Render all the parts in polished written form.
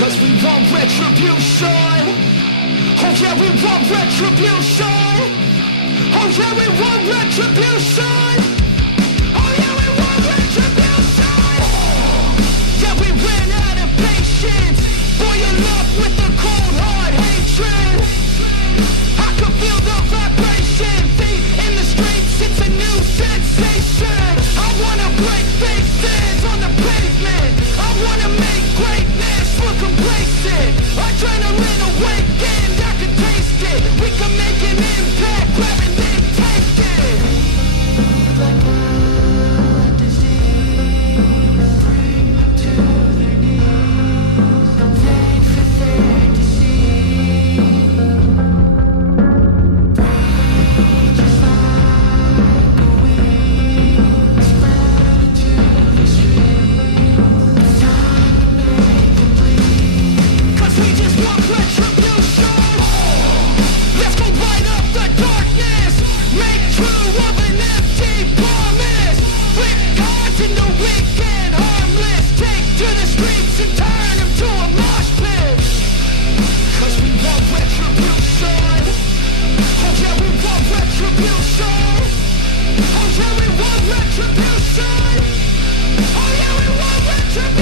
Cause we want retribution. Oh yeah, we want retribution. Oh yeah, we want retribution. Oh yeah, we want retribution. Yeah, we ran out of patience. Boil up with the cold hard hatred. I can feel the vibration. Feet in the streets, it's a new sensation. I wanna break faces on the pavement. I wanna make greatness look complacent. Adrenaline awakened, I can taste it. We can make an impact, grab it then take it. Like a disease, bring them to their knees. Pain for fantasy. Just like a weed, spread into the streets. Time to make them bleed. 'Cause we just want retribution. Let's go light up the darkness. Make true of an empty promise. Flip cards into weak and harmless. Take to the streets and turn them to a mosh pit. 'Cause we want retribution. Oh yeah, we want retribution. Oh yeah, we want retribution. Oh yeah, we want retribution.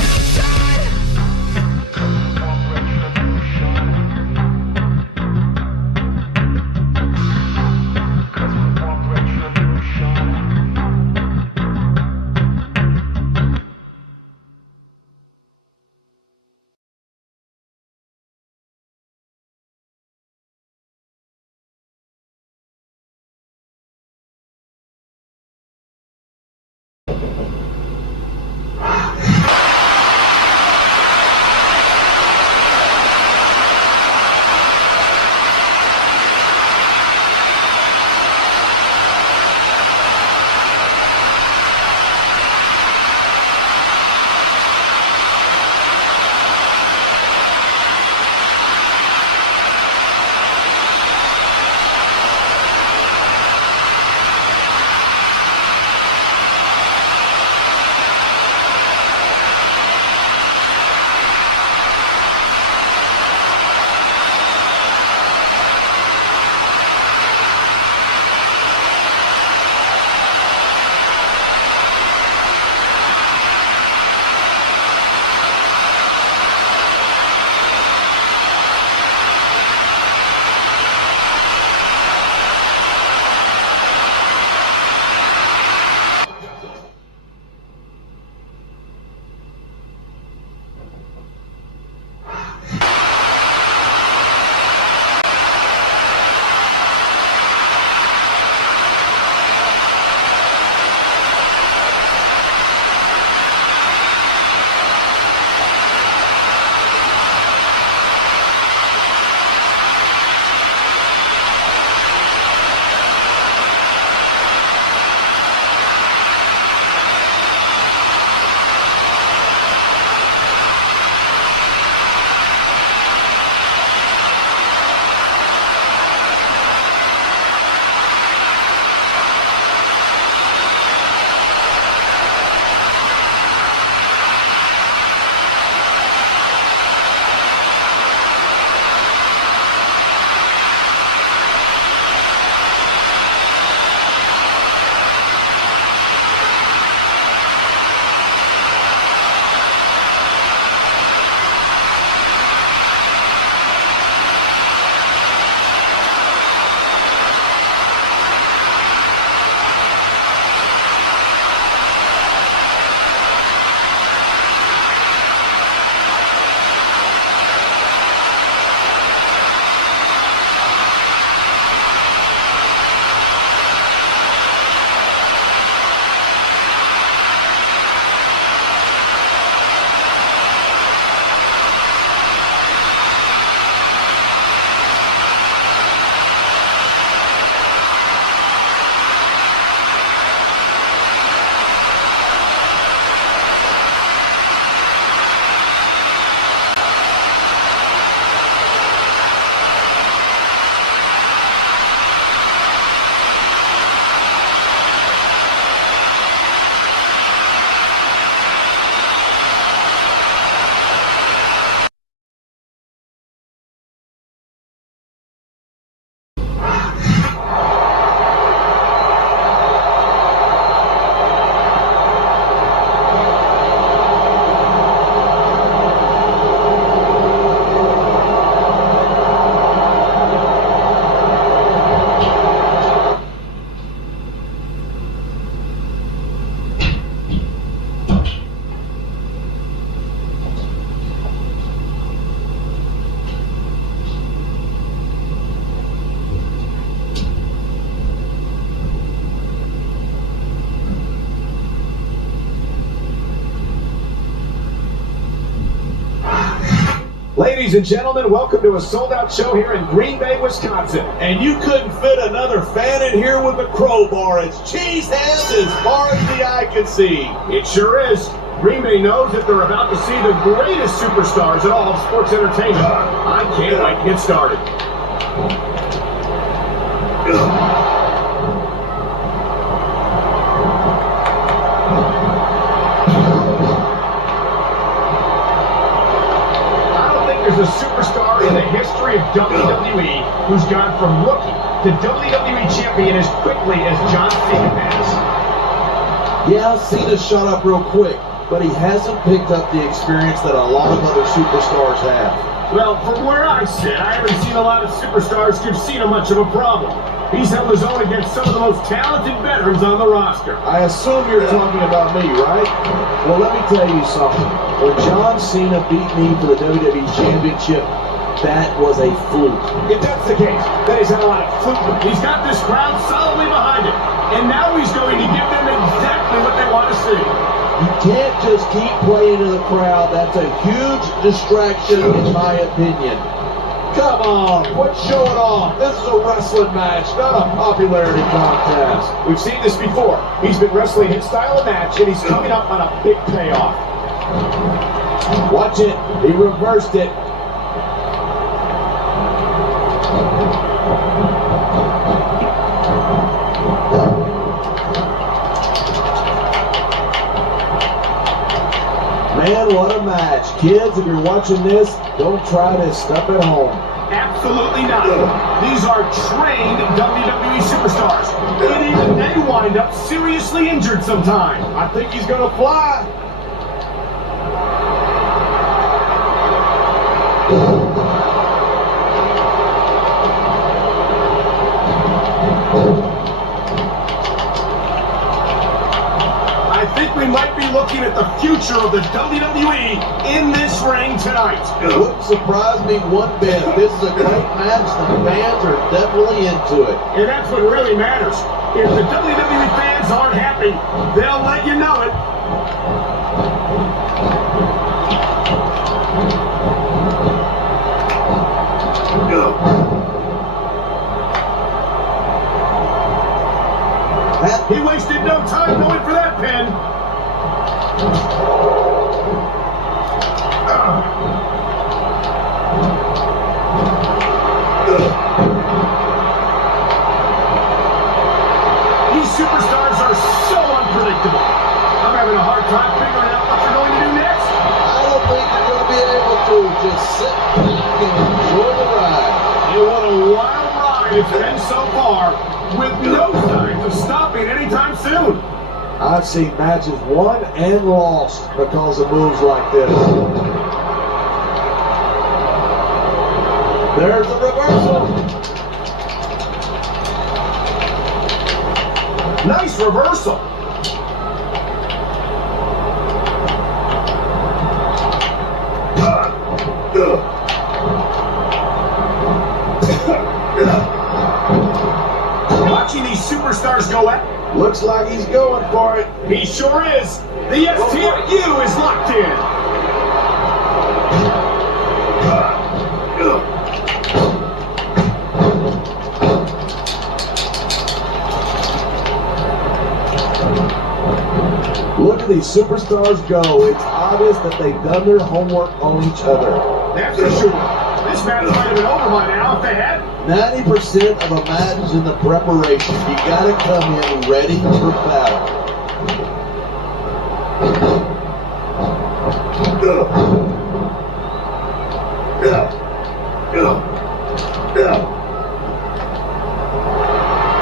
Ladies and gentlemen, welcome to a sold-out show here in Green Bay, Wisconsin. And you couldn't fit another fan in here with a crowbar. It's cheese hands as far as the eye can see. It sure is. Green Bay knows that they're about to see the greatest superstars in all of sports entertainment. I can't wait to get started. There's a superstar in the history of WWE who's gone from rookie to WWE champion as quickly as John Cena has. Yeah, Cena shot up real quick, but he hasn't picked up the experience that a lot of other superstars have. Well, from where I sit, I haven't seen a lot of superstars give Cena much of a problem. He's held his own against some of the most talented veterans on the roster. I assume you're talking about me, right? Well, let me tell you something. When John Cena beat me for the WWE Championship, that was a fluke. If that's the case, then he's had a lot of fluke. He's got this crowd solidly behind him, and now he's going to give them exactly what they want to see. You can't just keep playing to the crowd. That's a huge distraction, in my opinion. Come on, quit showing off. This is a wrestling match, not a popularity contest. We've seen this before. He's been wrestling his style of match, and he's coming up on a big payoff. Watch it. He reversed it. Man, what a match. Kids, if you're watching this, don't try this stuff at home. Absolutely not. These are trained WWE superstars. And even they wind up seriously injured sometime. I think he's going to fly. I think we might be looking at the future of the WWE in this ring tonight. Wouldn't surprise me one bit. This is a great match. The fans are definitely into it. And that's what really matters. If the WWE fans aren't happy, they'll let you know it. He wasted no time going for that pin. These superstars are so unpredictable. I'm having a hard time figuring out what they're going to do next. I don't think you're going to be able to. Just sit back and enjoy the ride. And what a wild ride it's been so far, with no signs of stopping anytime soon. I've seen matches won and lost because of moves like this. There's the reversal. Nice reversal. Watching these superstars go at. Looks like he's going for it. He sure is. The STFU is locked in. Look at these superstars go. It's obvious that they've done their homework on each other. That's for sure. This match might have been over by now if they had. 90% of a match is in the preparation. You gotta come in ready for battle.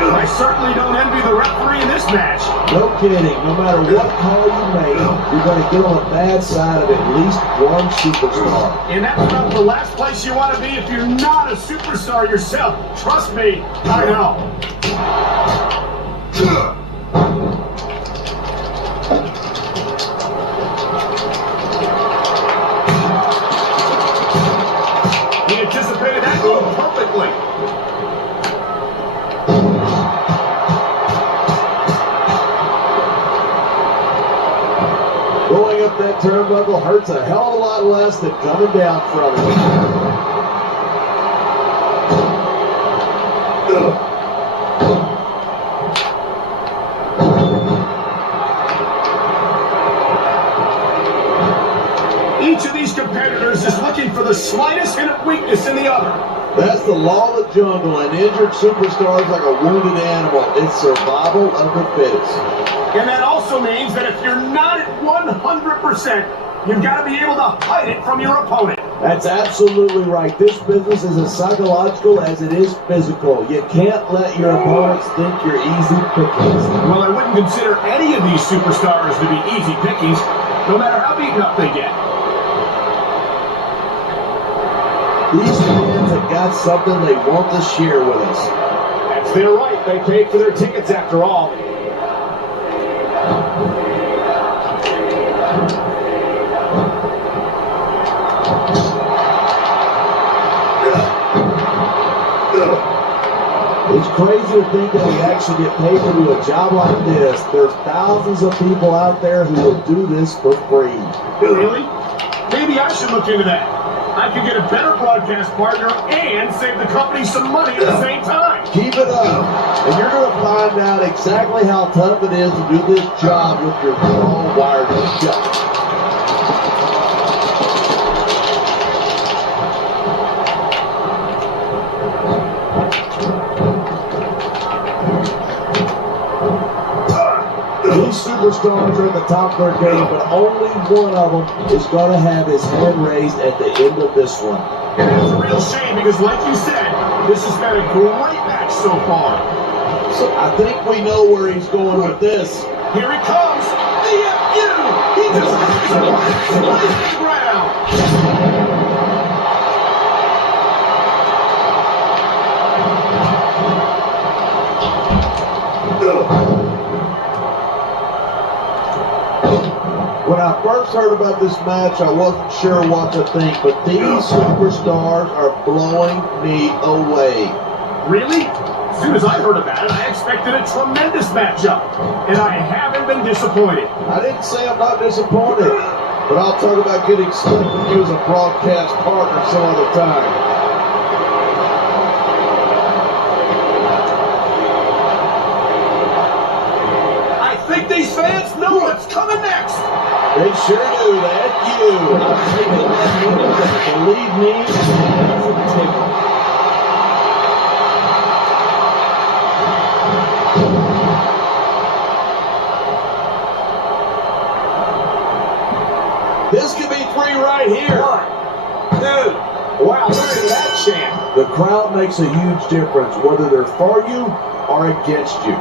I certainly don't envy the referee in this match. No kidding. No matter what call you make, you're going to get on the bad side of at least one superstar. And that's about the last place you want to be if you're not a superstar yourself. Trust me, I know. He anticipated that move perfectly. Going up up that turnbuckle hurts a hell of a lot less than coming down from it. Each of these competitors is looking for the slightest hint of weakness in the other. That's the law of the jungle. An injured superstar is like a wounded animal. It's survival of the fittest. And that also means that if you're not at 100%, you've got to be able to hide it from your opponent. That's absolutely right. This business is as psychological as it is physical. You can't let your opponents think you're easy pickings. Well, I wouldn't consider any of these superstars to be easy pickings, no matter how beaten up they get. These fans have got something they want to share with us. That's their right. They paid for their tickets after all. It's crazy to think that we actually get paid to do a job like this. There's thousands of people out there who will do this for free. Really? Maybe I should look into that. I could get a better broadcast partner and save the company some money at the same time. Keep it up, and you're going to find out exactly how tough it is to do this job with your jaw wired shut. These superstars are at the top of their game, but only one of them is going to have his hand raised at the end of this one. And it's a real shame because, like you said, this has been a great match so far. So I think we know where he's going with this. Here he comes. DFU. He just lays the ground. When I first heard about this match, I wasn't sure what to think, but these superstars are blowing me away. Really? As soon as I heard about it, I expected a tremendous matchup, and I haven't been disappointed. I didn't say I'm not disappointed, but I'll talk about getting stuck with you as a broadcast partner some other time. I think these fans know what's coming next. They sure do. That you. I'm taking that in. Believe me, that's a tickle. This could be 3 right here. 1, 2. Wow, look at that chant. The crowd makes a huge difference, whether they're for you or against you.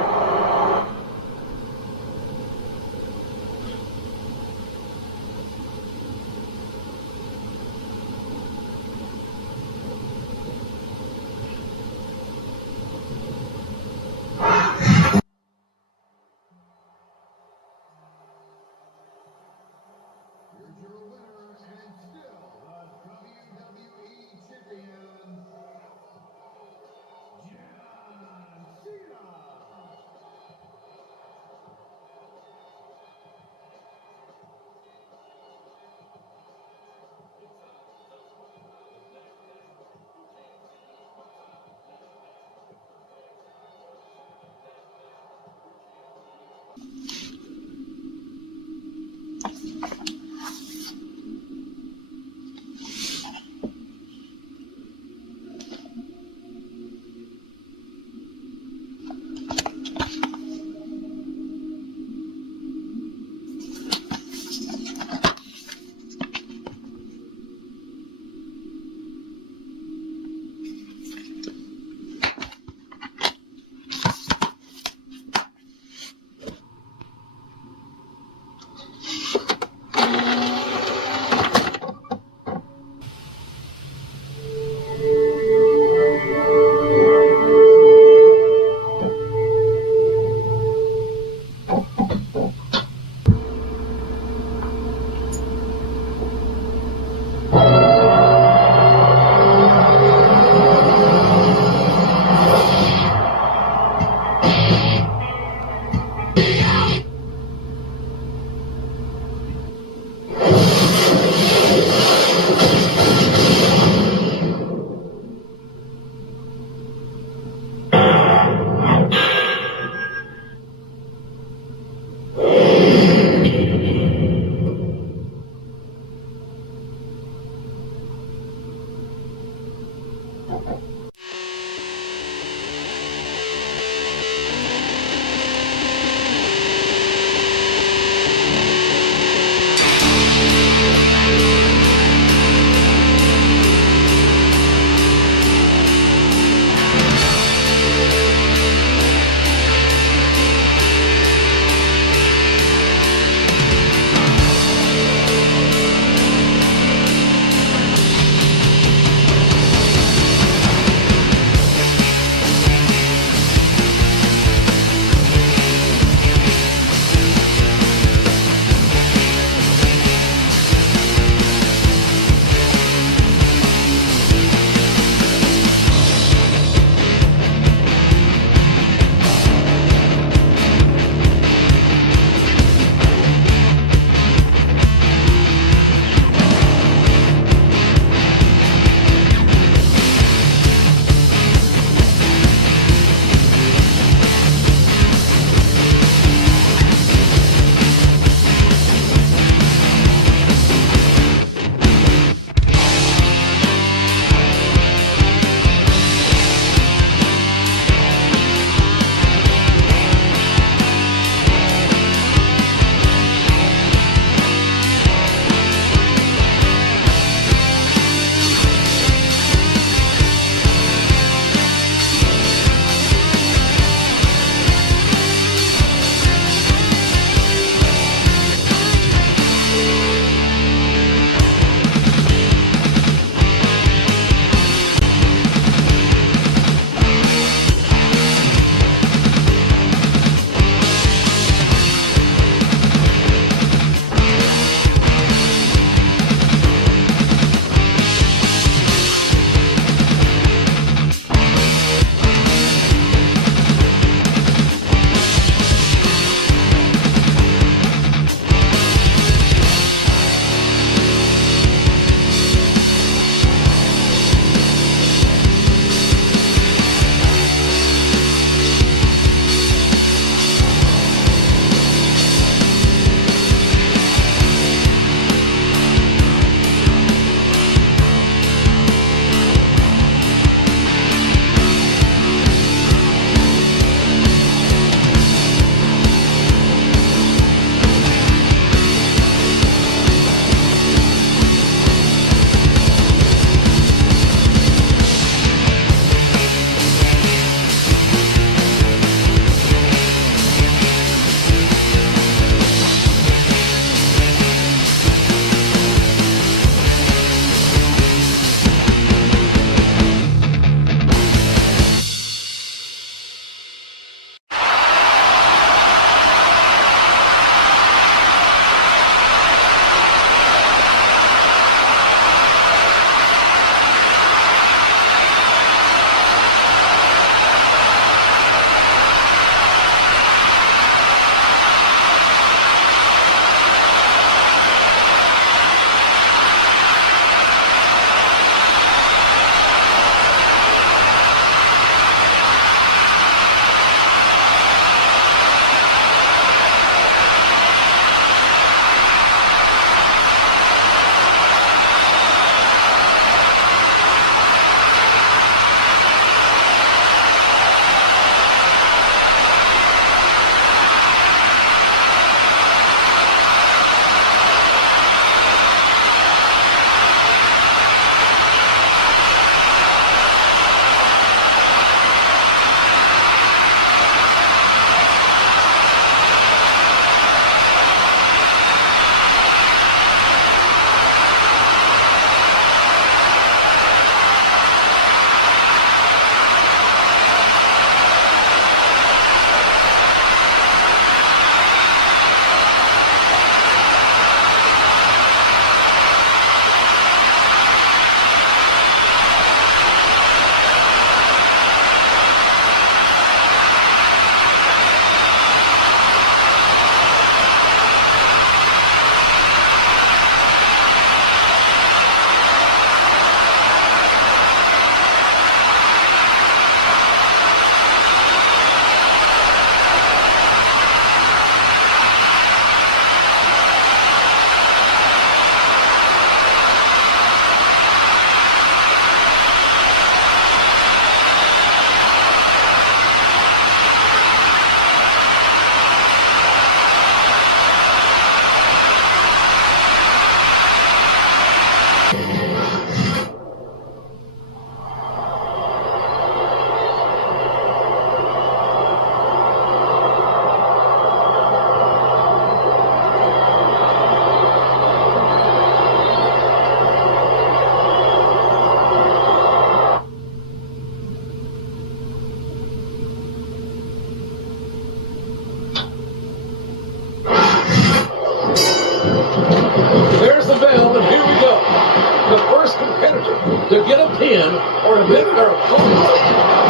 win or to make their opponents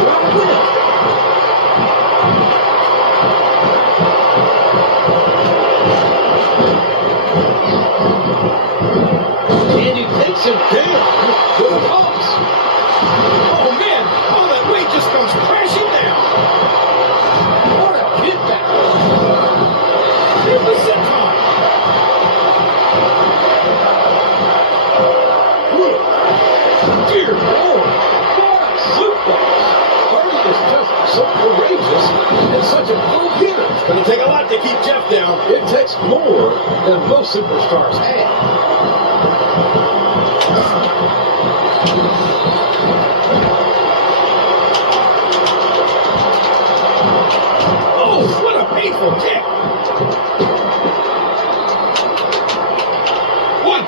will win. And he takes him down with a toss. Oh, man. All that weight just comes crashing down. What a kickback. It was set time. Dear Lord, what a suplex. Hardy is just so courageous and such a cool hitter. It's going to take a lot to keep Jeff down. It takes more than most superstars have. Oh, what a painful kick. One.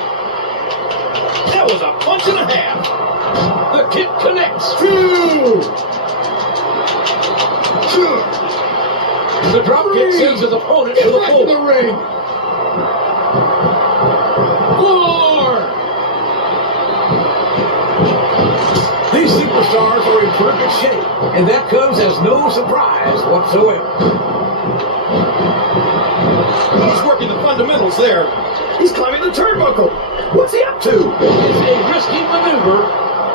That was a punch and a half. The kick connects. The drop kick sends his opponent to the floor. the ring. 4. These superstars are in perfect shape, and that comes as no surprise whatsoever. He's working the fundamentals there. He's climbing the turnbuckle. What's he up to? It's a risky maneuver,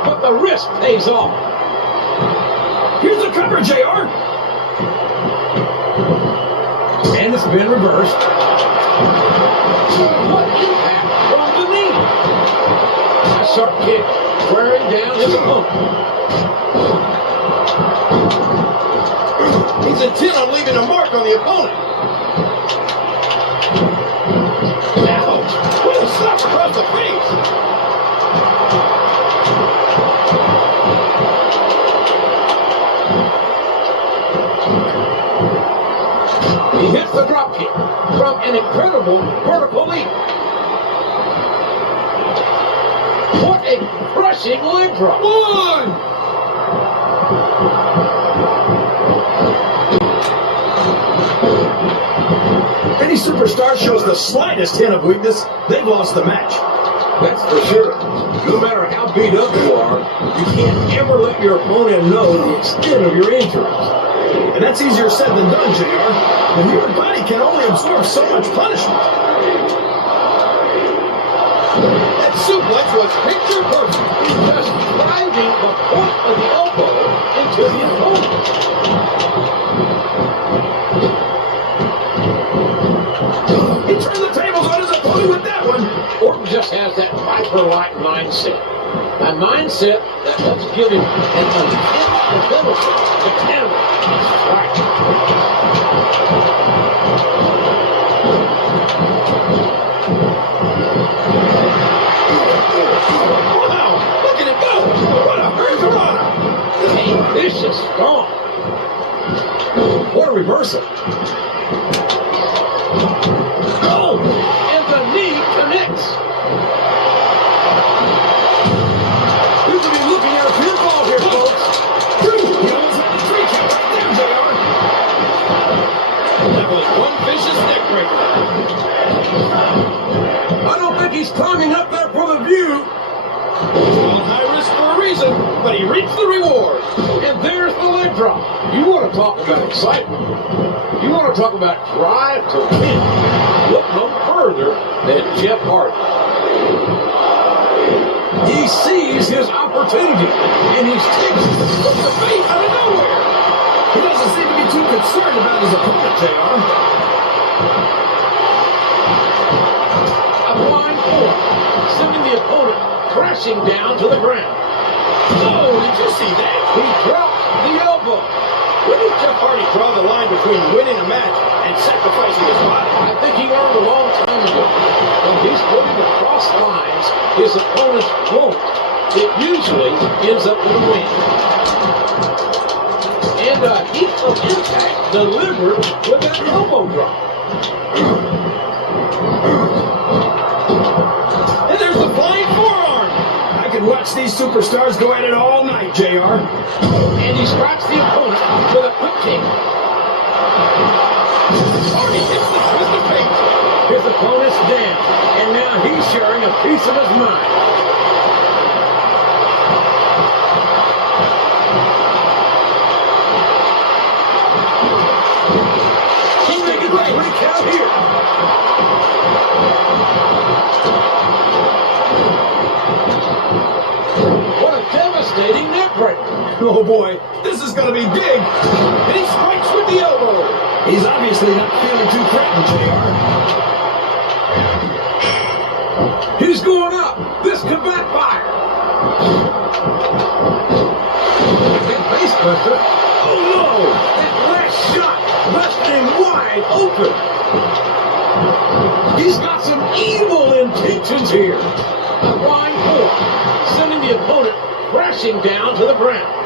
but the risk pays off. Here's the cover, JR. And it's been reversed. What impact from the knee? A sharp kick wearing down his opponent. He's intent on leaving a mark on the opponent. Ouch! What a slap across the face! He hits the drop kick from an incredible vertical leap. What a crushing leg drop. 1! Any superstar shows the slightest hint of weakness, they've lost the match. That's for sure. No matter how beat up you are, you can't ever let your opponent know the extent of your injuries. And that's easier said than done, JR. The human body can only absorb so much punishment. That suplex was picture perfect. Just driving the point of the elbow into the opponent. He turned the tables on his opponent with that one. Orton just has that Viper-like mindset. A mindset that lets give him an unhinged ability to counter and strike. Wow, look at it go. What a hurricanrana. A vicious stomp. What a reversal. Oh, and the knee connects. We could be looking at a pinfall here, folks. He almost had the 3 count right there, JR. That was one vicious neck breaker. I don't think he's climbing up there for the view. It's on high risk for a reason, but he reaped the reward. And there's the leg drop. You want to talk about excitement. You want to talk about drive to win. Look no further than Jeff Hardy. He sees his opportunity, and he's taking The face out of nowhere. He doesn't seem to be too concerned about his opponent, JR. a blind fork, sending the opponent crashing down to the ground. Oh, did you see that? He drops the elbow. When did Jeff Hardy draw the line between winning a match and sacrificing his body? I think he learned a long time ago. When he's putting the cross lines his opponents won't, it usually ends up with a win. And a heap of impact delivered with that elbow drop. And there's the flying forearm. I could watch these superstars go at it all night, JR. And he strikes the opponent with a quick kick. Hardy hits the twist of fate. His opponent's down, and now he's sharing a piece of his mind. Oh boy, this is going to be big. And he strikes with the elbow. He's obviously not feeling too threatened, JR. He's going up. This could backfire. Facebuster. Oh no! That last shot left him wide open. He's got some evil intentions here. A flying four, sending the opponent crashing down to the ground.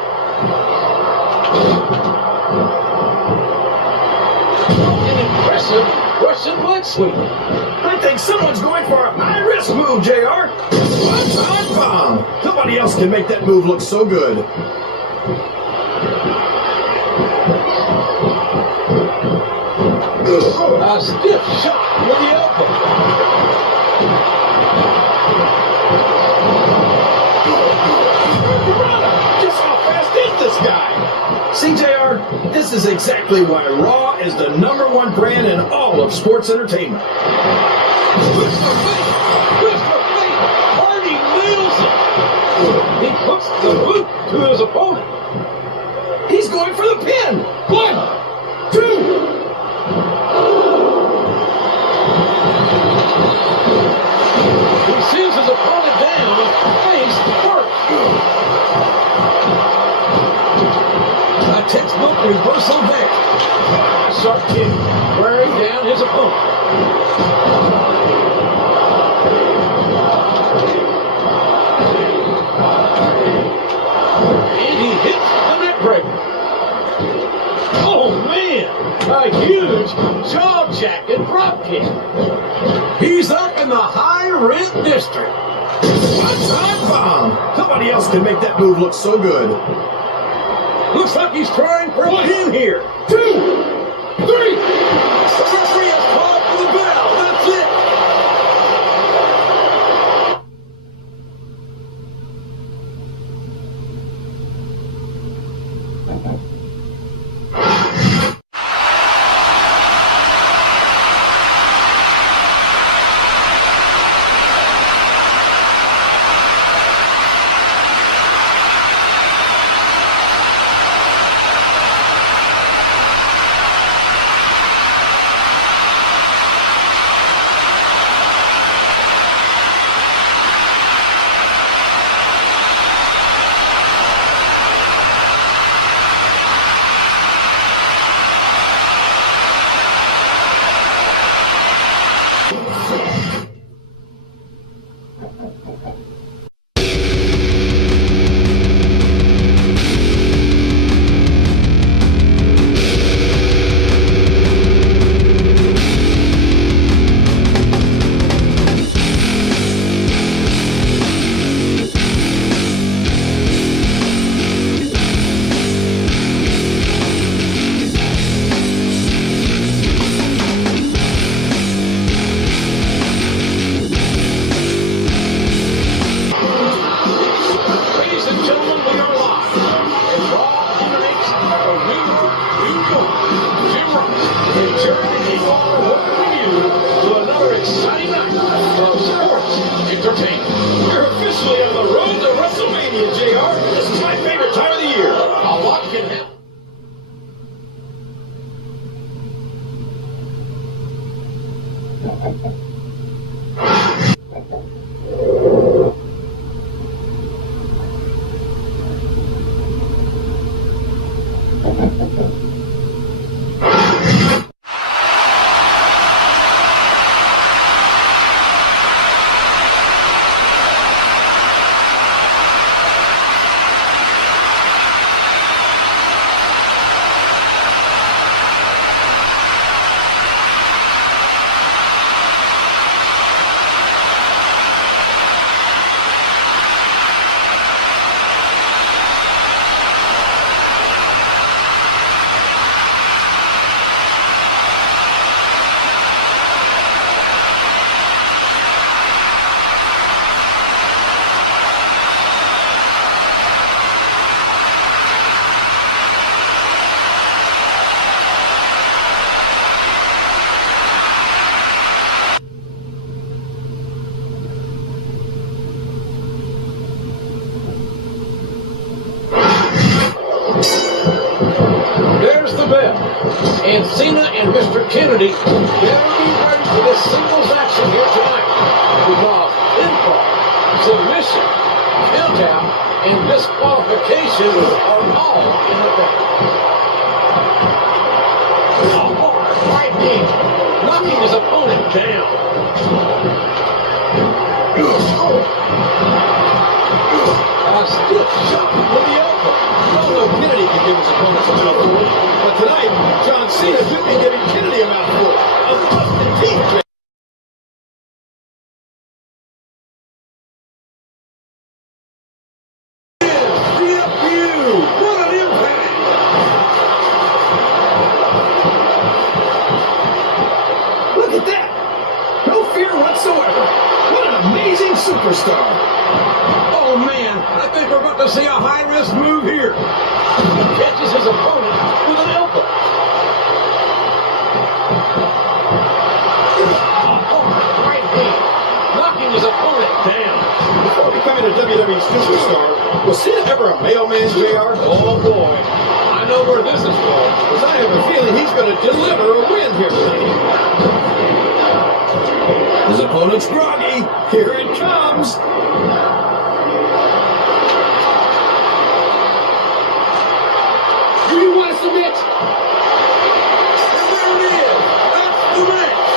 An impressive Russian leg sweep. I think someone's going for a high-risk move, JR. One-time bomb. Nobody else can make that move look so good. A stiff shot with the elbow. Just how fast is this guy? See, JR, this is exactly why Raw is the #1 brand in all of sports entertainment. Hardy nails it. He hooks the boot to his opponent. He's going for the pin. 1, 2. He sees his opponent down, face first. A textbook reversal there. A sharp kick, wearing down his opponent. And he hits the neck breaker. Oh man, a huge jaw-jacking drop kick. He's up in the high-rent district. One-time bomb. Nobody else can make that move look so good. Looks like he's trying for a pin here. 2, 3. The referee has called for the bell. That's it. And Cena and Mr. Kennedy better be ready for this singles action here tonight. Because pinfall, submission, countout, and disqualification are all in the bag. Right hand, knocking his opponent down. A stiff shot with the elbow. Although Kennedy can give his opponent a mouthful, but tonight, John Cena could be giving Kennedy a mouthful. A busted teeth. What an impact! Look at that! No fear whatsoever. What an amazing superstar! Oh man, I think we're about to see a high-risk move here. He catches his opponent with an elbow. Right hand, knocking his opponent down. Before becoming a WWE superstar, was Cena ever a mailman, JR? Oh boy, I know where this is going. Because I have a feeling he's going to deliver a win here tonight. His opponent's groggy. Here it comes. Do you want to submit? And there it is. That's the match.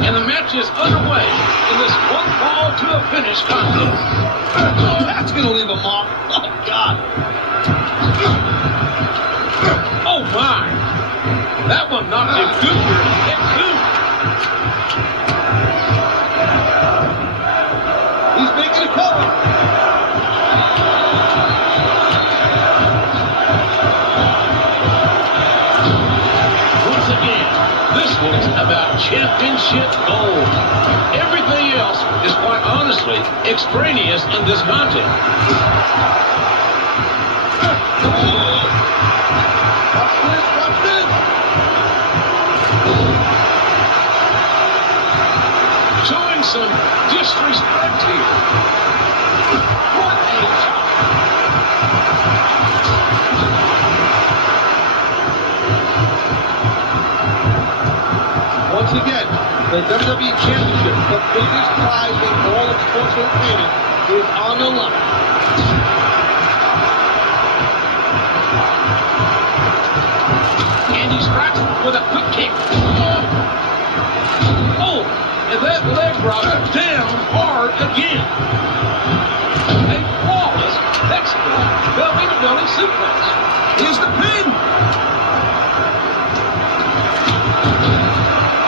And the match is underway in this one fall to a finish contest. Oh, that's going to leave a mark. Oh, God. Oh, my. That one knocked him goober and goop. He's making a cover. Once again, this one's about championship gold. Everything else is quite honestly extraneous in this contest. Watch this. Showing some disrespect here. What a shot. Once again, the WWE Championship, the biggest prize in all of sports entertainment, is on the line. And he strikes with a quick kick. Oh, and that leg drop down hard again. A flawless Mexican belly-to-belly suplex. Here's the pin.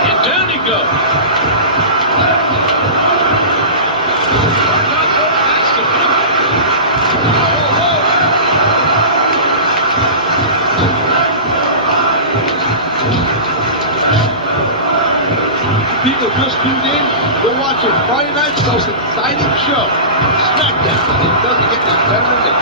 And down he goes. That's the pin. People just tuned in. We're watching Friday night's most exciting show, SmackDown. It doesn't get any better than this.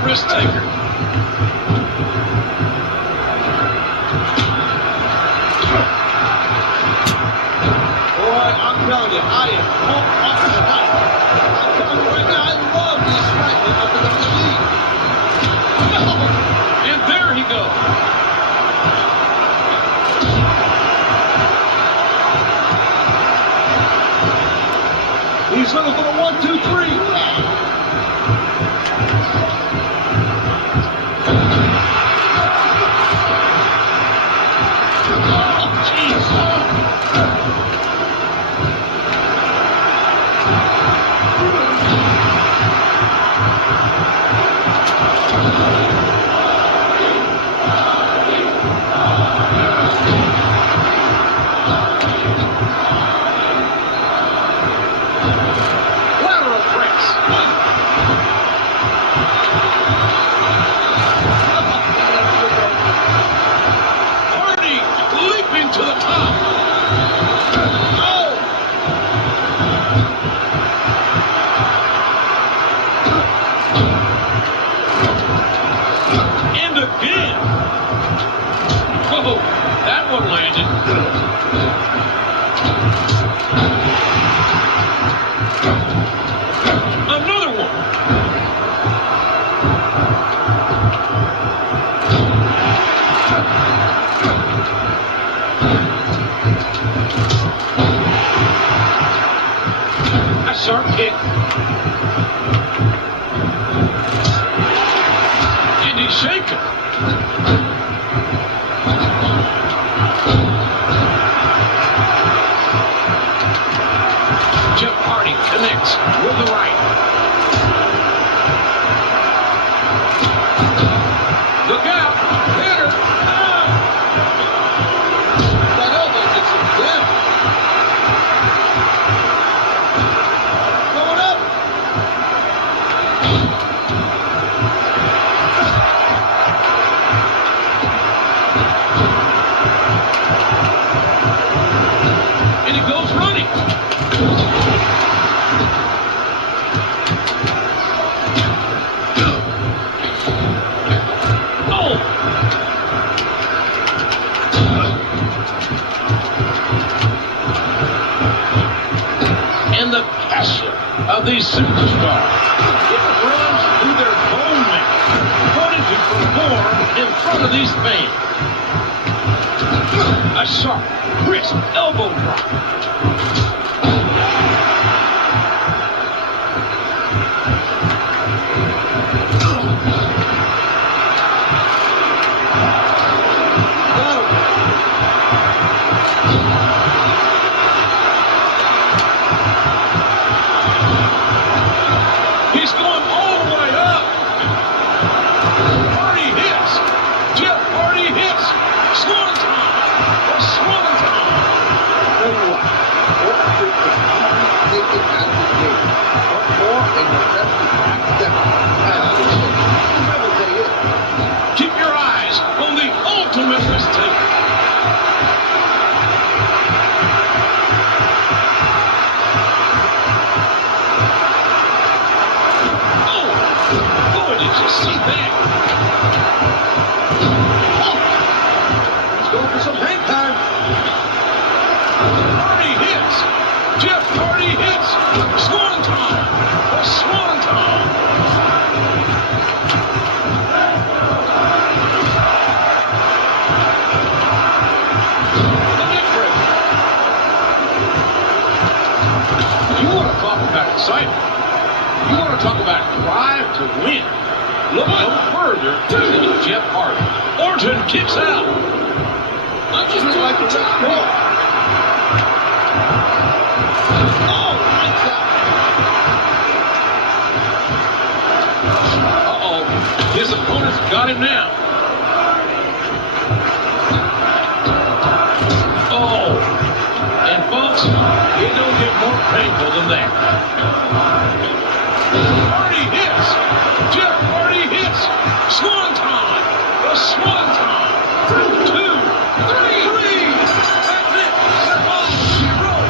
ultimate risk taker. Boy, I'm telling you, I am pumped up tonight. I'm telling you right now, I love the excitement of the WWE. And there he goes. He's looking for the 1, 2, 3. Lateral press. Hardy leaping to the top. Oh! And again. Whoa, that one landed. Another one. A sharp kick. And he's shaking. Jeff Hardy connects with the right. Look out! Hit her! That elbow gets him down. Going up. And he goes running. Oh! And the passion of these superstars. It runs through their bone marrow, wanting to perform in front of these fans. A sharp, crisp elbow drop. He's going all the way up. Hardy hits. Jeff Hardy hits. Swan time. A swan time. Tell you what freak is taken out of the game. What more and the rest is accidental. Never say it. Keep your eyes on the ultimate risk taker. Oh, boy, did you see that? He's going for some hang time. Hardy hits. Jeff Hardy hits. Swan time. A swan time. The neck breaker. You want to talk about excitement? You want to talk about drive to win? Look no further than Jeff Hardy. Orton kicks out. I just like the next ball. Oh, lights out. Uh-oh. His opponent's got him now. Oh. And folks, it don't get more painful than that. Hardy hits. Jeff Hardy hits. Swan time. The swan time. 2, 3. That's it. That's all she wrote.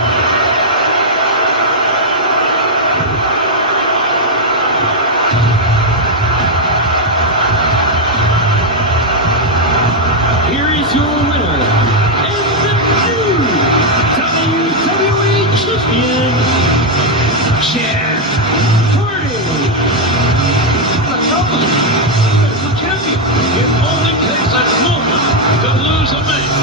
in Jeff Hardy. The champion. It only takes a moment to lose a match.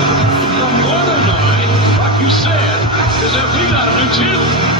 The bottom line, like you said, is that we got a new champion.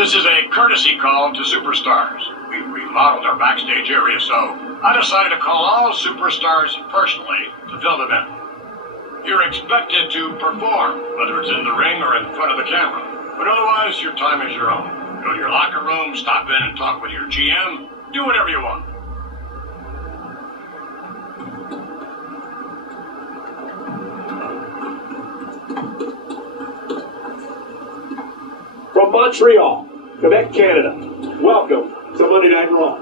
This is a courtesy call to superstars. We've remodeled our backstage area, so I decided to call all superstars personally to fill them in. You're expected to perform, whether it's in the ring or in front of the camera. But otherwise, your time is your own. Go to your locker room, stop in and talk with your GM, do whatever you want. From Montreal, Quebec, Canada, welcome to Monday Night Raw.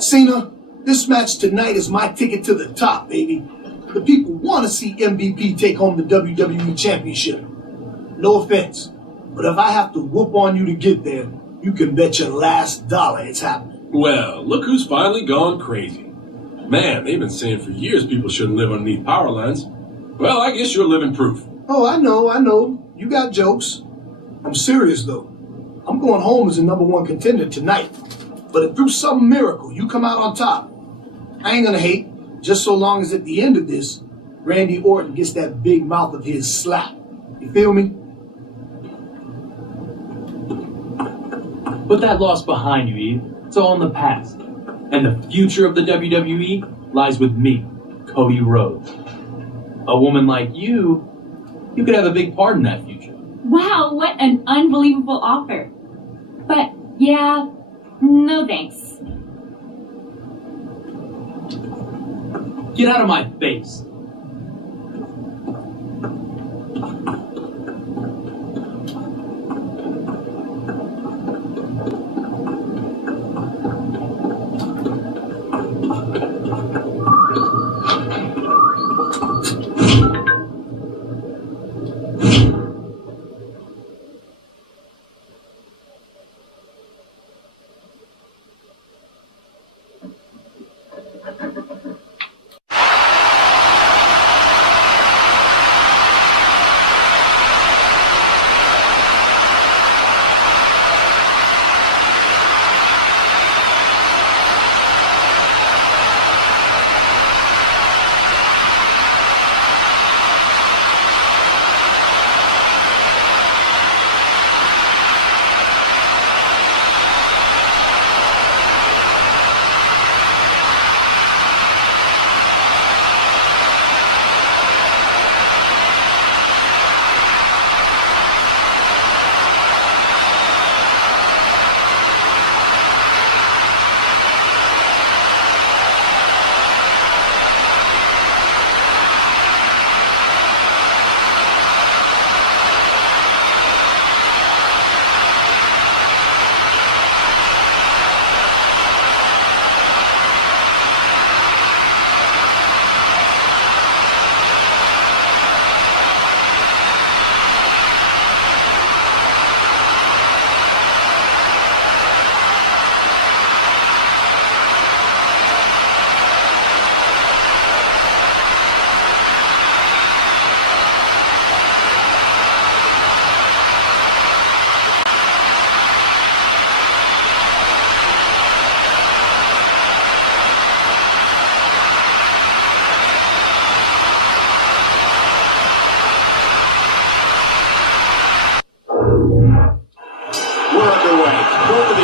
Cena, this match tonight is my ticket to the top, baby. The people want to see MVP take home the WWE Championship. No offense, but if I have to whoop on you to get there, you can bet your last dollar it's happening. Well, look who's finally gone crazy. Man, they've been saying for years people shouldn't live underneath power lines. Well, I guess you're living proof. Oh, I know. You got jokes. I'm serious, though. I'm going home as the #1 contender tonight. But if through some miracle you come out on top, I ain't gonna hate, just so long as at the end of this, Randy Orton gets that big mouth of his slapped. You feel me? Put that loss behind you, Eve. It's all in the past. And the future of the WWE lies with me, Cody Rhodes. A woman like you could have a big part in that future. Wow, what an unbelievable offer. But, yeah, no thanks. Get out of my face.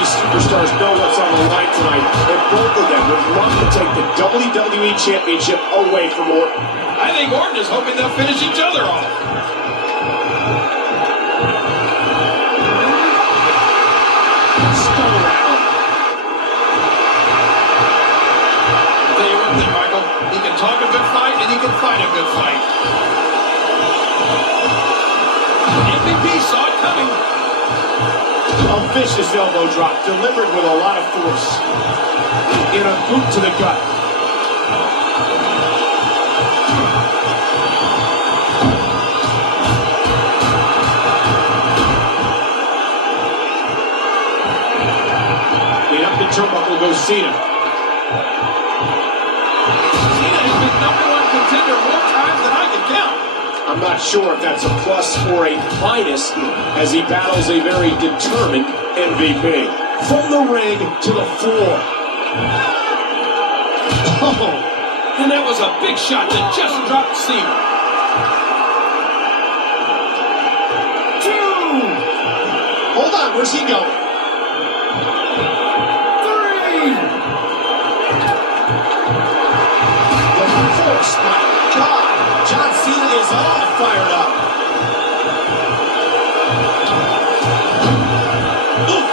Superstars know what's on the line tonight, and both of them would love to take the WWE Championship away from Orton. I think Orton is hoping they'll finish each other off. Spun around. I'll tell you one thing, Michael. He can talk a good fight, and he can fight a good fight. MVP saw it coming. A vicious elbow drop delivered with a lot of force. In a boot to the gut. Lead up the turnbuckle goes Cena. Cena has been #1 contender more times than I can count. I'm not sure if that's a plus or a minus as he battles a very determined MVP. From the ring to the floor. Oh, and that was a big shot that just dropped Cena. 2. Hold on, where's he going? 3. The force, my God. John Cena is all fired up. Ooh,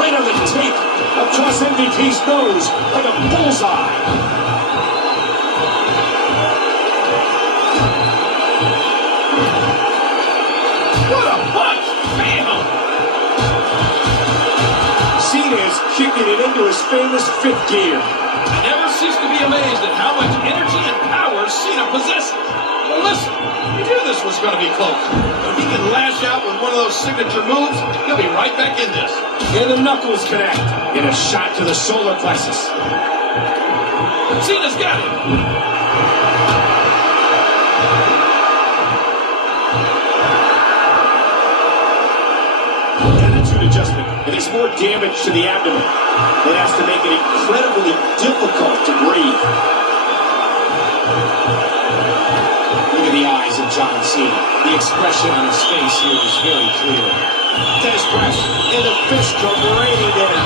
right on the tape, across MVP's nose, like a bullseye. What a punch! Bam! Cena is kicking it into his famous fifth gear. I never cease to be amazed at how much energy and power Cena possesses. But listen, you knew this was going to be close. If he can lash out with one of those signature moves, he'll be right back in this. And the knuckles connect in a shot to the solar plexus. Cena's got it. Attitude adjustment. It is more damage to the abdomen. It has to make it incredibly difficult to breathe. Look at the eyes of John Cena. The expression on his face here is very clear. Des press, and the fist come raining down.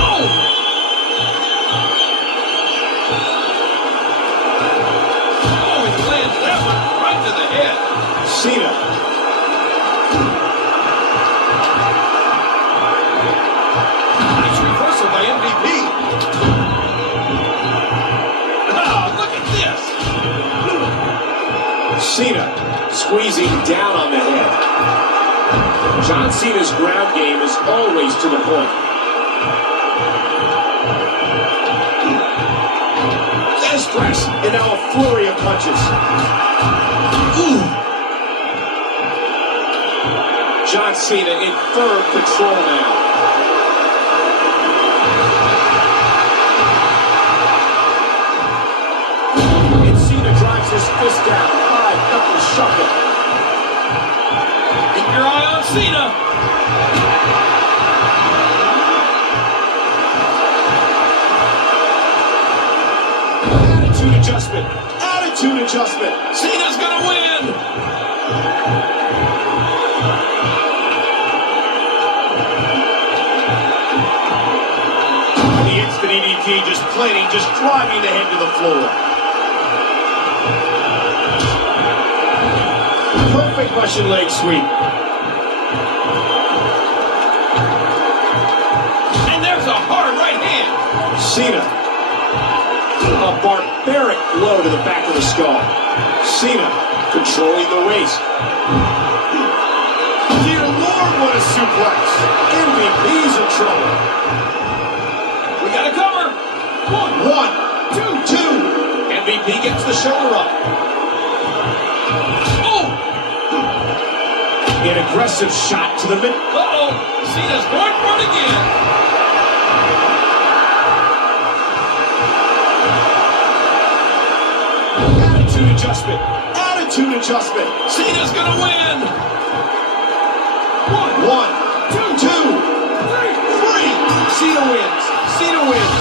Oh! Oh, he lands that one right to the head. Cena. Nice reversal by MVP. Ah, look at this. Cena squeezing down on the head. John Cena's ground game is always to the point. Des press, and now a flurry of punches. Ooh. John Cena in firm control now. And Cena drives his fist down. Five-knuckle shuffle. Keep your eye on Cena. Attitude adjustment. Attitude adjustment. Cena's gonna win. The instant EDT just planning, just driving the head to the floor. Perfect Russian leg sweep. And there's a hard right hand. Cena. A barbaric blow to the back of the skull. Cena controlling the waist. Dear Lord, what a suplex. MVP's in trouble. We got a cover. One, two. MVP gets the shoulder up. Oh! An aggressive shot to the mid. Uh-oh. Cena's going for it again. Attitude adjustment. Attitude adjustment. Cena's gonna win. One, two, three. Cena wins. Cena wins.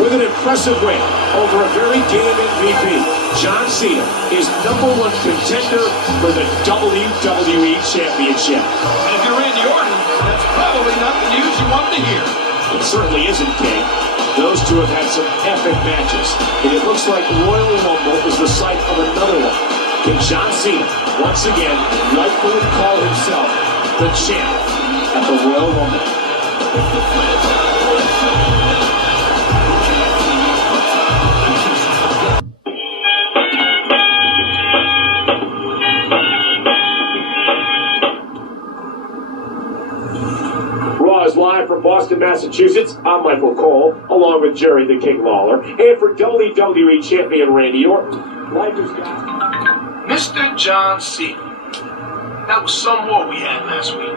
With an impressive win over a very game MVP, John Cena is #1 contender for the WWE Championship. And if you're Randy Orton, that's probably not the news you want to hear. It certainly isn't, King. Those two have had some epic matches, and it looks like Royal Rumble is the site of another one. Can John Cena once again rightfully call himself the champ at the Royal Rumble? Is live from Boston, Massachusetts. I'm Michael Cole, along with Jerry the King Lawler, and for WWE Champion Randy Orton. Mr. John Cena. That was some war we had last week.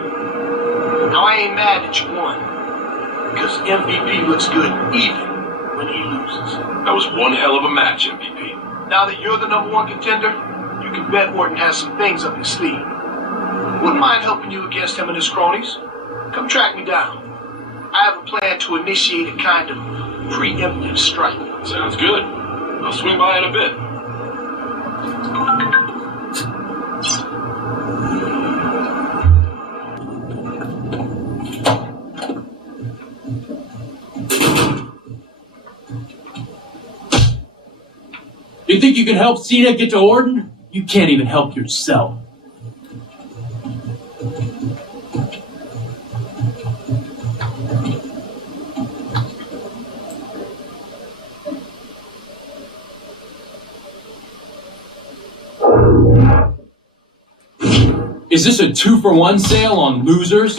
Now I ain't mad that you won, because MVP looks good even when he loses. That was one hell of a match, MVP. Now that you're the #1 contender, you can bet Orton has some things up his sleeve. Wouldn't mind helping you against him and his cronies. Come track me down. I have a plan to initiate a kind of preemptive strike. Sounds good. I'll swing by in a bit. You think you can help Cena get to Orton? You can't even help yourself. Is this a 2-for-1 sale on losers?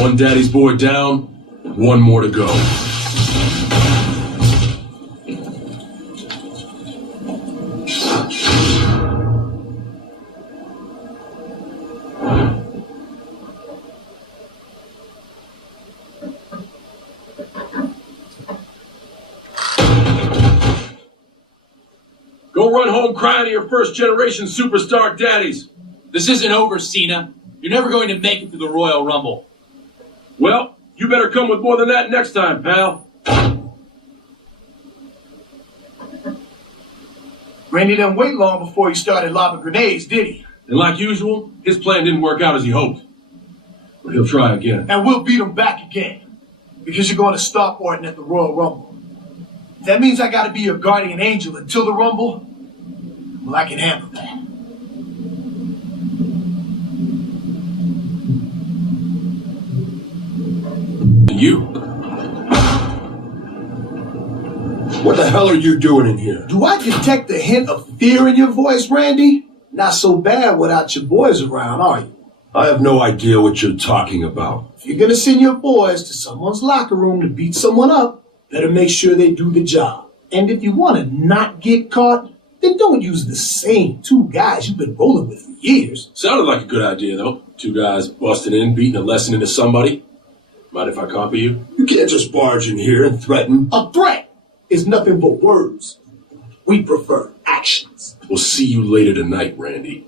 One daddy's boy down, one more to go. Go run home crying to your first-generation superstar daddies. This isn't over, Cena. You're never going to make it to the Royal Rumble. Well, you better come with more than that next time, pal. Randy didn't wait long before he started lobbing grenades, did he? And like usual, his plan didn't work out as he hoped. But he'll try again. And we'll beat him back again. Because you're going to stop Orton at the Royal Rumble. If that means I gotta be your guardian angel until the Rumble, well, I can handle that. You? What the hell are you doing in here? Do I detect a hint of fear in your voice, Randy? Not so bad without your boys around, are you? I have no idea what you're talking about. If you're gonna send your boys to someone's locker room to beat someone up, better make sure they do the job. And if you want to not get caught, then don't use the same two guys you've been rolling with for years. Sounded like a good idea, though. Two guys busting in, beating a lesson into somebody. Mind if I copy you? You can't just barge in here and threaten. A threat is nothing but words. We prefer action. actions. We'll see you later tonight, Randy.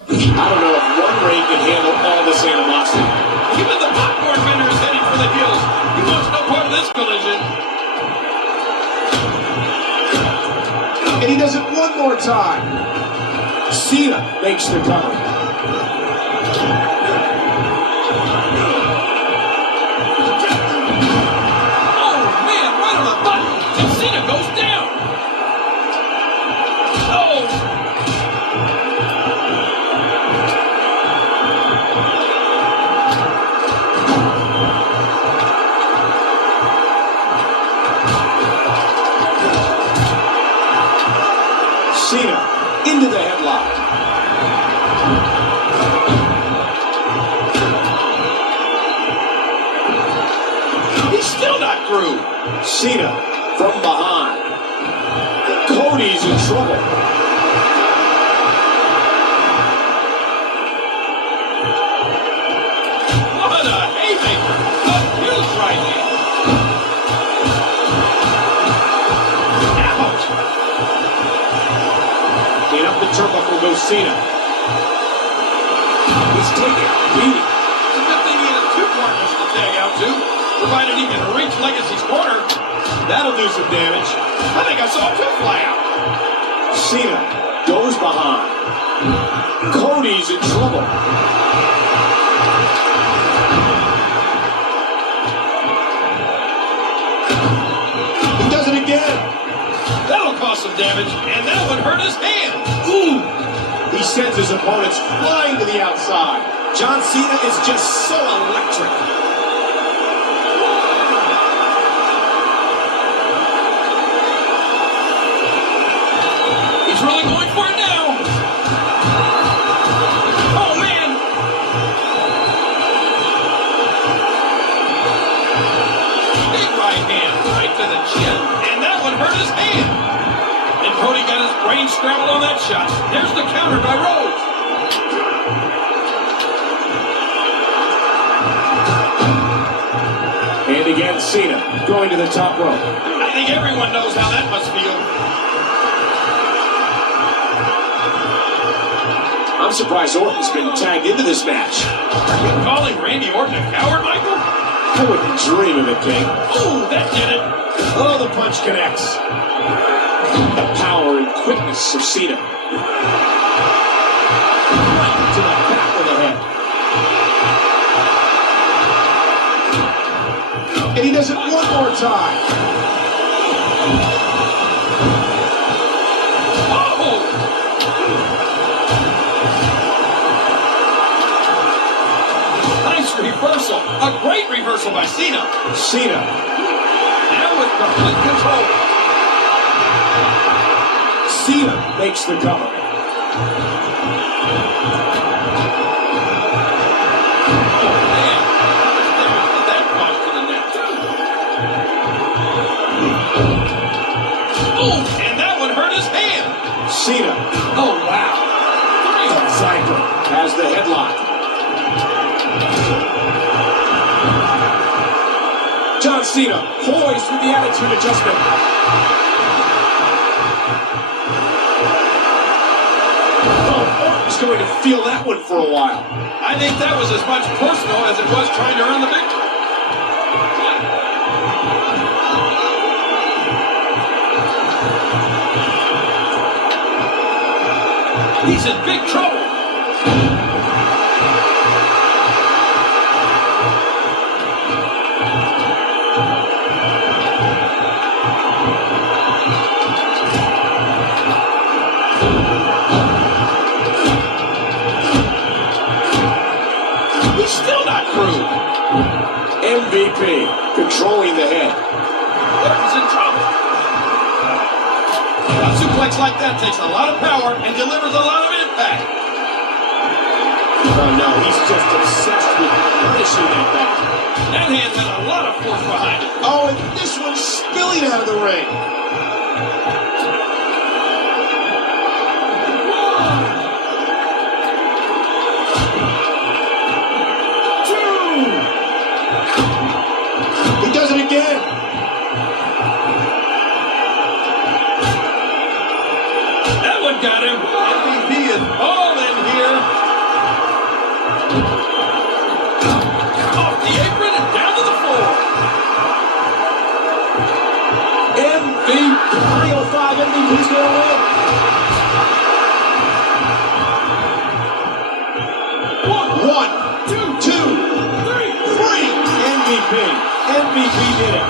I don't know if one ring can handle all this animosity. Even the popcorn vendor is heading for the hills. He wants no part of this collision. And he does it one more time. Cena makes the cover. Oh, man, right on the button. And Cena goes down. Oh. Cena into the headlock. He's still not through. Cena from behind. Cody's in trouble. What a haymaker. Abused right now. Ouch. And up the turnbuckle goes Cena. He's taking a beating. It's a good thing he has two partners to tag out to, provided he can reach Legacy's corner. That'll do some damage. I think I saw two fly out. Cena goes behind. Cody's in trouble. sends his opponents flying to the outside. John Cena is just so electric. He's really going for it now. Oh, man. Big right hand right to the chin. And that one hurt his hand. And Cody got his brain scrambled on that shot. There's the counter by Rhodes. And again, Cena going to the top rope. I think everyone knows how that must feel. I'm surprised Orton's been tagged into this match. Are you calling Randy Orton a coward, Michael? I wouldn't dream of it, King. Oh, that did it. Oh, the punch connects. The power and quickness of Cena. Right to the back of the head. And he does it one more time. Oh! Nice reversal. A great reversal by Cena. Cena. Now with complete control. Cena makes the cover. Oh, man. That cost to the net. Oh, and that one hurt his hand. Cena. Oh, wow. Zyko has the headlock. John Cena poised with the attitude adjustment. Oh, Orton's going to feel that one for a while. I think that was as much personal as it was trying to earn the victory. He's in big trouble. He's still not through. MVP controlling the head. Orton's in trouble. A suplex like that takes a lot of power and delivers a lot of impact. Oh no, he's just obsessed with punishing that back. That hand had a lot of force behind it. Oh, and this one's spilling out of the ring. He does it again. That one got him. MVP is all in here. Off the apron and down to the floor. MVP 305 MVP's going to win. One, two, three. MVP. MVP did it.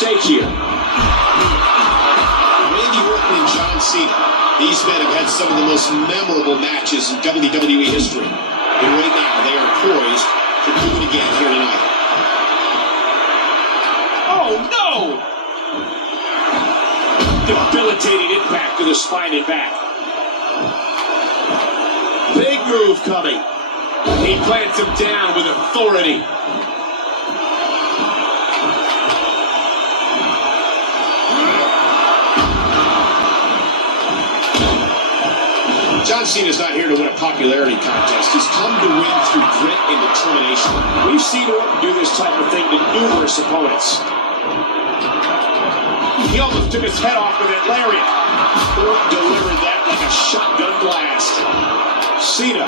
stake here. Randy Orton and John Cena. These men have had some of the most memorable matches in WWE history. And right now, they are poised to do it again here tonight. Oh, no! Debilitating impact to the spine and back. Big move coming. He plants him down with authority. John Cena's not here to win a popularity contest. He's come to win through grit and determination. We've seen Orton do this type of thing to numerous opponents. He almost took his head off with that lariat. Orton delivered that like a shotgun blast. Cena.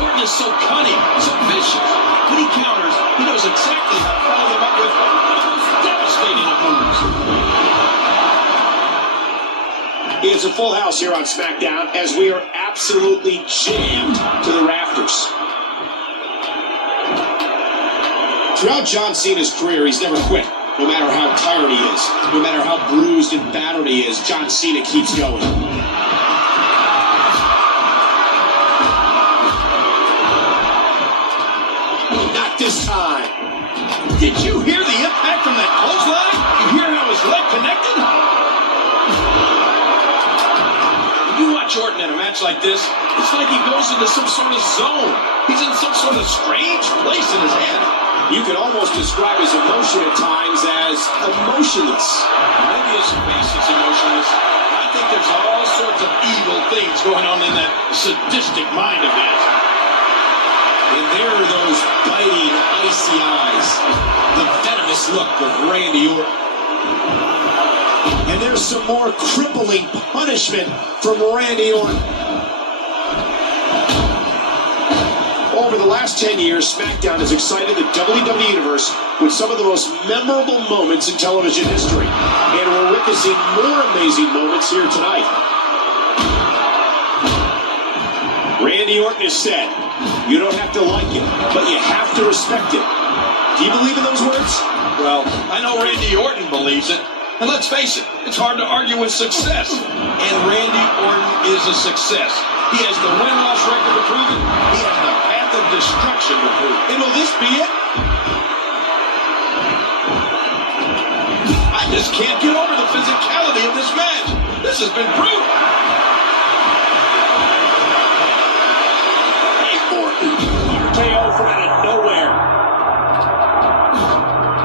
Orton is so cunning, so vicious. When he counters, he knows exactly how to follow them up with one of the most devastating of moves. It's a full house here on SmackDown as we are absolutely jammed to the rafters. Throughout John Cena's career, he's never quit. No matter how tired he is, no matter how bruised and battered he is, John Cena keeps going. Not this time. Did you hear the impact from that clothesline? You hear how his leg connected? When you watch Orton in a match like this, it's like he goes into some sort of zone. He's in some sort of strange place in his head. You can almost describe his emotion at times as emotionless. Maybe his face is emotionless. I think there's all sorts of evil things going on in that sadistic mind of his. And there are those biting, icy eyes. The venomous look of Randy Orton. And there's some more crippling punishment from Randy Orton. Over the last 10 years, SmackDown has excited the WWE Universe with some of the most memorable moments in television history. And we're witnessing more amazing moments here tonight. Randy Orton has said, you don't have to like it, but you have to respect it. Do you believe in those words? Well, I know Randy Orton believes it. And let's face it, it's hard to argue with success. And Randy Orton is a success. He has the win-loss record to prove it. He has the path of destruction to prove it. And will this be it? I just can't get over the physicality of this match. This has been brutal. RKO from out of nowhere.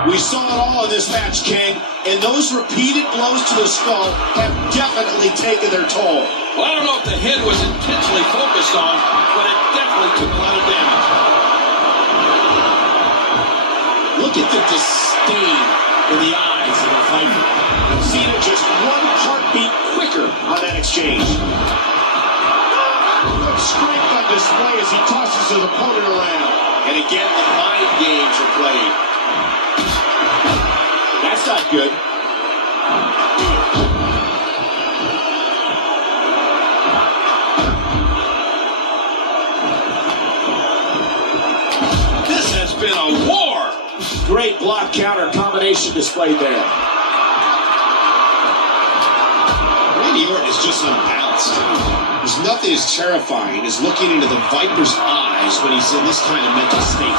We saw it all in this match, King, and those repeated blows to the skull have definitely taken their toll. Well, I don't know if the head was intentionally focused on, but it definitely took a lot of damage. Look at the disdain in the eyes of the fighter. Cena just one heartbeat quicker on that exchange. Good strength on display as he tosses his opponent around. And again, the mind games are played. That's not good. This has been a war. Great block counter combination displayed there. Randy Orton is just unbalanced. There's nothing as terrifying as looking into the Viper's eyes when he's in this kind of mental state.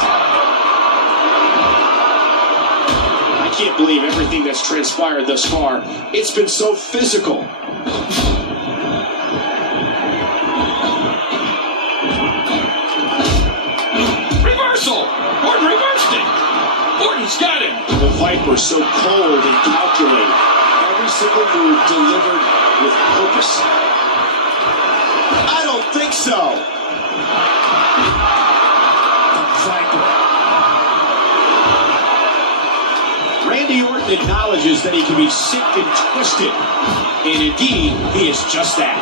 I can't believe everything that's transpired thus far. It's been so physical. Reversal! Orton reversed it! Orton's got him! The Viper so cold and calculated. Every single move delivered with purpose. I don't think so. The Viper. Randy Orton acknowledges that he can be sick and twisted. And indeed, he is just that.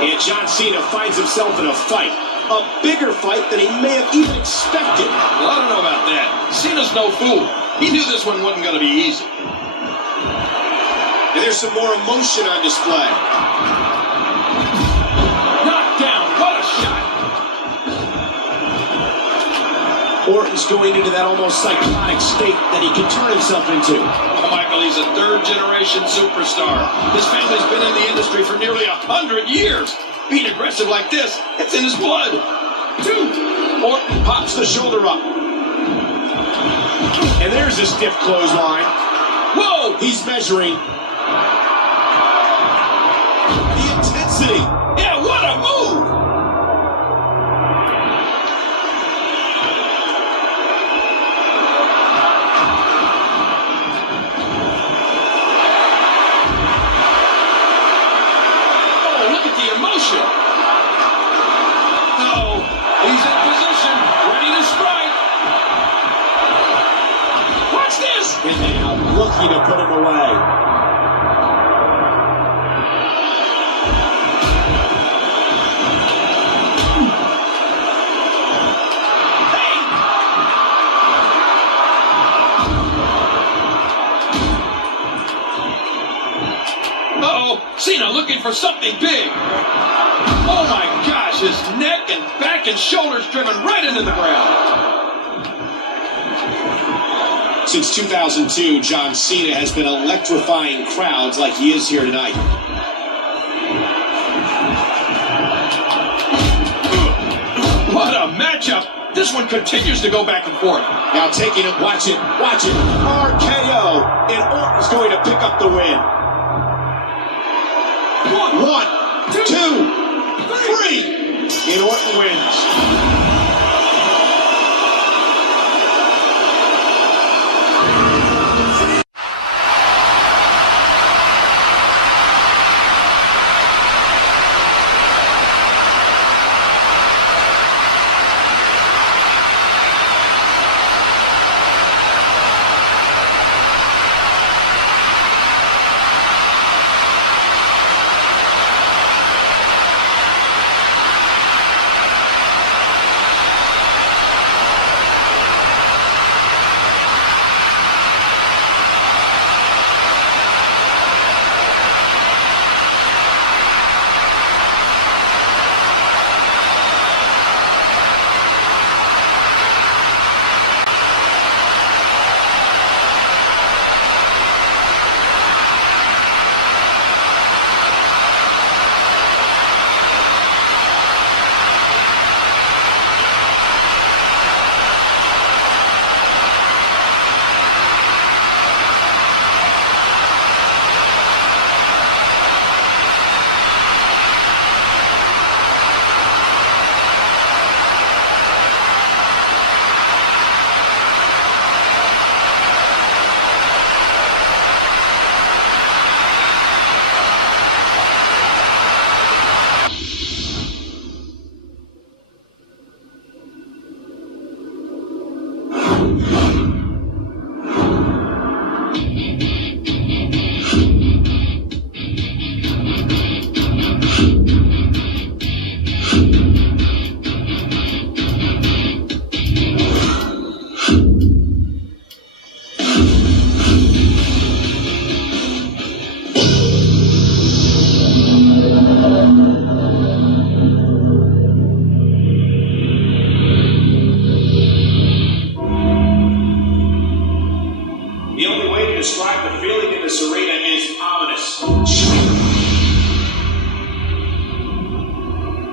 And John Cena finds himself in a fight. A bigger fight than he may have even expected. Well, I don't know about that. Cena's no fool. He knew this one wasn't going to be easy. And there's some more emotion on display. Knocked down. What a shot. Orton's going into that almost psychotic state that he can turn himself into. Oh, Michael, he's a third-generation superstar. His family's been in the industry for nearly 100 years. Being aggressive like this, it's in his blood. 2. Orton pops the shoulder up. And there's a stiff clothesline. Whoa! He's measuring. The intensity. Yeah, what a move! Oh, look at the emotion. Oh, he's in position, ready to strike. Watch this! And now looking to put him away. Cena looking for something big. Oh my gosh, his neck and back and shoulders driven right into the ground. Since 2002, John Cena has been electrifying crowds like he is here tonight. What a matchup. This one continues to go back and forth. Now taking it, watch it. RKO, and Orton's going to pick up the win. 1, 2, 3, and Orton wins.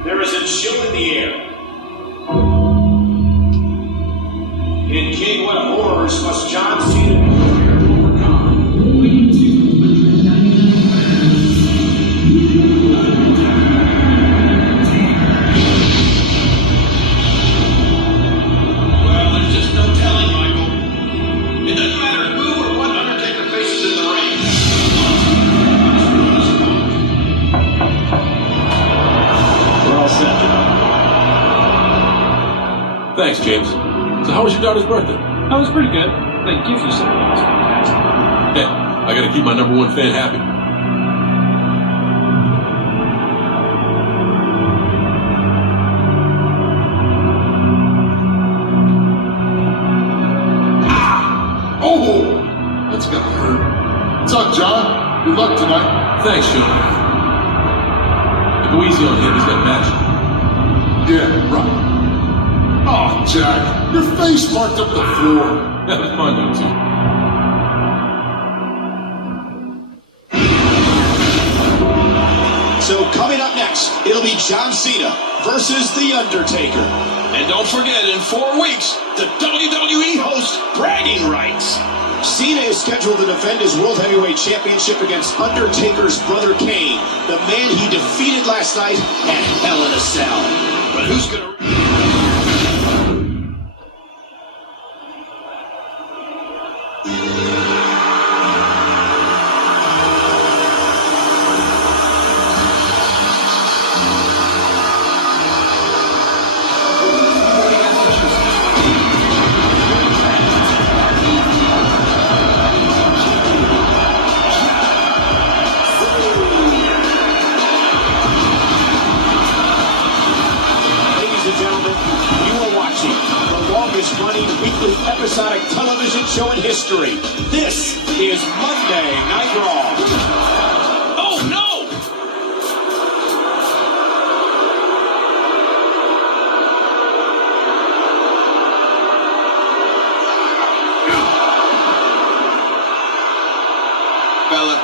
There is a chill in the air. In King, what horrors must John Cena prepare to overcome? Well, there's just no telling, Michael. It doesn't matter who or what Undertaker faces in the ring. We're all set, John. Thanks, James. So how was your daughter's birthday? That was pretty good. The gift you sent me was fantastic. Hey, I gotta keep my #1 fan happy. Oh, that's gonna hurt. What's up, John? Good luck tonight. Thanks, Sean. But go easy on him, he's got a match. Yeah, right. Oh, Jack, your face marked up the floor. Have fun, you two. So coming up next, it'll be John Cena versus The Undertaker. And don't forget, in 4 weeks, the WWE hosts bragging rights. Cena is scheduled to defend his World Heavyweight Championship against Undertaker's brother Kane, the man he defeated last night at Hell in a Cell. But who's gonna... running weekly episodic television show in history. This is Monday Night Raw. Oh, no! Fella,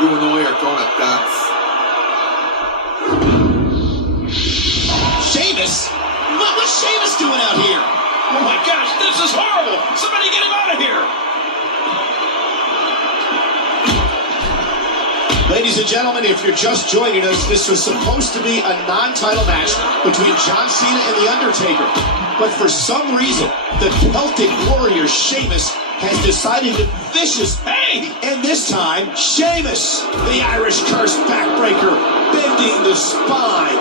you and I are gonna dance. Sheamus? What's Sheamus doing out here? Oh my gosh, this is horrible! Somebody get him out of here! Ladies and gentlemen, if you're just joining us, this was supposed to be a non-title match between John Cena and The Undertaker. But for some reason, the Celtic warrior Sheamus has decided to hey! And this time, Sheamus, the Irish curse backbreaker, bending the spine.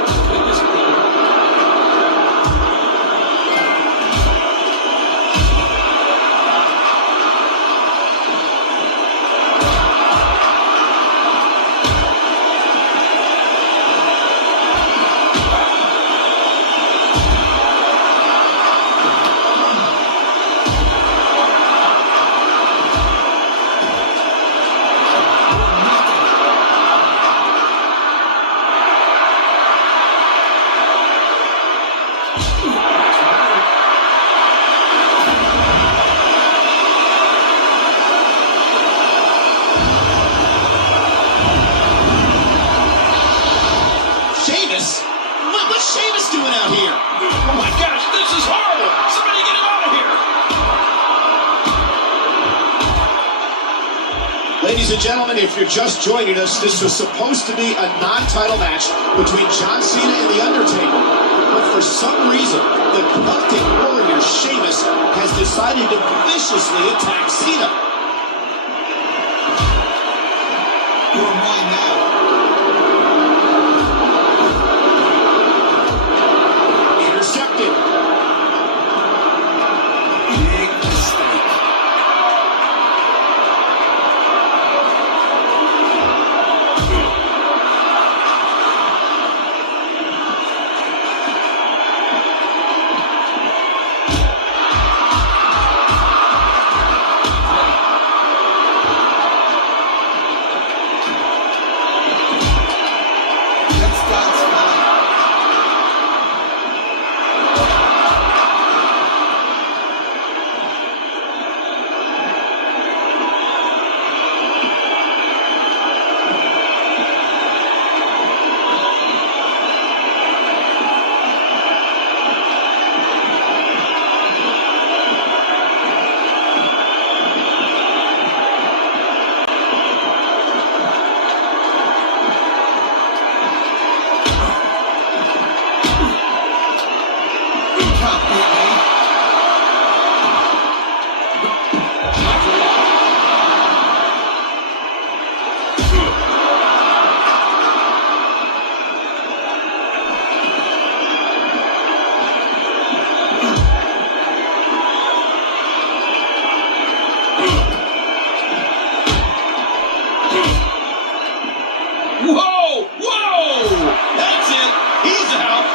What's Sheamus doing out here? Oh my gosh, this is horrible! Somebody get him out of here! Ladies and gentlemen, if you're just joining us, this was supposed to be a non-title match between John Cena and The Undertaker. But for some reason, the Celtic warrior Sheamus has decided to viciously attack Cena. You're mine now. Intercepted. Big mistake. Whoa! Whoa! That's it! He's out!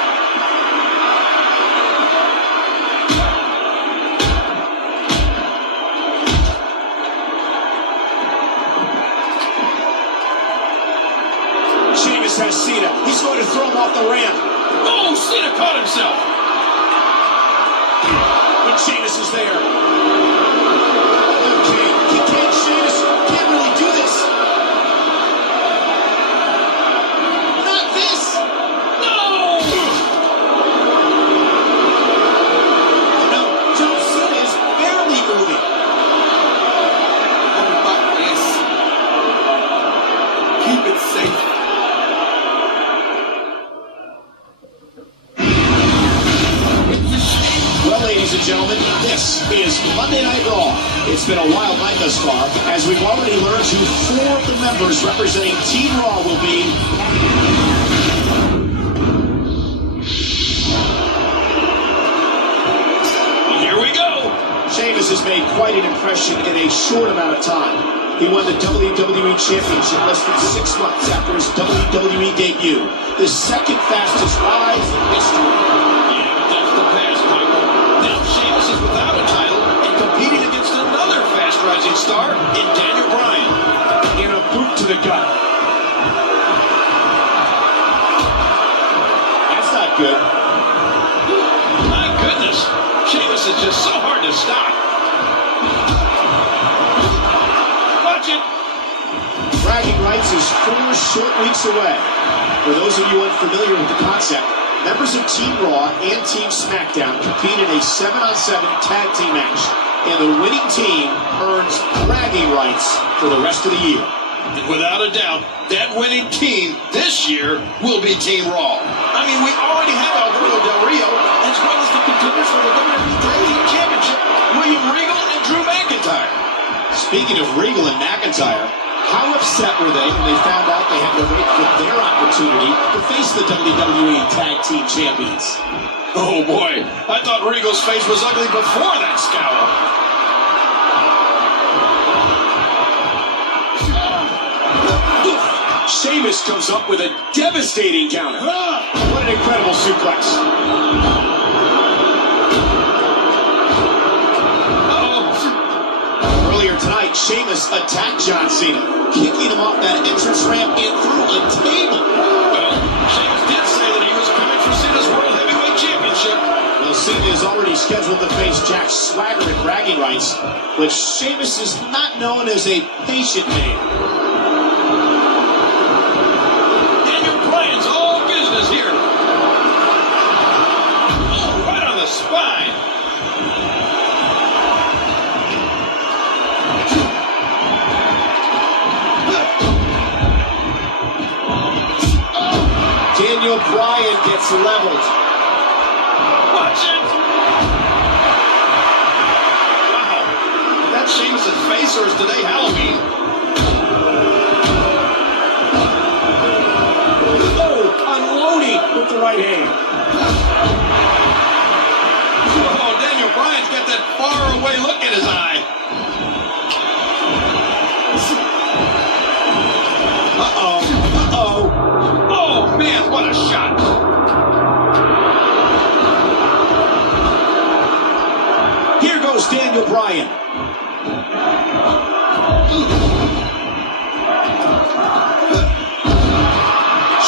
Sheamus has Cena. He's going to throw him off the ramp. Oh, Cena caught himself! and Sheamus is there. Okay, can Sheamus can't really do this. Not this. No! Oh no, John Cena is barely moving. Oh, but yes. Keep it safe. Well, ladies and gentlemen, this is Monday Night Raw. It's been a wild night thus far, as we've already learned who 4 of the members representing Team Raw will be. Here we go. Sheamus has made quite an impression in a short amount of time. He won the WWE Championship less than 6 months after his WWE debut, the second fastest rise in history. Sheamus is without a title and competing against another fast rising star in Daniel Bryan. In a boot to the gut. That's not good. My goodness, Sheamus is just so hard to stop. Watch it. Bragging rights is 4 short weeks away. For those of you unfamiliar with the concept, members of Team Raw and Team SmackDown compete in a 7-on-7 tag team match, and the winning team earns bragging rights for the rest of the year. And without a doubt, that winning team this year will be Team Raw. I mean, we already have Alberto Del Rio, as well as the contenders for the WWE Tag Team Championship, William Regal and Drew McIntyre. Speaking of Regal and McIntyre, how upset were they when they found out they had to wait for their opportunity to face the WWE Tag Team Champions? Oh boy, I thought Regal's face was ugly before that scowl. Sheamus comes up with a devastating counter. What an incredible suplex. Earlier tonight, Sheamus attacked John Cena, kicking him off that entrance ramp and through a table. Well, Sheamus did say that he was coming for Cena's World Heavyweight Championship. Well, Cena is already scheduled to face Jack Swagger in bragging rights, but Sheamus is not known as a patient man. Daniel Bryan's all business here. Oh, right on the spine. Daniel Bryan gets leveled. Watch it. Wow. That's Sheamus' face, or is today Halloween? Unloading with the right hand. Oh, Daniel Bryan's got that far away look in his eye. Uh-oh. Uh-oh. Oh, man, what a shot. Here goes Daniel Bryan.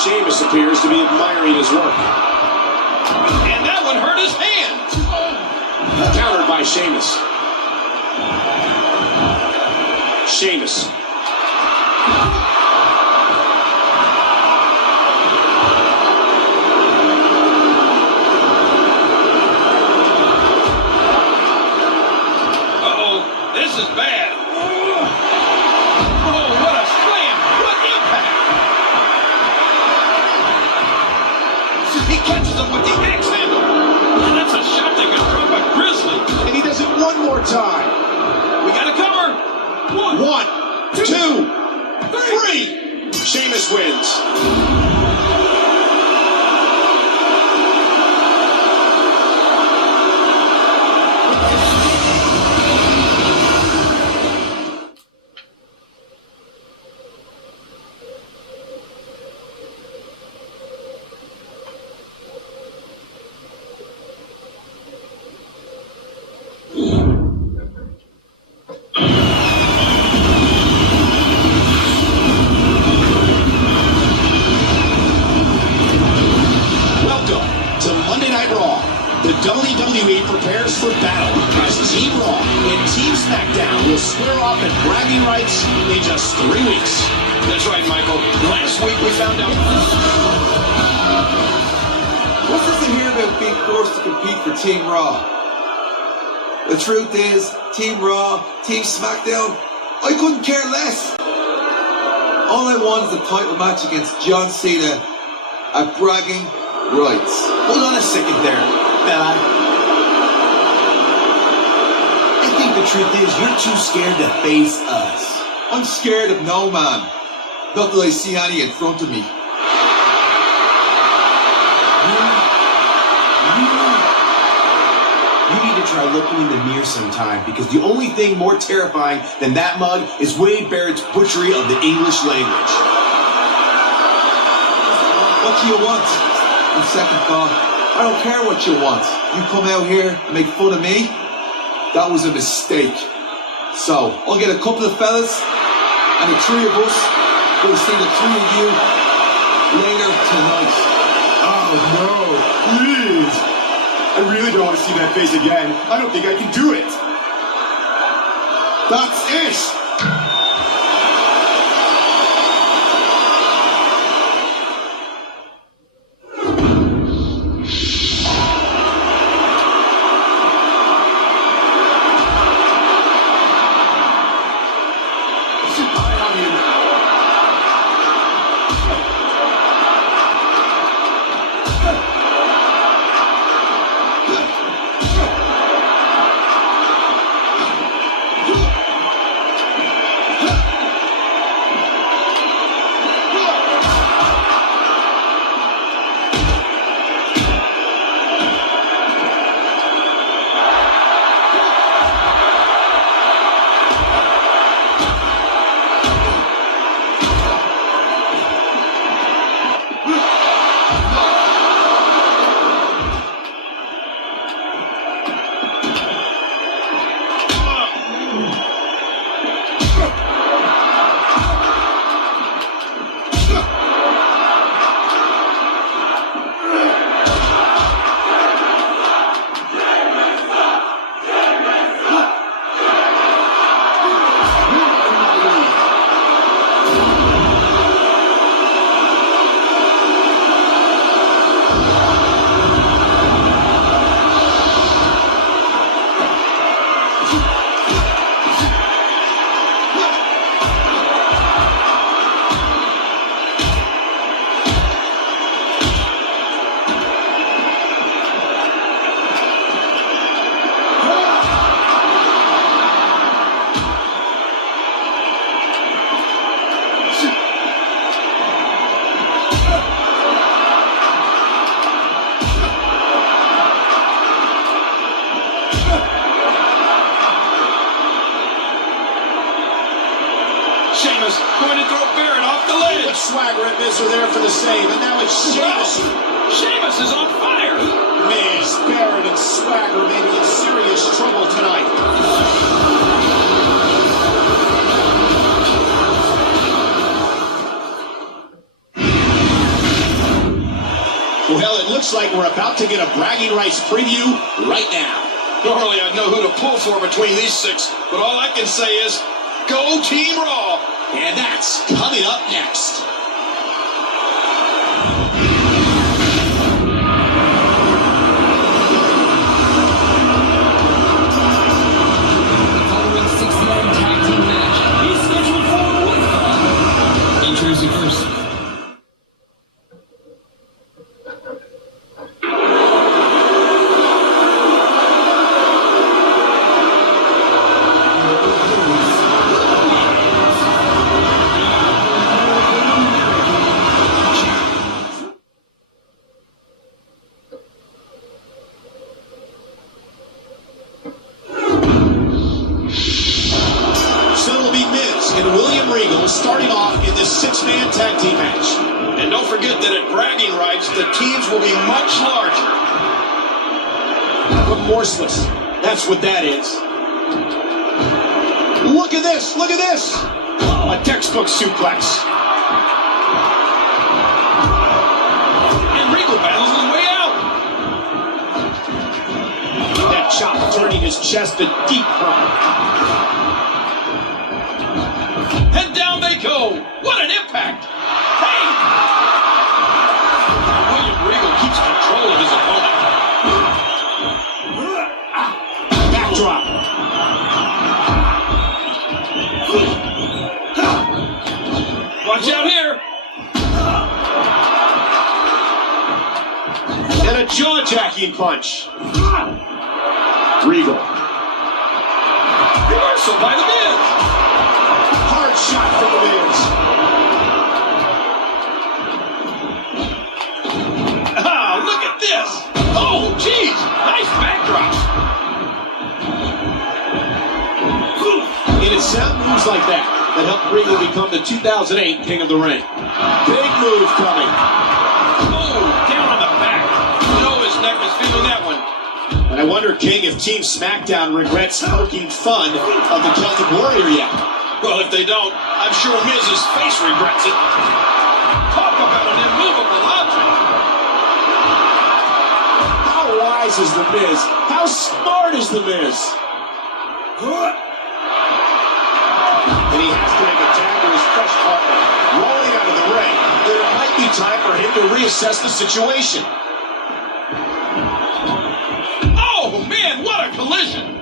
Sheamus appears to be admiring his work. And that one hurt his hand. Countered by Sheamus. Sheamus. Uh-oh, this is bad. Oh, what a slam. What impact. He catches him with the axe handle. And that's a shot that can drop a grizzly. And he does it one more time. We got to cover. 1, 2, 3. Sheamus wins. SmackDown will square off at bragging rights in just 3 weeks. That's right, Michael. Last week we found out. What's this in here about being forced to compete for Team Raw? The truth is, Team Raw, Team SmackDown, I couldn't care less. All I want is a title match against John Cena at bragging rights. Hold on a second there, Bella. I think the truth is you're too scared to face us. I'm scared of no man. Not that I see any in front of me. You need to try looking in the mirror sometime, because the only thing more terrifying than that mug is Wade Barrett's butchery of the English language. What do you want? On second thought, I don't care what you want. You come out here and make fun of me? That was a mistake. So, I'll get a couple of fellas, and the three of us will see the three of you later tonight. Oh no, please! I really don't want to see that face again. I don't think I can do it. That's it! Sheamus going to throw Barrett off the ledge. But Swagger and Miz are there for the save, and now it's Sheamus. Sheamus is on fire. Miz, Barrett, and Swagger may be in serious trouble tonight. Well, it looks like we're about to get a bragging rights preview right now. Normally I'd know who to pull for between these six, but all I can say is, go Team Raw! And that's coming up next. The following 6-man tag team match is scheduled for one fall. Introducing first. Starting off in this 6-man tag team match. And don't forget that at bragging rights, the teams will be much larger. Remorseless. That's what that is. Look at this. Look at this. A textbook suplex. And Regal battles his way out. That chop turning his chest a deep hurt. And down they go. What an impact. Hey! William Regal keeps control of his opponent. Backdrop. Watch out here. And a jaw-jacking punch. Regal. Reversal by the Miz. Hard shot from the Miz. Ah, look at this. Oh, geez. Nice backdrop. And it's sound moves like that helped Regal become the 2008 King of the Ring. Big move coming. Oh, down on the back. You know his neck is feeling that one. And I wonder, King, if Team SmackDown regrets poking fun of the Celtic Warrior yet. Well, if they don't, I'm sure Miz's face regrets it. Talk about an immovable object. How wise is the Miz? How smart is the Miz? And he has to make a tag to his fresh partner. Rolling out of the ring, there might be time for him to reassess the situation. Oh, man, what a collision.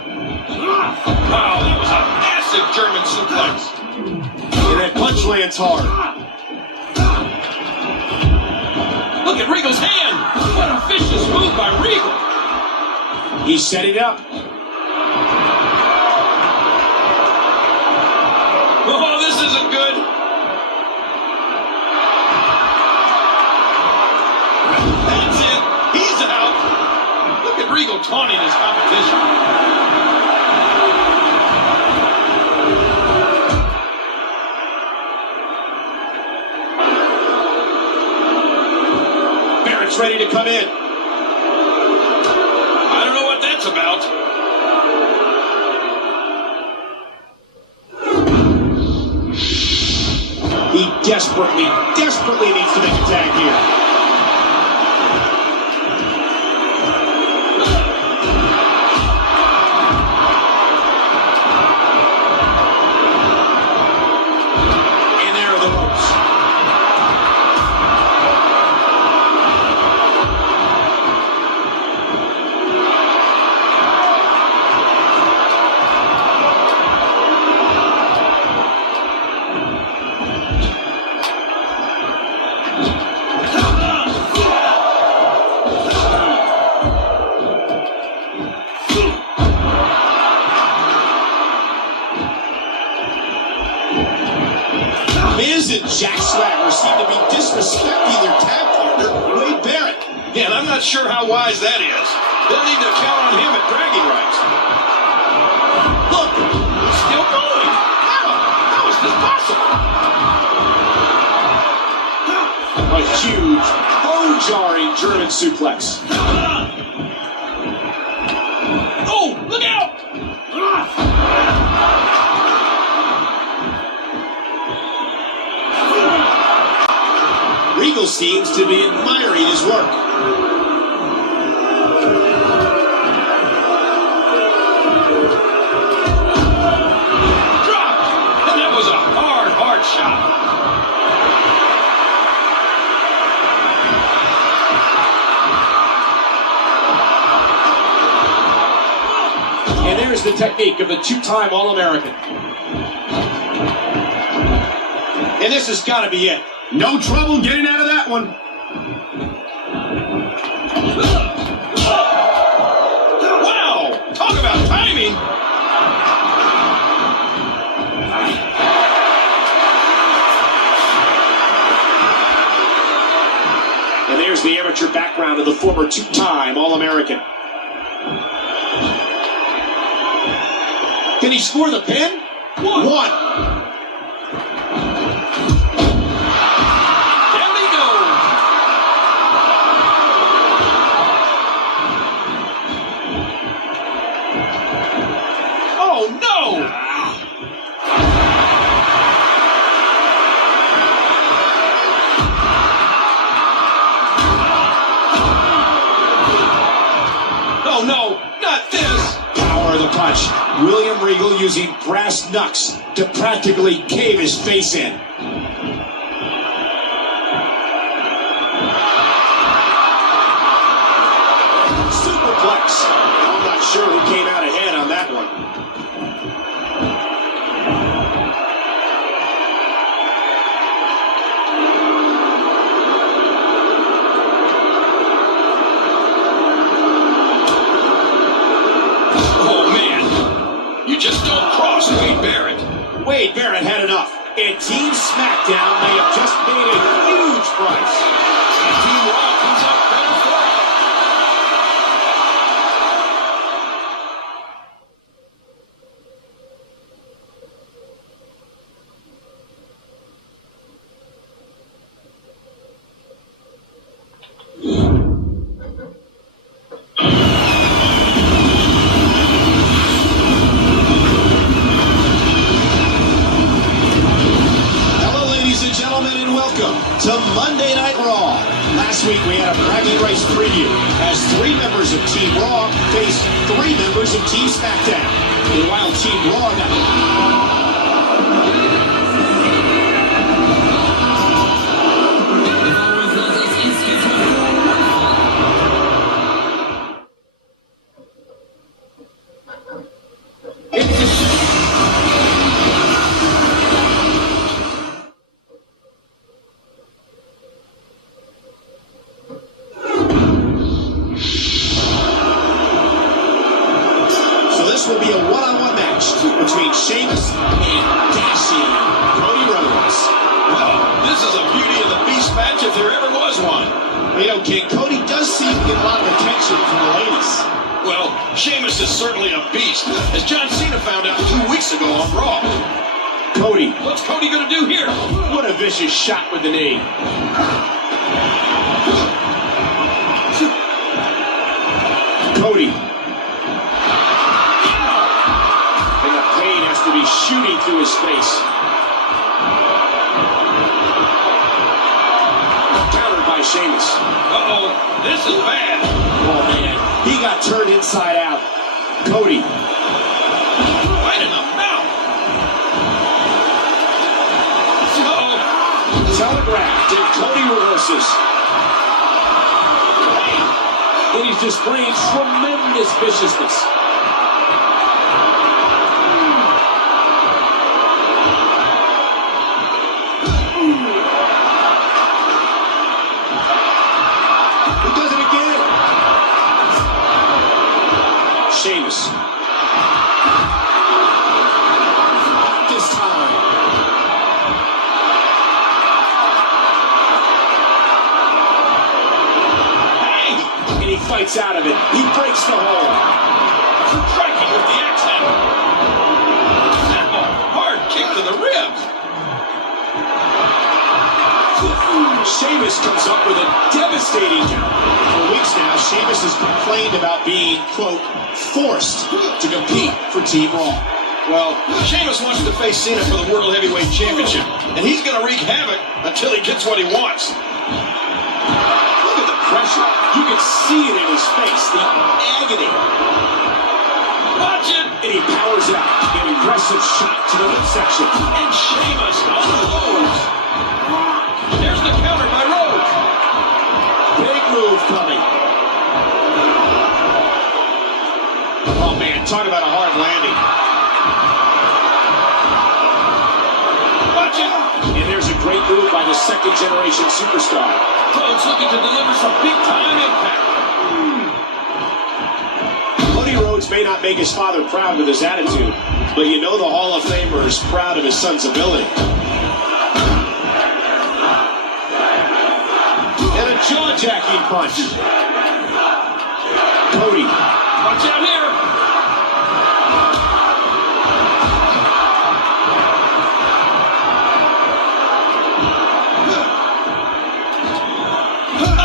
Wow, that was a massive German suplex. And that punch lands hard. Look at Regal's hand. What a vicious move by Regal. He's setting up. Oh, this isn't good. That's it. He's out. Look at Regal taunting his competition. Barrett's ready to come in. I don't know what that's about. He desperately needs to make a tag here. And there are the ropes. Miz and Jack Swagger seem to be disrespecting their tag partner, Wade Barrett. Yeah, and I'm not sure how wise that is. They'll need to count on him at bragging rights. Look, he's still going. How is this possible? A huge, bone-jarring German suplex. Oh, look out! Regal seems to be admiring his work. Dropped! And that was a hard shot. And there's the technique of the two-time All-American. And this has got to be it. No trouble getting out of that one. Wow! Talk about timing! And there's the amateur background of the former two-time All-American. Can he score the pin? One. Down he goes. Oh no! Oh no, not this! Regal using brass knucks to practically cave his face in. Superplex. I'm not sure who came out ahead on that one. You just don't cross Wade Barrett. Wade Barrett had enough. And Team SmackDown may have just paid a huge price. And Team Raw comes out better for it. To Monday Night Raw. Last week we had a bragging rights preview as 3 members of Team Raw faced 3 members of Team SmackDown. And while Team Raw got... This will be a one-on-one match between Sheamus and dashing Cody Rhodes. Well, this is a Beauty of the Beast match if there ever was one. You know, King, Cody does seem to get a lot of attention from the ladies. Well, Sheamus is certainly a beast, as John Cena found out 2 weeks ago on Raw. Cody. What's Cody going to do here? What a vicious shot with the knee. Cody. To be shooting through his face. Countered by Sheamus. Uh-oh, this is bad. Oh, man. He got turned inside out. Cody. Right in the mouth. Uh-oh. Telegraphed, and Cody reverses. And he's displaying tremendous viciousness. Sheamus. This time. Hey! And he fights out of it. He breaks the hold. Striking with the axe handle. Hard kick to the ribs. Sheamus comes up with a devastating count. For weeks now, Sheamus has complained about being, quote, forced to compete for Team Raw. Well, Sheamus wants to face Cena for the World Heavyweight Championship, and he's going to wreak havoc until he gets what he wants. Look at the pressure. You can see it in his face, the agony. Watch it! And he powers out. An aggressive shot to the midsection. And Sheamus unloads. There's the counter by Rhodes. Big move coming. Oh, man, talk about a hard landing. Watch it. And there's a great move by the second-generation superstar. Rhodes looking to deliver some big-time impact. Cody Rhodes may not make his father proud with his attitude, but you know the Hall of Famer is proud of his son's ability. And a jaw-jacking punch. Cody. Watch out here.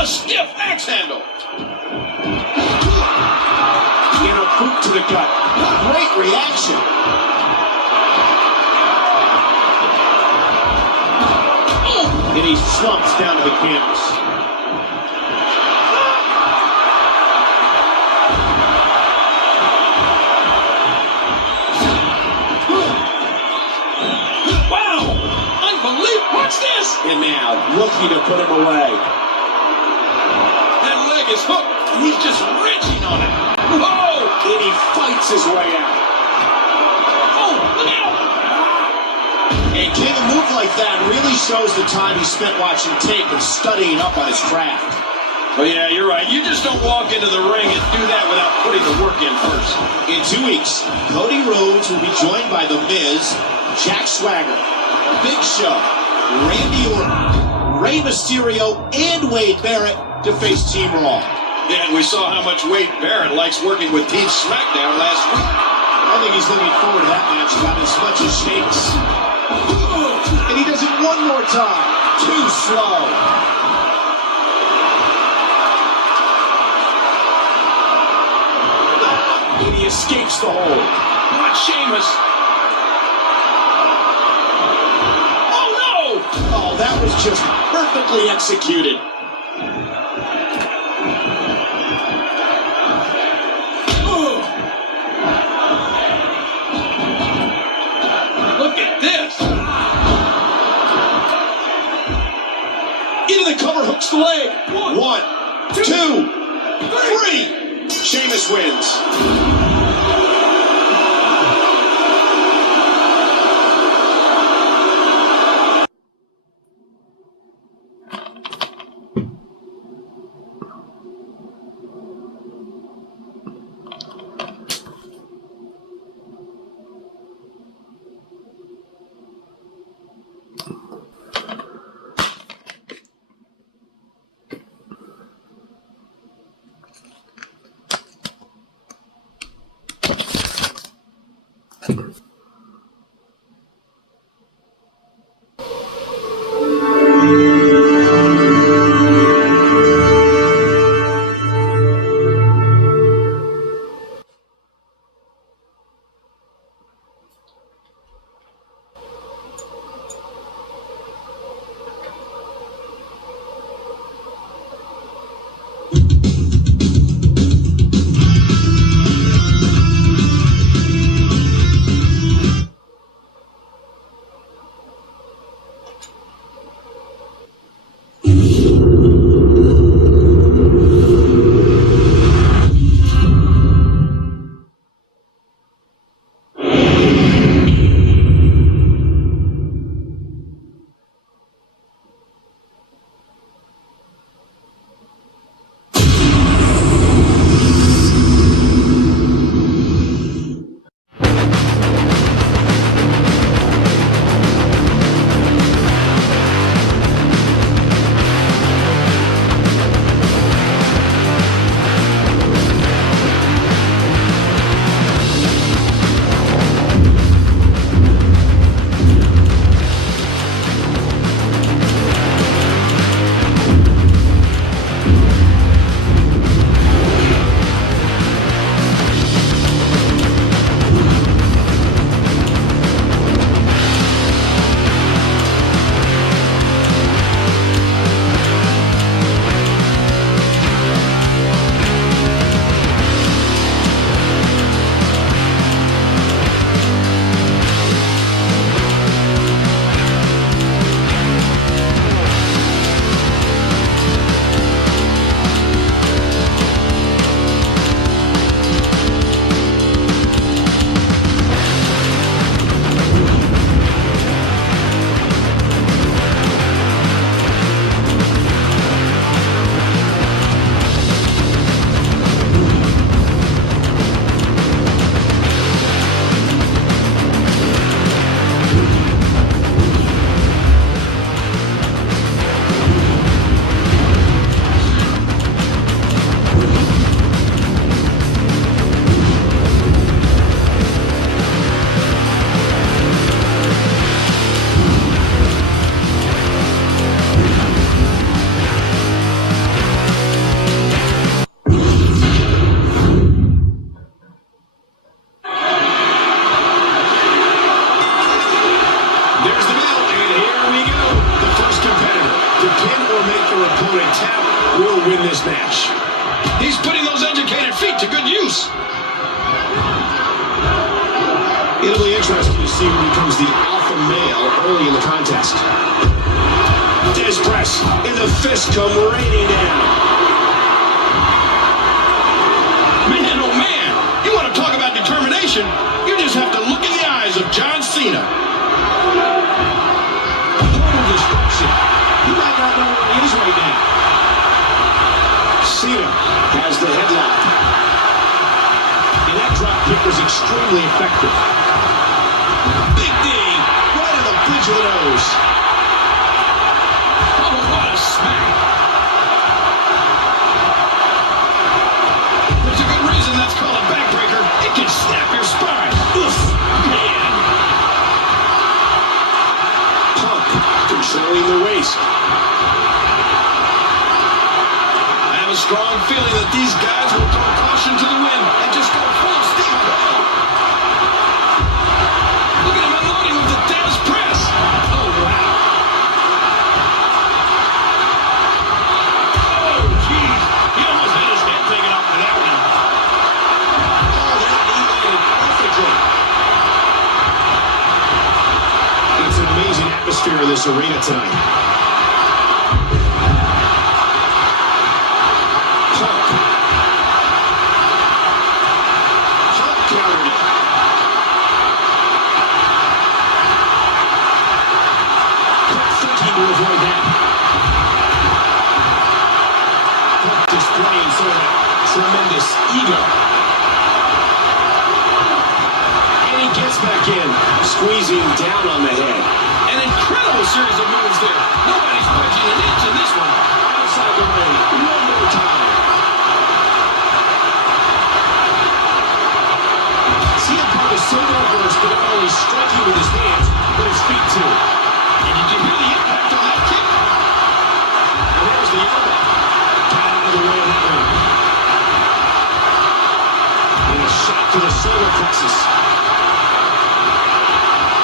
A stiff axe handle. And a boot to the gut. Great reaction. And he slumps down to the canvas. Watch this. And now, looking to put him away. That leg is hooked. He's just wrenching on it. Whoa! And he fights his way out. Oh, look out! And King, a move like that really shows the time he spent watching tape and studying up on his craft. Well, yeah, you're right. You just don't walk into the ring and do that without putting the work in first. In 2 weeks, Cody Rhodes will be joined by The Miz, Jack Swagger, Big Show, Randy Orton, Rey Mysterio, and Wade Barrett to face Team Raw. Yeah, and we saw how much Wade Barrett likes working with Team SmackDown last week. I think he's looking forward to that match about as much as Sheamus. And he does it one more time. Too slow. And he escapes the hold. Watch Sheamus. Oh, no! Oh, that was just perfectly executed. Look at this. Into the cover, hooks the leg. 1, 2, 3. Sheamus wins. It'll be interesting to see who becomes the alpha male early in the contest. Des press, and the fist come raining down. Man, oh man, you want to talk about determination? You just have to look in the eyes of John Cena. Total destruction. He might not know where he is right now. Cena has the headlock. And that drop kick was extremely effective. Big knee, right on the bridge of the nose. Oh, what a smack. There's a good reason that's called a backbreaker. It can snap your spine. Oof, man. Punk controlling the waist. I have a strong feeling that these guys will throw caution to the wind and just go full steam ahead. Look at him unloading with the Des press. Oh, wow. Oh, geez. He almost had his head taken off with that one. Oh, that knee landed perfectly. It's an amazing atmosphere in this arena tonight. Punk countered it. Punk thinking to avoid that. Punk displaying sort of tremendous ego. And he gets back in, squeezing down on the head. An incredible series of moves there. Nobody's budging an inch in this one. Outside the ring, one more time. CM Punk is so well-versed that not only striking with his hands, but his feet too. And did you hear the impact on that kick? And there's the elbow. Got out of the way of that one. And a shot to the solar plexus.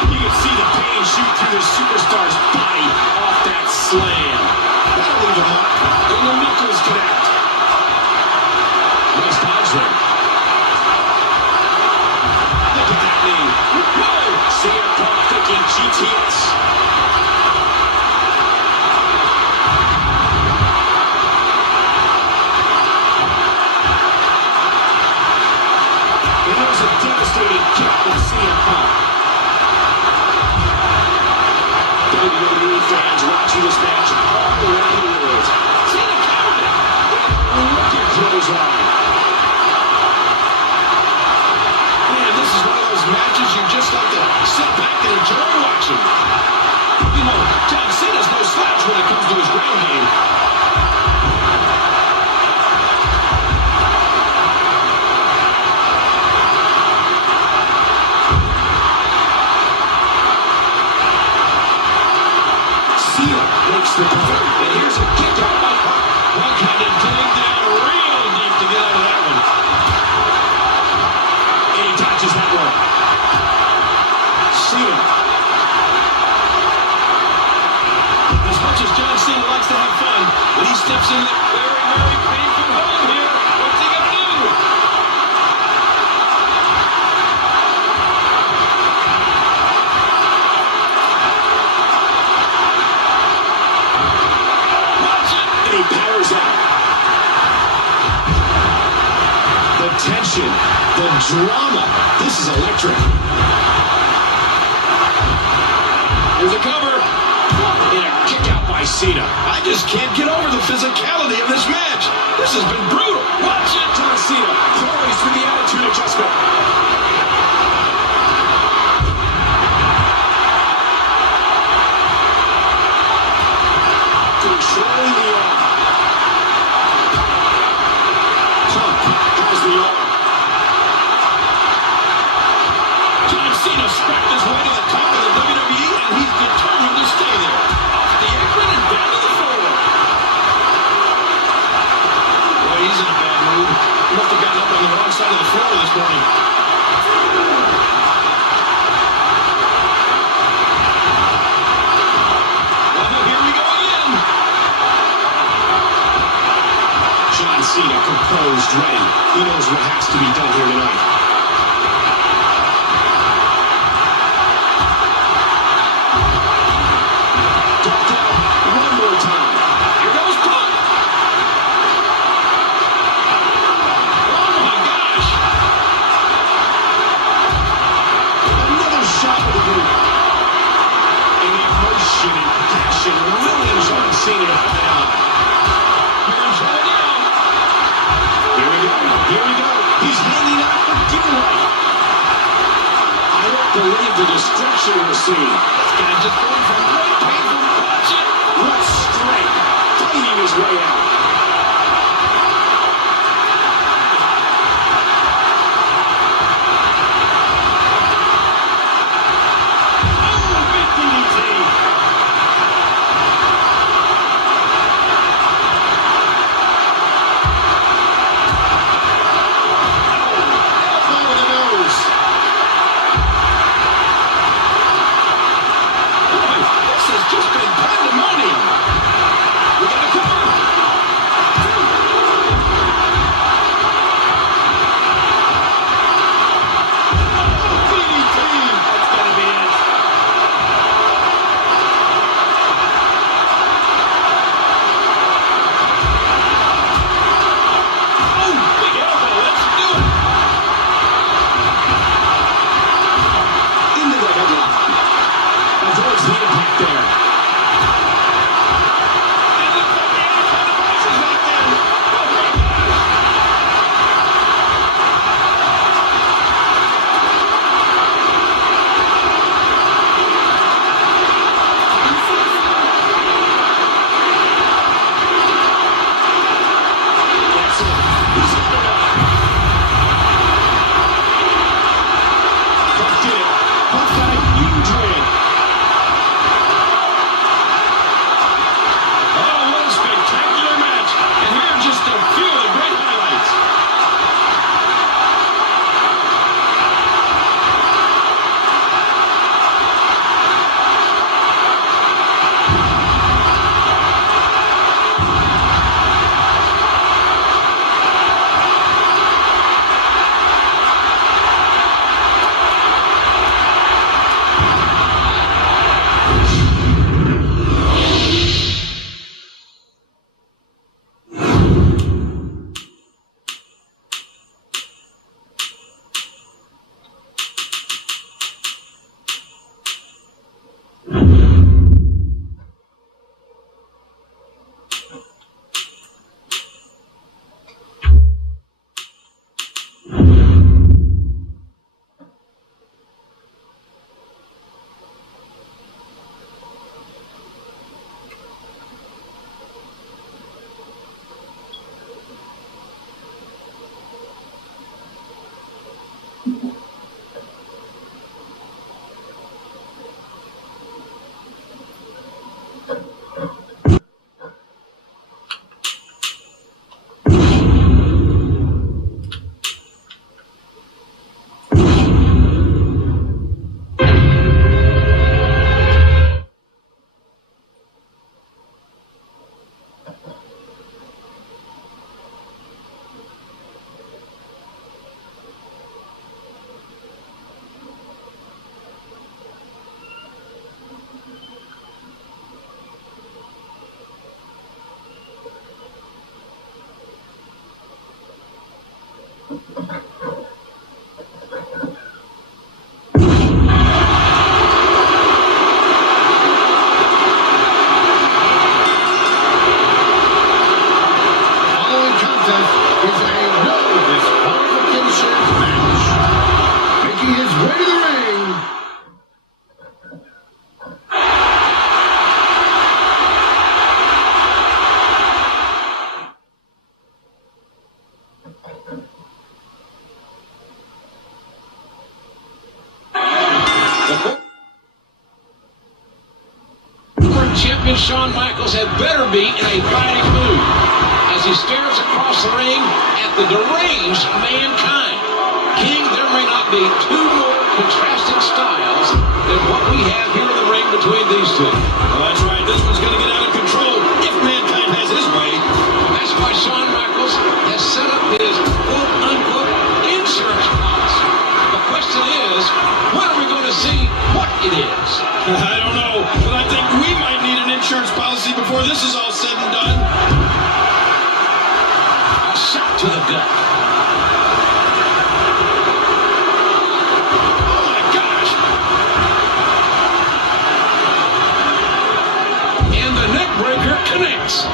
You can see the pain shoot through this superstar's body off that slam. That'll leave a mark. And the knuckles connect. Nice dodge there. Look at that knee. Whoa! CM Punk thinking GTS. And there's a devastating kick from CM Punk. WWE fans watching this match all around the world. Cena countered it. Wicked clothesline. Man, this is one of those matches you just like to sit back and enjoy watching. You know, John Cena's no slouch when it comes to his ground game. Cena makes the cover. And here's a kick out by Punk. Punk had to dig down real deep to get out of that one. And he dodges that one. Cena. As much as John Cena likes to have fun, when he steps in that very, very painful hole here, what's he going to do? Watch it! And he powers out. The tension, the drama. This is electric. Here's a cover. And a kick out by Cena. I just can't get over the physicality of this match. This has been brutal. Watch it. John Cena poised with the attitude adjustment. Controlling the arm. Punk has the arm. John Cena scrapped his way to the top of the WWE, and he's determined to stay there. Off the apron and down to the floor. Boy, he's in a bad mood. He must have gotten up on the wrong side of the floor this morning. Well, here we go again. John Cena composed, ready. He knows what has to be done here tonight. Ducked out, one see. This guy's just going from great pain from punching. What strength, fighting his way out. Champion Shawn Michaels had better be in a fighting mood as he stares across the ring at the deranged Mankind. King, there may not be two more contrasting styles than what we have here in the ring between these two. Well, that's right. This one's going to get out of control if Mankind has his way. And that's why Shawn Michaels has set up his quote-unquote insurance policy. The question is, when are we going to see what it is? I don't know, but I think we might need an insurance policy before this is all said and done. A shot to the gut. Oh my gosh! And the neck breaker connects.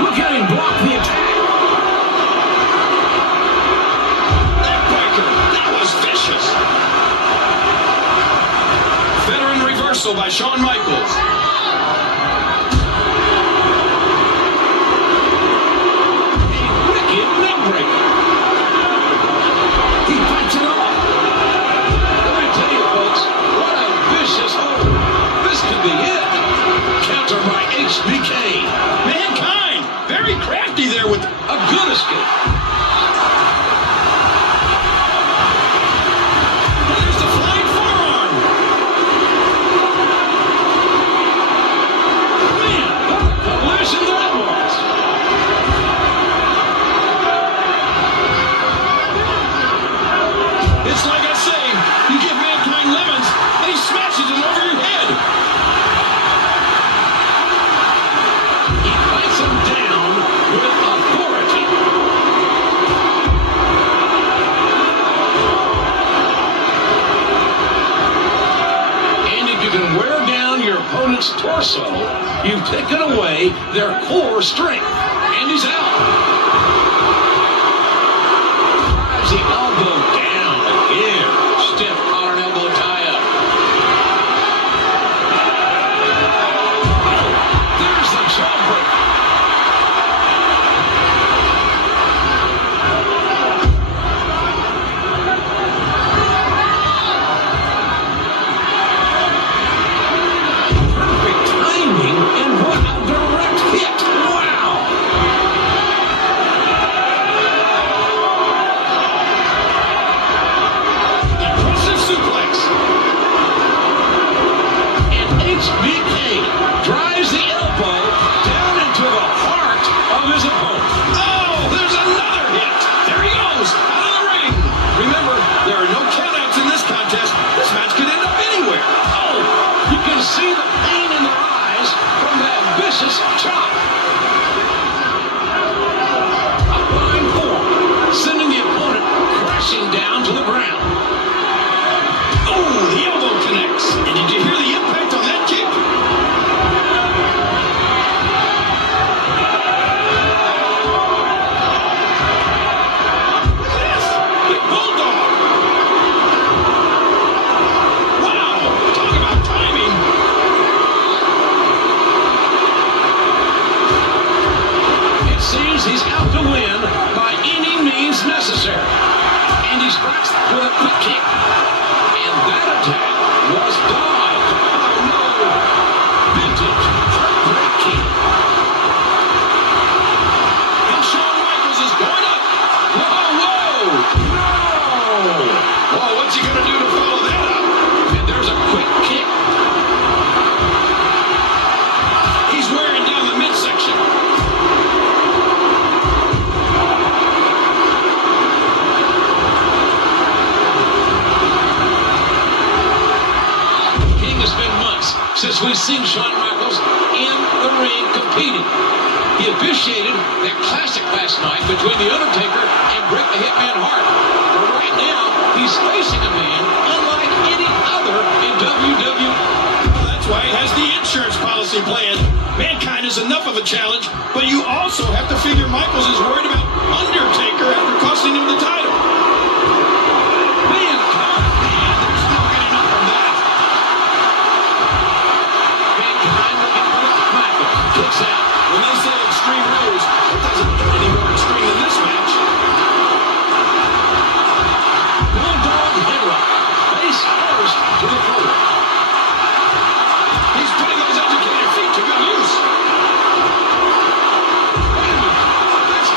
Look at him block the attack. Neck breaker! That was vicious! reversal by Shawn Michaels. A wicked neck breaker. He fights it off. Let me tell you, folks, what a vicious hold. This could be it. Counter by HBK. Mankind, very crafty there with a good escape. There's the flying forearm. Man, what a collision that was. It's like I say, you give Mankind lemons, and he smashes them over your head. He fights him down with authority. And if you can wear down your opponent's torso, you've taken away their core strength. And he's out. Drives the elbow down again. Stiff collar and elbow tie-up. There's the jawbreaker. Perfect timing, and what a direct hit. Wow. Impressive suplex. And HBK drives the elbow down into the heart of his opponent. Oh, there's another hit. There he goes, out of the ring. Remember, there are no countouts in this contest. This match could end up anywhere. Oh, you can see the pain in their eyes from that vicious chop. A fine form, sending the opponent crashing down to the ground. Oh, the elbow connects. And did you hear the impact on that kick? Look at this. Big bulldog. Wow. Talk about timing. It seems he's out to win by any means necessary. And he strikes with a quick kick. And that attack was dodged. Oh no! Vintage heartbreaking. And Shawn Michaels is going up. Whoa, whoa! No! Whoa, what's he gonna do to follow that up? And there's a quick kick. He's wearing down the midsection. It's been months since we've seen Shawn Michaels in the ring competing. He officiated that classic last night between The Undertaker and Bret the Hitman Hart. But right now, he's facing a man unlike any other in WWE. Well, that's why he has the insurance policy plan. Mankind is enough of a challenge, but you also have to figure Michaels is worried about Undertaker after costing him the title. Mankind, man, they're still getting up from that. Kicks out. When they say extreme rules, it doesn't get any more extreme than this match. Bulldog headlock. Face first to the floor. He's putting those educated feet to good use. That's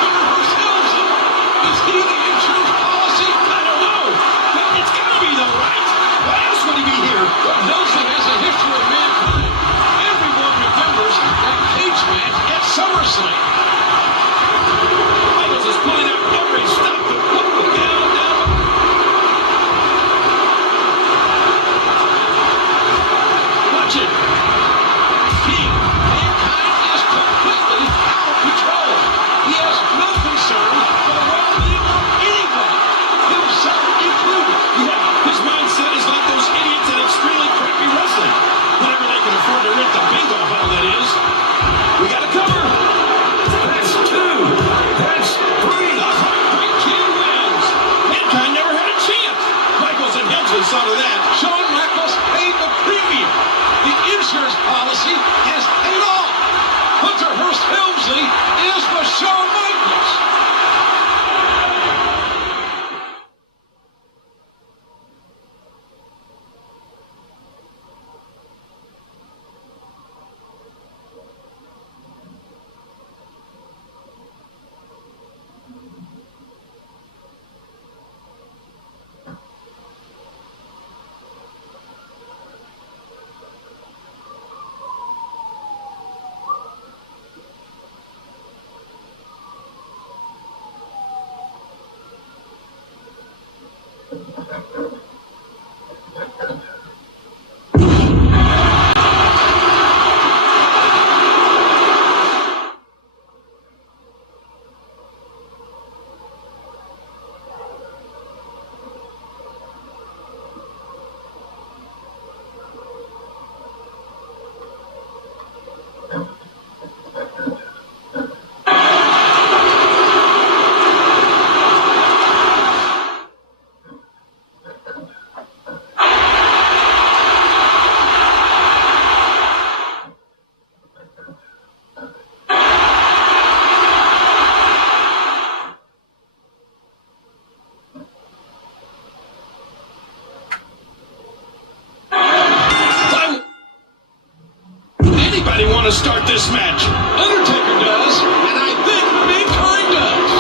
Anybody want to start this match? Undertaker does, and I think Mankind does.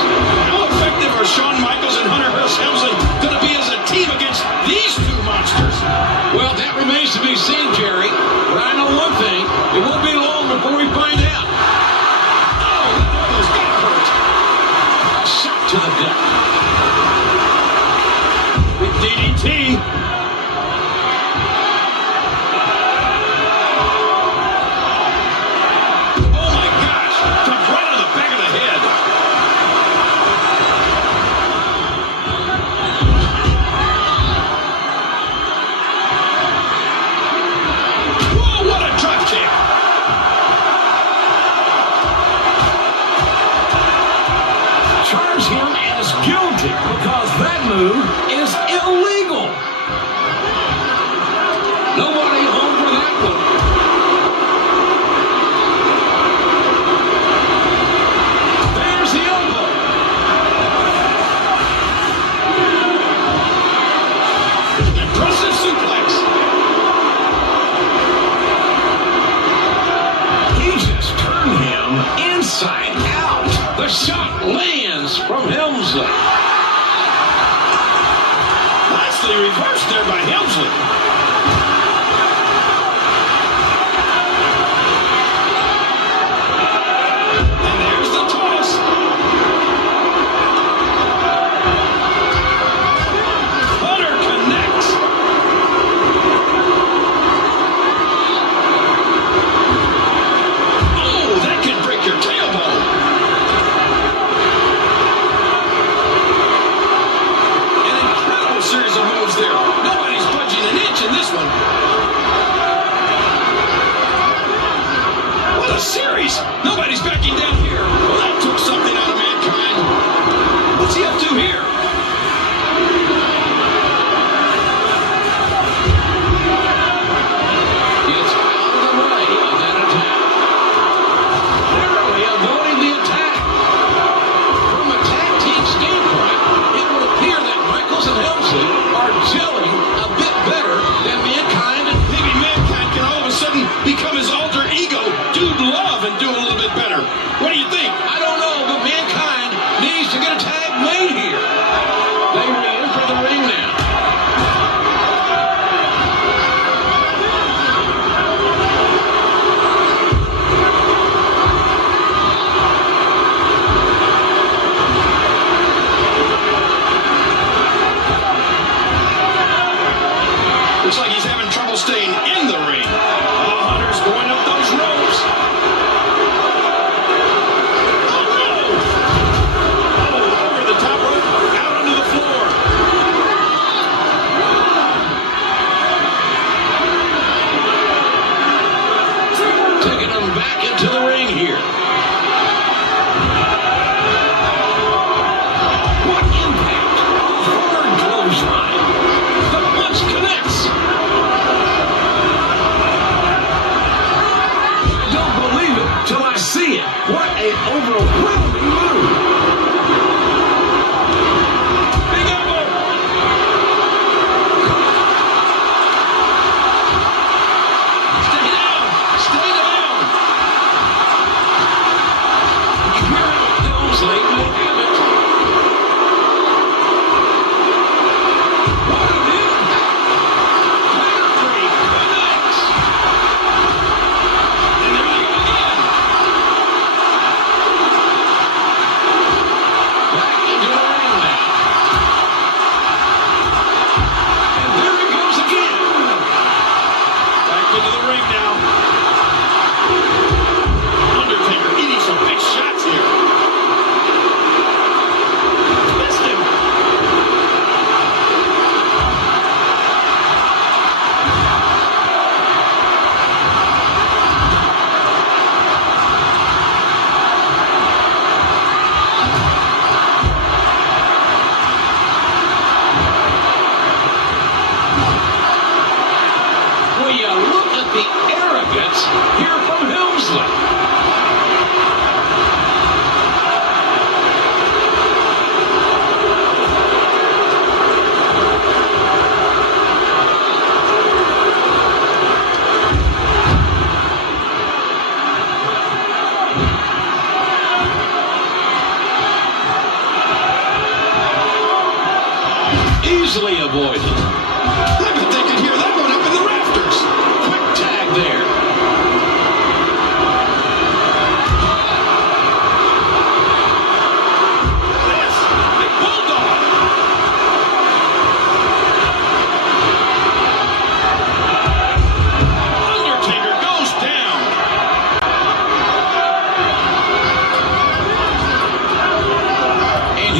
How effective are Shawn Michaels and Hunter Hearst Helmsley going to be as a team against these two monsters? Well, that remains to be seen, Jerry. But I know one thing. It won't be long before we find out. Oh, that elbow's got to hurt. A shot to the gut. Big DDT. Because that move is illegal. Nobody home for that one. There's the elbow. Impressive suplex. He just turned him inside out. The shot lands from Helmsley. Nicely reversed there by Helmsley. And there's the toss. Hunter connects. Oh, that can break your tailbone. Series of moves there. Nobody's budging an inch in this one. What a series! Nobody's backing down here. Well, that took something out of Mankind. What's he up to here? It's out of the way of that attack. Narrowly avoiding the attack. From a tag team standpoint, it would appear that Michaels and Helmsley are gelling a bit better than Mankind. Maybe Mankind can all of a sudden become his alter ego, Dude Love, and do a little bit better. What do you think? I don't know, but Mankind needs to get a tag made here. They re-enter the ring now. Looks like he's having trouble staying in the ring. Oh, Hunter's going up those ropes. Oh, no! Oh, over the top rope, out onto the floor. Taking them back into the ring here. What impact! Hard clothesline. The punch connects. Don't believe it till I see it. What an overwhelming move. Big elbow. Stay down. Stay down. You hear it? Helmsley will have it. What an impact. Henry connects. And there they go again.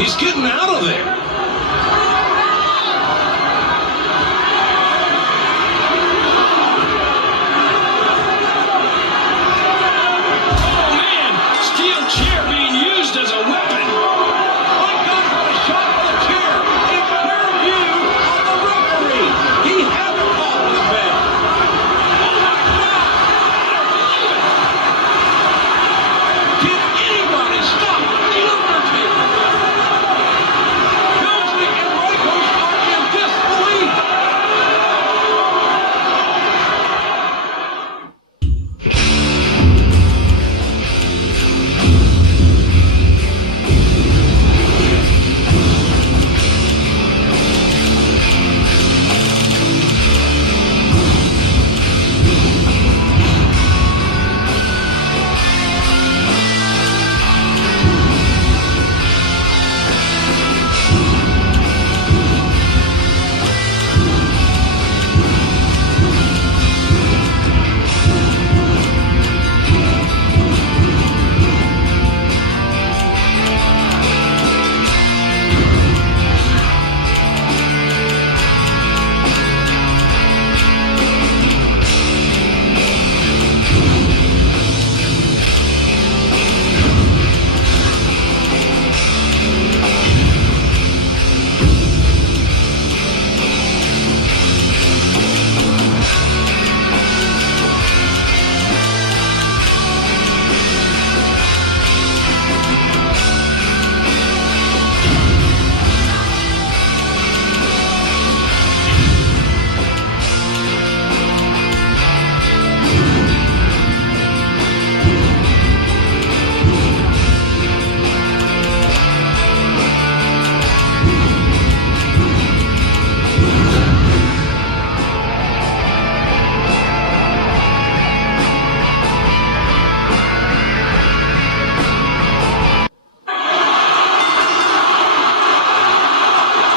He's getting out of there. Oh, man. Steel chair being used as a weapon. My God, what a shot for the chair. A clear view of the referee. He had the call for the bed. Oh, my God. I don't believe it. Can anybody stop The Undertaker? Helmsley and Michaels are in disbelief.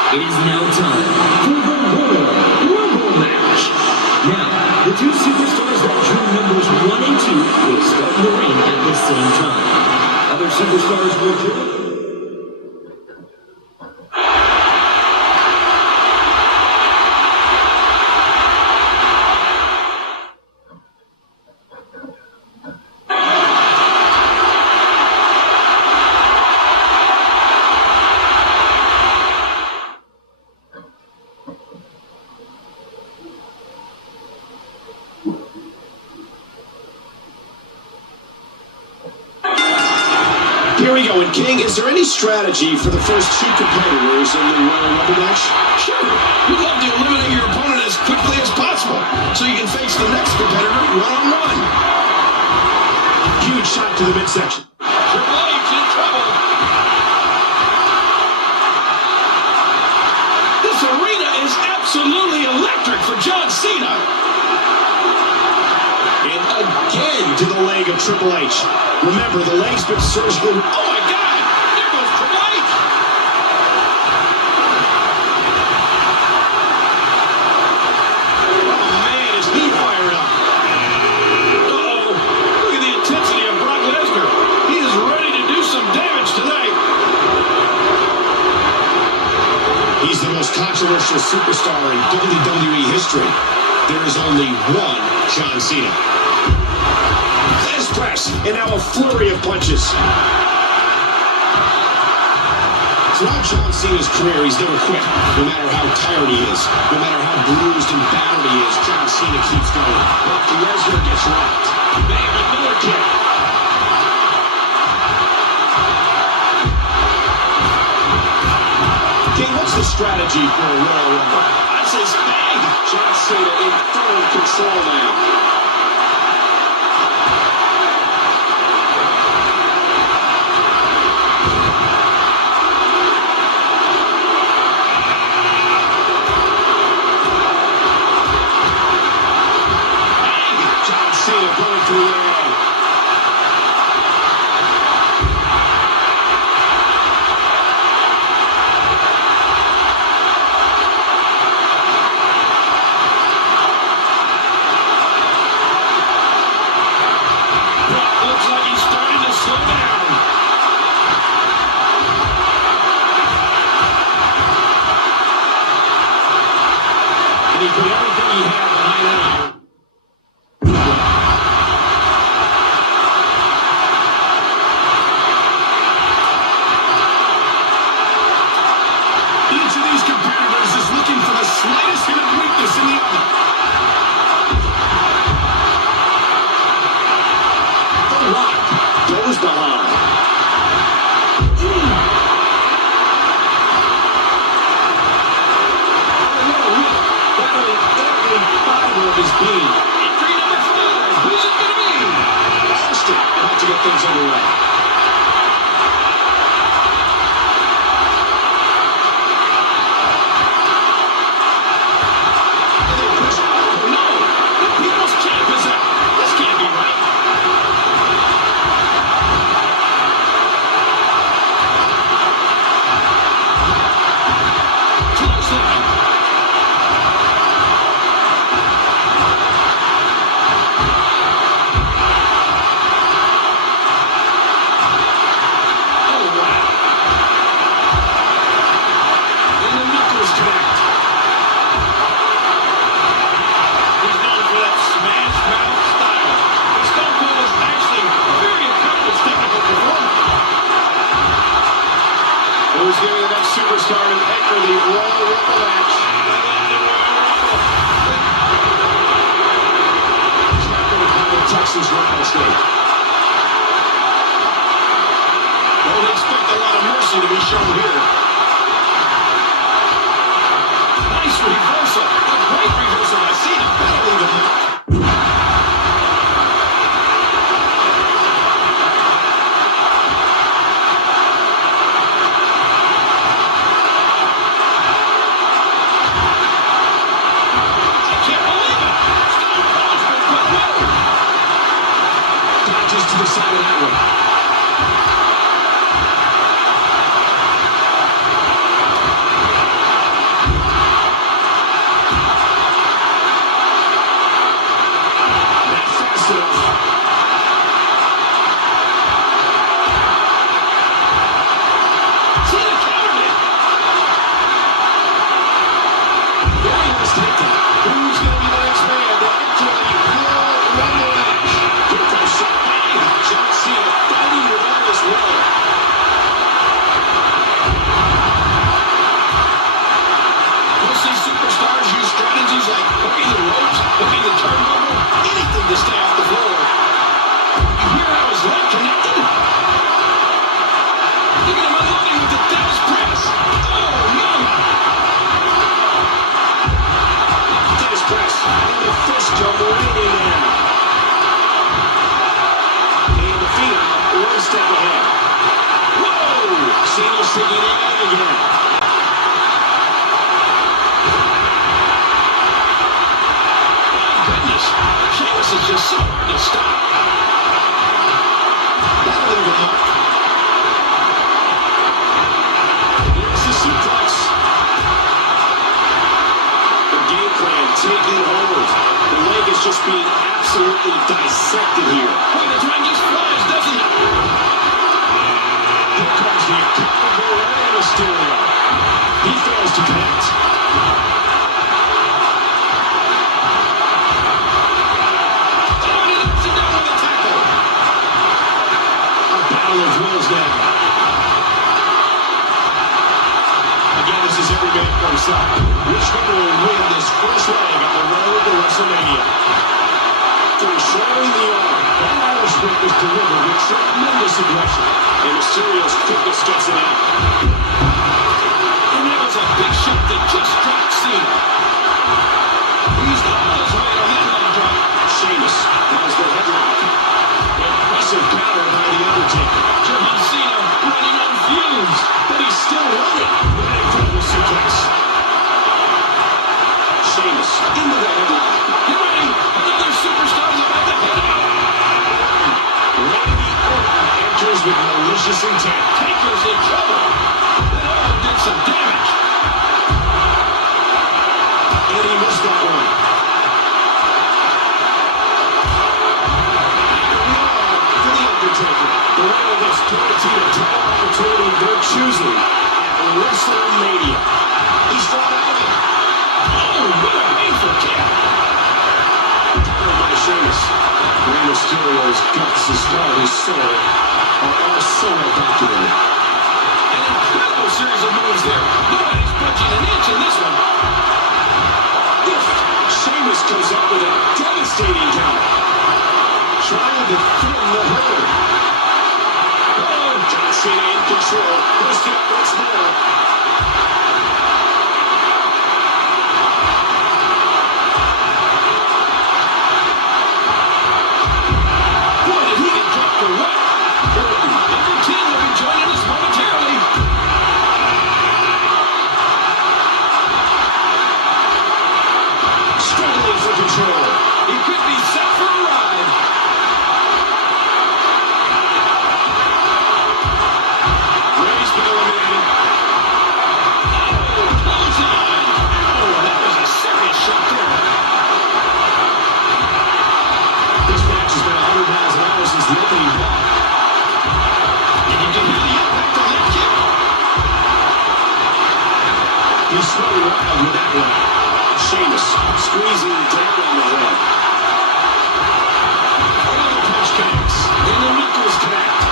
It is now time for the Royal Rumble match. Now, the two superstars that drew numbers 1 and 2 will start the ring at the same time. Other superstars will join. Here we go. And King, is there any strategy for the first two competitors in the Royal Rumble match? Sure. We'd love to eliminate your opponent as quickly as possible so you can face the next competitor one-on-one. Huge shot to the midsection. Triple H in trouble. This arena is absolutely electric for John Cena. And again to the leg of Triple H. Remember, the leg's been surgically... Oh, my God! There goes Triple H! Oh, man, is he fired up. Uh-oh. Look at the intensity of Brock Lesnar. He is ready to do some damage today. He's the most controversial superstar in WWE history. There is only one John Cena. Press, and now a flurry of punches. Throughout John Cena's career, he's never quit. No matter how tired he is, no matter how bruised and battered he is, John Cena keeps going. But Lesnar gets rocked. Bang, another kick. King, what's the strategy for a Royal Rumble? I say bang! John Cena in full control now. goes behind. Battling every fiber of his being. Entry number 5. Who's it going to be? Austin about to get things underway. Who's giving the next superstar to enter the Royal Rumble match? Champion of the Texas Rattlesnake. Don't expect a lot of mercy to be shown here. Nice reversal. A great reversal by Cena. That'll leave him out. To the side of that one. Not fast enough. Cena countered it. Very nice takedown. Who's going to be the next man to enter the Royal Rumble match? Here comes somebody. John Cena fighting with all his will. We'll see superstars use strategies like hooking the ropes, hooking the turnbuckle, anything to stay off the floor. You hear how his leg connected? Look at him unloading with the Dallas press. Oh, no! Dennis press. And the fist come right in there. And the Phenom one step ahead. Whoa! Cena's taking it in again. Goodness, Sheamus is just so hard to stop. That'll leave a mark. Here's the suplex. The game plan taking hold. The leg is just being absolutely dissected here. Boy, the time just flies, doesn't it? Here comes the incredible Rey Mysterio. He fails to connect. Battle of wills now. Again, this is every man for himself. Which one will win this first leg on the road to WrestleMania? Controlling the arm. That Irish whip is delivered with tremendous aggression. And Mysterio's quickness gets it out. And that was a big shot that just dropped Cena. He's all his weight on that leg drop. Sheamus has the headlock. Impressive counter by The Undertaker. John Cena running on fumes, but he's still running. What an incredible suplex. Sheamus into the headlock. Get ready, another superstar's about to hit him. Randy Orton enters with malicious intent. Taker's in trouble. That arm did some damage. And he missed that one. The winner of this guaranteed a title opportunity they're choosing at WrestleMania. He's fought out of it. Oh, what a painful kick. Countered by Sheamus. Rey Mysterio's guts, his heart, his soul are all so well documented. An incredible series of moves there. Nobody's budging an inch in this one. Sheamus comes up with a devastating counter. Trying to thin the herd. control. Pushed it up once more. Boy, did he get dropped or what? Number 10 will be joining us momentarily. Struggling for control. He could be set for a ride. Ray's been eliminated. Oh, clothesline. Oh, that was a serious shot there. This match has been 100 miles an hour since the opening bell. And you can hear the impact on that kick. He's swung wild with that one. Sheamus squeezing down on the head. Another punch connects. And the knuckles connect.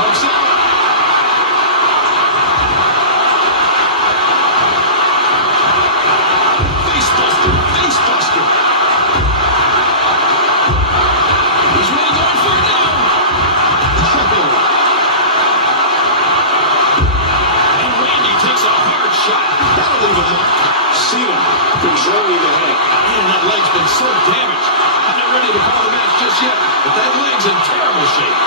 Pumps out. Face buster. Face buster. He's really going for it now. And Randy takes a hard shot. That'll leave a mark. Cena controlling the head. Man, that leg's been so damaged. I'm not ready to call the match just yet, but that leg's in terrible shape.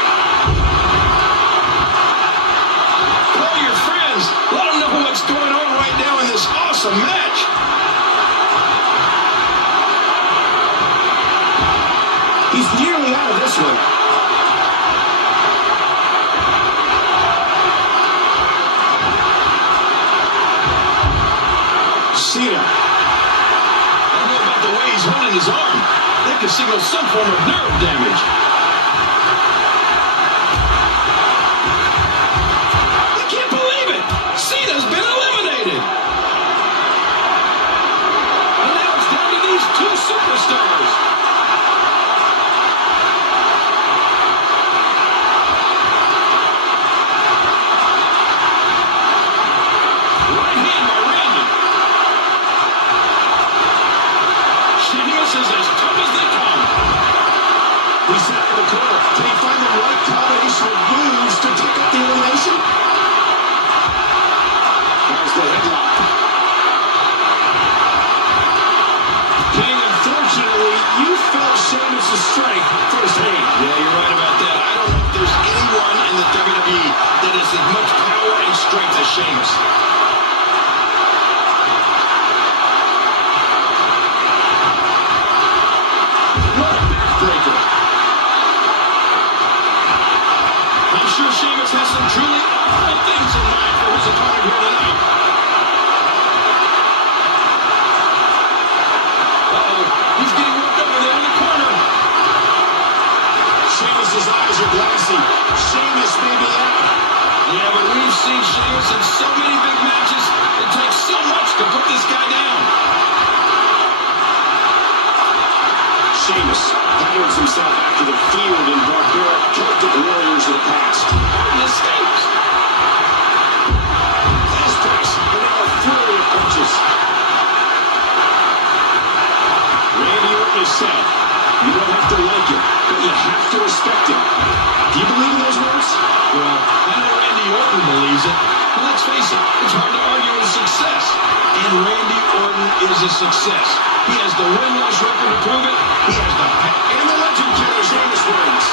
Call your friends. Let them know what's going on right now in this awesome match. He's nearly out of this one. Cena. I don't know about the way he's holding his arm. That could signal some form of nerve damage. I can't believe it. Cena's been eliminated. And now it's down to these two superstars. Right hand by Randy. Sheamus is as tough as they come. He's out in the corner. Can he find the right combination of moves to pick up the elimination? There's the headlock. King, unfortunately, you felt Sheamus' strength firsthand. Yeah, you're right about that. I don't know if there's anyone in the WWE that has as much power and strength as Sheamus. What a backbreaker. I'm sure Sheamus has some truly awful things in mind for his opponent here tonight. Uh-oh, he's getting worked over there in the corner. Sheamus' eyes are glassy. Sheamus may be out. Yeah, but we've seen Sheamus in so many big matches. It takes so much to put this guy down. Sheamus patterns himself after the feared and barbaric Celtic warriors of the past. Harden escapes. Fast pass, and now a flurry of punches. Randy Orton has said, you don't have to like him, but you have to respect him. Do you believe in those words? Well, I know Randy Orton believes it. But let's face it, it's hard to argue with success. And Randy Orton is a success. He has the win-loss record to prove it. He has the And the legend killer, Sheamus wins.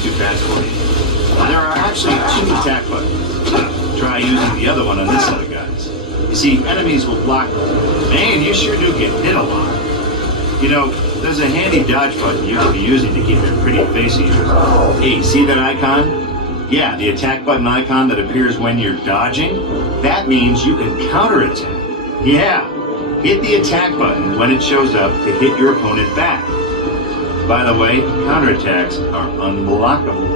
too fast for you. There are actually 2 attack buttons. Try using the other one on this set of guns. You see, enemies will block them. Man, you sure do get hit a lot. You know, there's a handy dodge button you could be using to keep that pretty face of yours. Hey, see that icon? Yeah, the attack button icon that appears when you're dodging. That means you can counterattack. Yeah, hit the attack button when it shows up to hit your opponent back. By the way, counterattacks are unblockable.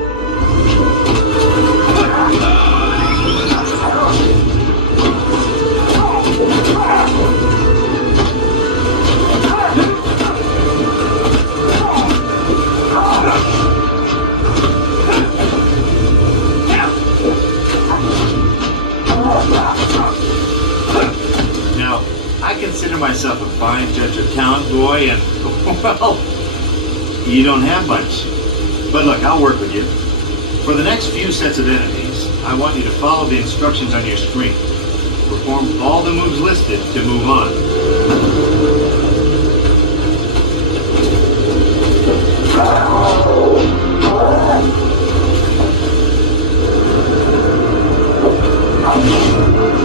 Now, I consider myself a fine judge of talent, boy, and, well, you don't have much. But look, I'll work with you. For the next few sets of enemies, I want you to follow the instructions on your screen. Perform all the moves listed to move on.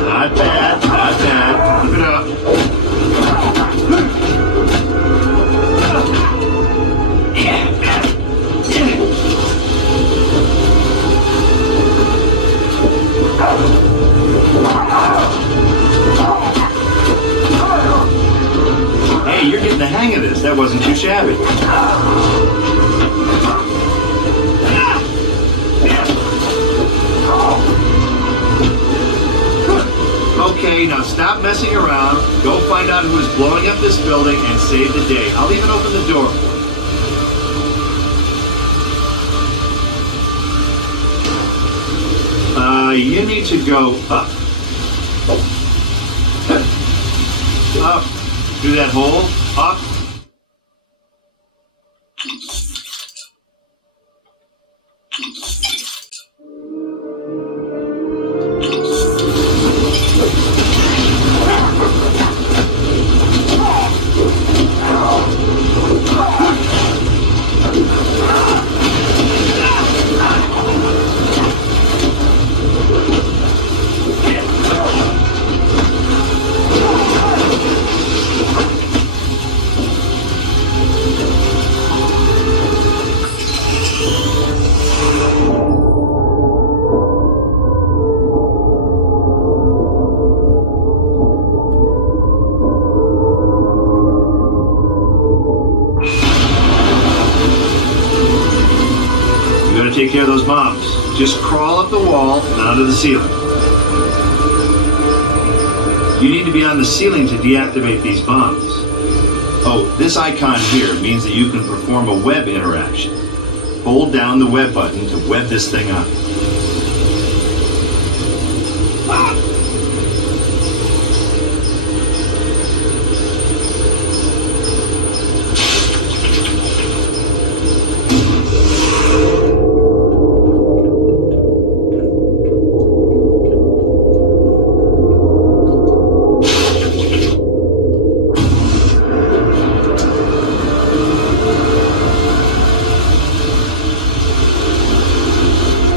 Not bad, not bad. Keep it up. Hey, you're getting the hang of this. That wasn't too shabby. Okay, now stop messing around. Go find out who is blowing up this building and save the day. I'll even open the door for you. You need to go up. Up. Through that hole. Up. Take care of those bombs. Just crawl up the wall and onto the ceiling. You need to be on the ceiling to deactivate these bombs. Oh, this icon here means that you can perform a web interaction. Hold down the web button to web this thing up.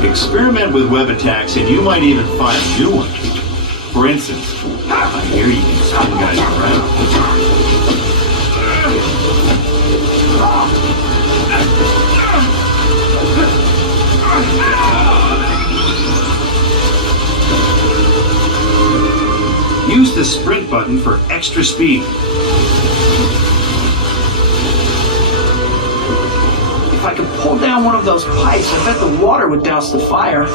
Experiment with web attacks and you might even find new ones. For instance, I hear you can spin guys around. Use the sprint button for extra speed. If I could pull down one of those pipes, I bet the water would douse the fire.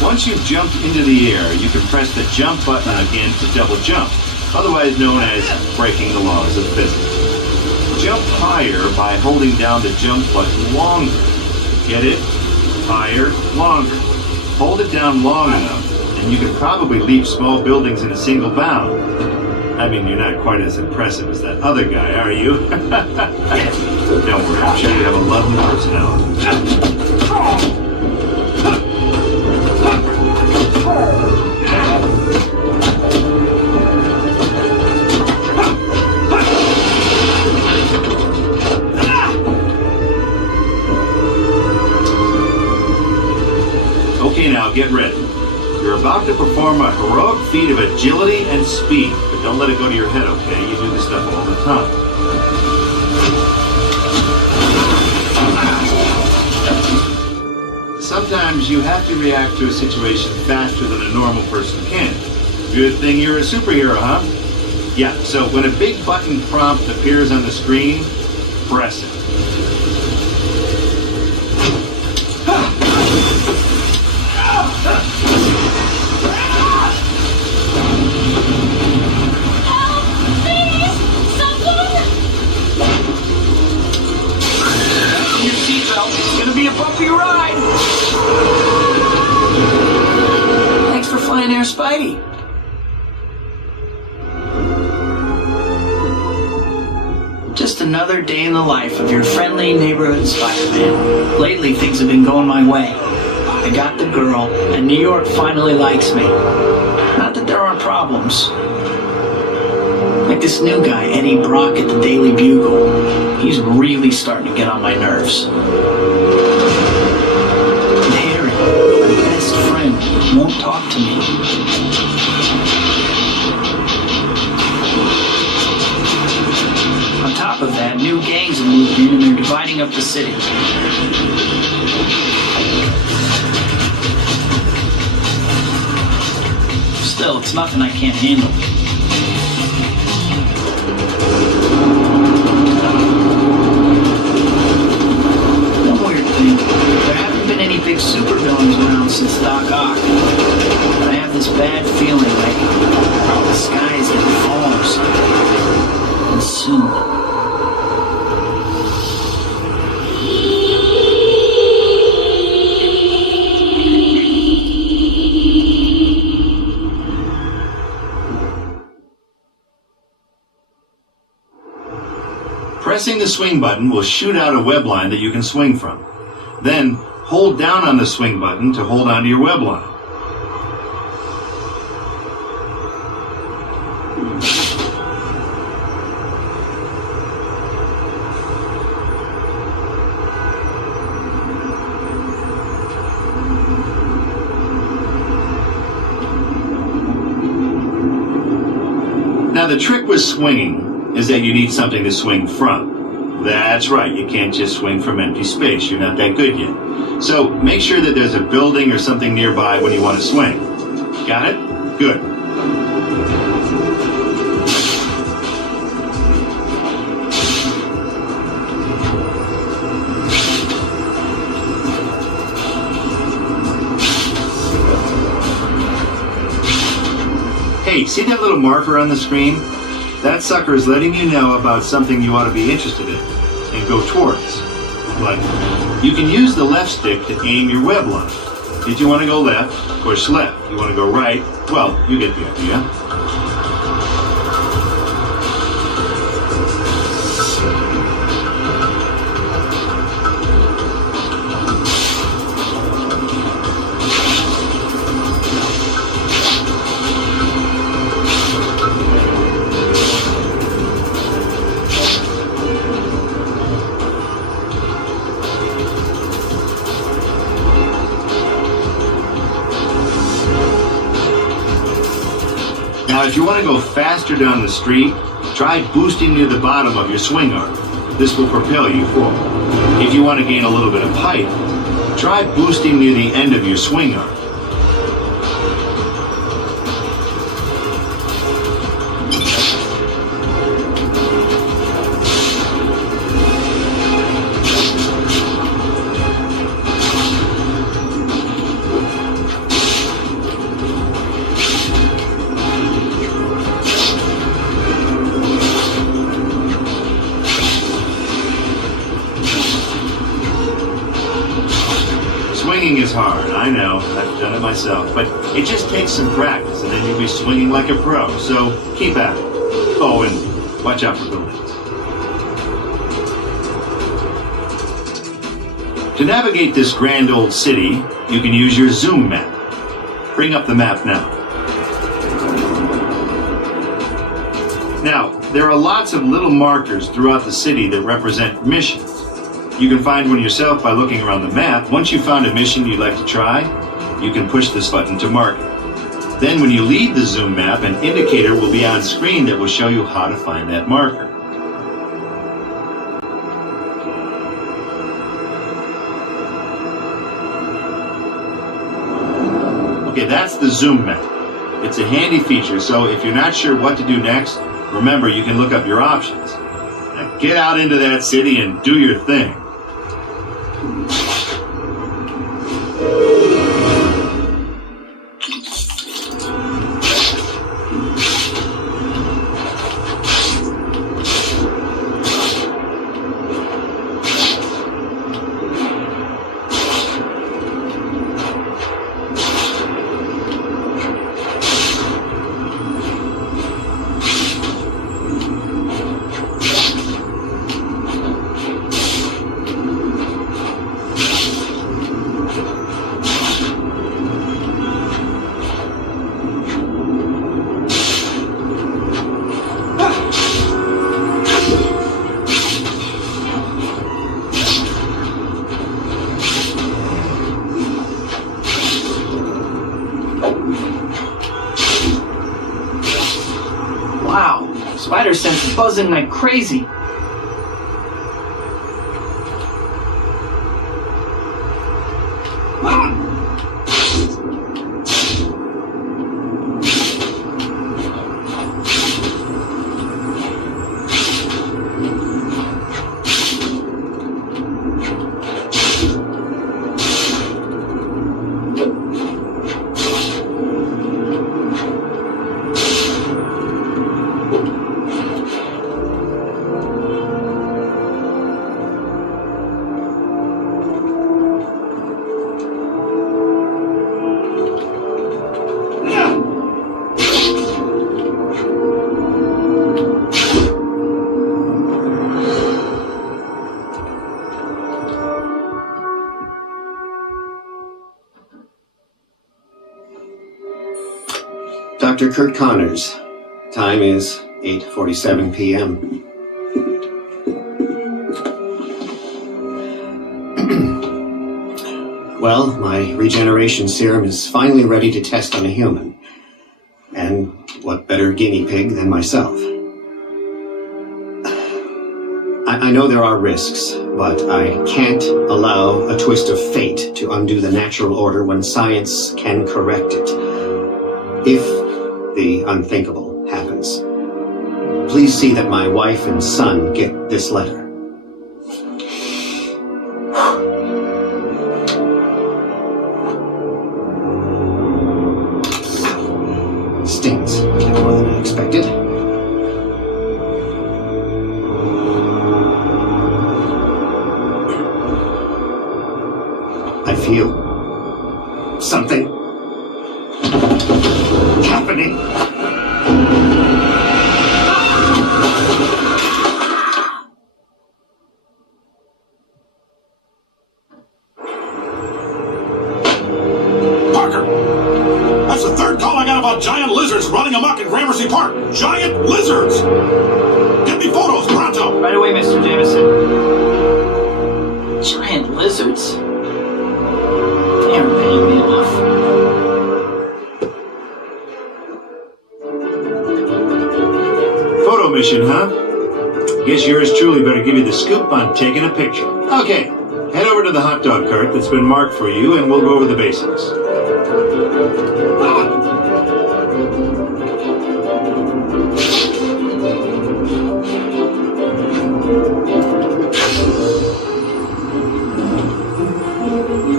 Once you've jumped into the air, you can press the jump button again to double jump, otherwise known as breaking the laws of physics. Jump higher by holding down the jump button longer. Get it? Higher, longer. Hold it down long enough, and you can probably leap small buildings in a single bound. I mean, you're not quite as impressive as that other guy, are you? Don't worry, I'm sure you have a lovely personality. Okay, now get ready. You're about to perform a heroic feat of agility and speed, but don't let it go to your head, okay? You do this stuff all the time. Sometimes you have to react to a situation faster than a normal person can. Good thing you're a superhero, huh? Yeah, so when a big button prompt appears on the screen, press it. It's gonna be a bumpy ride. Thanks for flying Air Spidey. Just another day in the life of your friendly neighborhood Spider-Man. Lately, things have been going my way. I got the girl, and New York finally likes me. Not that there aren't problems. Like this new guy, Eddie Brock at the Daily Bugle. He's really starting to get on my nerves. And Harry, my best friend, won't talk to me. On top of that, new gangs have moved in and they're dividing up the city. Still, it's nothing I can't handle. One weird thing, there haven't been any big supervillains around since Doc Ock. But I have this bad feeling like the sky is getting falls. And soon. Pressing the swing button will shoot out a web line that you can swing from. Then, hold down on the swing button to hold onto your web line. Now the trick with swinging is that you need something to swing from. That's right, you can't just swing from empty space. You're not that good yet. So make sure that there's a building or something nearby when you want to swing. Got it? Good. Hey, see that little marker on the screen? That sucker is letting you know about something you ought to be interested in and go towards. Like, you can use the left stick to aim your web line. If you want to go left, push left. You want to go right, well, you get the idea. Now, if you want to go faster down the street, try boosting near the bottom of your swing arm. This will propel you forward. If you want to gain a little bit of height, try boosting near the end of your swing arm. Swinging is hard, I know. I've done it myself. But it just takes some practice, and then you'll be swinging like a pro. So keep at it. Oh, and watch out for buildings. To navigate this grand old city, you can use your zoom map. Bring up the map now. Now, there are lots of little markers throughout the city that represent missions. You can find one yourself by looking around the map. Once you've found a mission you'd like to try, you can push this button to mark it. Then when you leave the zoom map, an indicator will be on screen that will show you how to find that marker. Okay, that's the zoom map. It's a handy feature, so if you're not sure what to do next, remember you can look up your options. Now get out into that city and do your thing. Wow, spider sense is buzzing like crazy. Dr. Kurt Connors. Time is 8:47 p.m. Well, my regeneration serum is finally ready to test on a human. And what better guinea pig than myself? I know there are risks, but I can't allow a twist of fate to undo the natural order when science can correct it. If the unthinkable happens, please see that my wife and son get this letter. Stings a bit more than I expected. I feel something happening. Parker! That's the third call I got about giant lizards running amok in Gramercy Park. Giant lizards! Get me photos, pronto! Right away, Mr. Jameson. Giant lizards? They aren't paying me enough. Photo mission, huh? Guess yours truly better give you the scoop on taking a picture. Okay, head over to the hot dog cart that's been marked for you and we'll go over the basics.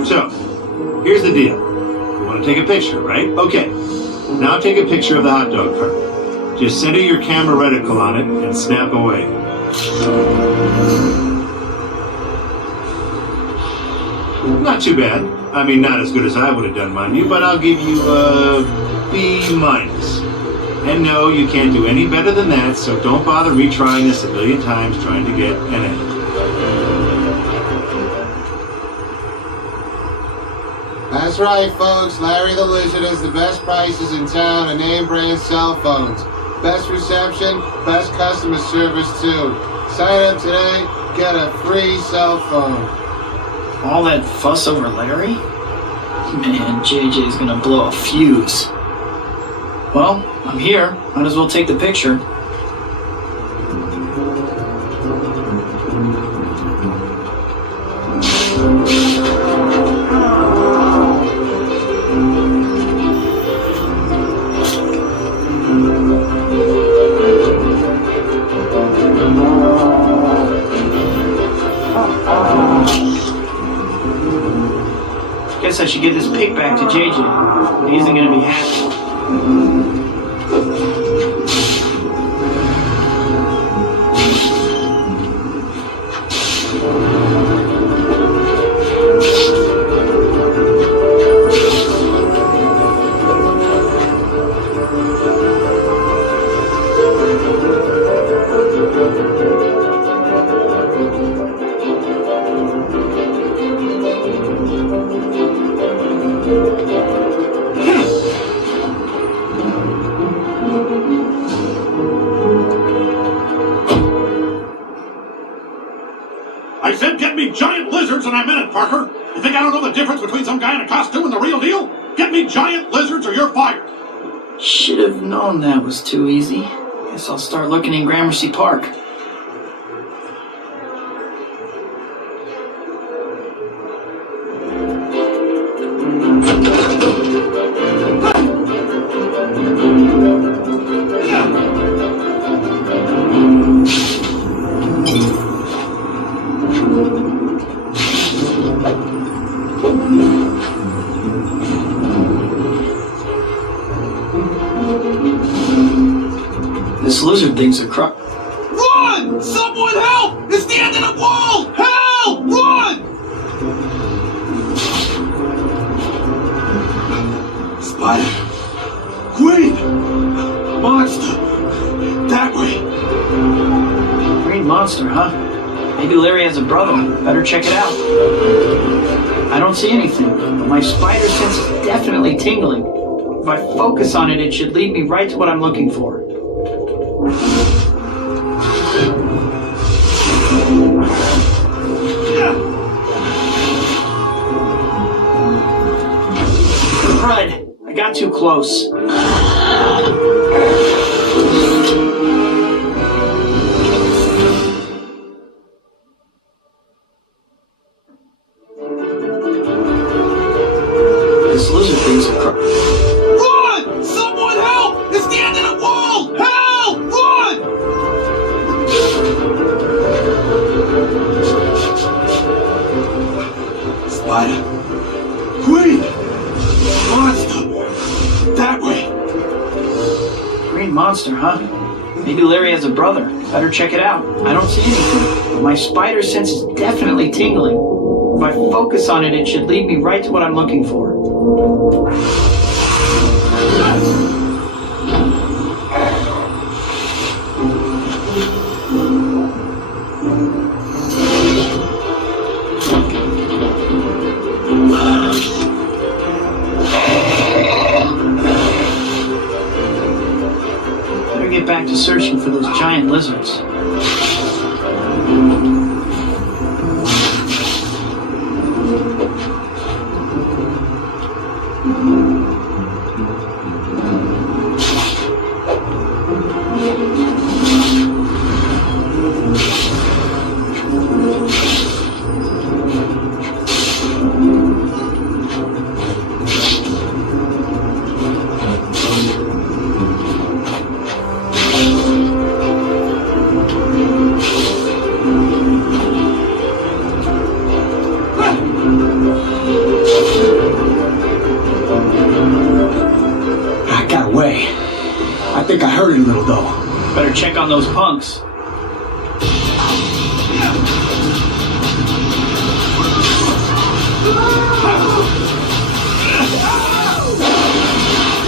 So, here's the deal. You want to take a picture, right? Okay. Now take a picture of the hot dog cart. Just center your camera reticle on it and snap away. Not too bad. I mean, not as good as I would have done, mind you, but I'll give you a B-. And no, you can't do any better than that, so don't bother retrying this a million times trying to get an A. That's right, folks. Larry the Lizard has the best prices in town and name brand cell phones. Best reception, best customer service, too. Sign up today, get a free cell phone. All that fuss over Larry? Man, JJ's gonna blow a fuse. Well, I'm here. Might as well take the picture. Guess I should give this pic back to JJ. He isn't gonna be happy. I said get me giant lizards and I meant it, Parker. You think I don't know the difference between some guy in a costume and the real deal? Get me giant lizards or you're fired. Should have known that was too easy. Guess I'll start looking in Gramercy Park. This lizard thing's a crook. Run! Someone help! It's the end of the wall! Help! Run! Spider. Queen! Monster! That way! Green monster, huh? Maybe Larry has a brother. Better check it out. I don't see anything, but my spider sense is definitely tingling. If I focus on it, it should lead me right to what I'm looking for. Crud! I got too close. This lizard thing's a crook. Run! Someone help! It's the end of the wall! Help! Run! Spider. Queen! Monster! That way! Green monster, huh? Maybe Larry has a brother. Better check it out. I don't see anything, but my spider sense is definitely tingling. If I focus on it, it should lead me right to what I'm looking for. Better get back to searching for those giant lizards. I got away. I think I hurt it a little, though. Better check on those punks.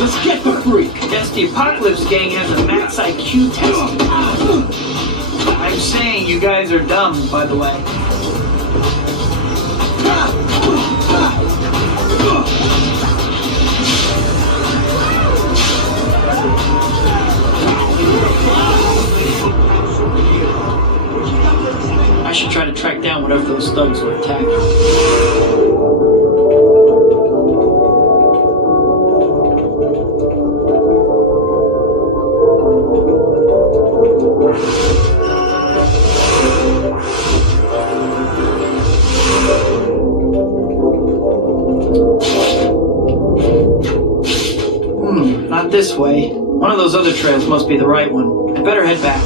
Let's get the freak. Guess the Apocalypse Gang has a max IQ test. I'm saying you guys are dumb, by the way. thugs will attack you. Not this way. One of those other trails must be the right one. I better head back.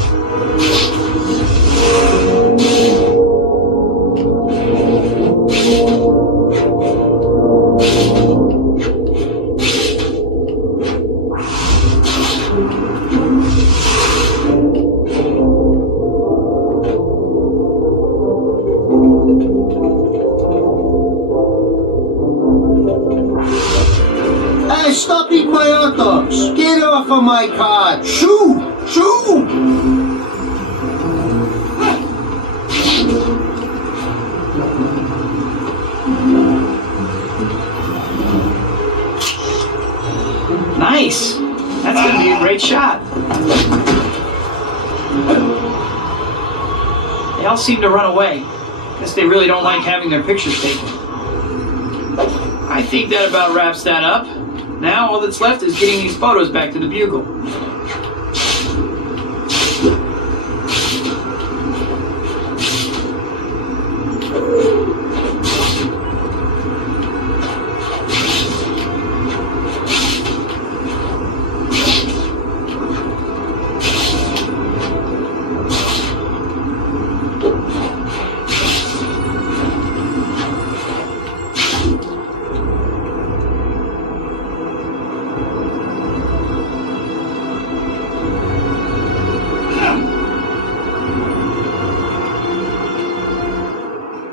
Hey, stop eating my hot dogs! Get off of my cart! Shoo! Shoo! Nice! That's gonna be a great shot. They all seem to run away. Guess they really don't like having their pictures taken. I think that about wraps that up. Now all that's left is getting these photos back to the Bugle.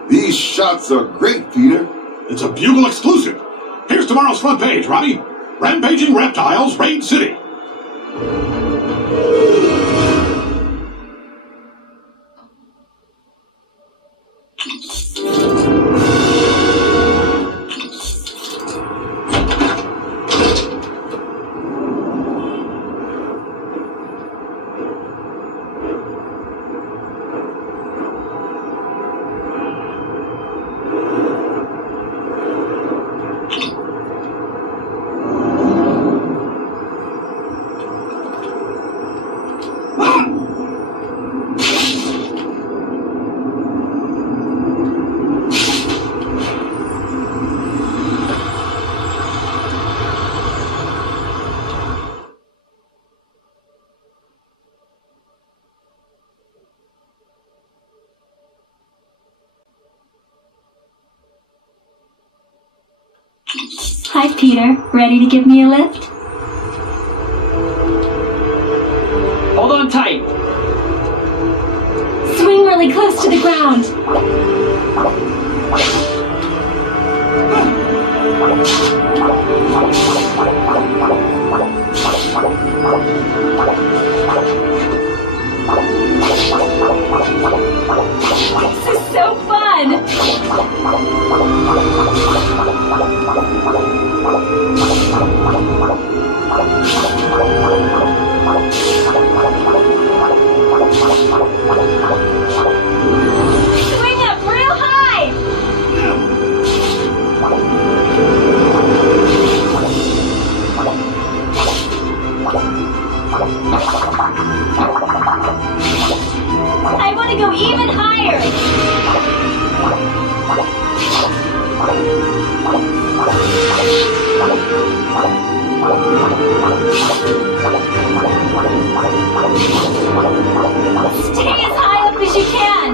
These shots are great, Peter. It's a Bugle exclusive. Here's tomorrow's front page, Robbie. Rampaging reptiles raid city. Hi, Peter. Ready to give me a lift? Hold on tight. Swing really close to the ground. This is so fun! Swing up real high! I want to go even higher! Stay as high up as you can!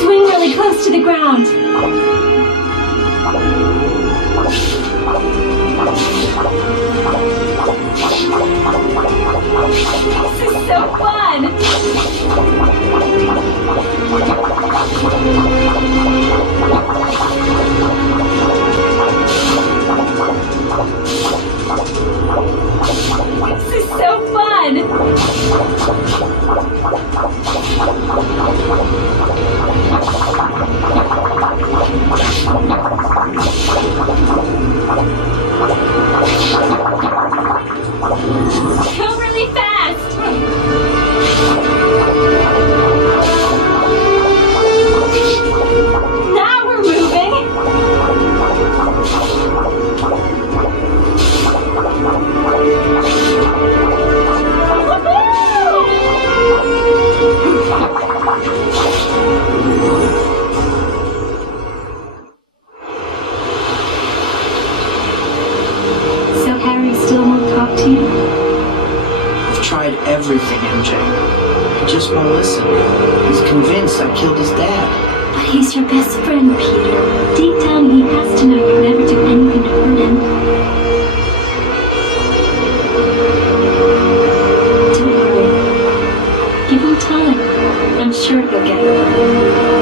Swing really close to the ground. This is so fun! This is so fun! Go really fast! listen. He's convinced I killed his dad. But he's your best friend, Peter. Deep down, he has to know you'd never do anything to hurt him. Don't worry. Give him time. I'm sure he'll get over it.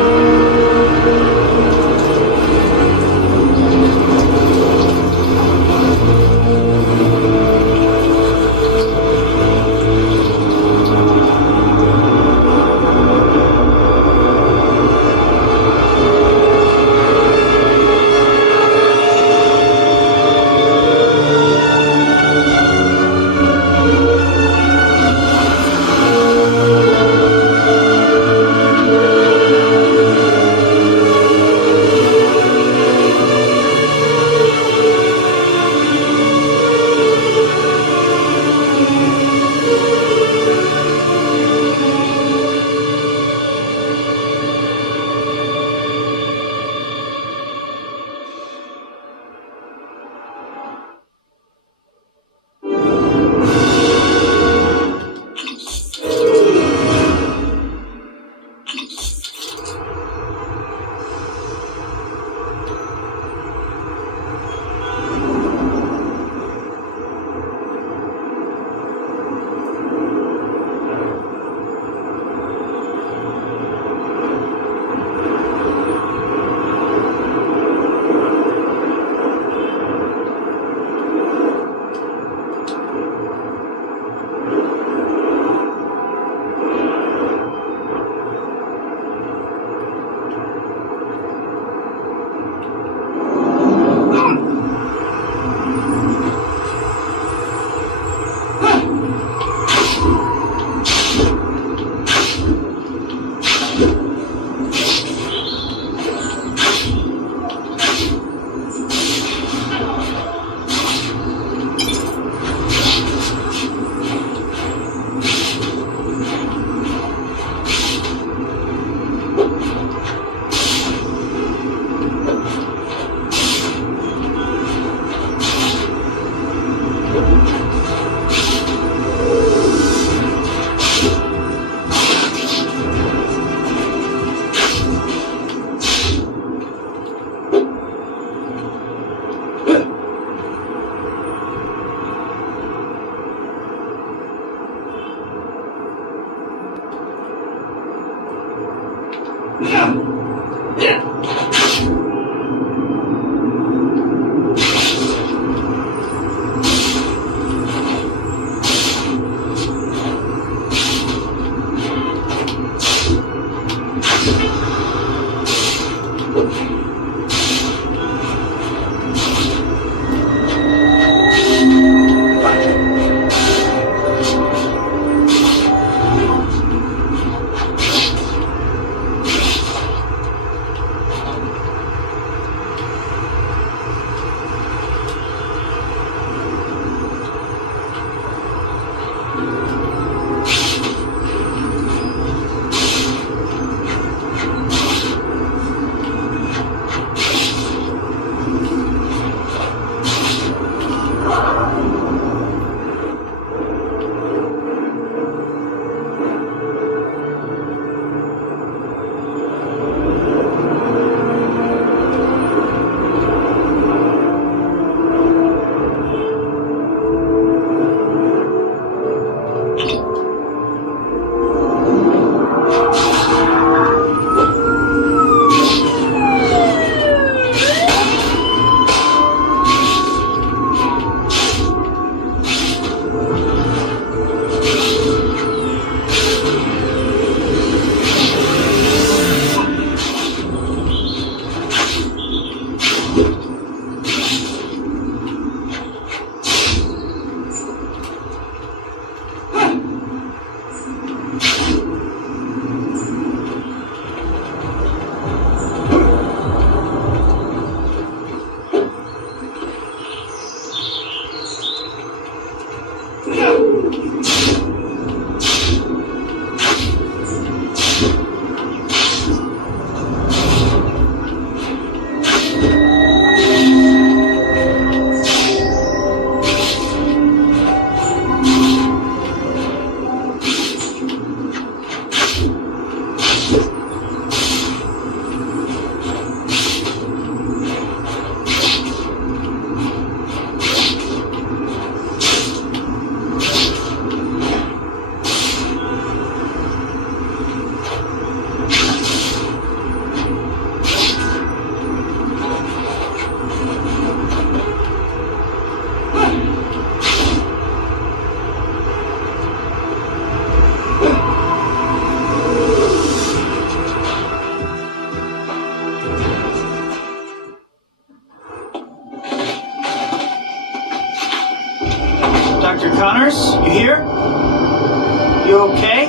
You okay?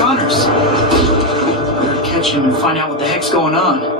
Connors. Better catch him and find out what the heck's going on.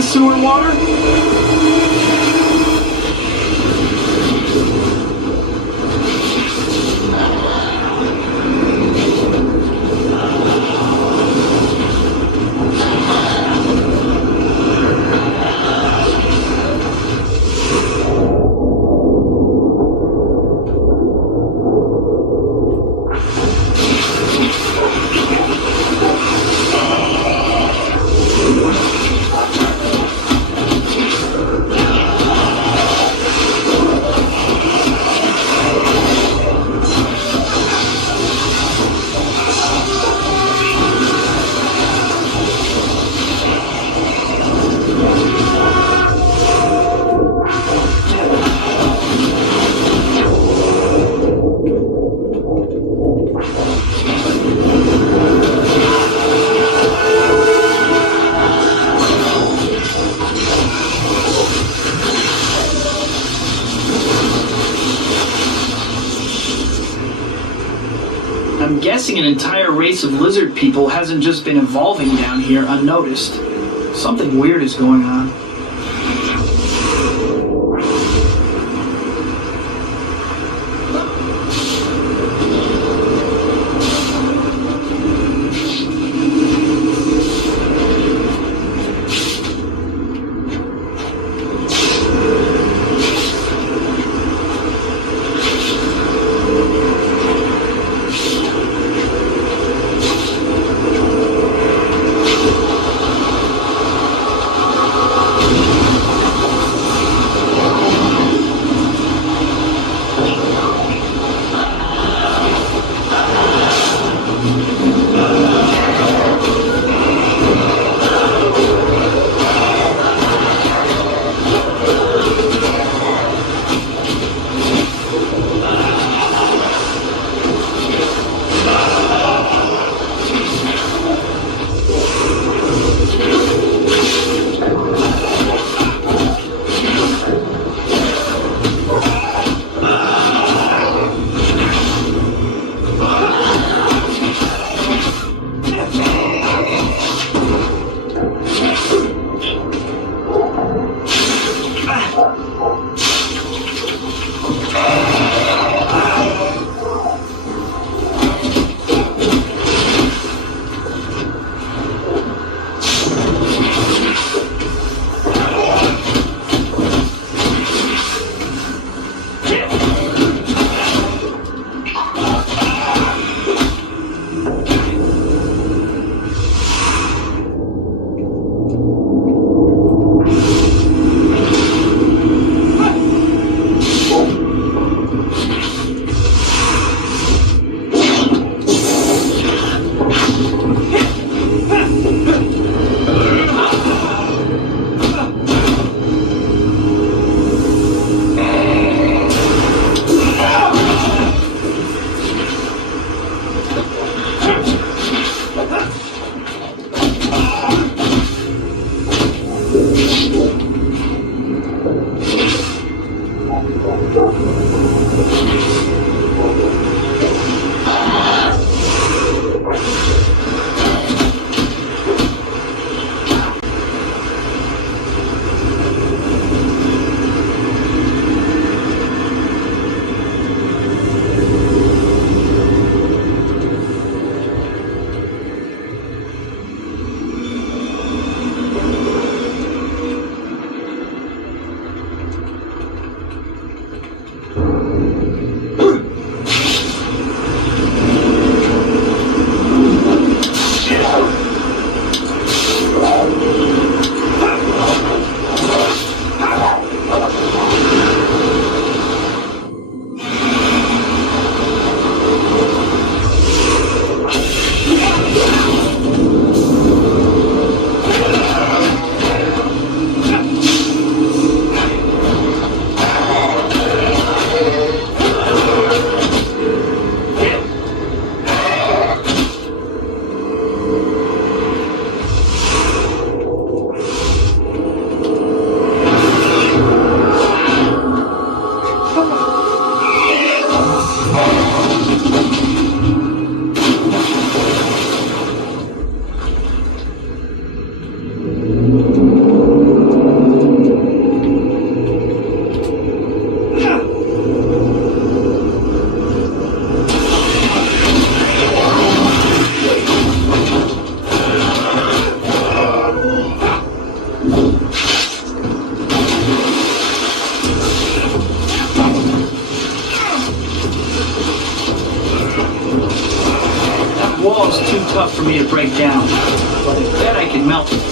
Sewer water? I'm guessing an entire race of lizard people hasn't just been evolving down here unnoticed. Something weird is going on. Wall's too tough for me to break down, but I bet I can melt it.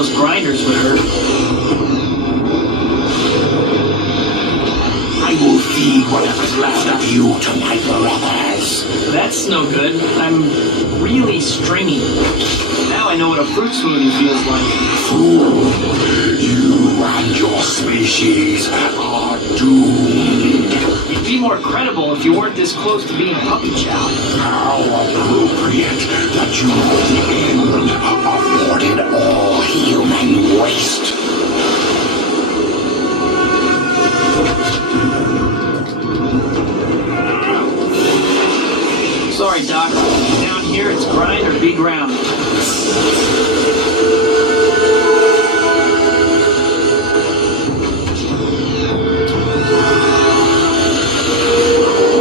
those grinders would hurt. I will feed whatever's left of you to my brothers. That's no good. I'm really stringy. Now I know what a fruit smoothie feels like. Fool, you and your species are doomed. You'd be more credible if you weren't this close to being puppy chow. How appropriate that you avoided all human waste. Sorry, Doc. Down here, it's grind or be ground. Hate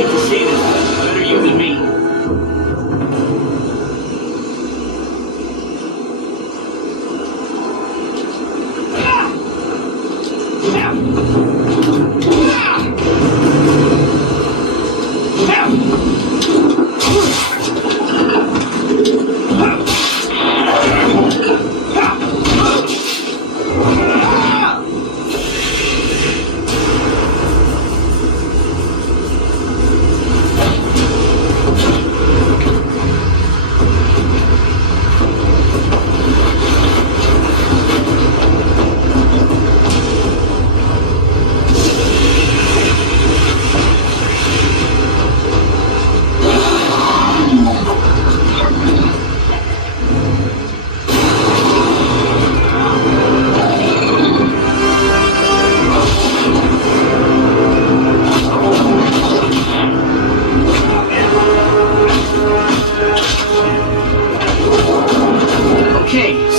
to say this, but better you than me.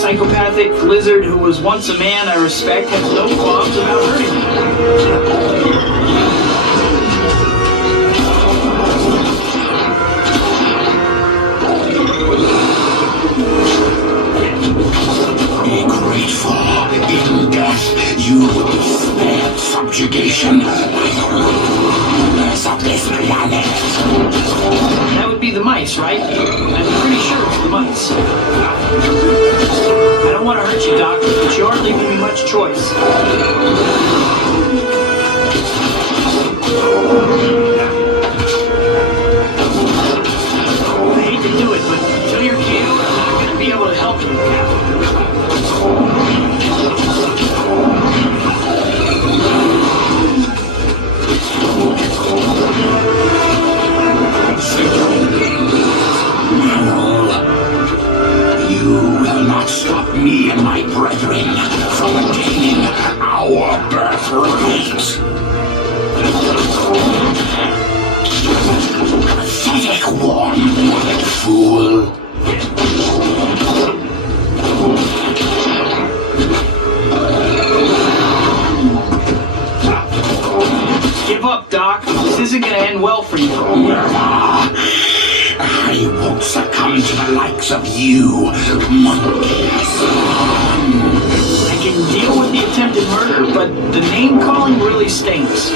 Psychopathic lizard who was once a man I respect has no qualms about hurting me. Be grateful. In death, you will be spared subjugation by the rulers of this planet. That would be the mice, right? I'm pretty sure it's the mice. I don't want to hurt you, Doc, but you aren't leaving me much choice. I hate to do it, but until you're killed, I'm not going to be able to help you. You will not stop me and my brethren from attaining our birthright. Pathetic one, fool. Give up, Doc. This isn't going to end well for you. I won't succumb to the likes of you, monkeys. I can deal with the attempted murder, but the name-calling really stinks.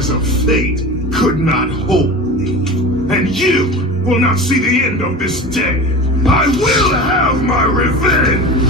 devices of fate could not hold me. And you will not see the end of this day. I will have my revenge!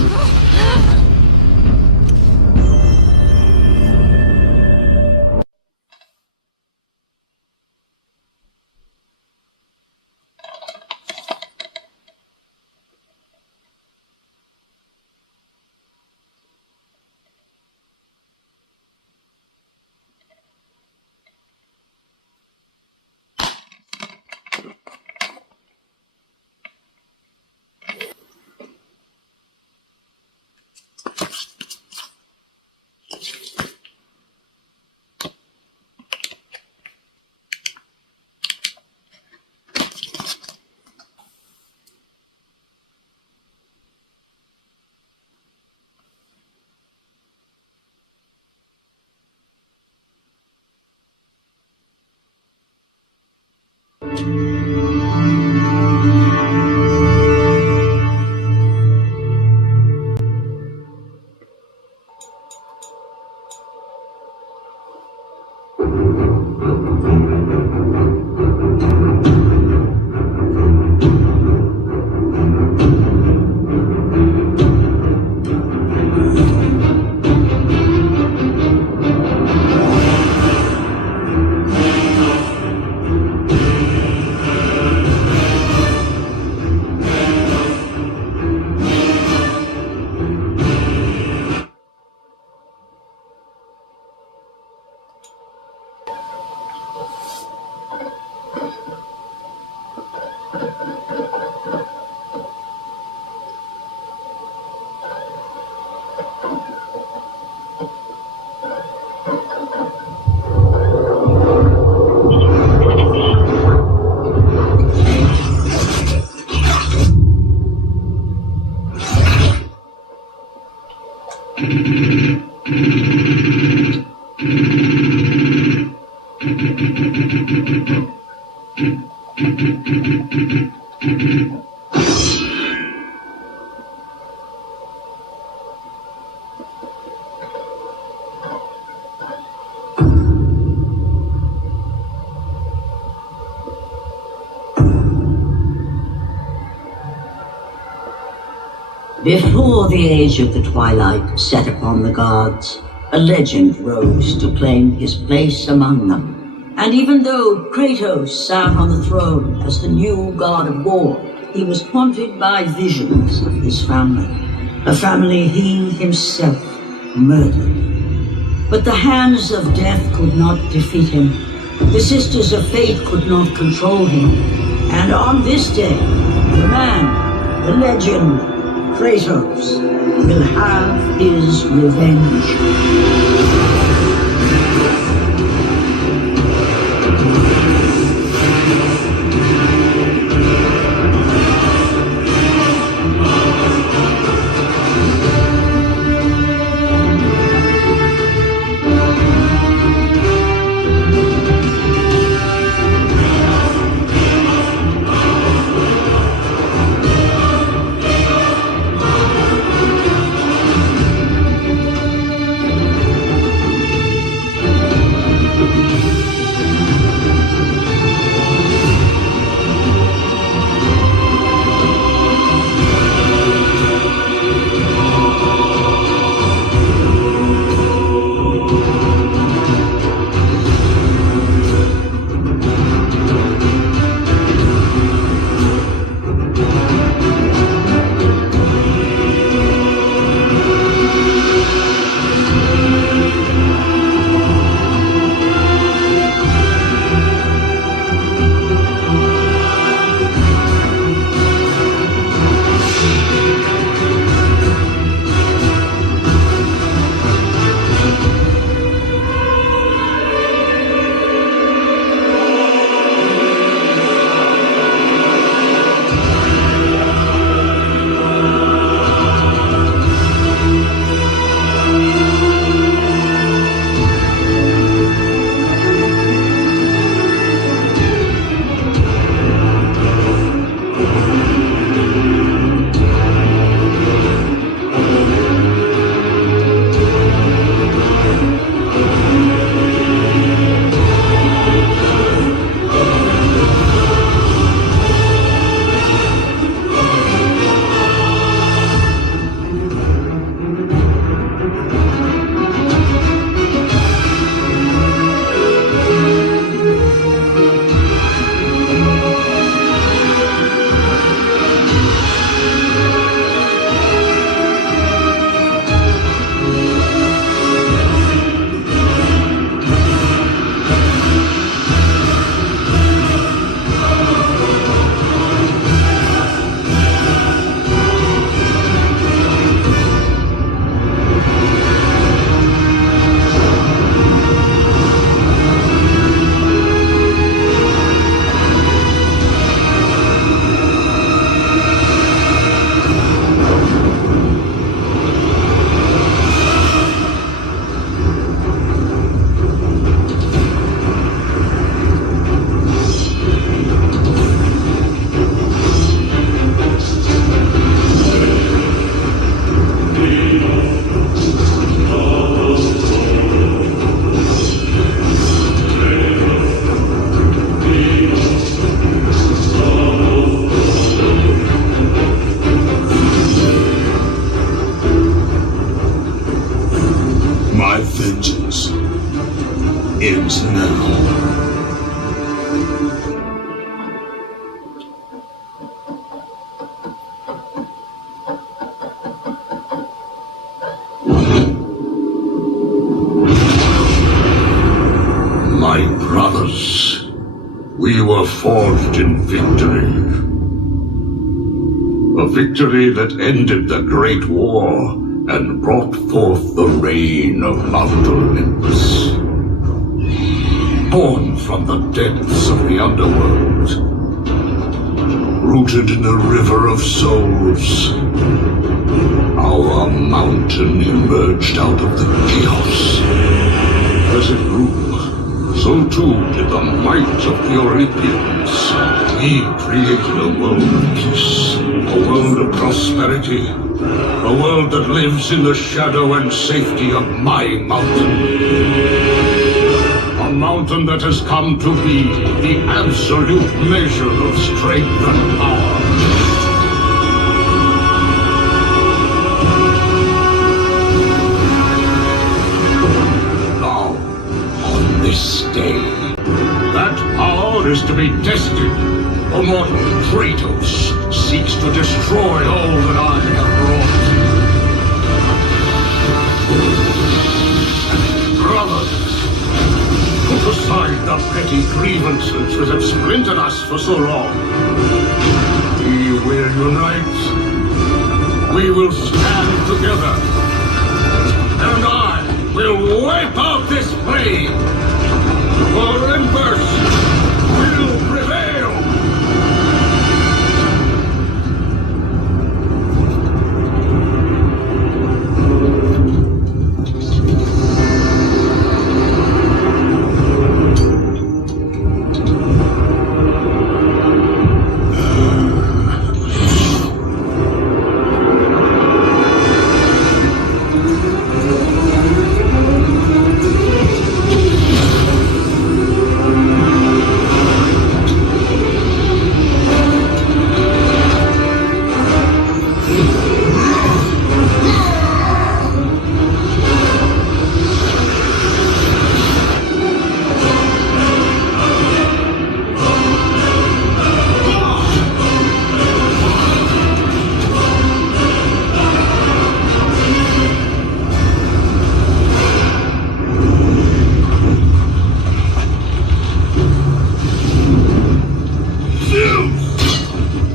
Before the age of the twilight set upon the gods, a legend rose to claim his place among them. And even though Kratos sat on the throne as the new god of war, he was haunted by visions of his family, a family he himself murdered. But the hands of death could not defeat him. The sisters of fate could not control him. And on this day, the man, the legend, Kratos will have his revenge. We were forged in victory. A victory that ended the Great War and brought forth the reign of Mount Olympus. Born from the depths of the underworld, rooted in a river of souls, our mountain emerged out of the chaos. As it grew, so too did the might of the Olympians. We created a world of peace, a world of prosperity, a world that lives in the shadow and safety of my mountain. A mountain that has come to be the absolute measure of strength and power. Now, on this day, that power is to be tested. A mortal Kratos seeks to destroy all that I have wrought. Brothers, put aside the petty grievances that have splintered us for so long. We will unite. We will stand together. And I will wipe out this plague. Olympus will prevail.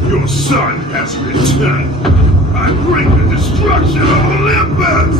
Your son has returned. I bring the destruction of Olympus!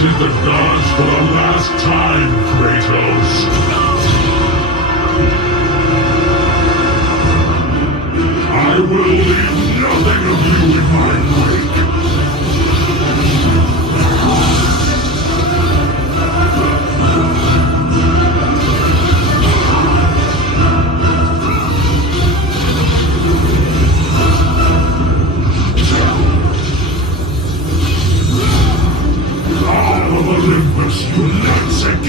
defeated the gods for the last time, Kratos. I will leave nothing of you in my wake. God of Olympus, you lancing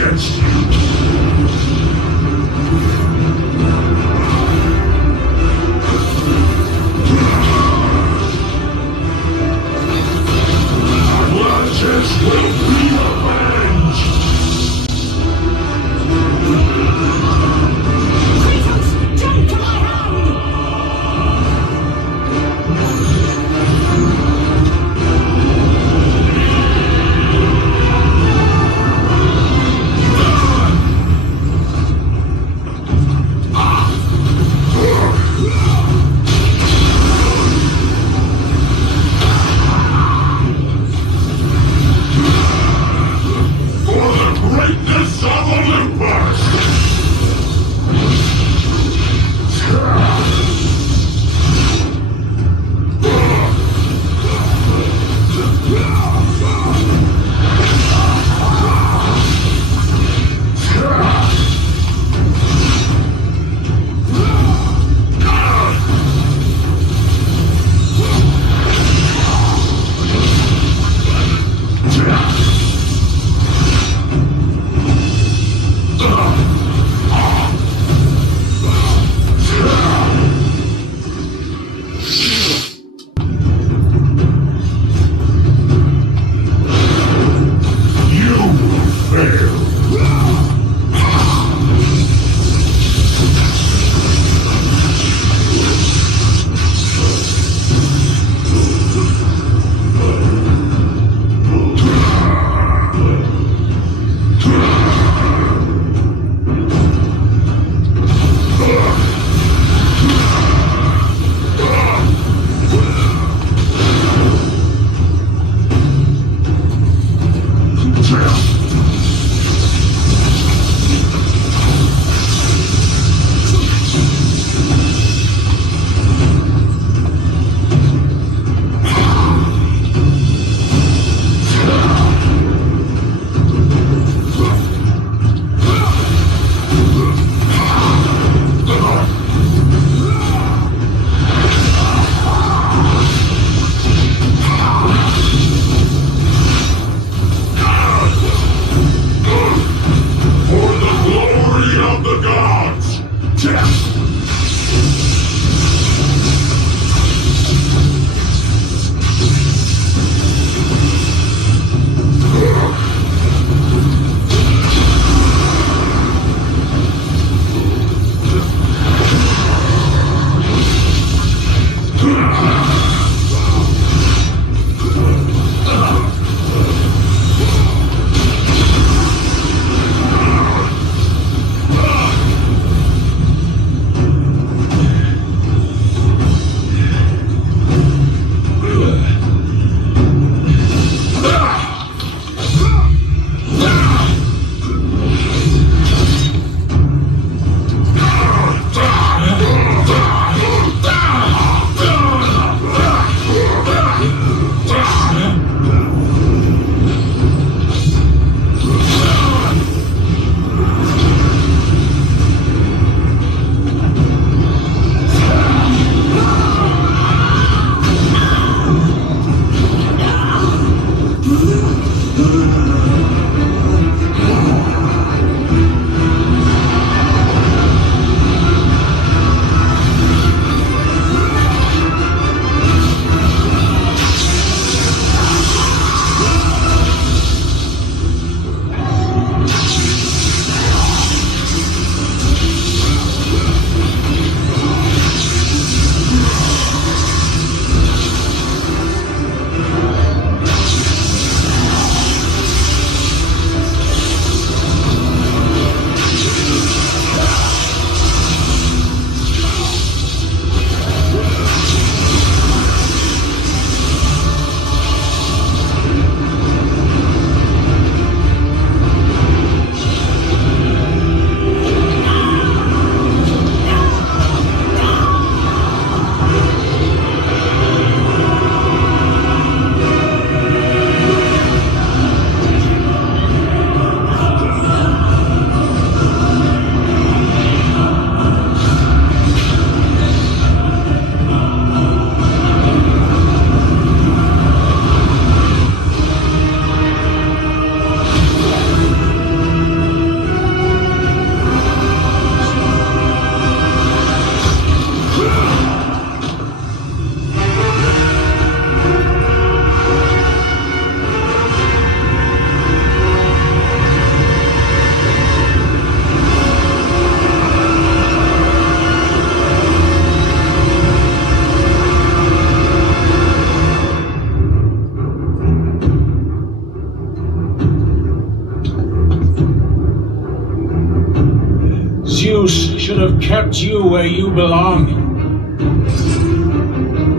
Zeus should have kept you where you belong.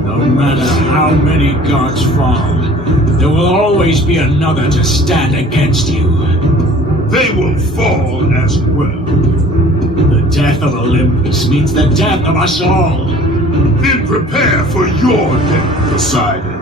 No matter how many gods fall, there will always be another to stand against you. They will fall as well. The death of Olympus means the death of us all. Then prepare for your death, Poseidon.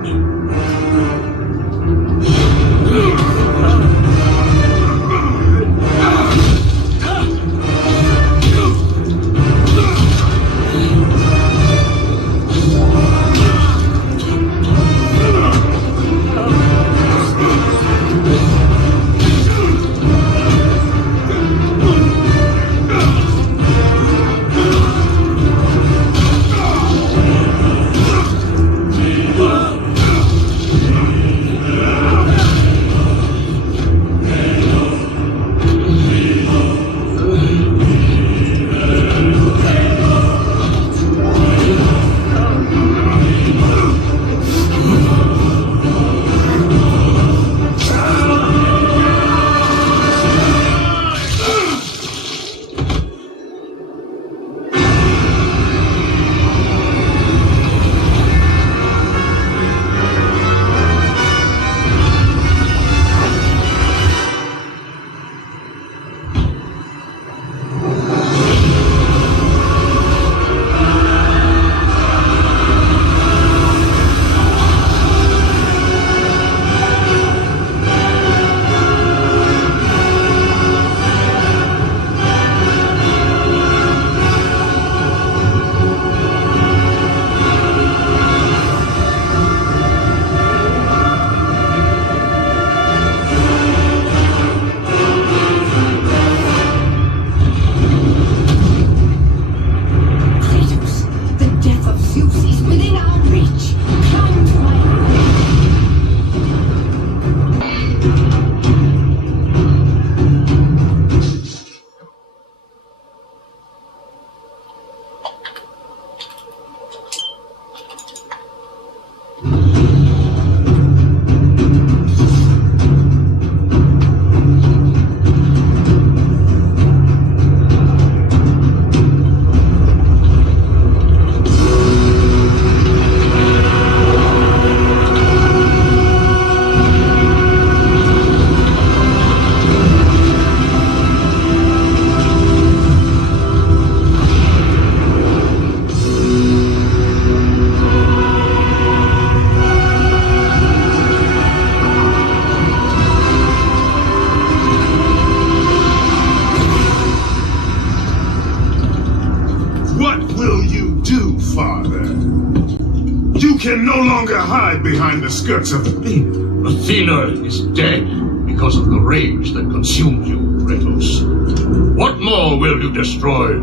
Behind the skirts of Athena. Athena is dead because of the rage that consumed you, Kratos. What more will you destroy?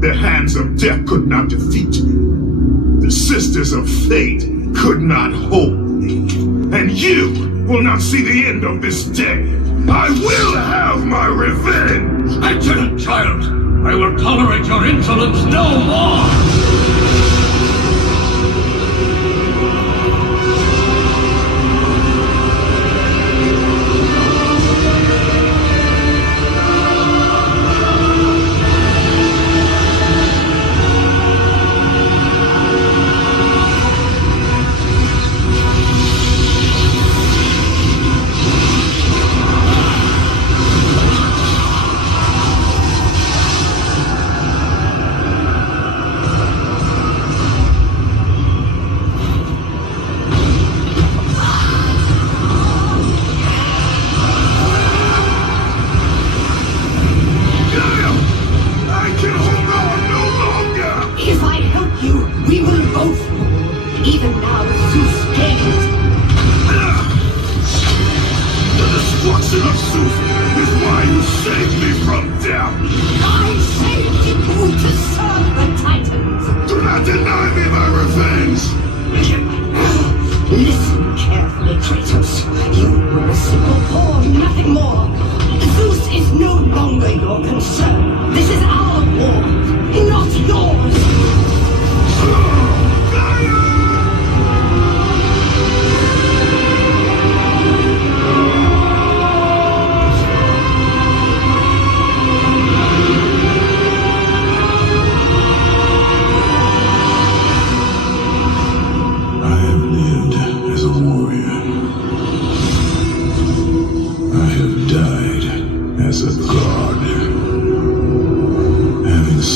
The hands of death could not defeat me. The sisters of fate could not hold me. And you will not see the end of this day. I will have my revenge! Excellent, child! I will tolerate your insolence no more!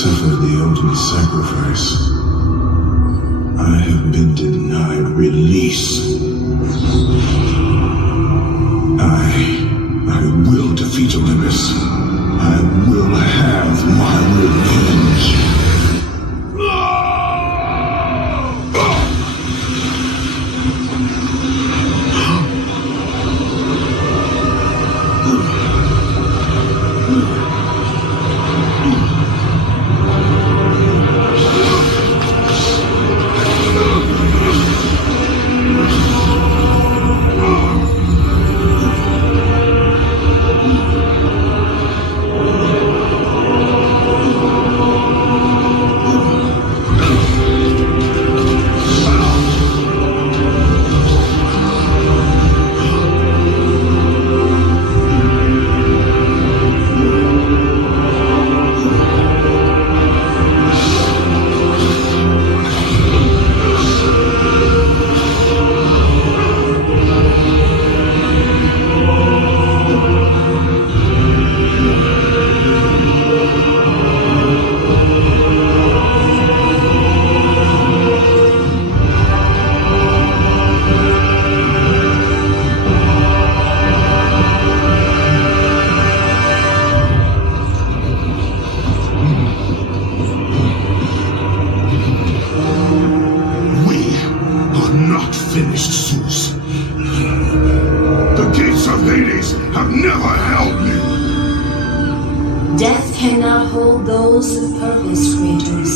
suffered the ultimate sacrifice. I have been denied release. I will defeat Olympus. I will have my revenge. Finished, Zeus. The gates of Hades have never held me. Death cannot hold those with purpose, Kratos.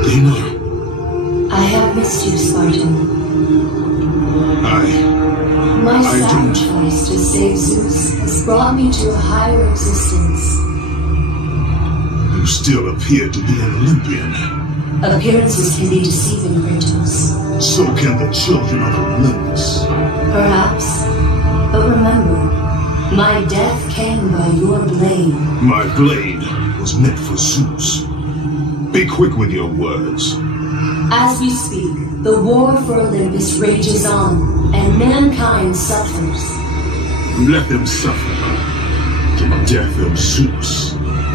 Athena. I have missed you, Spartan. My sacrifice to save Zeus has brought me to a higher existence. You still appear to be an Olympian. Appearances can be deceiving, Kratos. So can the children of Olympus. Perhaps. But remember, my death came by your blade. My blade was meant for Zeus. Be quick with your words. As we speak, the war for Olympus rages on, and mankind suffers. Let them suffer. The death of Zeus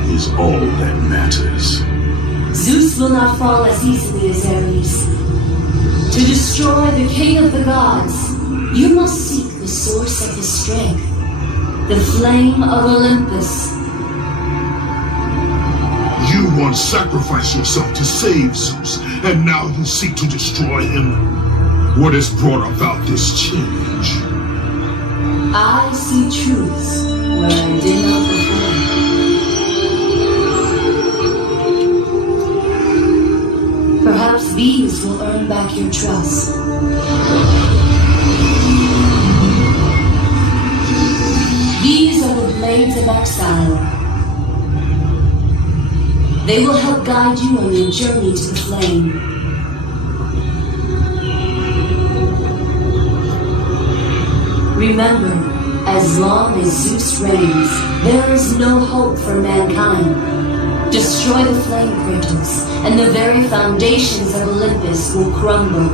is all that matters. Zeus will not fall as easily as Ares. To destroy the king of the gods, you must seek the source of his strength, the flame of Olympus. You once sacrificed yourself to save Zeus, and now you seek to destroy him. What has brought about this change? I see truths where I did not before. Perhaps these will earn back your trust. These are the blades of exile. They will help guide you on your journey to the flame. Remember, as long as Zeus reigns, there is no hope for mankind. Destroy the flame, Kratos, and the very foundations of Olympus will crumble.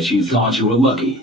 bet you thought you were lucky.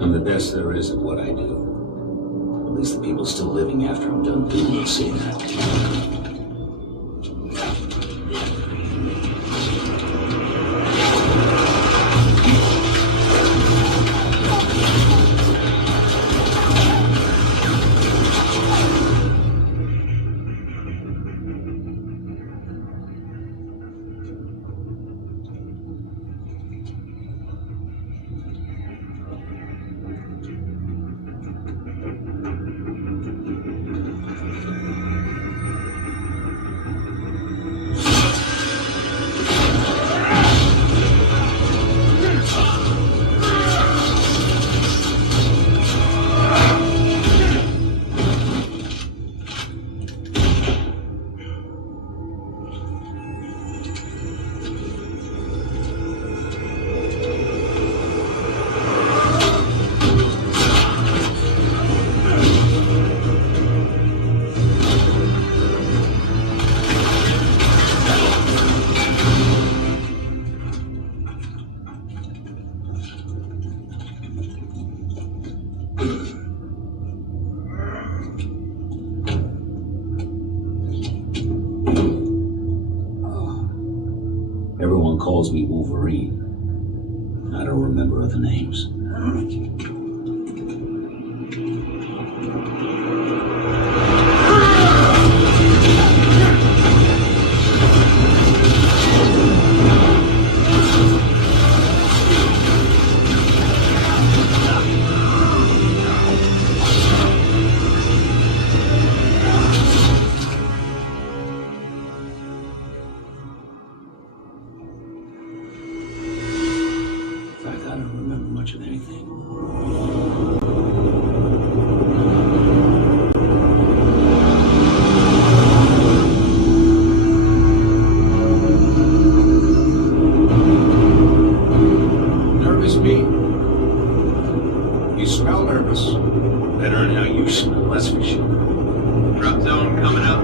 I'm the best there is at what I do. At least the people still living after I'm done doing will see that. Everyone calls me Wolverine. I don't remember other names. Much of anything. Nervous, Pete? You smell nervous. Better than how you smell, that's for sure. Drop zone coming up.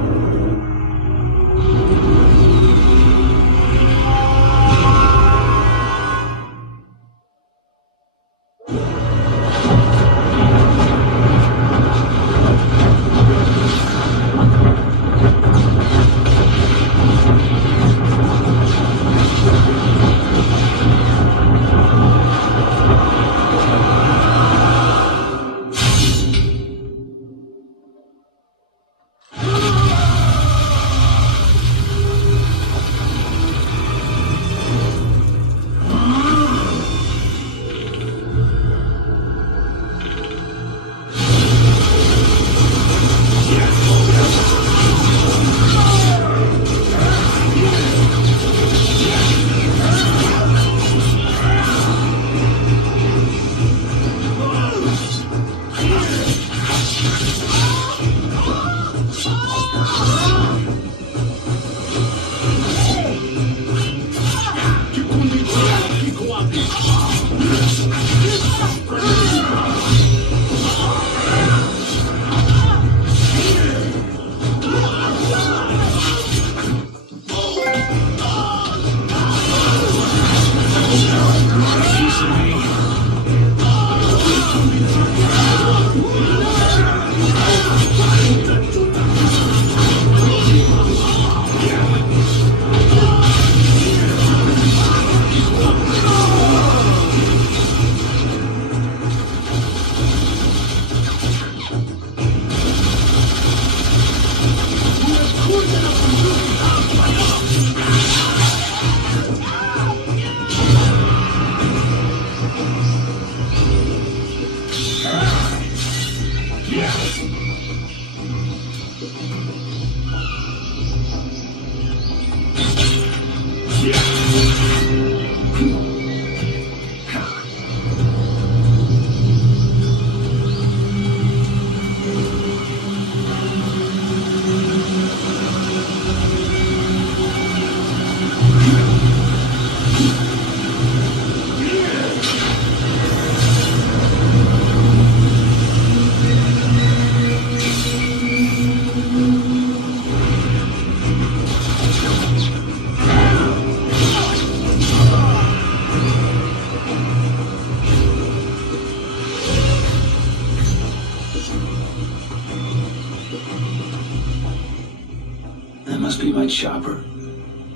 That must be my chopper.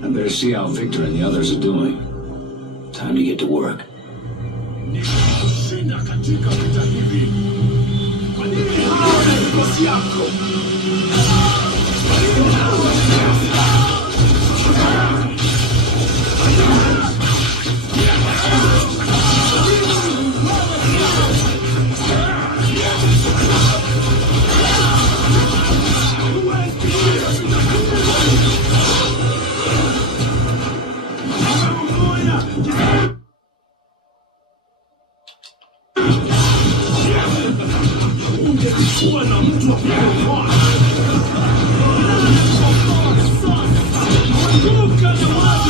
I better see how Victor and the others are doing. Time to get to work. Kushinda katika vita hivi. Kwa nini hao na vikosi yako? Ungekuwa na mtu wa kuokoa. Kumbuka na wazi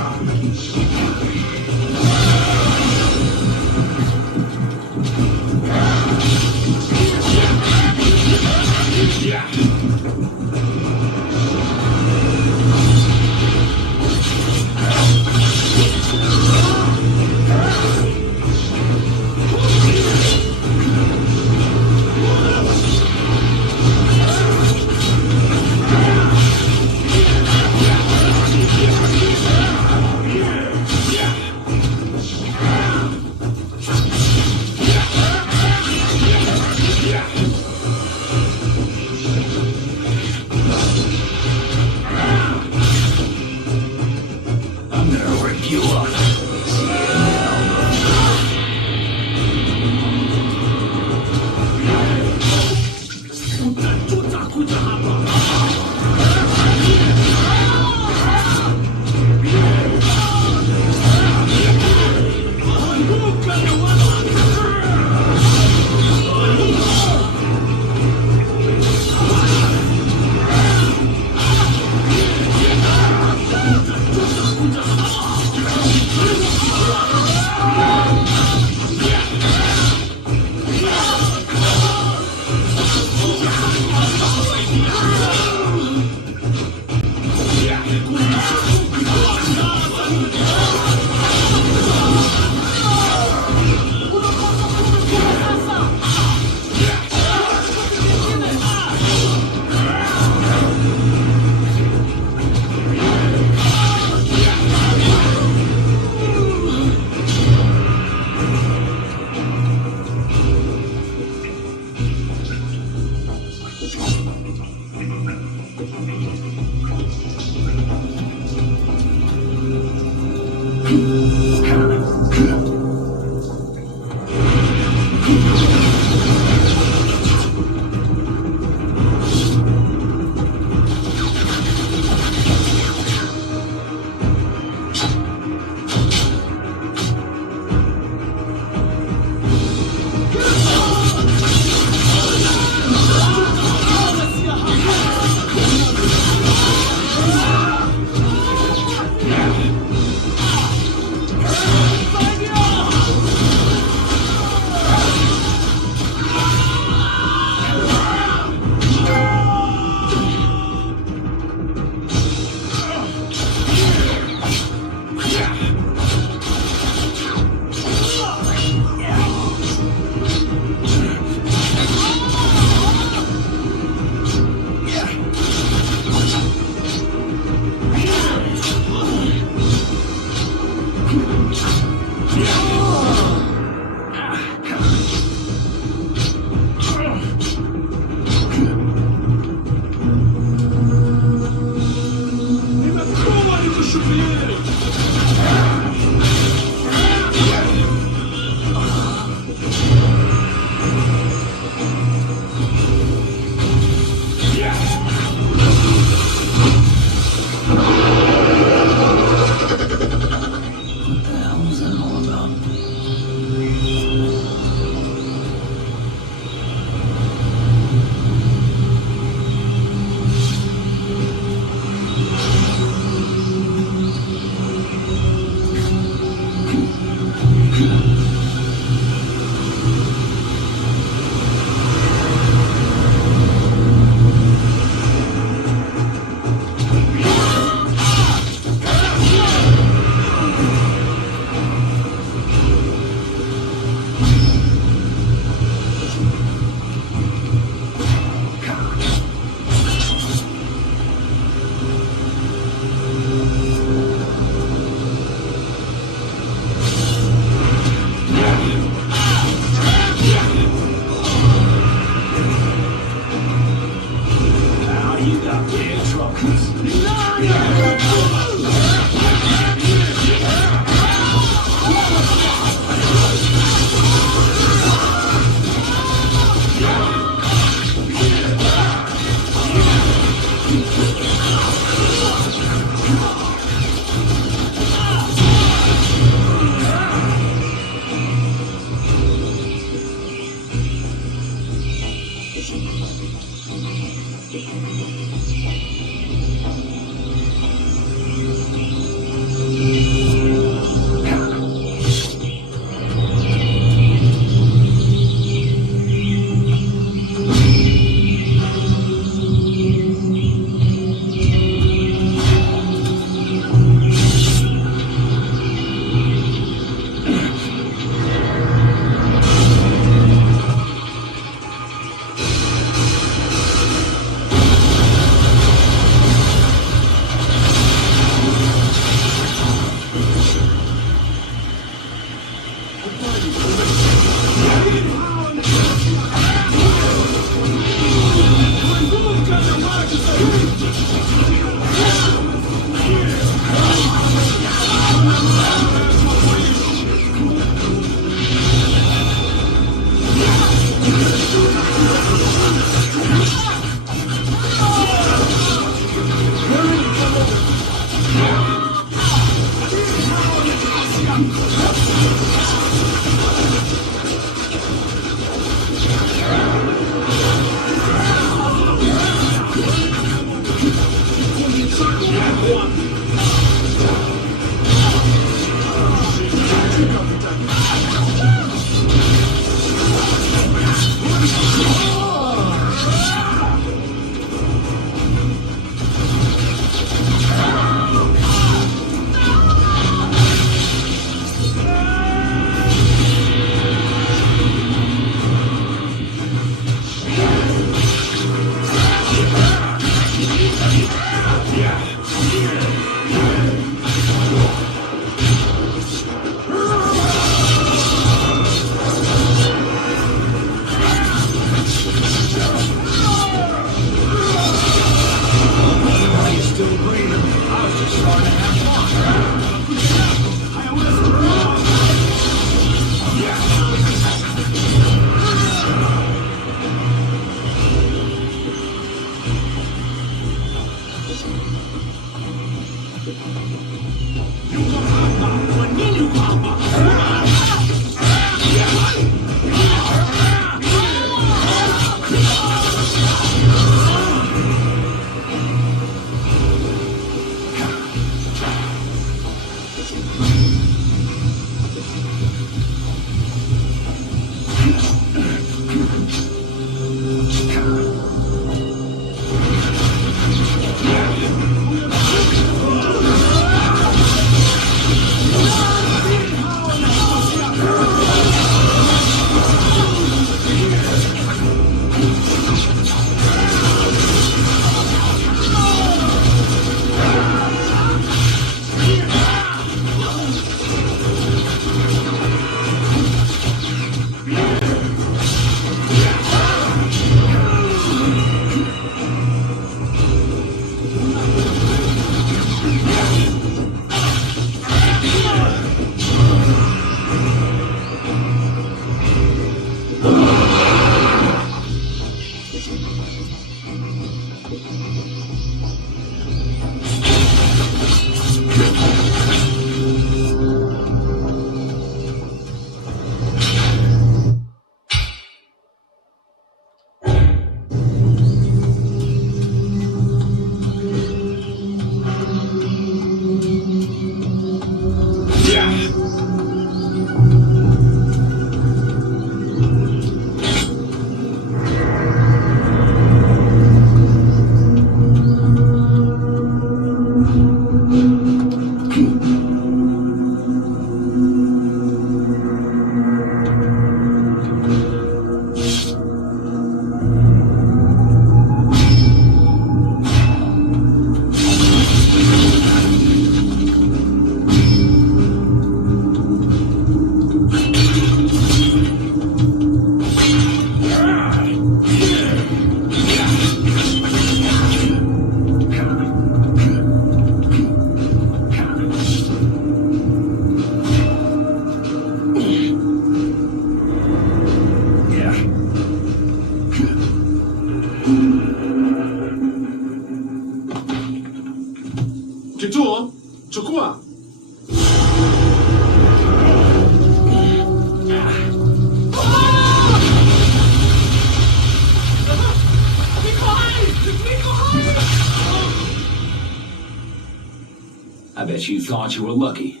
I bet you thought you were lucky.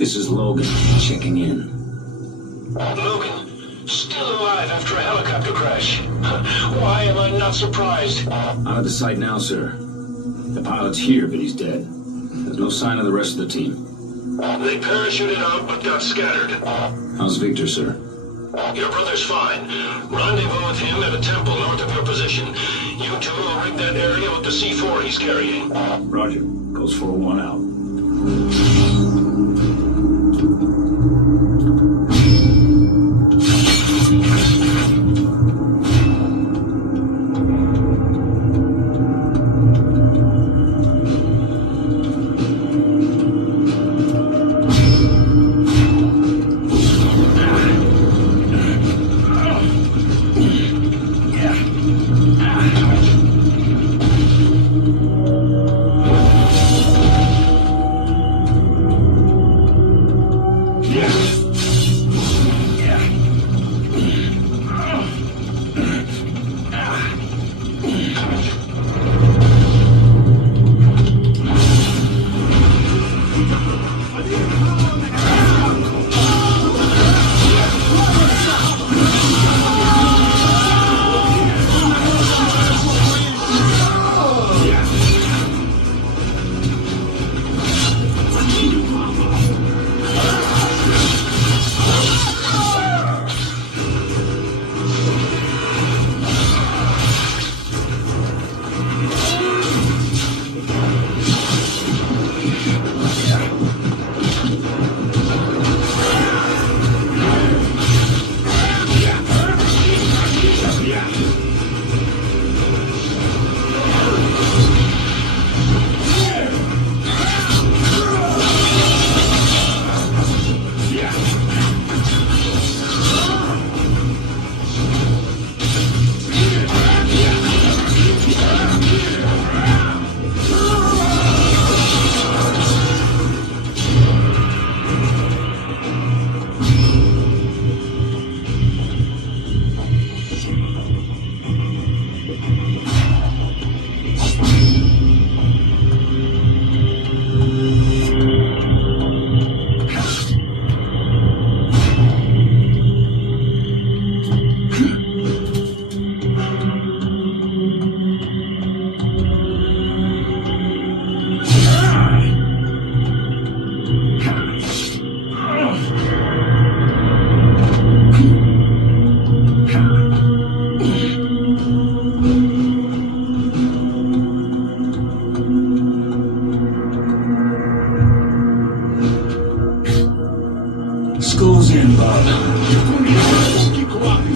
This is Logan, checking in. Logan, still alive after a helicopter crash. Why am I not surprised? Out of the site now, sir. The pilot's here, but he's dead. There's no sign of the rest of the team. They parachuted out but got scattered. How's Victor, sir? Your brother's fine. Rendezvous with him at a temple north of your position. You two will rig that area with the C4 he's carrying. Roger. Goes 401 out. School's in, Bob. You're going to be able to keep cooperating.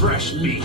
Fresh meat.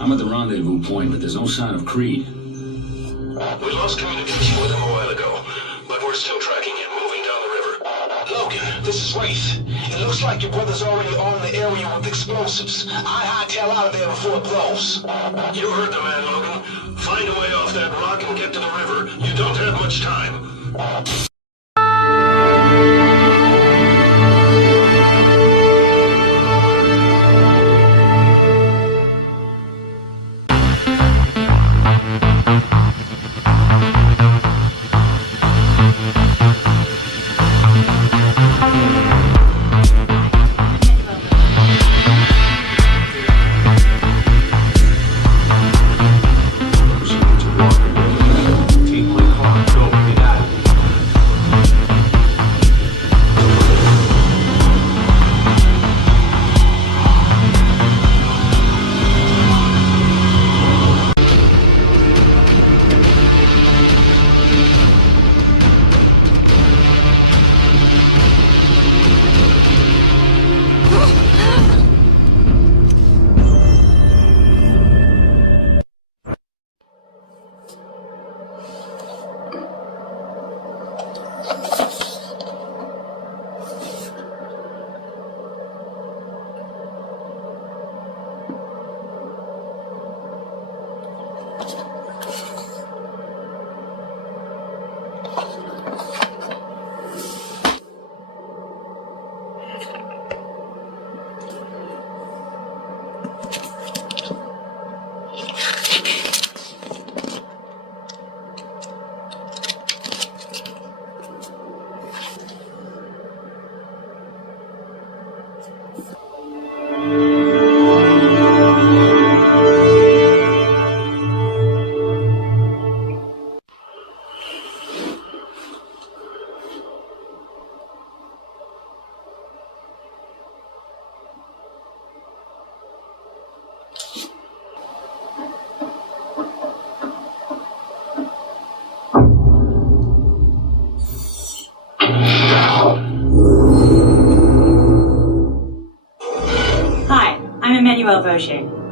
I'm at the rendezvous point, but there's no sign of Creed. We lost communication with him a while ago, but we're still tracking him, moving down the river. Logan, this is Wraith. It looks like your brother's already on the area with explosives. I hightail out of there before it blows. You heard the man, Logan. Find a way off that rock and get to the river. You don't have much time.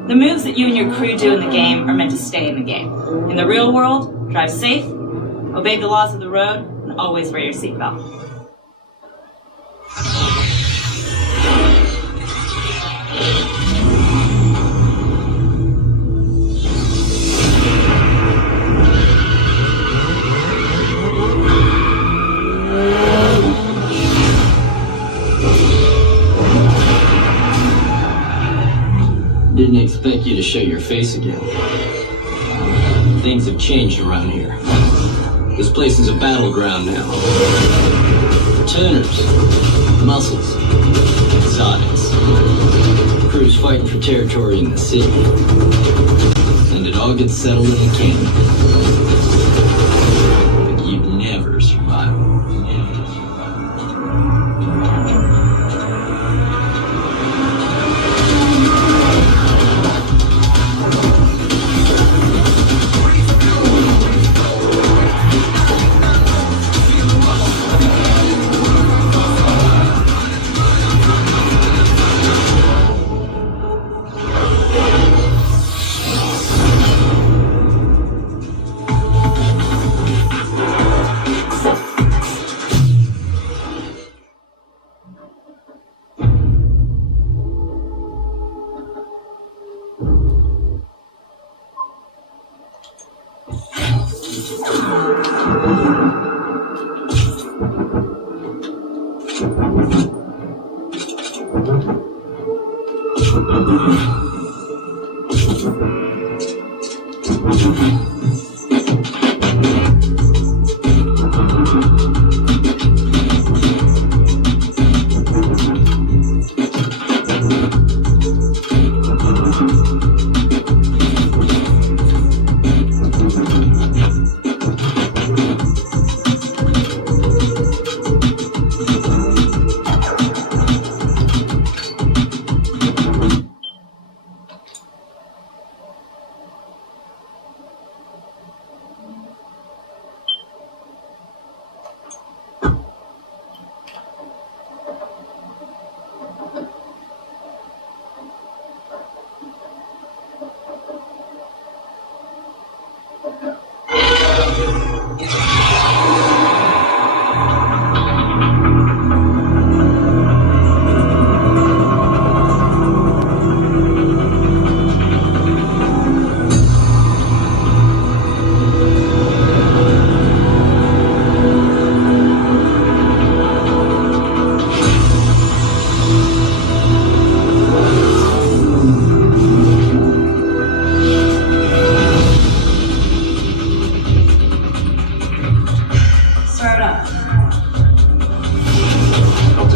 The moves that you and your crew do in the game are meant to stay in the game. In the real world, drive safe, obey the laws of the road, and always wear your seatbelt. Didn't expect you to show your face again. Things have changed around here. This place is a battleground now. Turners, muscles, exotics. Crews fighting for territory in the city. And it all gets settled in a canyon. But you'd never survive.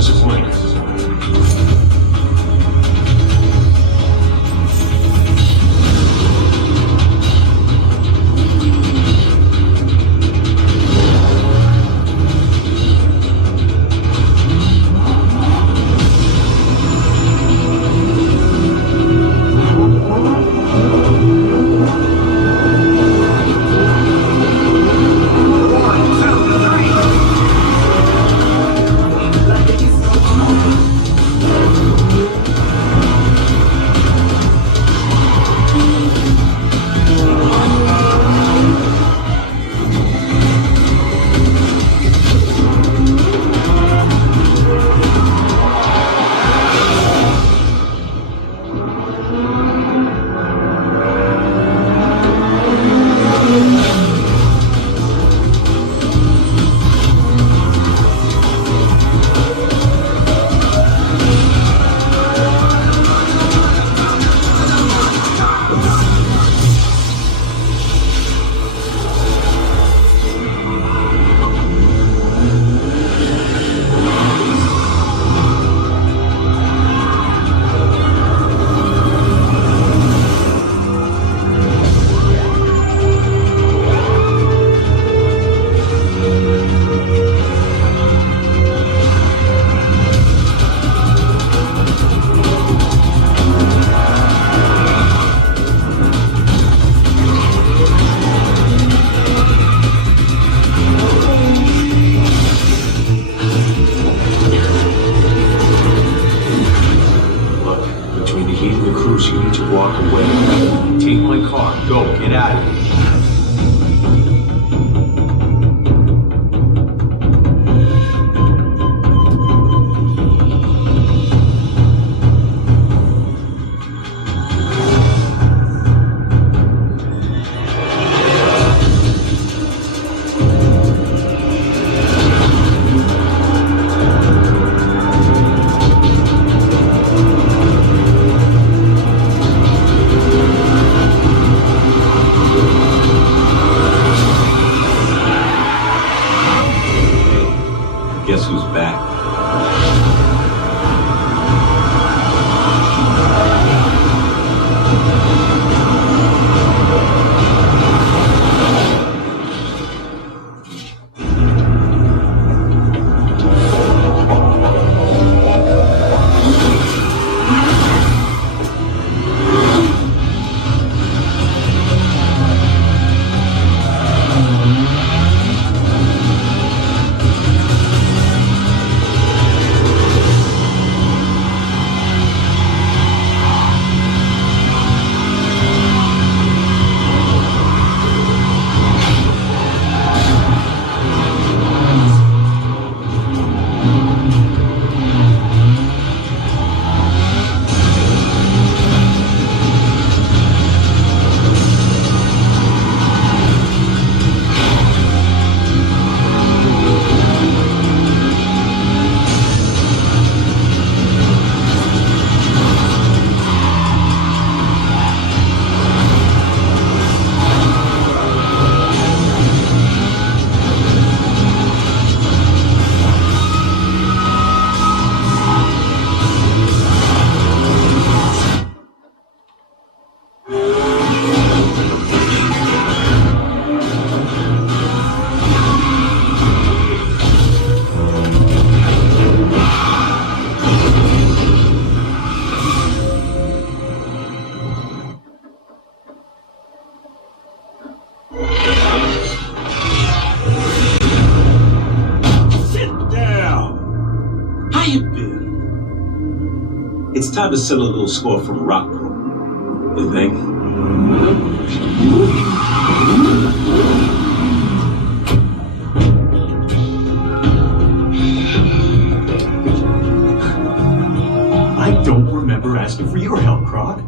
disappointing. Guess who's back? It's time to settle a little score from Rockport. You think? I don't remember asking for your help, Croc.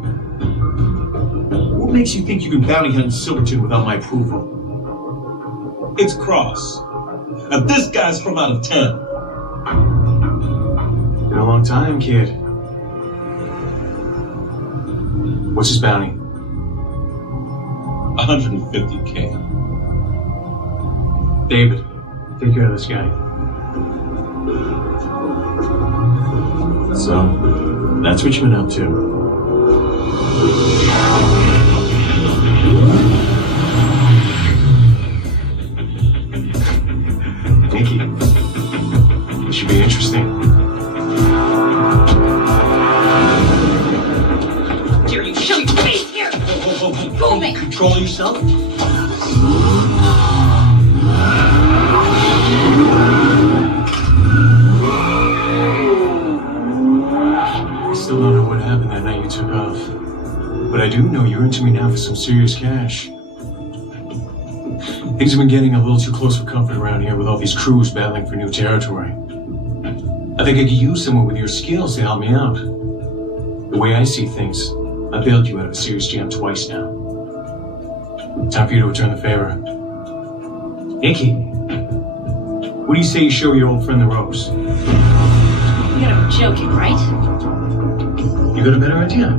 What makes you think you can bounty hunt in Silverton without my approval? It's Cross. Now this guy's from out of town. Been a long time, kid. What's his bounty? $150K. David, take care of this guy. So, that's what you've been up to. Nikki, this should be interesting. Dare you show your face here? Fool me! Control yourself. I still don't know what happened that night you took off. But I do know you're into me now for some serious cash. Things have been getting a little too close for comfort around here with all these crews battling for new territory. I think I could use someone with your skills to help me out. The way I see things, I bailed you out of a serious jam twice now. Time for you to return the favor. Nikki, what do you say you show your old friend the ropes? You gotta be joking, right? You got a better idea?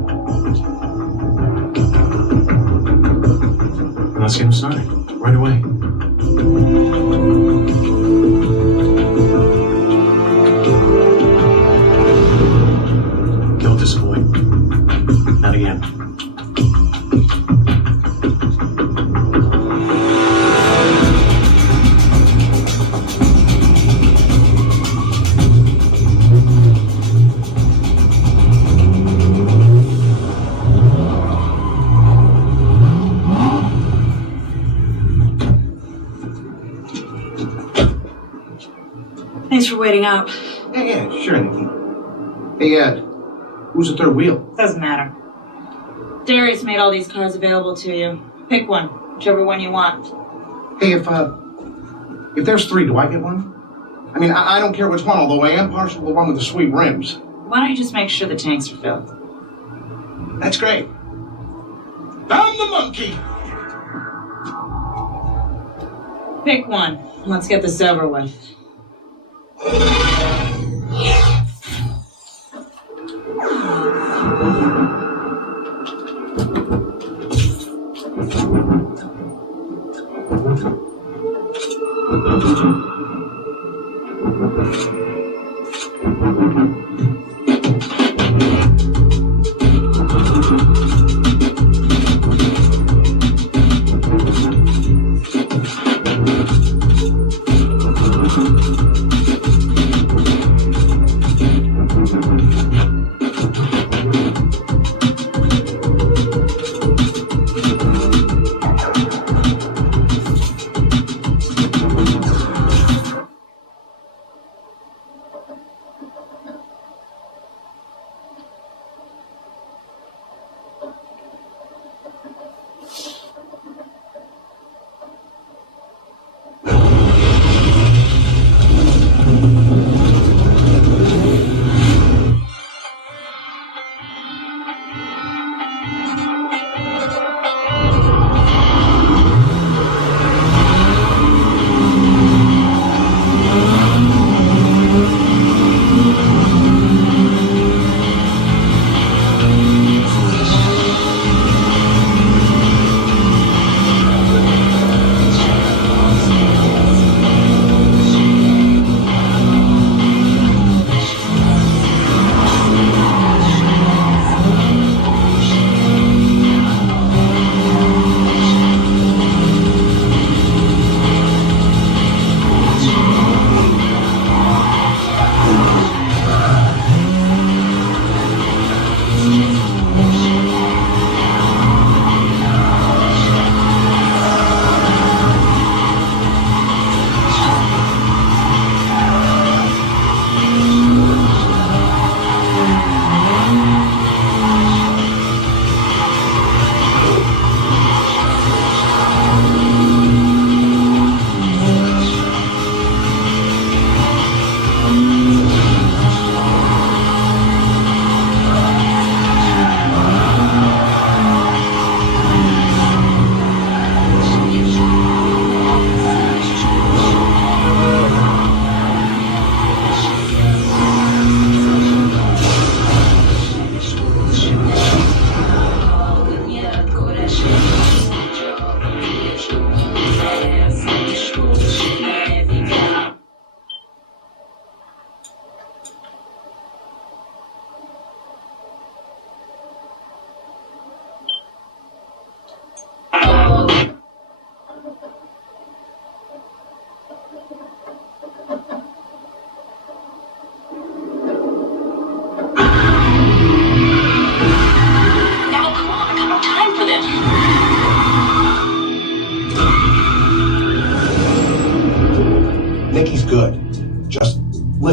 Then let's get him started, right away. Don't disappoint. Not again. Thanks for waiting up. Yeah, sure, Nikki. Hey, Ed, who's the third wheel? Doesn't matter. Darius made all these cars available to you. Pick one, whichever one you want. Hey, if there's three, do I get one? I mean, I don't care which one, although I am partial to the one with the sweet rims. Why don't you just make sure the tanks are filled? That's great. Down the monkey! Pick one. Let's get this over with.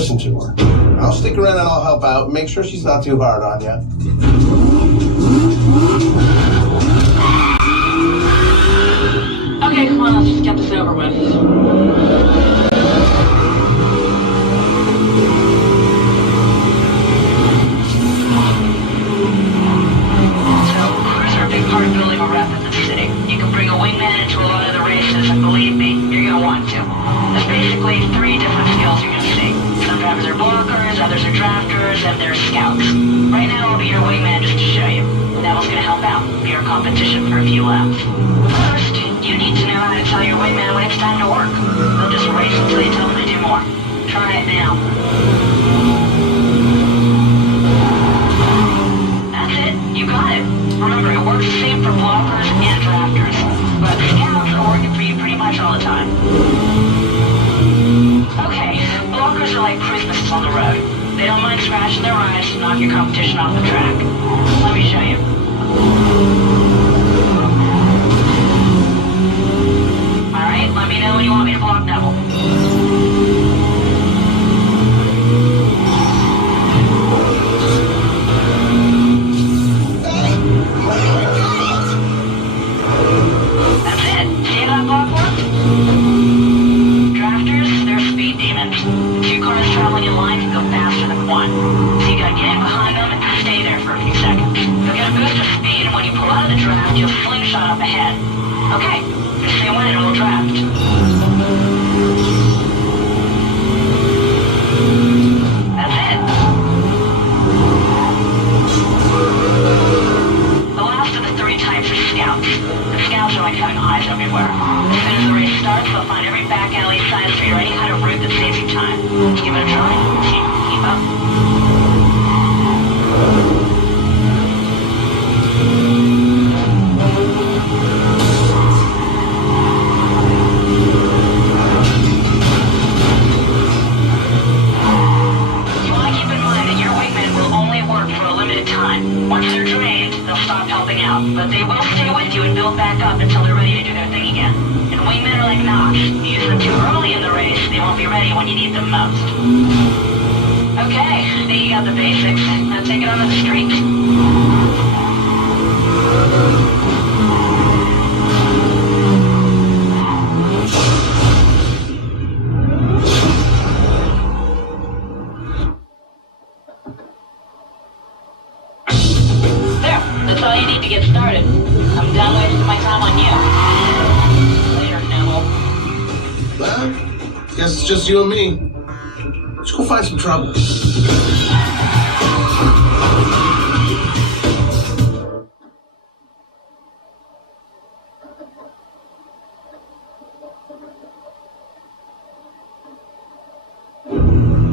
listen to her. I'll stick around and I'll help out. Make sure she's not too hard on you. Okay, come on, let's just get this over with. Crews are a big part of building a rep in the city. You can bring a wingman into a lot of the races, and believe me, you're gonna want to. There's basically 3 different skills you're gonna see. Some drivers are blockers, others are drafters, and there's scouts. Right now, I'll be your wingman just to show you. Neville's gonna help out, be your competition for a few laps. First, you need to know how to tell your wingman when it's time to work. They'll just race until you tell them to do more. Try it now. That's it. You got it. Remember, it works the same for blockers and drafters. But scouts are working for you pretty much all the time. Okay, blockers are like Christmases on the road. They don't mind scratching their rides to knock your competition off the track. Let me show you. Alright, let me know when you want me to block Neville. That's it. See that block work? Drafters, they're speed demons. 2 cars traveling in line can go faster than 1. So you gotta get in behind them and stay there for a few seconds. You'll get a boost of speed, and when you pull out of the draft, you'll slingshot up ahead. Okay, just stay when it'll draft. That's it. The last of the 3 types are scouts. The scouts are like having eyes everywhere. As soon as the race starts, they'll find every back alley, side street, or any kind of route that saves you time. Just give it a try. See if you can keep up. You want to keep in mind that your wingmen will only work for a limited time. Once they're drained, they'll stop helping out, but they will stay with you and build back up until they're ready to do their thing again. And wingmen are like knocks. You use them too early in the race, they won't be ready when you need them most. Okay, I think you got the basics. Now take it onto the street. There, that's all you need to get started. I'm done wasting my time on you. Later, Neville. Well, guess it's just you and me. Let's go find some trouble.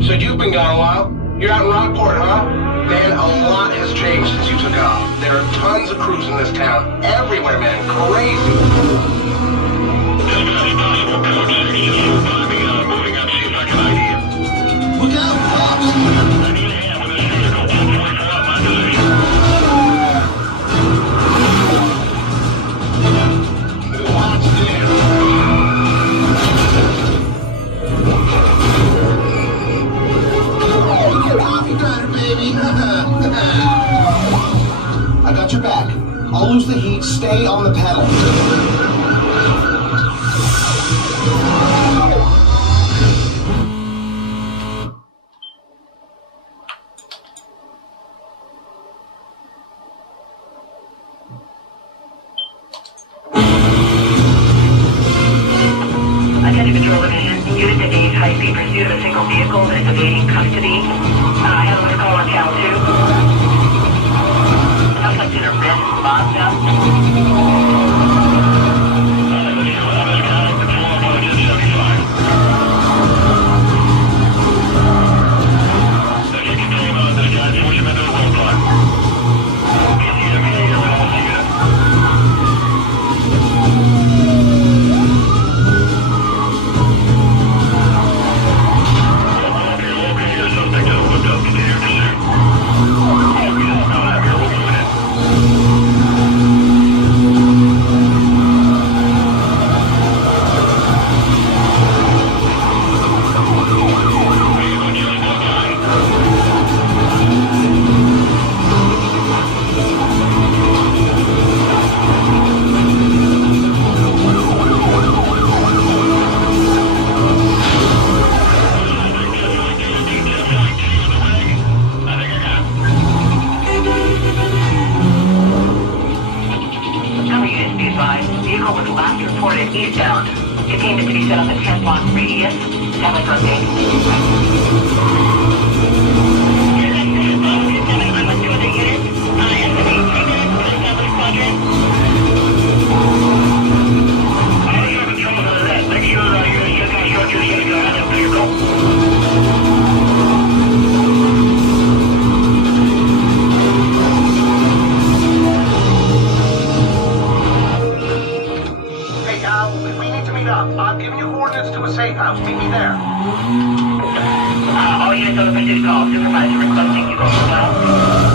So you've been gone a while? You're out in Rockport, huh? Man, a lot has changed since you took off. There are tons of crews in this town. Everywhere, man. Crazy. Look out, Pops! Coffee grinder, baby! I got your back. I'll lose the heat. Stay on the pedal. Attention Patrol Division. Unit to gauge high-speed pursuit of a single vehicle that is evading custody. I have a missed call on channel 2. Sounds like they're red spots now. We need to meet up. I'm giving you coordinates to a safe house. Meet me there. All units open to call. Supervisor requesting you go as well.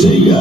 Sega.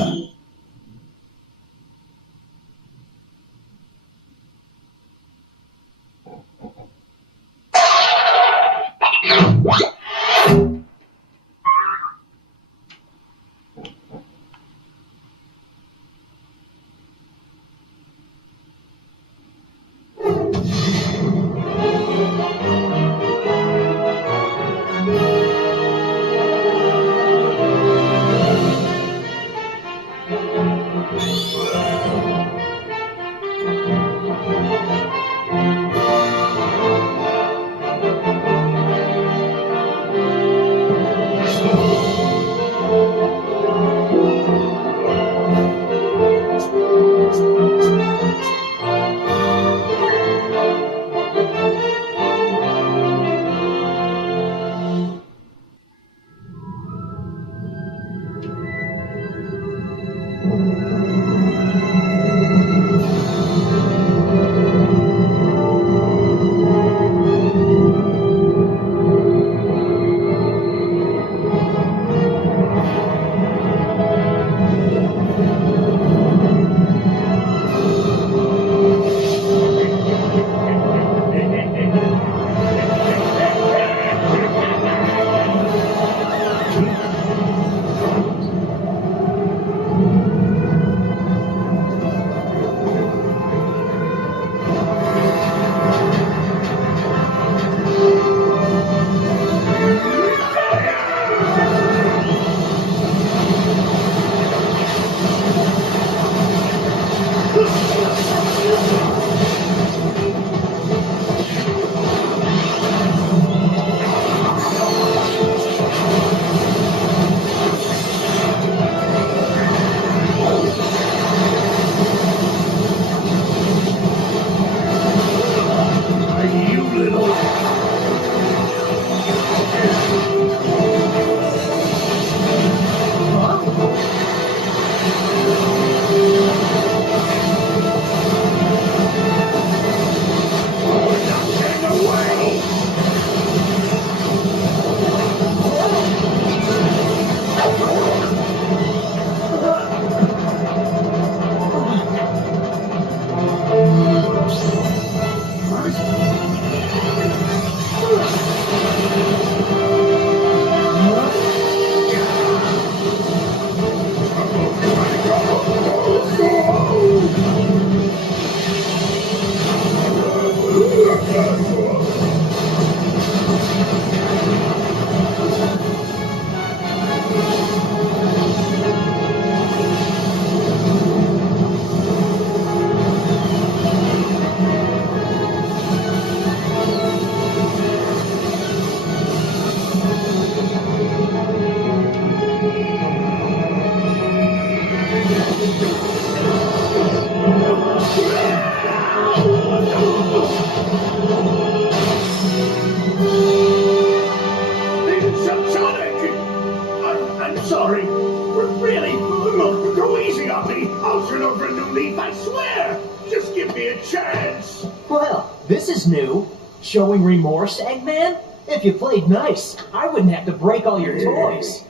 me. I'll turn over a new leaf, I swear. Just give me a chance. Well, this is new. Showing remorse, Eggman? If you played nice, I wouldn't have to break all your toys.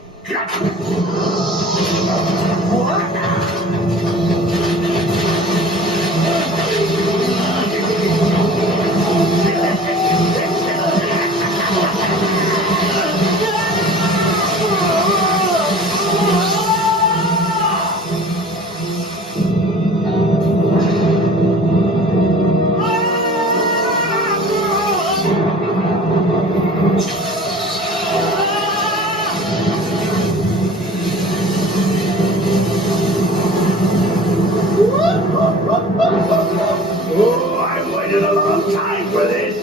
Oh, I waited a long time for this.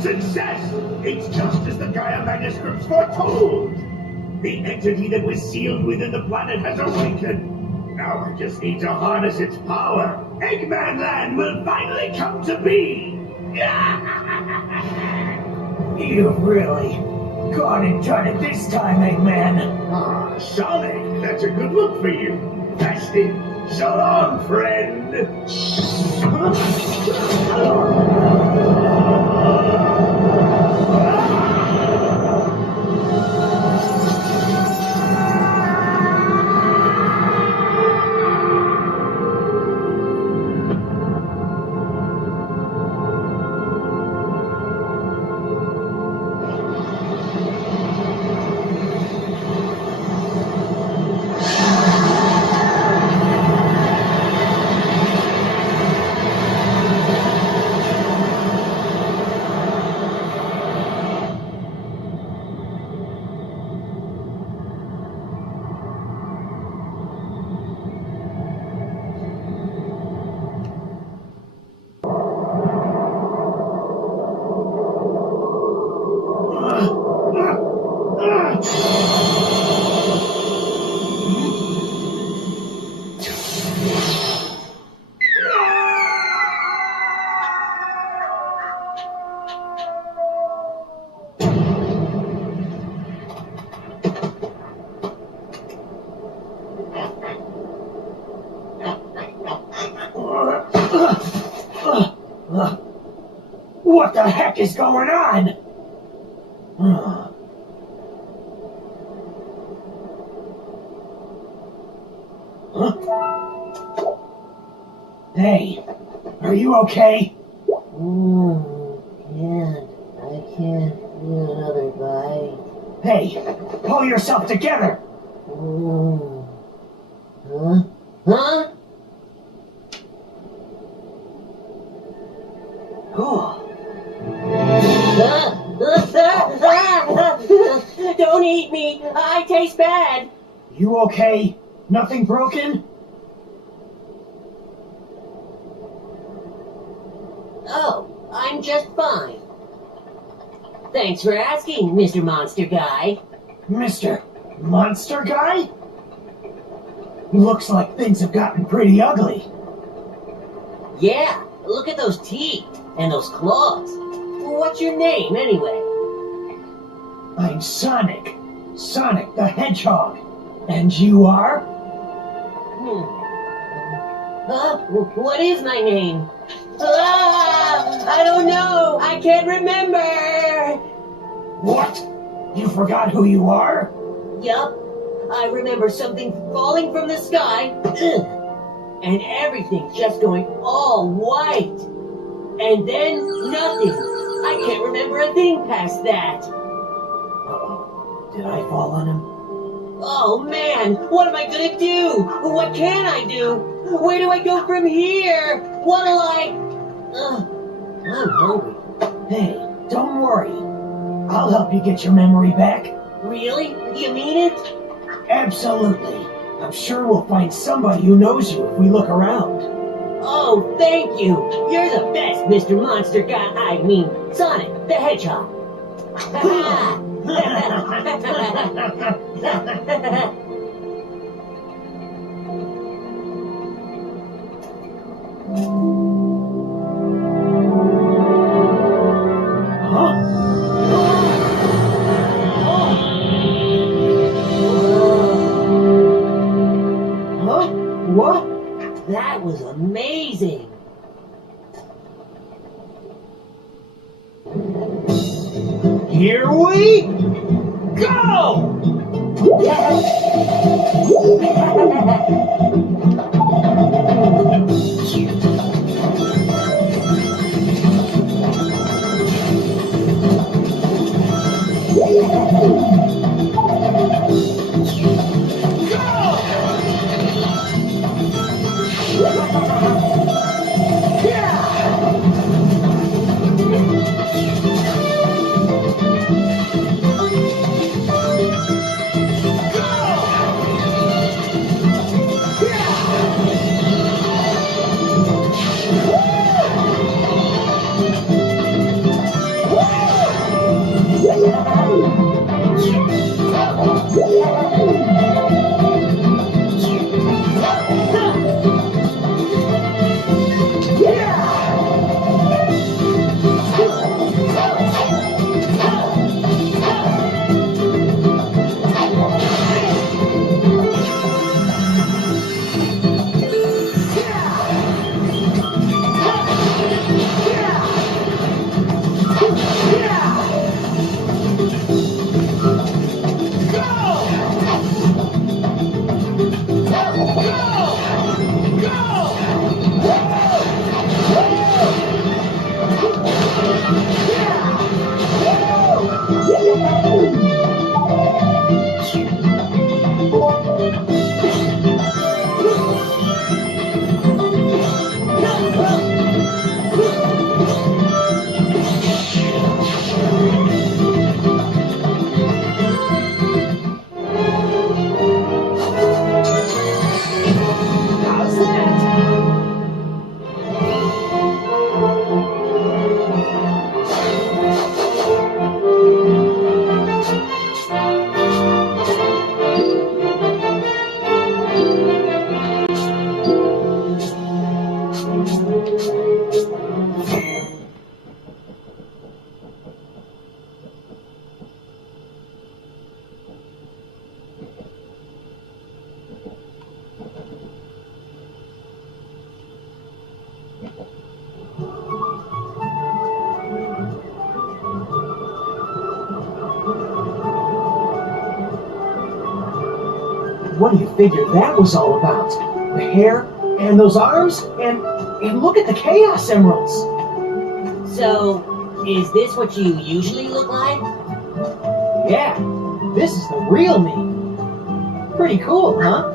Success! It's just as the Gaia manuscripts foretold! The entity that was sealed within the planet has awakened. Now I just need to harness its power. Eggman Land will finally come to be! You've really gone and done it this time, Eggman. Ah, Sonic, that's a good look for you. That's it. So long, friend. What the heck is going on? Hey, are you okay? I can't do another bite. Hey, pull yourself together! Huh? Huh? Don't eat me! I taste bad! You okay? Nothing broken? Oh, I'm just fine. Thanks for asking, Mr. Monster Guy. Mr. Monster Guy? Looks like things have gotten pretty ugly. Yeah, look at those teeth and those claws. What's your name, anyway? I'm Sonic. Sonic the Hedgehog. And you are? Huh? What is my name? I don't know. I can't remember. What? You forgot who you are? Yup. I remember something falling from the sky. And everything just going all white. And then nothing. I can't remember a thing past that. Uh-oh. Did I fall on him? Oh man, what am I gonna do? What can I do? Where do I go from here? What'll I... I'm hungry. Hey, don't worry. I'll help you get your memory back. Really? You mean it? Absolutely. I'm sure we'll find somebody who knows you if we look around. Oh, thank you. You're the best, Mr. Monster Guy. I mean, Sonic the Hedgehog. What? That was amazing. Here we go! What do you figure that was all about? The hair and those arms and look at the Chaos Emeralds. So, is this what you usually look like? Yeah, this is the real me. Pretty cool, huh?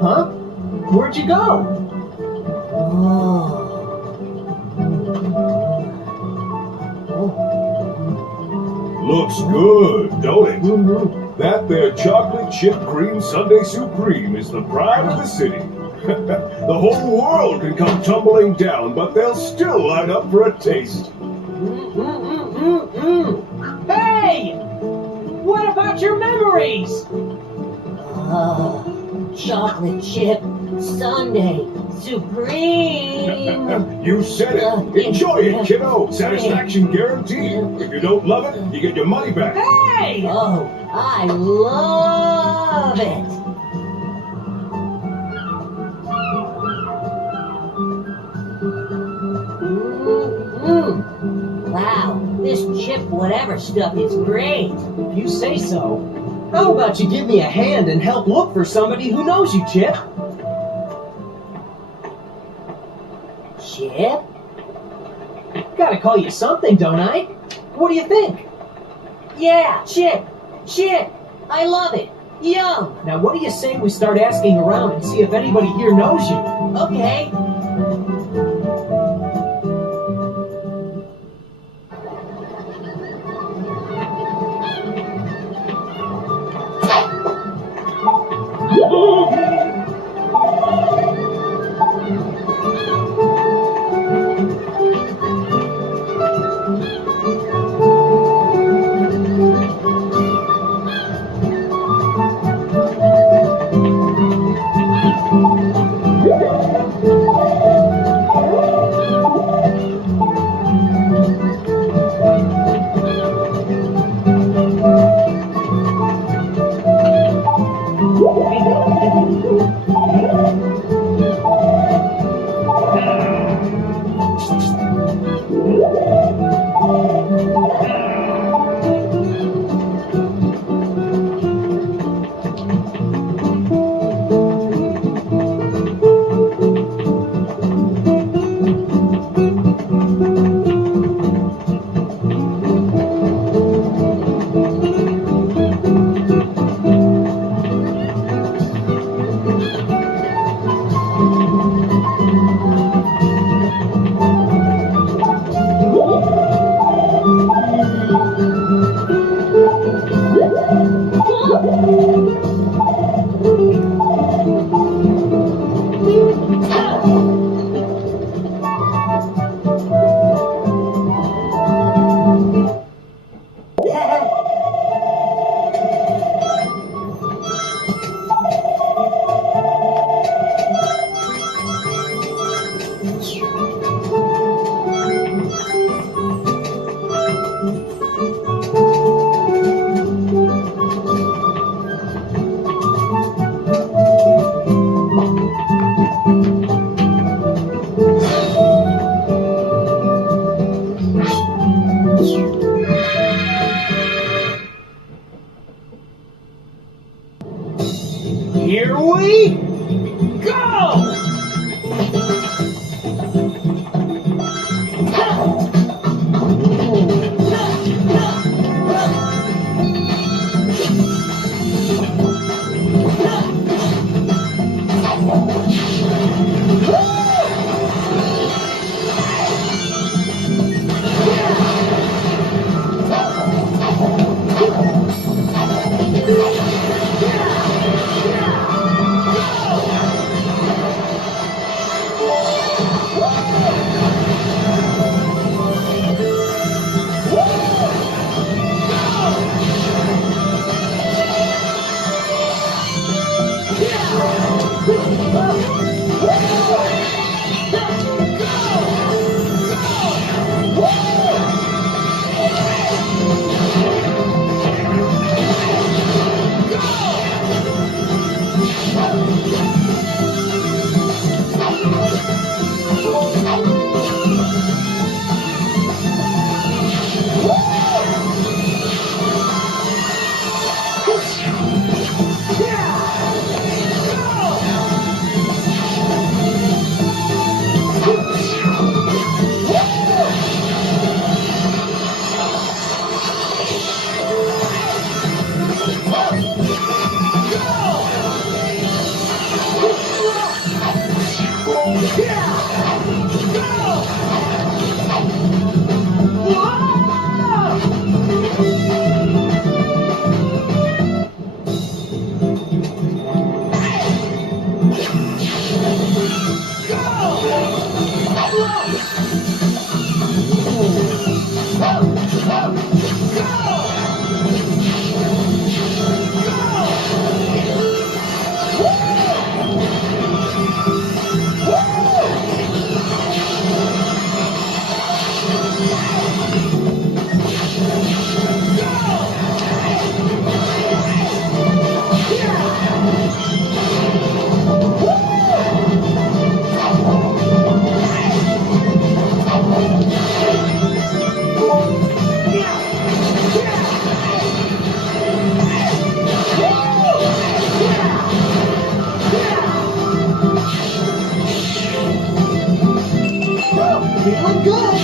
Huh? Where'd you go? Looks good, don't it? That there chocolate chip cream sundae supreme is the pride of the city. The whole world can come tumbling down, but they'll still line up for a taste. Hey! What about your memories? Chocolate chip sundae Supreme! You said it. Enjoy it, kiddo. Satisfaction guaranteed. If you don't love it, you get your money back. Hey! Oh, I love it! Wow, this chip whatever stuff is great. If you say so. How about you give me a hand and help look for somebody who knows you, Chip? Chip? Gotta call you something, don't I? What do you think? Yeah, Chip! Chip! I love it! Yum! Now what do you say we start asking around and see if anybody here knows you? Okay. Here we go! Woo! Feeling good.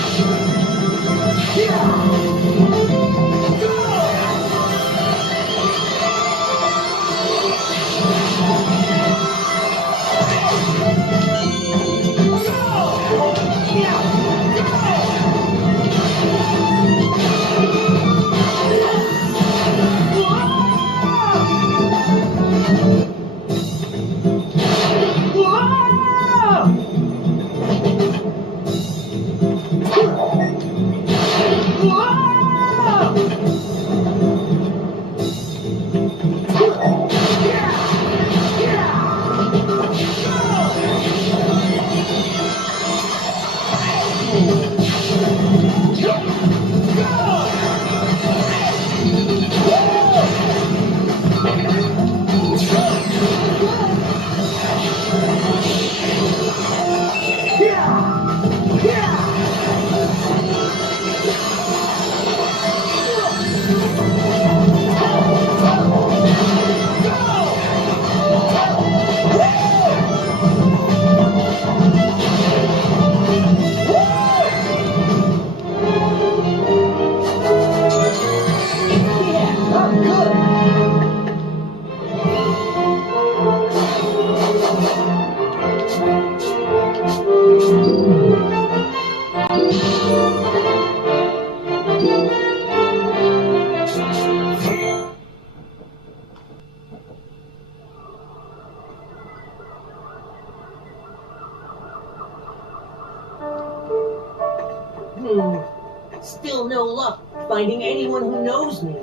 Still no luck finding anyone who knows me.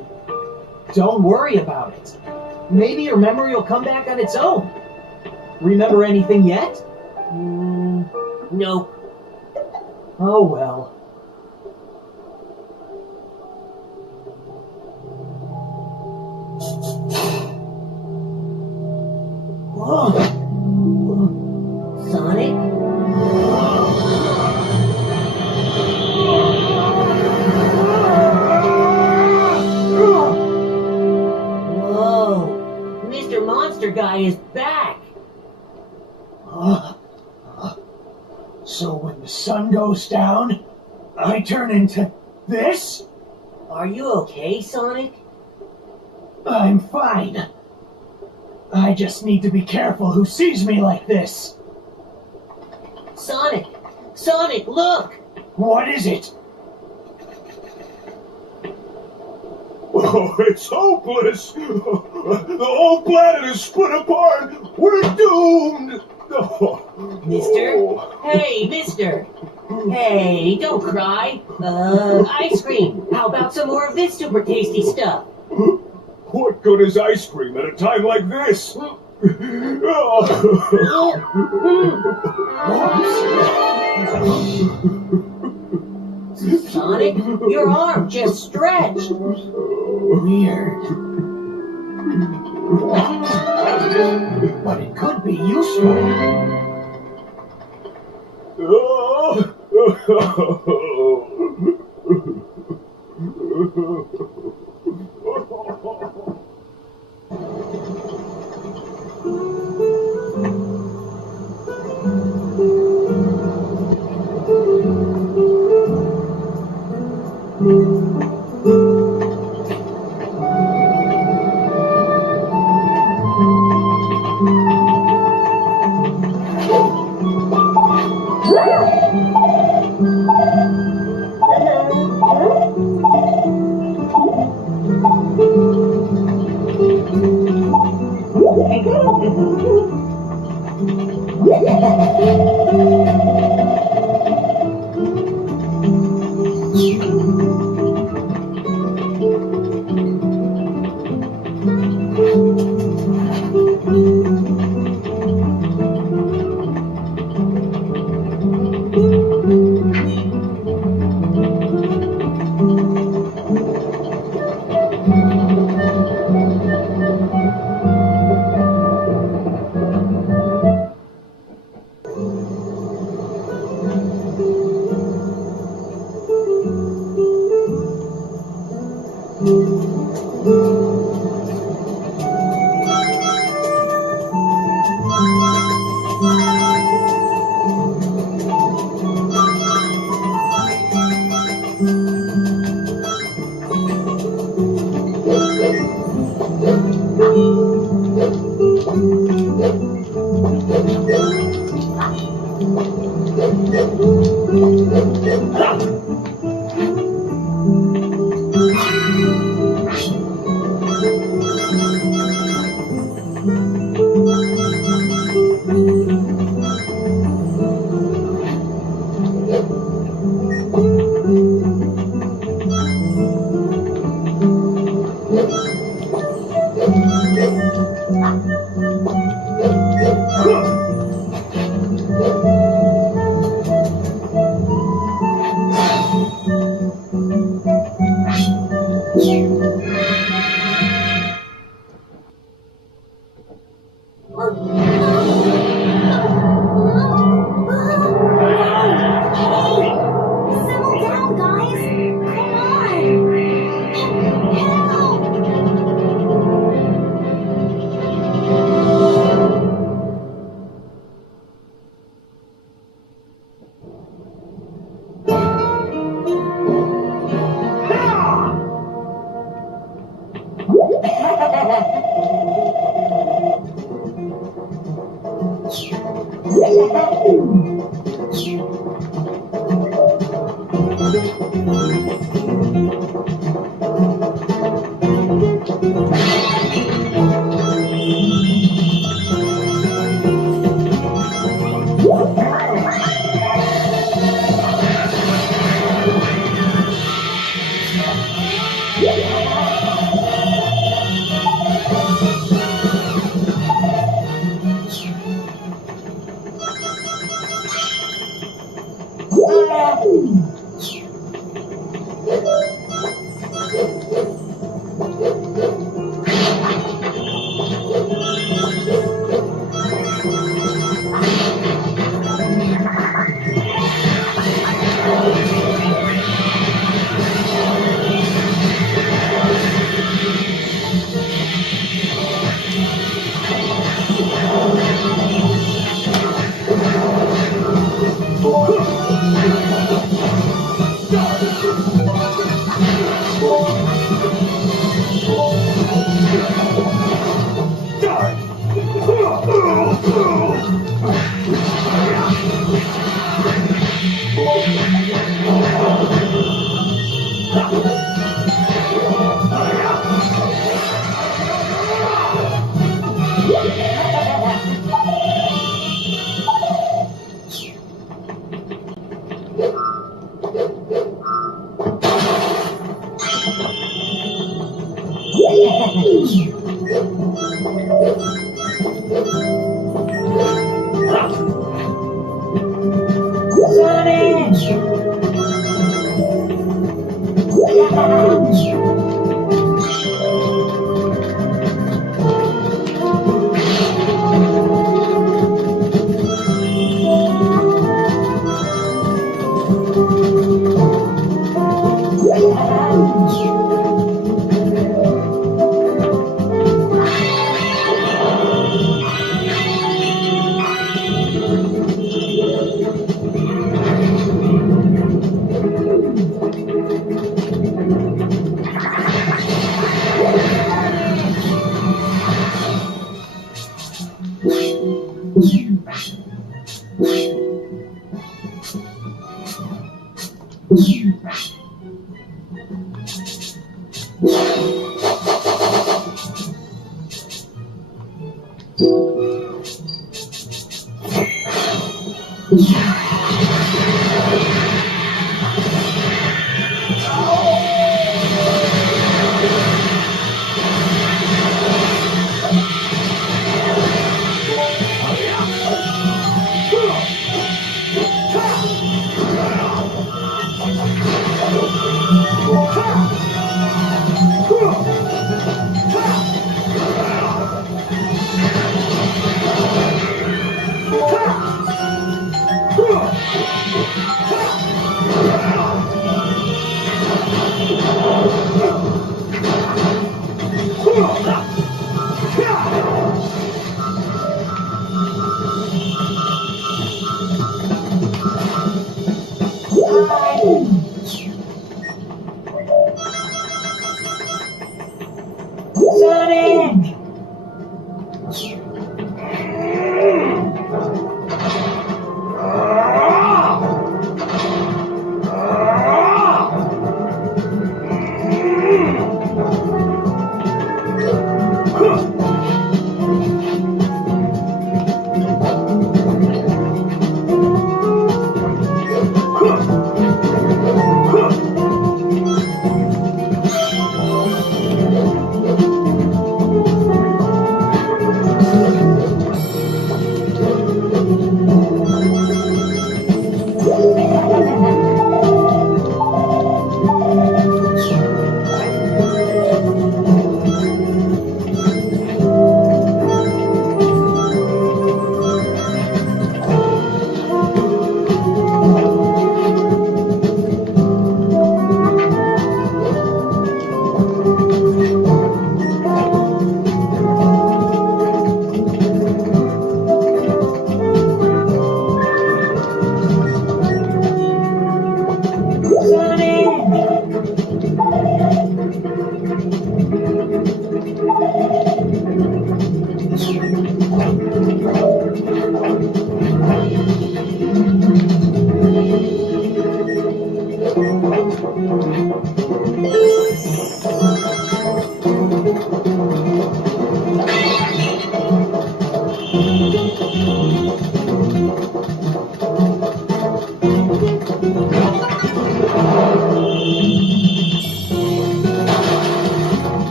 Don't worry about it. Maybe your memory will come back on its own. Remember anything yet? Nope. Oh well. Whoa. Sonic? Whoa. Mr. Monster Guy is back. So when the sun goes down, I turn into this? Are you okay, Sonic? I'm fine. I just need to be careful who sees me like this. Sonic! Sonic, look! What is it? Oh, it's hopeless! The whole planet is split apart! We're doomed! Mister? Hey, mister! Hey, don't cry. Ice cream. How about some more of this super tasty stuff? What good is ice cream at a time like this? Sonic, your arm just stretched. Weird. But it could be useful.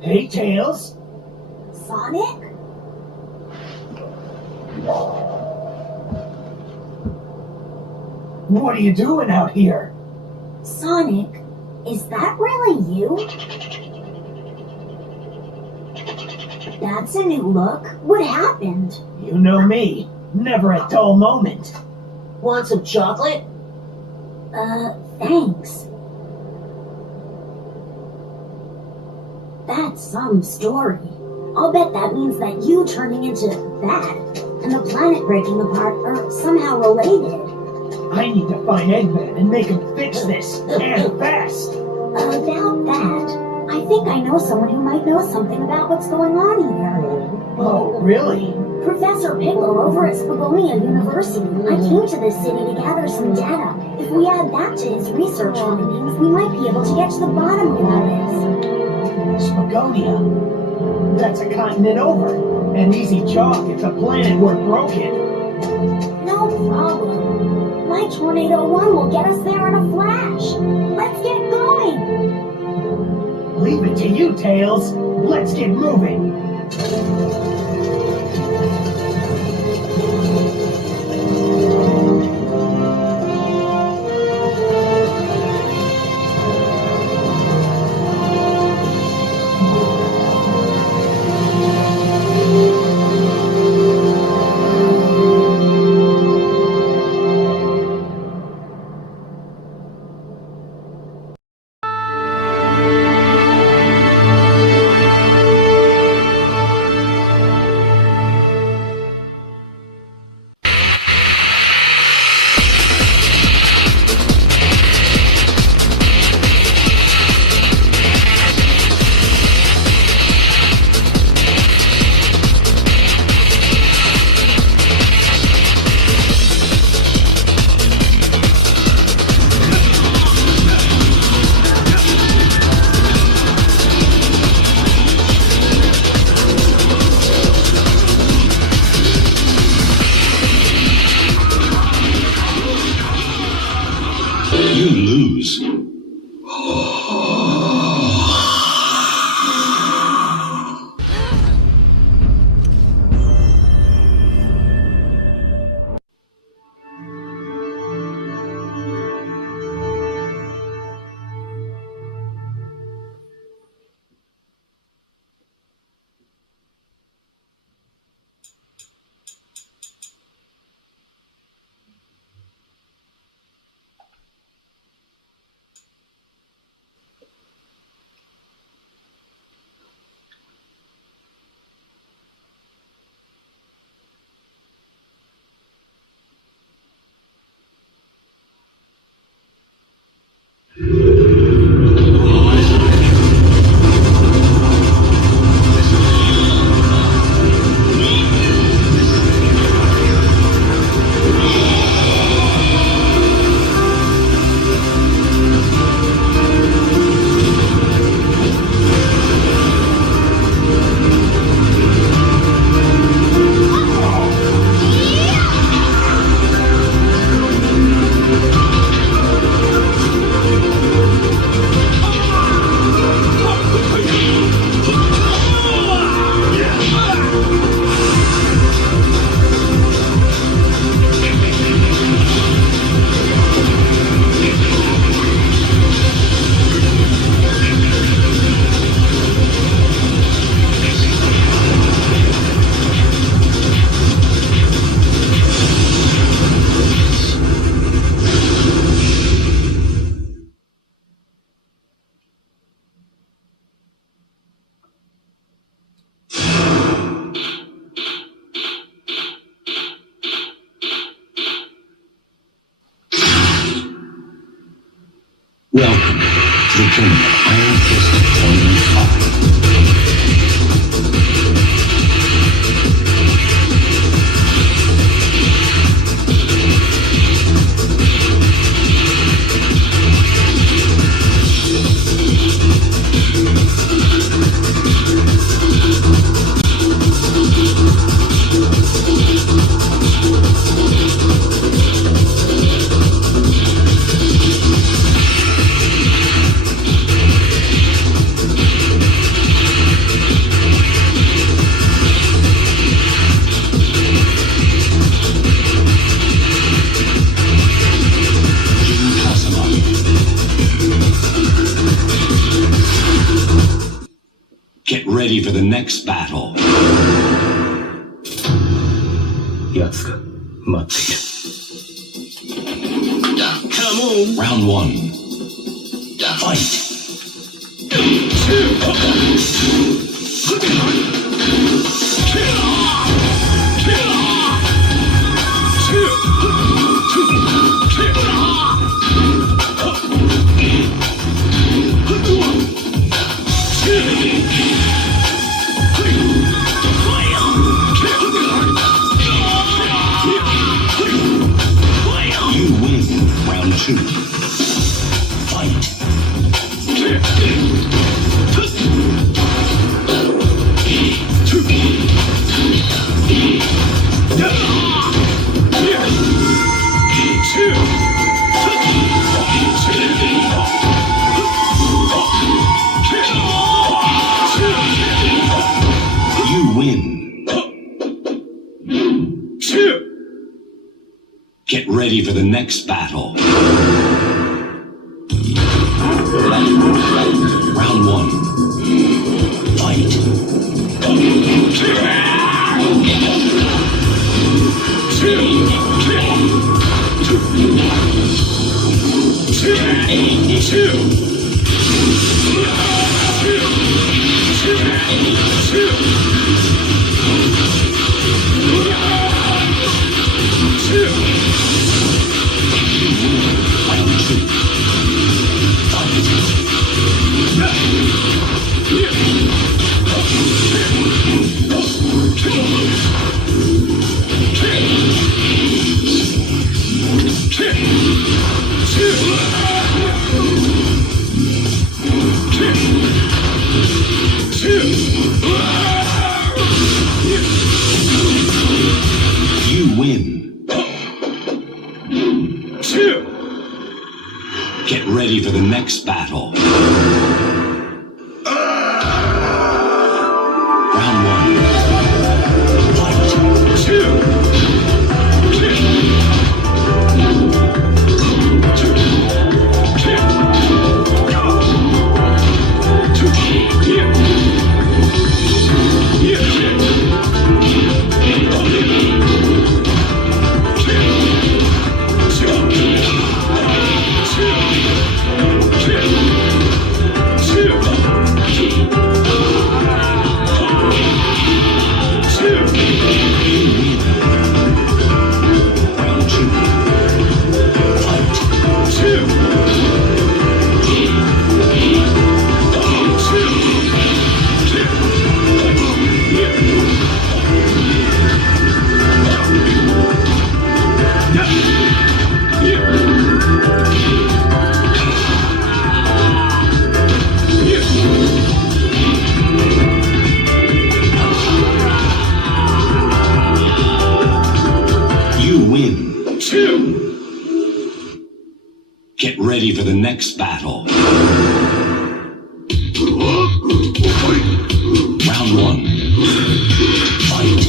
Hey, Tails. Sonic? What are you doing out here? Sonic, is that really you? That's a new look. What happened? You know me. Never a dull moment. Want some chocolate? Thanks. That's some story. I'll bet that means that you turning into that and the planet breaking apart are somehow related. I need to find Eggman and make him fix this, and fast! About that, I think I know someone who might know something about what's going on here. Oh, really? Professor Piccolo over at Spagonia University. I came to this city to gather some data. If we add that to his research findings, we might be able to get to the bottom of all this. Spagonia? That's a continent over. An easy chalk if the planet weren't broken. No problem. My Tornado 1 will get us there in a flash. Let's get going. Leave it to you, Tails. Let's get moving. Welcome to the kingdom of Iron Fist Tournament 5. Get ready for the next battle. 奴が待っている。Come on. Round 1. Fight. You win. Round 2. Fight. You win. Get ready for the next battle. Round 1. Fight. You win. Get ready for the next battle. Round 1. You win. Get ready for the next battle. Round 1. Fight.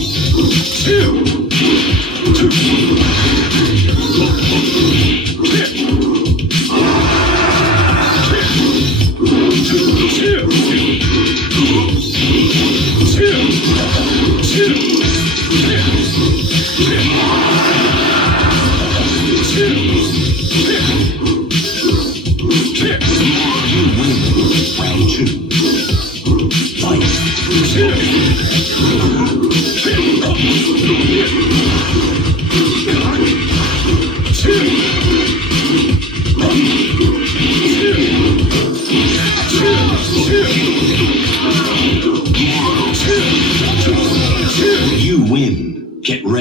You win. Round 2. Fight.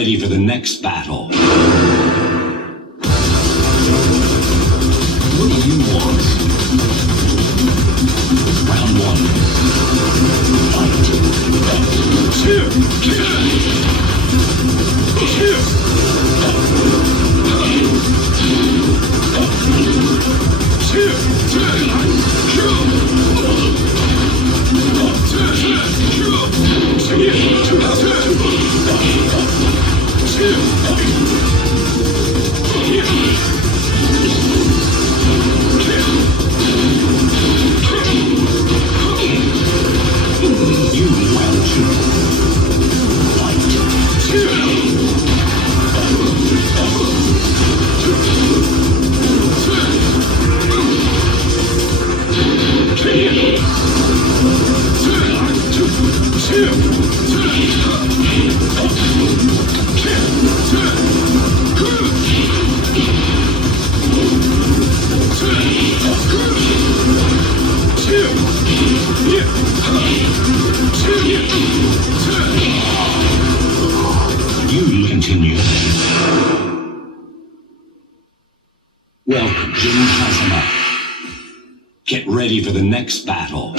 ready for the next battle. What do you want? Round one. Fight. You continue. Welcome, Jin Kazama. Get ready for the next battle.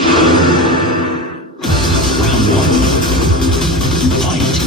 Round one. Fight.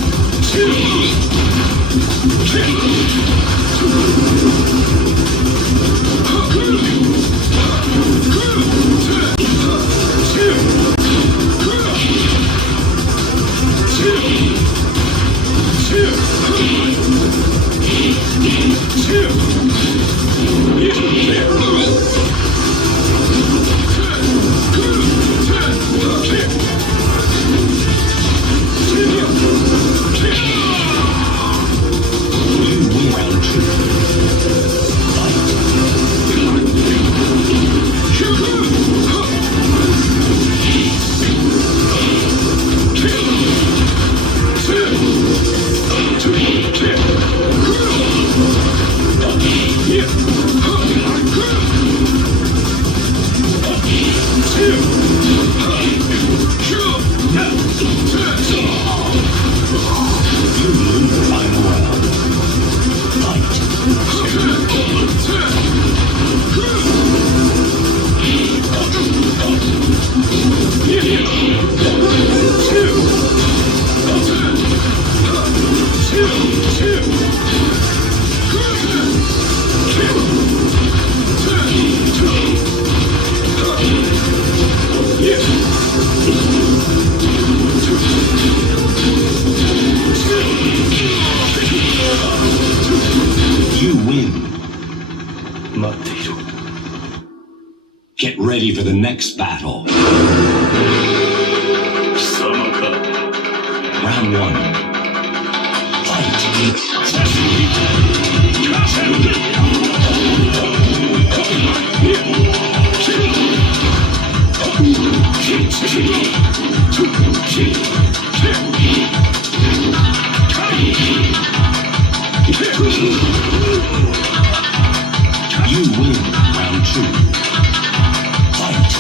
You win. Get ready for the next battle. Round one. Fight. You win. Round two. Fight.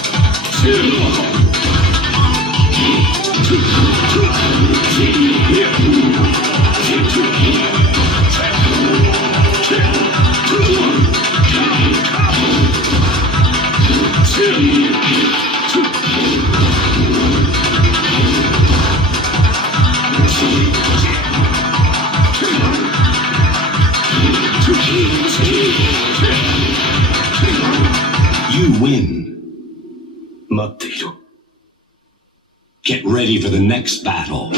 You win. Get ready for the next battle.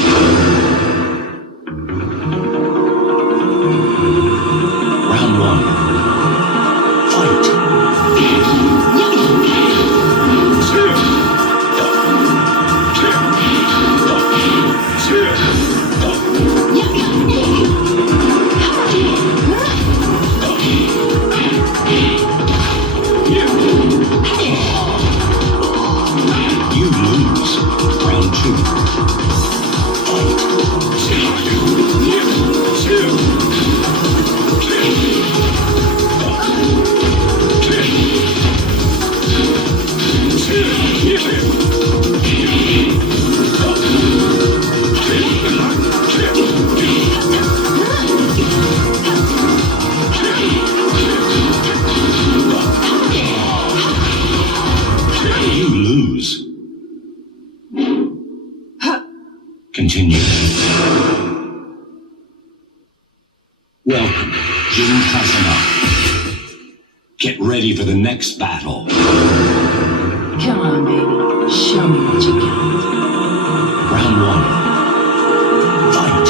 Round one. Fight. You lose. Round two. Fight. Continue. Welcome, Jin Kazama. Get ready for the next battle. Come on, baby. Show me what you got. Round 1. Fight.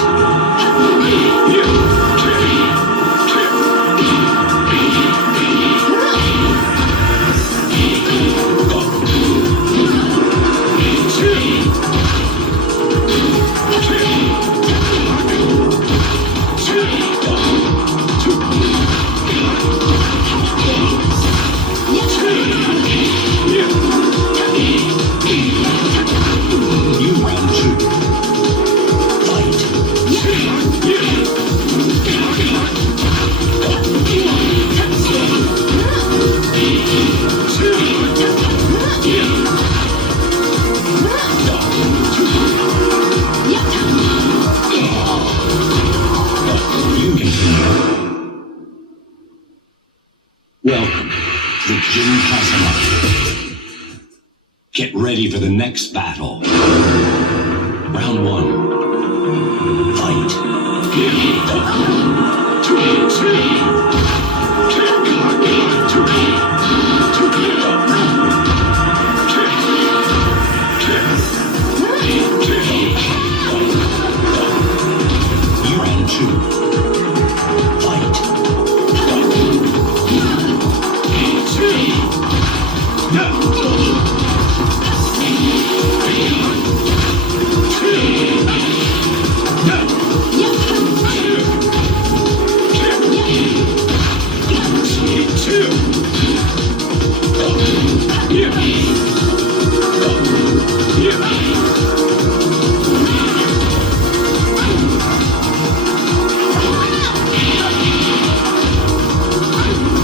You round 2. Fight. You continue. Welcome to the Jin Kazama. Get ready for the next battle. Round 1. Fight. You round 2. Fight.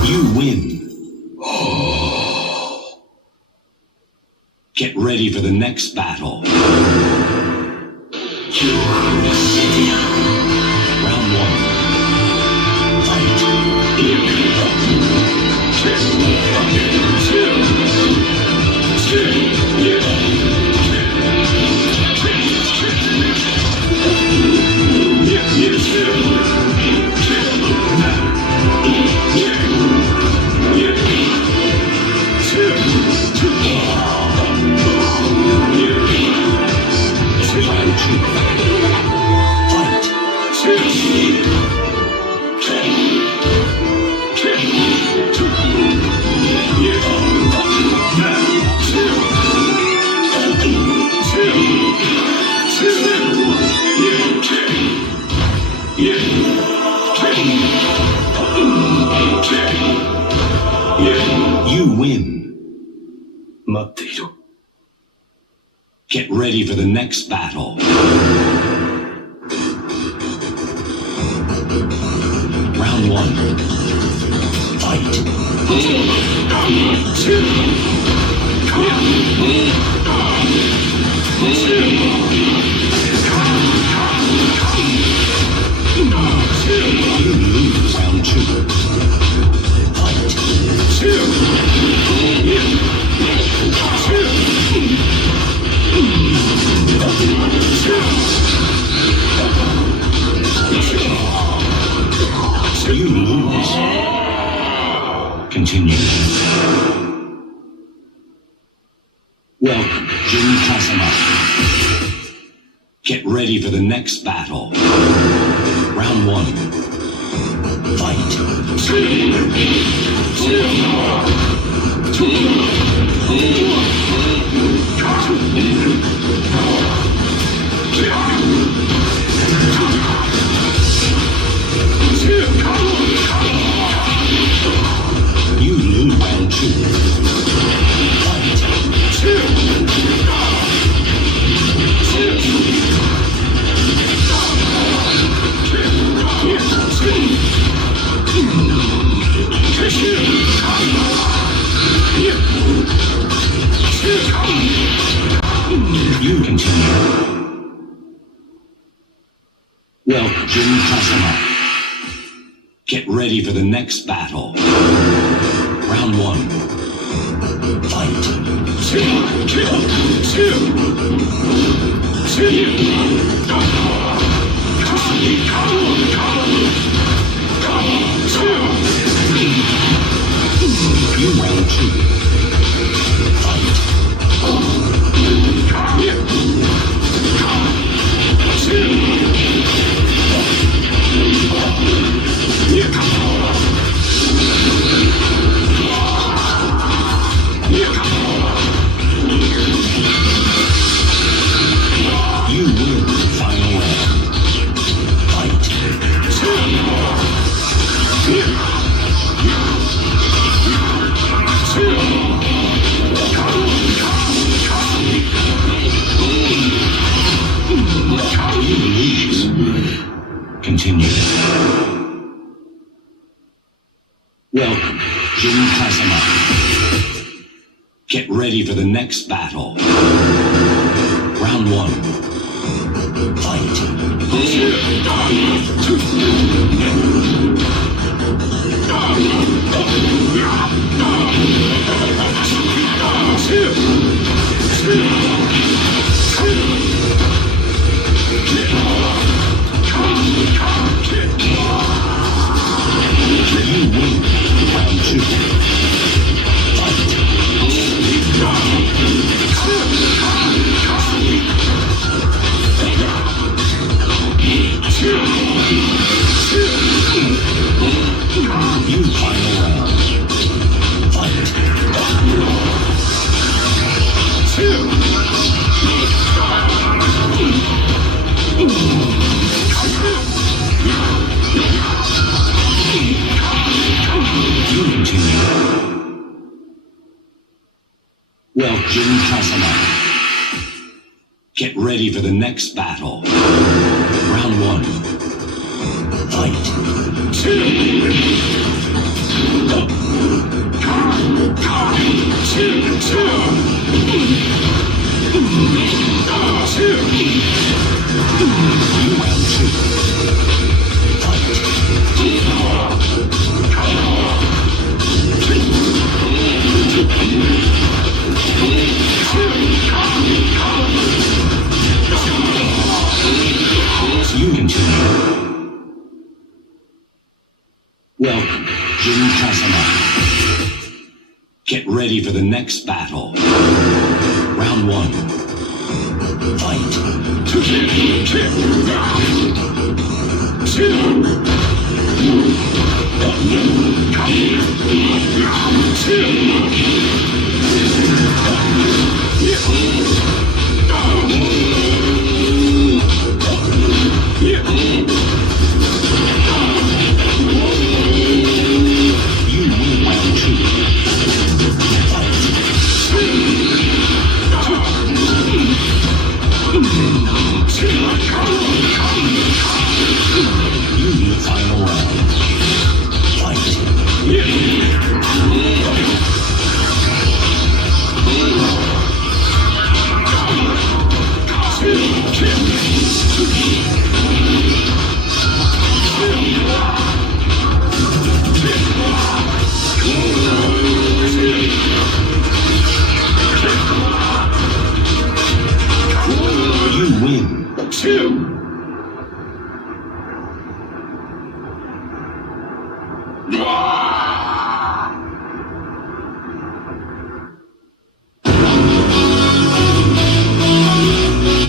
You win. Get ready for the next battle. Round 1. Fight. Round 2. Fight. You win. Get ready for the next battle. Round 1. Fight. You lose. Round 2. Fight. You lose. Continue. Welcome, Jin Kazama. Get ready for the next battle. Round 1. Fight. You lose. Round 2. Fight. You continue. Welcome, Jin Kazama. Get ready for the next battle. Round 1. Fight. continue. Welcome, Jin Kazama. Get ready for the next battle. Round 1. Fight. You win. Round 2. Fight. You final round. Fight. You continue. Well, Jin Kazama. Get ready for the next battle. Round 1. Fight. Round 2. You continue. Welcome, Jin Kazama. Get ready for the next battle. Round 1. Fight. You win round 2. You need final round. Fight. You win. 2.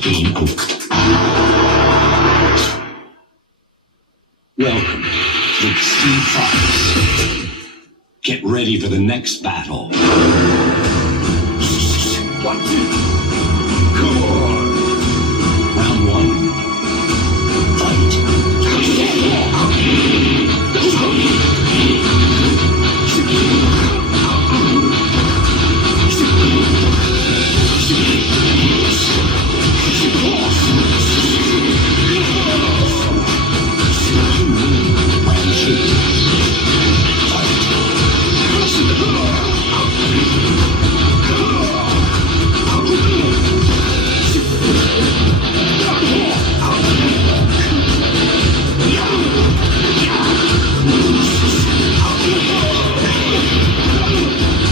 Game over. Welcome, Big Steve Fox. Get ready for the next battle. 1, 2. Come on. Round 1. Fight.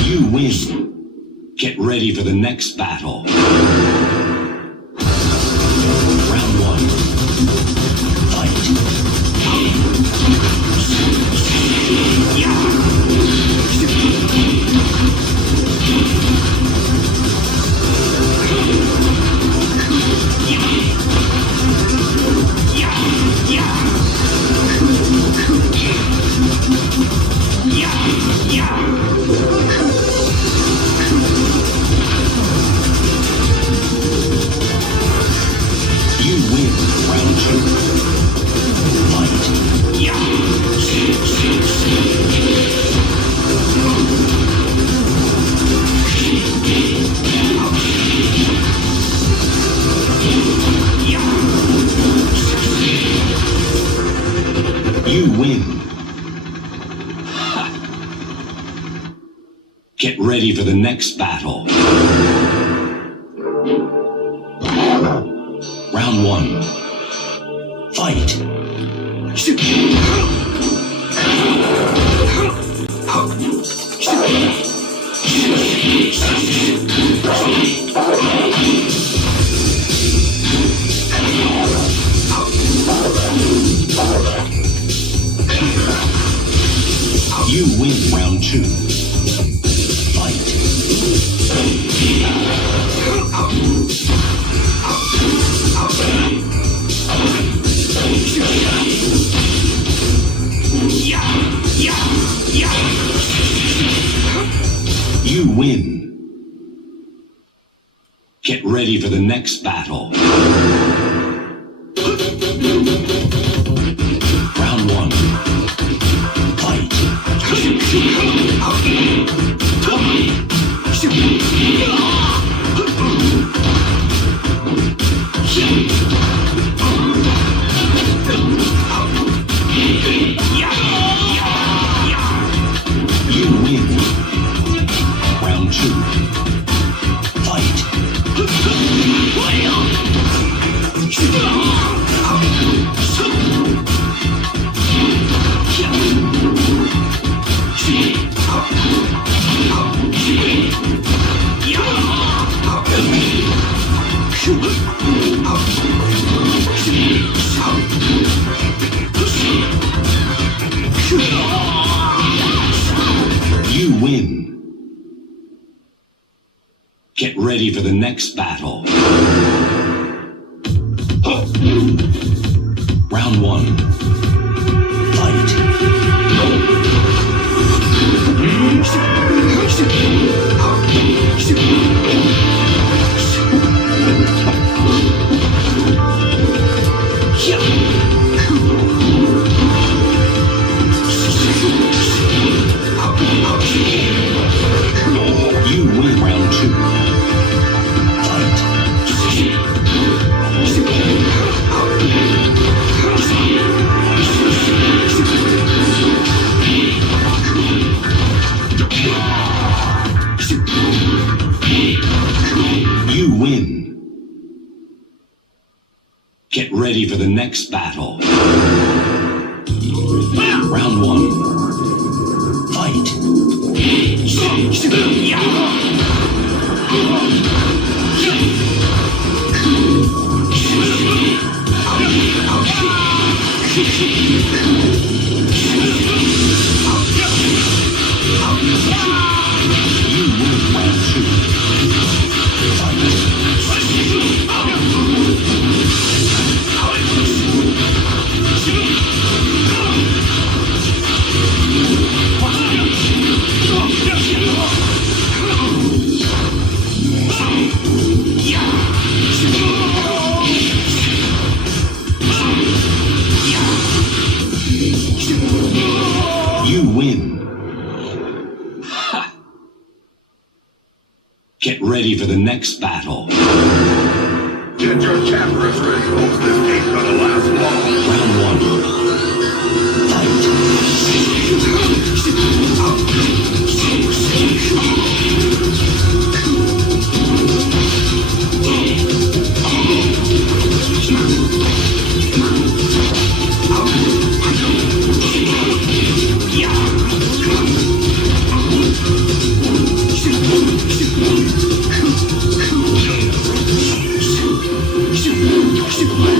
You win. Get ready for the next battle. Round 1. Fight. win. Get ready for the next battle. Round 1. Fight. You win round 2. Fight. You win. Get ready for the next battle. Round 1. Fight. You win. Round 2. Fight. You win. Get ready for the next battle. Round 1. Fight. You win round 2. Fight. You win. Get ready for the next battle. Round 1. Fight. You win round 2. You win. Get ready for the next battle. Get your cameras ready, folks. This ain't gonna last long. Round 1. Fight.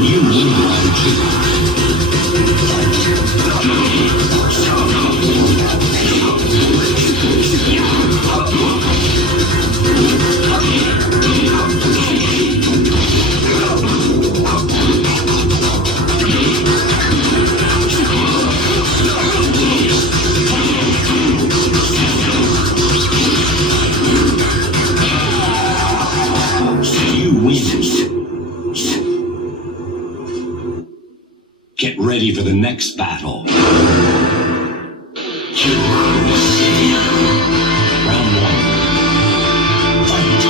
You win round 2. You win. Get ready for the next battle. Round 1. Fight.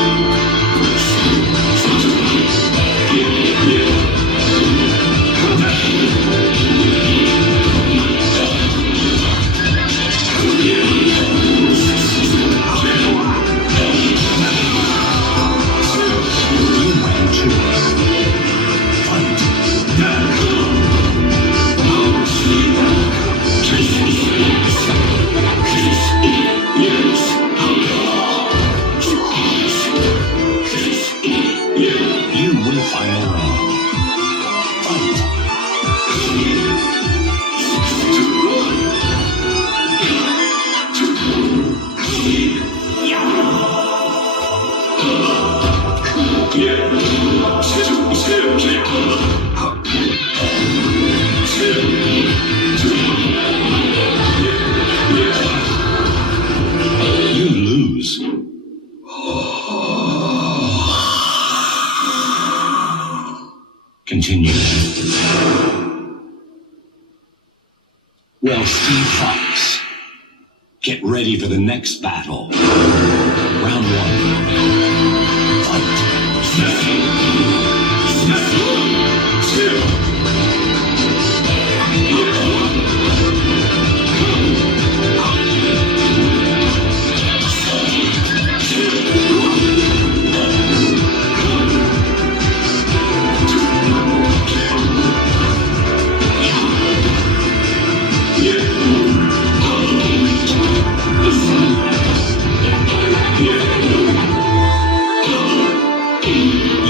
Final round. Fight. You lose. Continue. Well, Steve Fox, get ready for the next battle. Round one. Fight.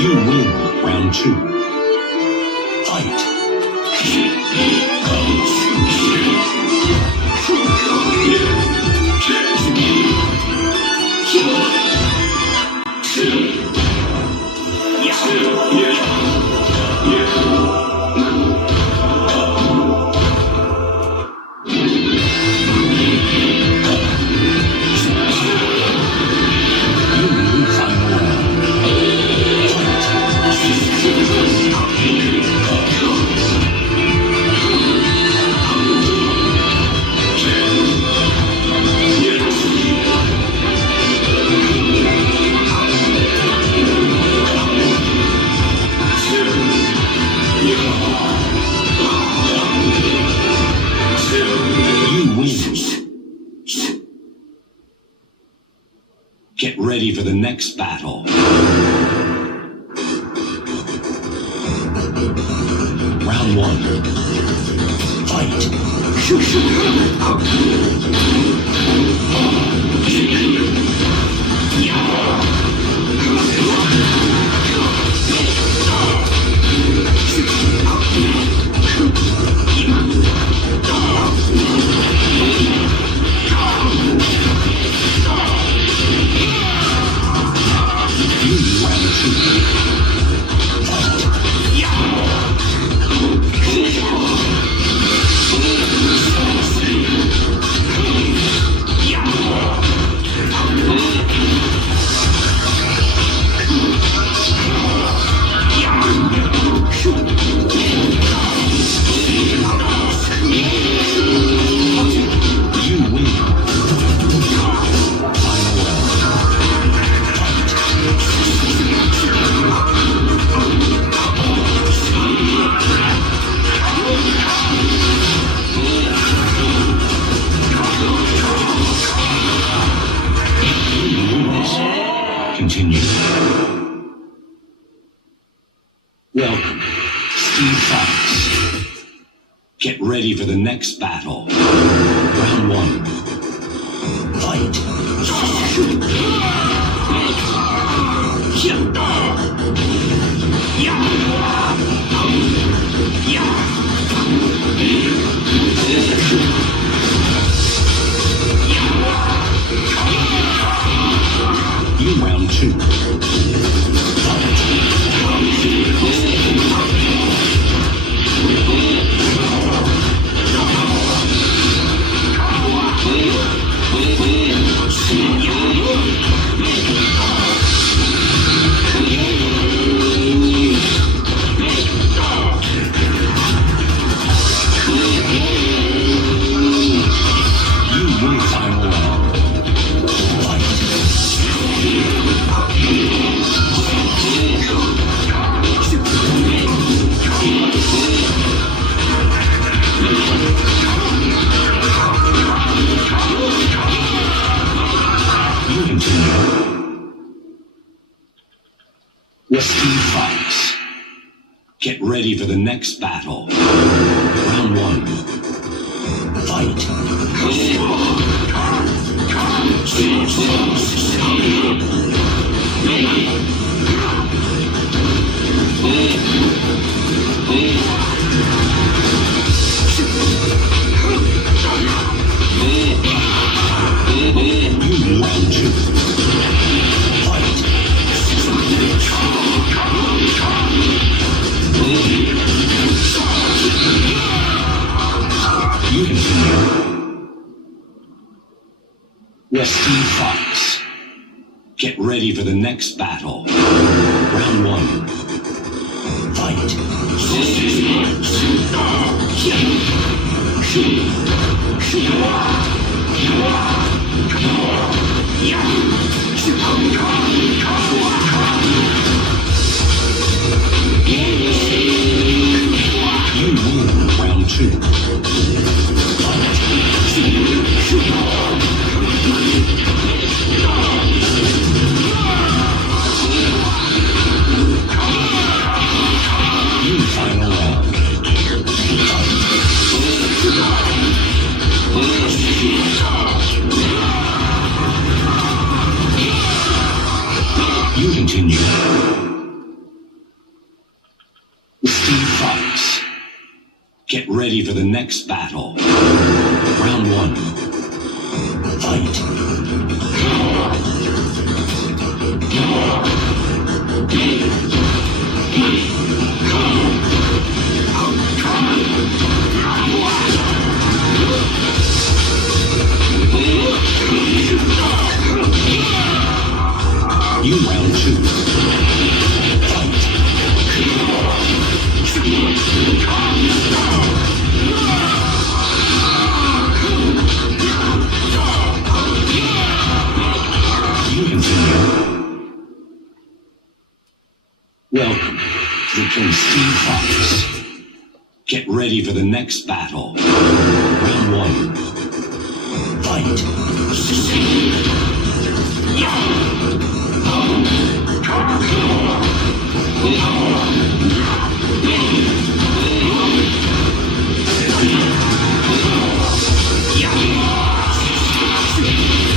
You win round two. Fight. Get ready for the next battle. Round one. Fight. Continue. Welcome, Steve Fox. Get ready for the next battle. Round one. Fight. You round two. With Steve Fox. Get ready for the next battle. Round one. Fight. Steve Fox. Get ready for the next battle. Round 1. Fight. You win round 2. Final round. You continue. Steve Fox. Get ready for the next battle. Round 1. Fight. You round 2. Fight. You continue. Welcome to the King Steve Fox. Get ready for the next battle. Round 1. Fight.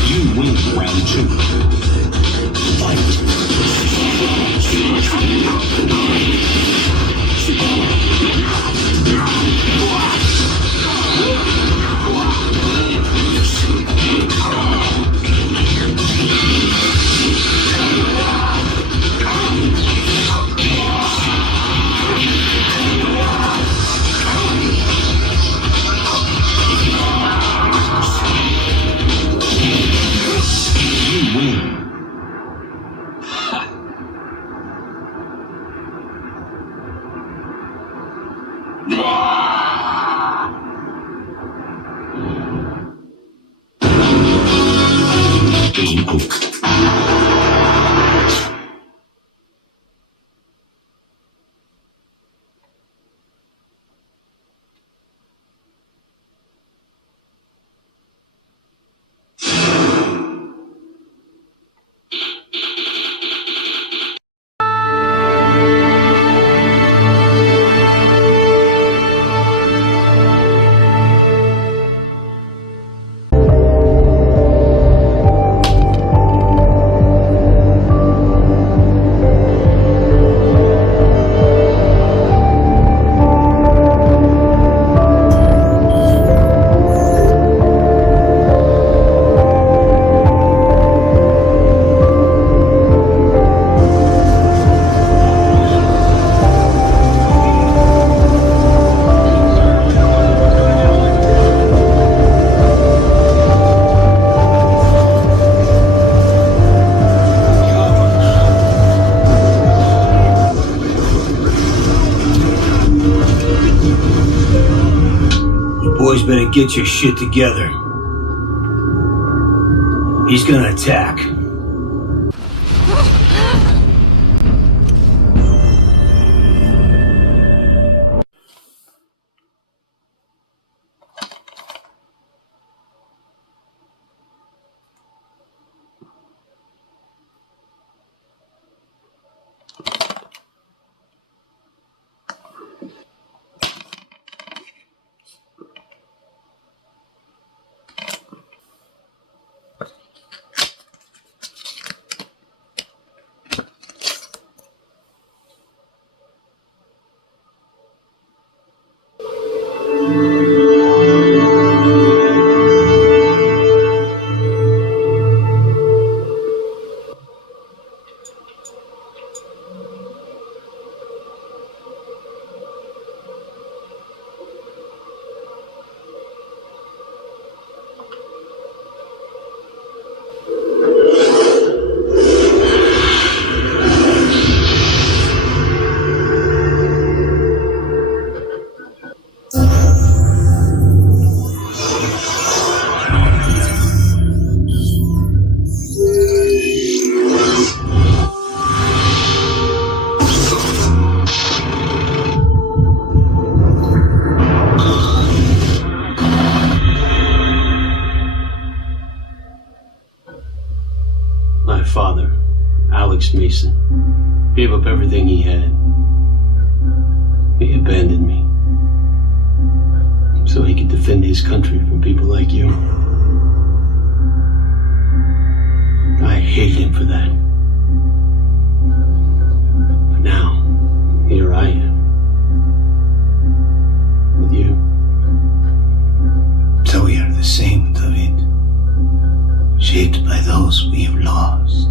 You win round 2. Fight. You win. Game over. Boys better get your shit together. He's gonna attack. This Mason gave up everything he had. He abandoned me so he could defend his country from people like you. I hate him for that. But now, here I am. With you. So we are the same, David. Shaped by those we have lost.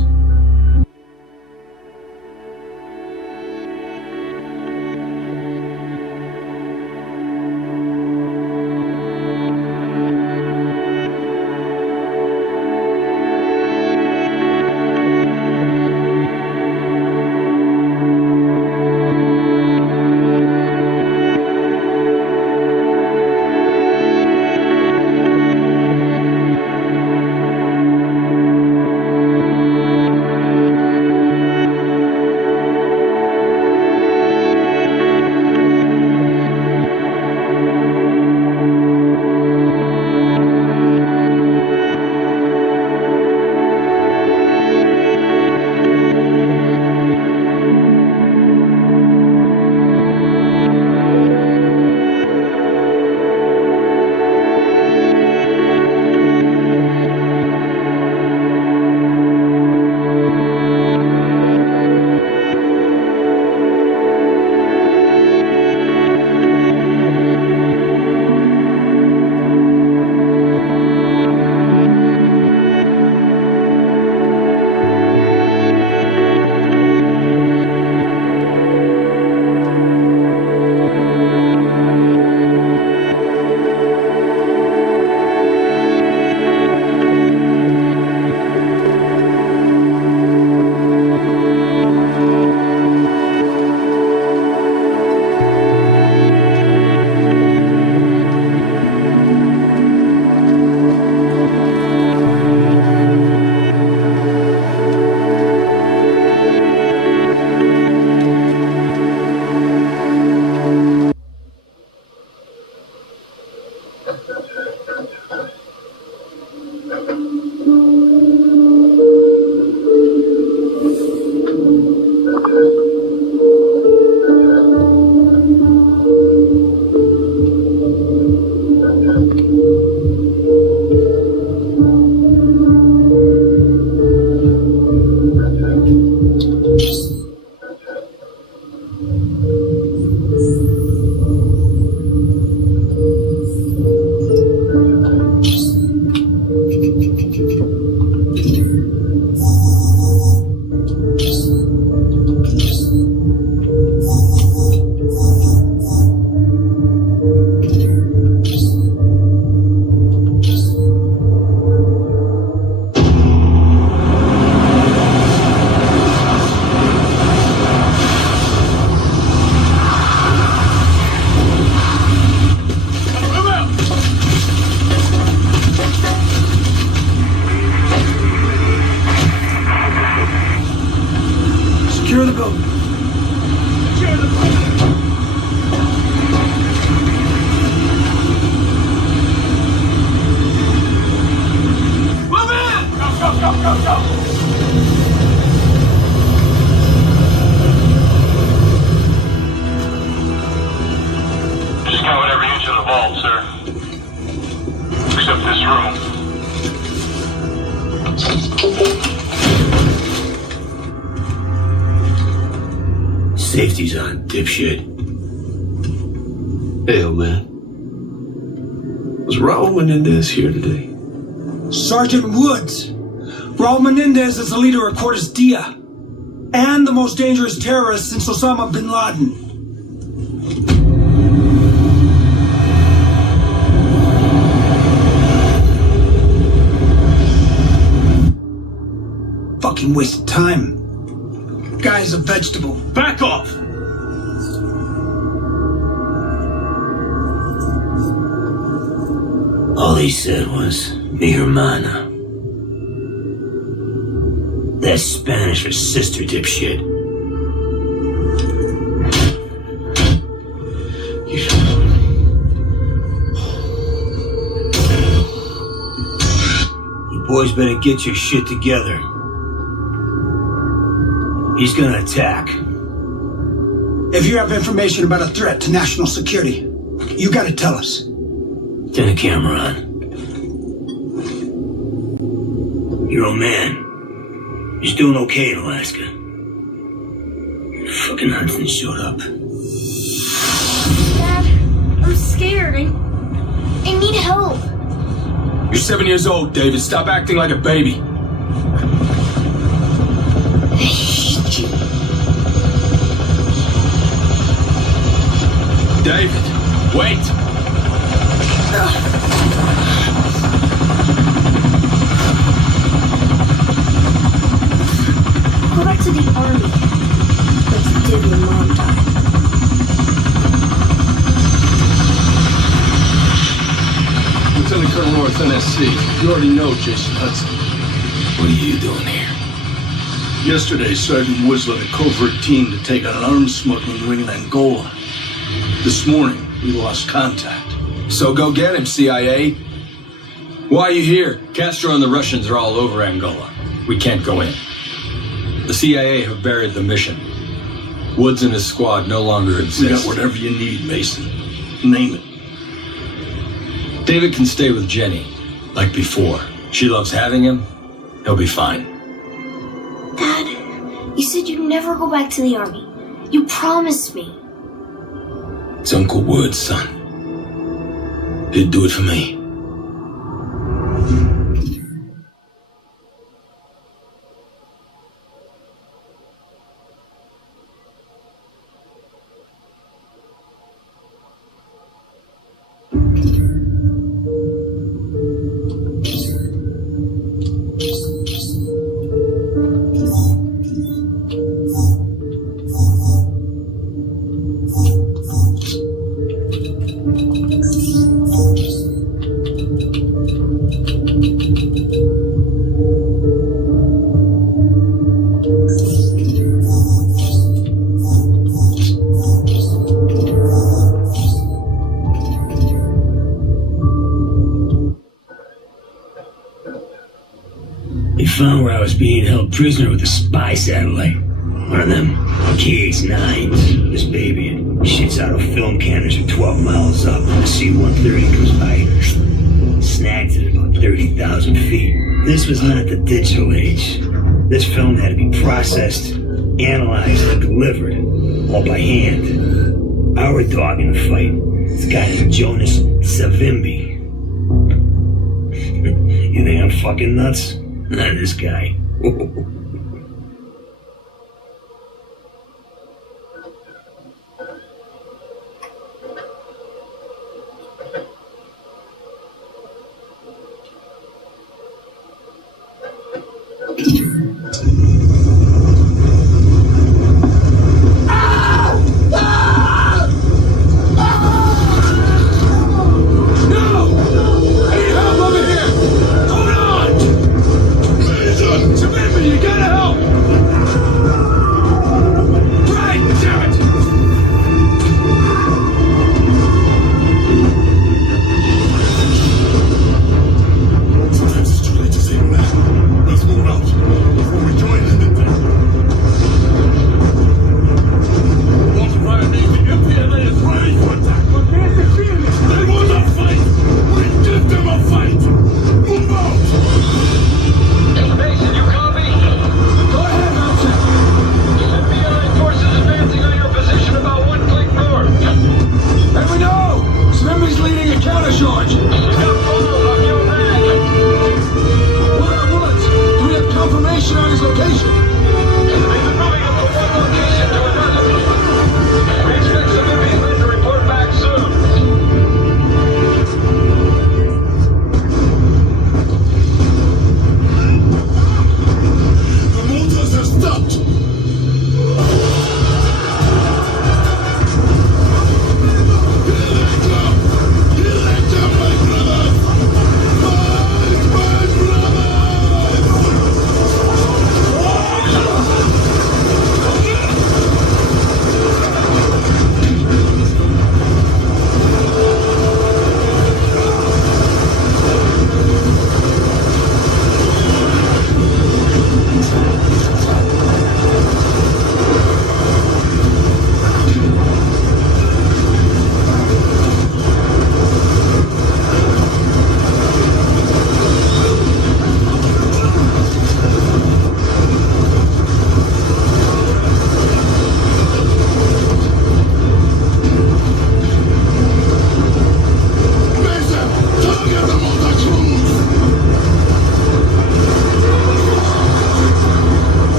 Secure the building. Secure the building. Move in! Go! Just count every inch of the vault, sir. Except this room. Safety's on, dipshit. Hey, old man. Was Raul Menendez here today? Sergeant Woods. Raul Menendez is the leader of Cortes Dia. And the most dangerous terrorist since Osama bin Laden. Fucking waste of time. Guy's a vegetable. Back off! All he said was, mi hermana. That's Spanish for sister, dipshit. You boys better get your shit together. He's gonna attack. If you have information about a threat to national security, you gotta tell us. Turn the camera on. Your old man. He's doing okay in Alaska. Fucking Hudson showed up. Dad, I'm scared. I need help. You're 7 years old, David. Stop acting like a baby. I hate you. David, wait! Go back to the army. Like you did when Mom died. Lieutenant Colonel North, NSC. You already know Jason Hudson. What are you doing here? Yesterday, Sergeant Woods led a covert team to take on an arms smuggling ring in Angola. This morning, we lost contact. So go get him, CIA. Why are you here? Castro and the Russians are all over Angola. We can't go in. The CIA have buried the mission. Woods and his squad no longer exist. We got whatever you need, Mason. Name it. David can stay with Jenny, like before. She loves having him. He'll be fine. Dad, you said you'd never go back to the army. You promised me. It's Uncle Woods, son. He'd do it for me. They found where I was being held prisoner with a spy satellite. One of them KH-9s. This baby, it shits out of film cannons from 12 miles up. The C-130 comes by, snags it at about 30,000 feet. This was not the digital age. This film had to be processed, analyzed, and delivered, all by hand. Our dog in the fight, this guy named Jonas Savimbi. You think I'm fucking nuts? Not this guy. You got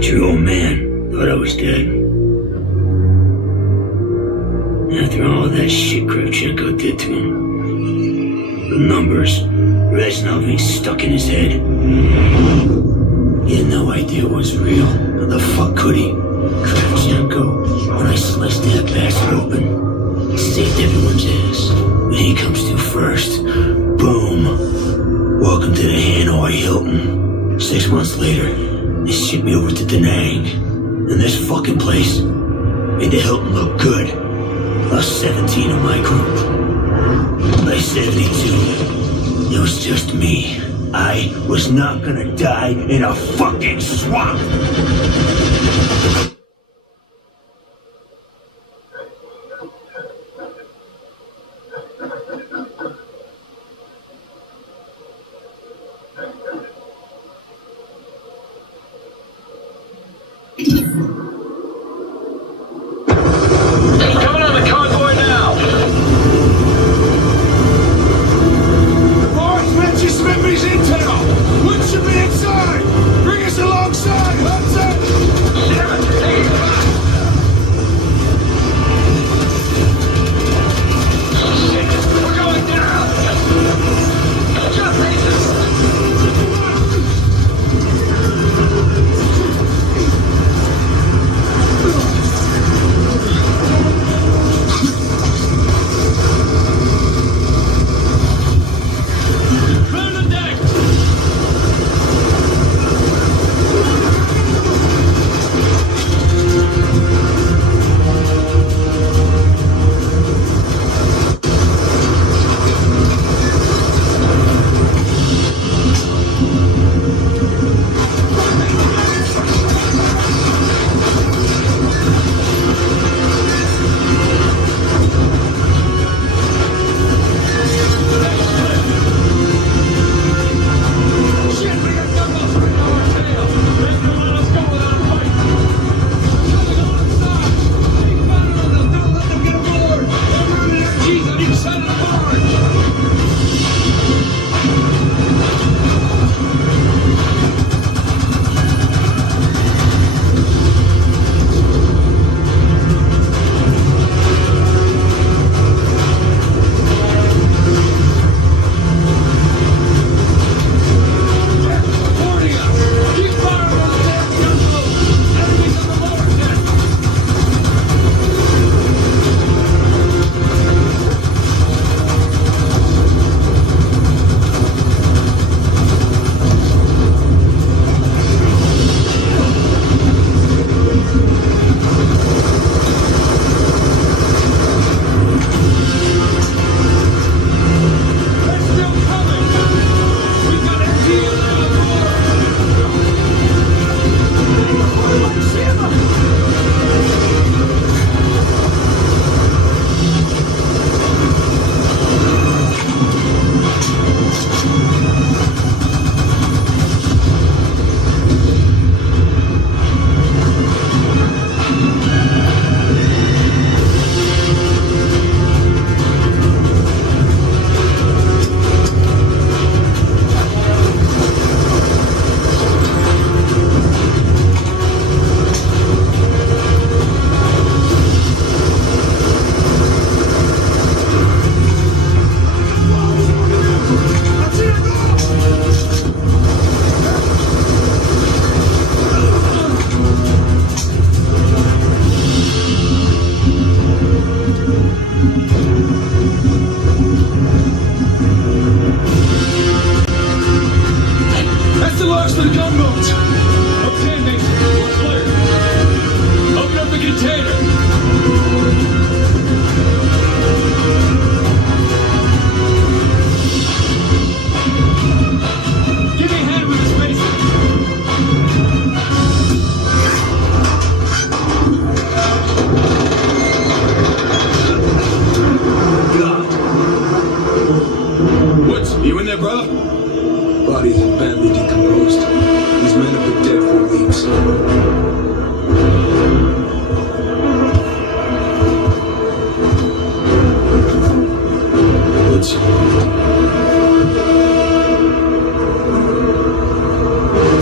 But your old man thought I was dead. After all that shit Kravchenko did to him. The numbers, Reznov ain't stuck in his head. He had no idea it was real. How the fuck could he? Kravchenko, when I sliced that bastard open, saved everyone's ass. When he comes to first, boom. Welcome to the Hanoi Hilton. 6 months later, they shipped me over to Da Nang. And this fucking place made the Hilton look good. Lost 17 of my group. By 72, it was just me. I was not gonna die in a fucking swamp! Coming on the convoy now! Boys, let's just remember his intel! Wood should be inside! Bring us alongside, Hudson! Damn it! Hey, come on! Shit, we're going down! Jump races!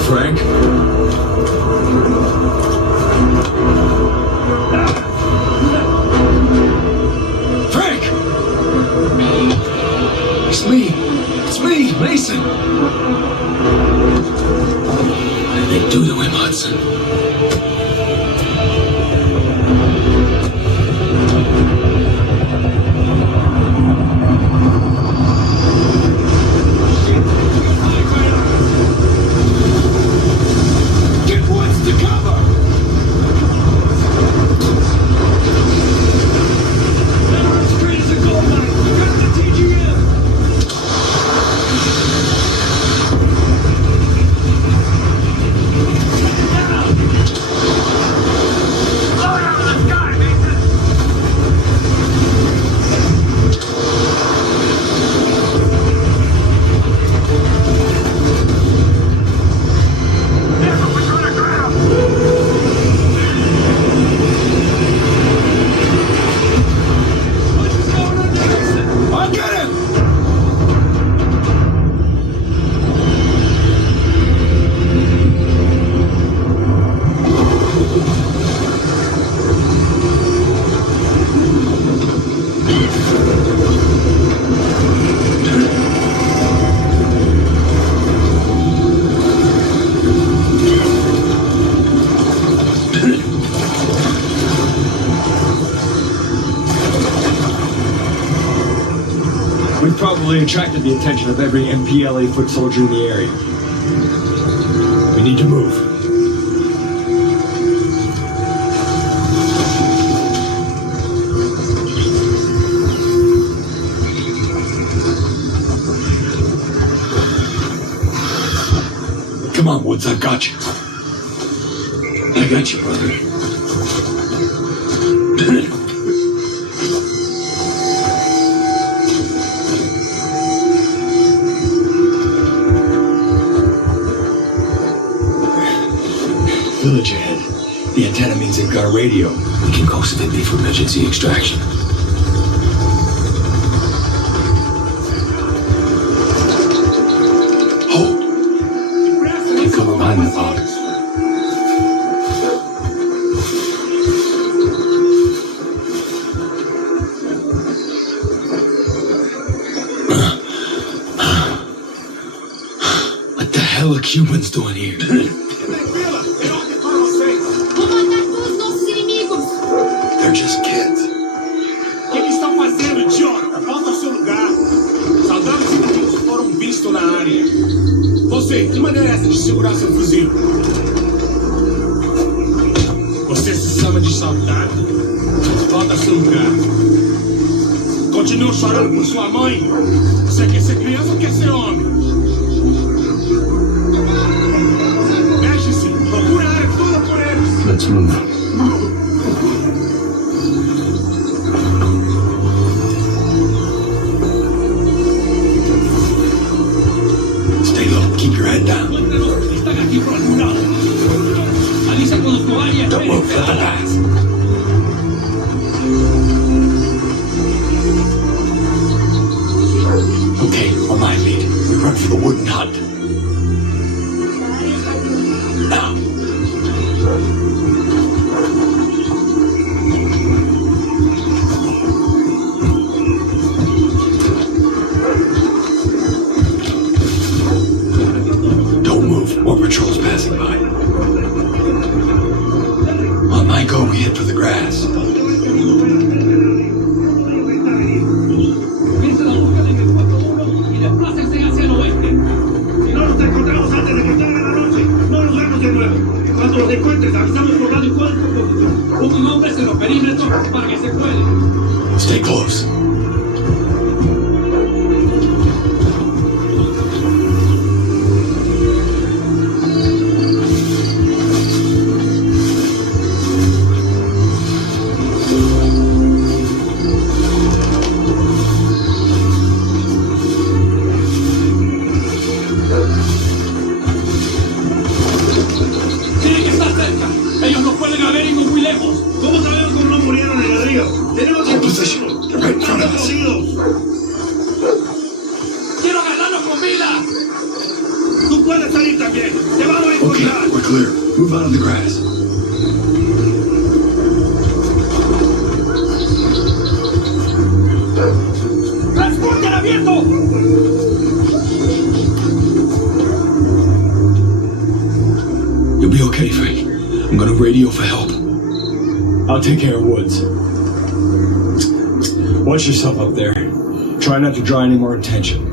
Frank? Hudson. Get Woods to cover! Veteran Street is a gold mine. Got the TGM! I'll get him! We've probably attracted the attention of every MPLA foot soldier in the area. We need to move. Come on, Woods, I've got you. I got you, brother. Village ahead. The antenna means they've got a radio. We can coax it in for emergency extraction. Hold. Get cover behind the powder. What the hell are Cubans doing here? They're just kids. O que eles estão fazendo, idiota? Volta ao seu lugar. Soldados inimigos foram vistos na área. Você, que maneira é essa de segurar seu fuzil? Você se chama de soldado? Volta ao seu lugar. Continua chorando por sua mãe? Você quer ser criança ou quer ser homem? Mexe-se! Procura a área toda por eles! Let's move. Stay low. Keep your head down. Don't move for the last. Okay, on my lead. We run for the wooden hut. Now. Don't move. More patrols passing by. On my go, we head for the grass. No nos encontramos antes de que caiga la noche. No nos vemos de nuevo. Cuando los encuentres, avisamos por radio cuál es tu posición. Pongan hombres en los perímetros para que se cuelen. Stay close. Tienen que estar cerca. Ellos nos pueden haber ido muy lejos. ¿Cómo sabemos cómo no murieron en el río? Tenemos que... Position. They're right in front of us. ¡Quiero ganarnos con vida! Tú puedes salir también. Te vamos a encontrar. Okay, we're clear. Move out of the grass. ¡Transporte abierto! You'll be okay, Perfect. I'm gonna radio for help. I'll take care of Woods. Watch yourself up there. Try not to draw any more attention.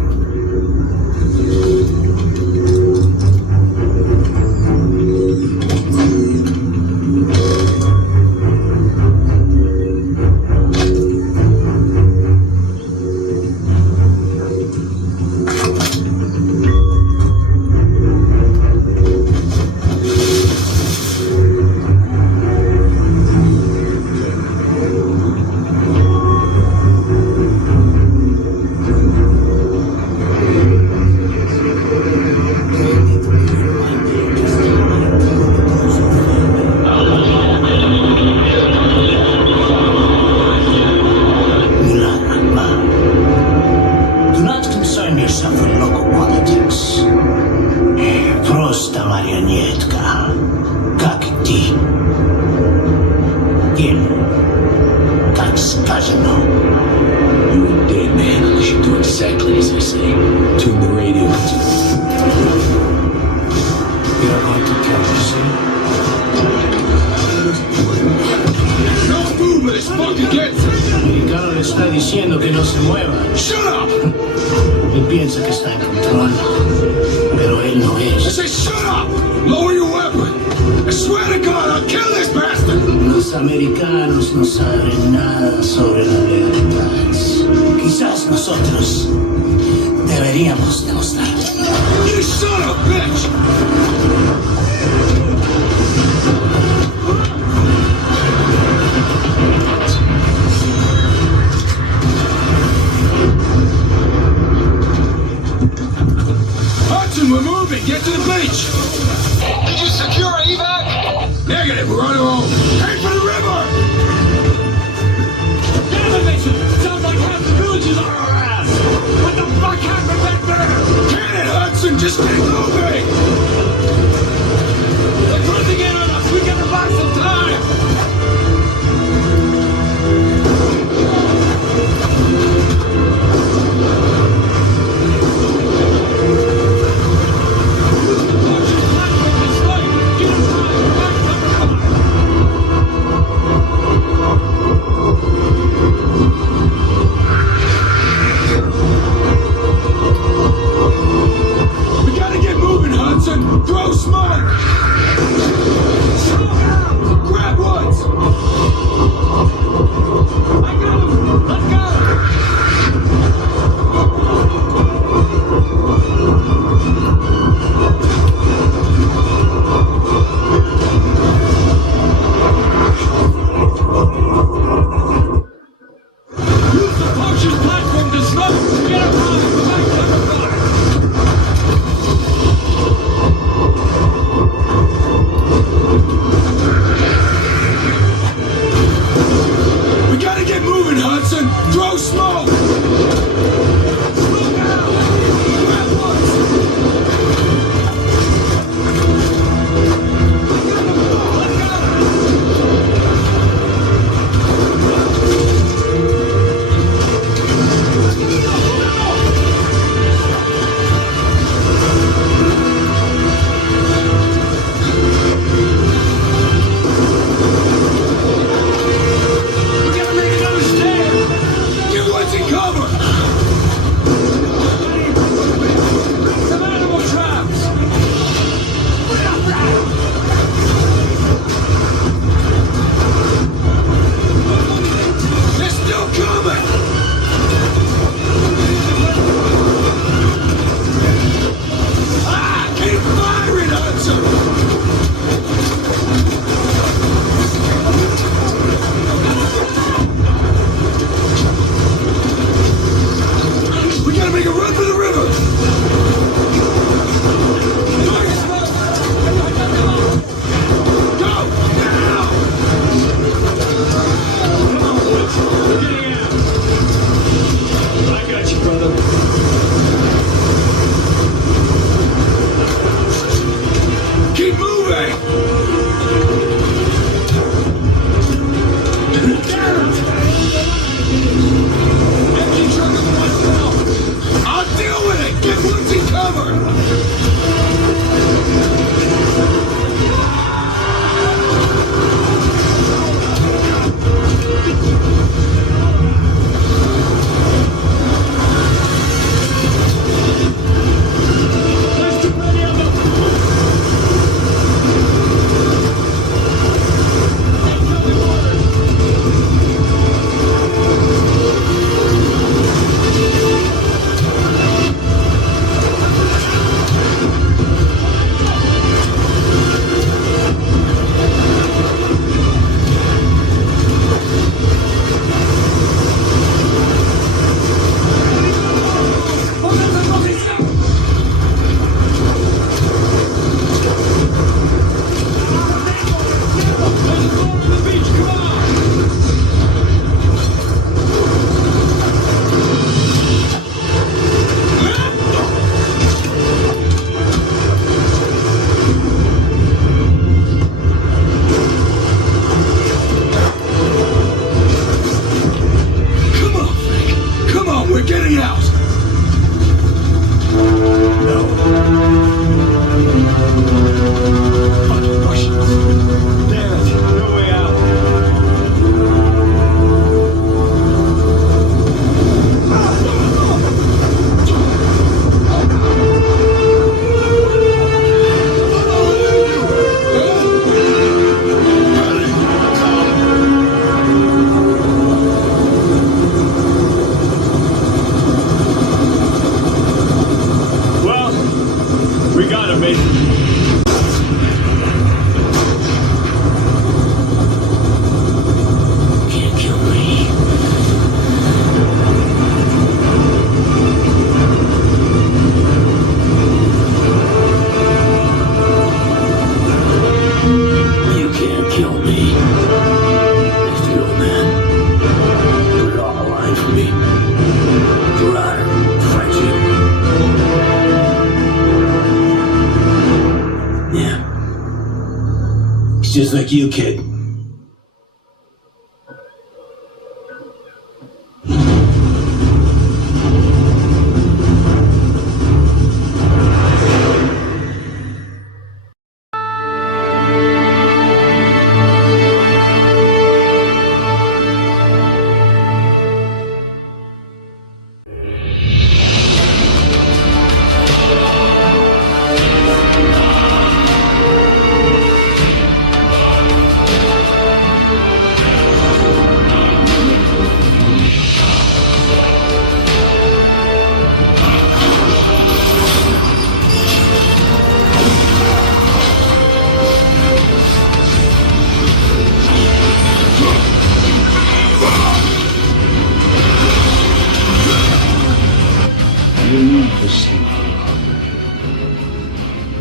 kill me. Let's go, man. Put it on the line for me. For honor, friendship. Yeah. He's just like you, kid.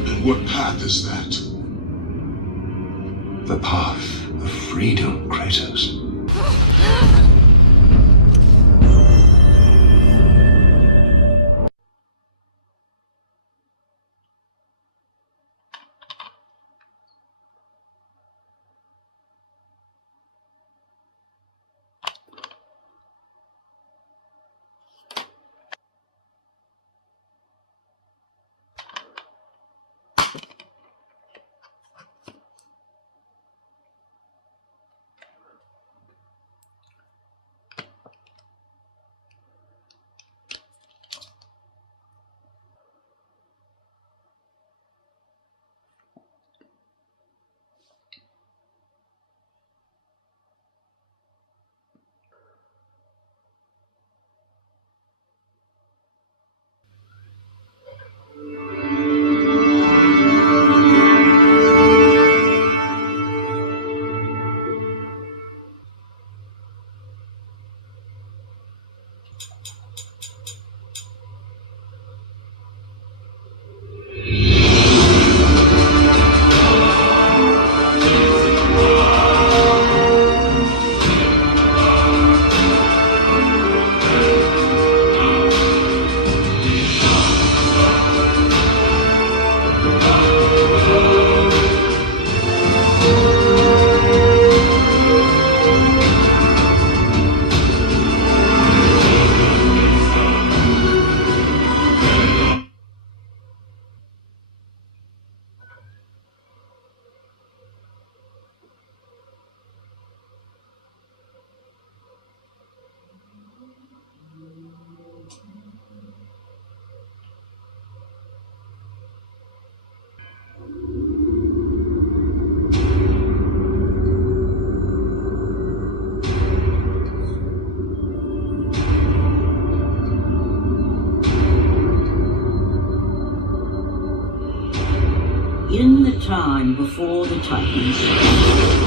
And what path is that? The path of freedom, Kratos. In the time before the Titans,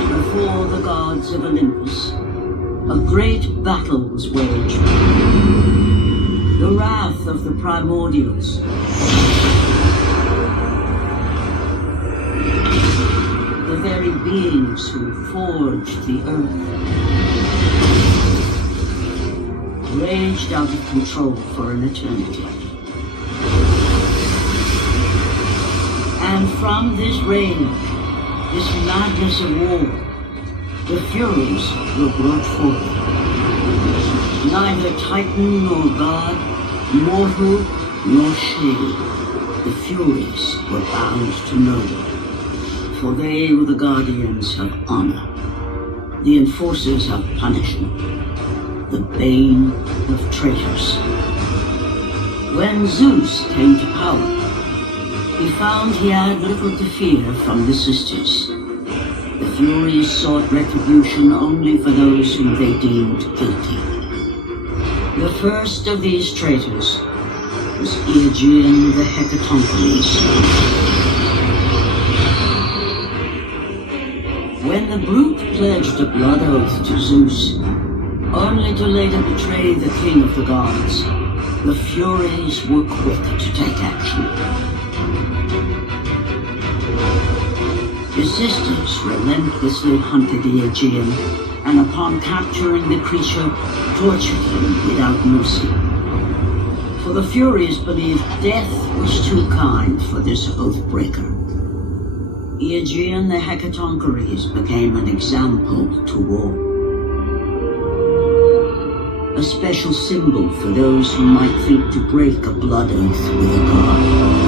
before the gods of Olympus, a great battle was waged. The wrath of the primordials. The very beings who forged the earth. Raged out of control for an eternity. And from this rage, this madness of war, the Furies were brought forth. Neither Titan nor God, mortal nor shade, the Furies were bound to know. For they were the guardians of honor, the enforcers of punishment, the bane of traitors. When Zeus came to power, he found he had little to fear from the sisters. The Furies sought retribution only for those whom they deemed guilty. The first of these traitors was Aegean the Hecatoncheires. When the brute pledged a blood oath to Zeus, only to later betray the king of the gods, the Furies were quick to take action. His resistance relentlessly hunted the Aegean, and upon capturing the creature, tortured him without mercy. For the Furies believed death was too kind for this oathbreaker. Aegean the Hecatoncheires became an example to all. A special symbol for those who might think to break a blood oath with a god.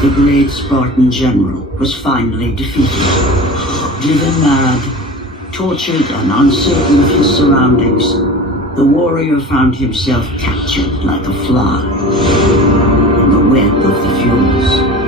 The great Spartan general was finally defeated. Driven mad, tortured and uncertain of his surroundings, the warrior found himself captured like a fly in the web of the Furies.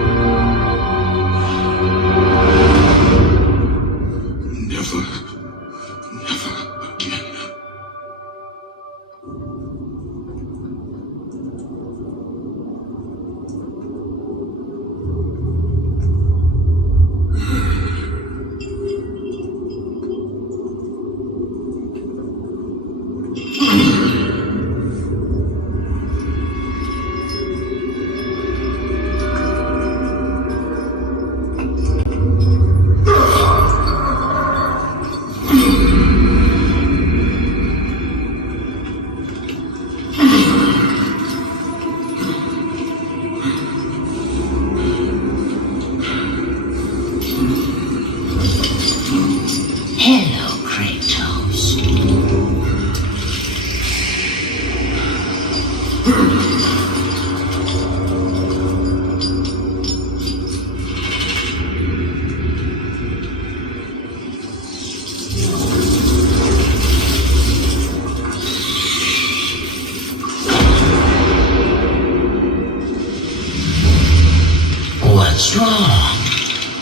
What's wrong?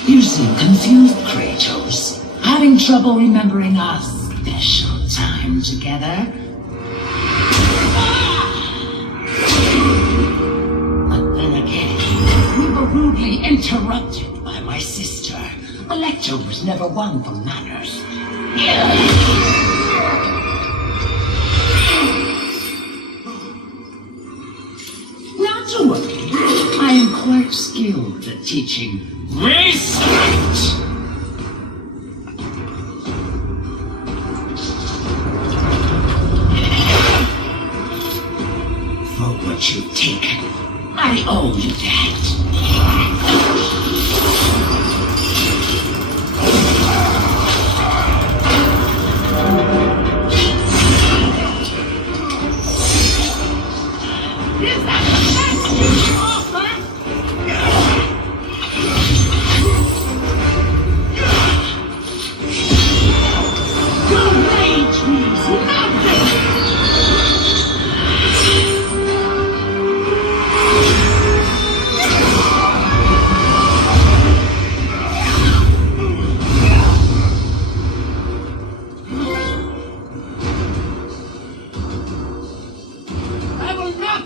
You seem confused, Kratos. Having trouble remembering our special time together? But then again, we were rudely interrupted by my sister. A leftovers never one for manners. Not to worry. I am quite skilled at teaching respect. For what you've taken, I owe you that. Is that the best you can offer? Your rage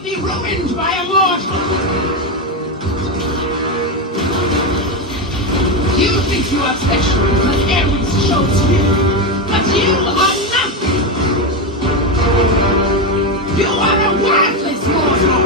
not be ruined by a mortal! You think you are special because Ares chose you, but you are nothing! You are a worthless mortal!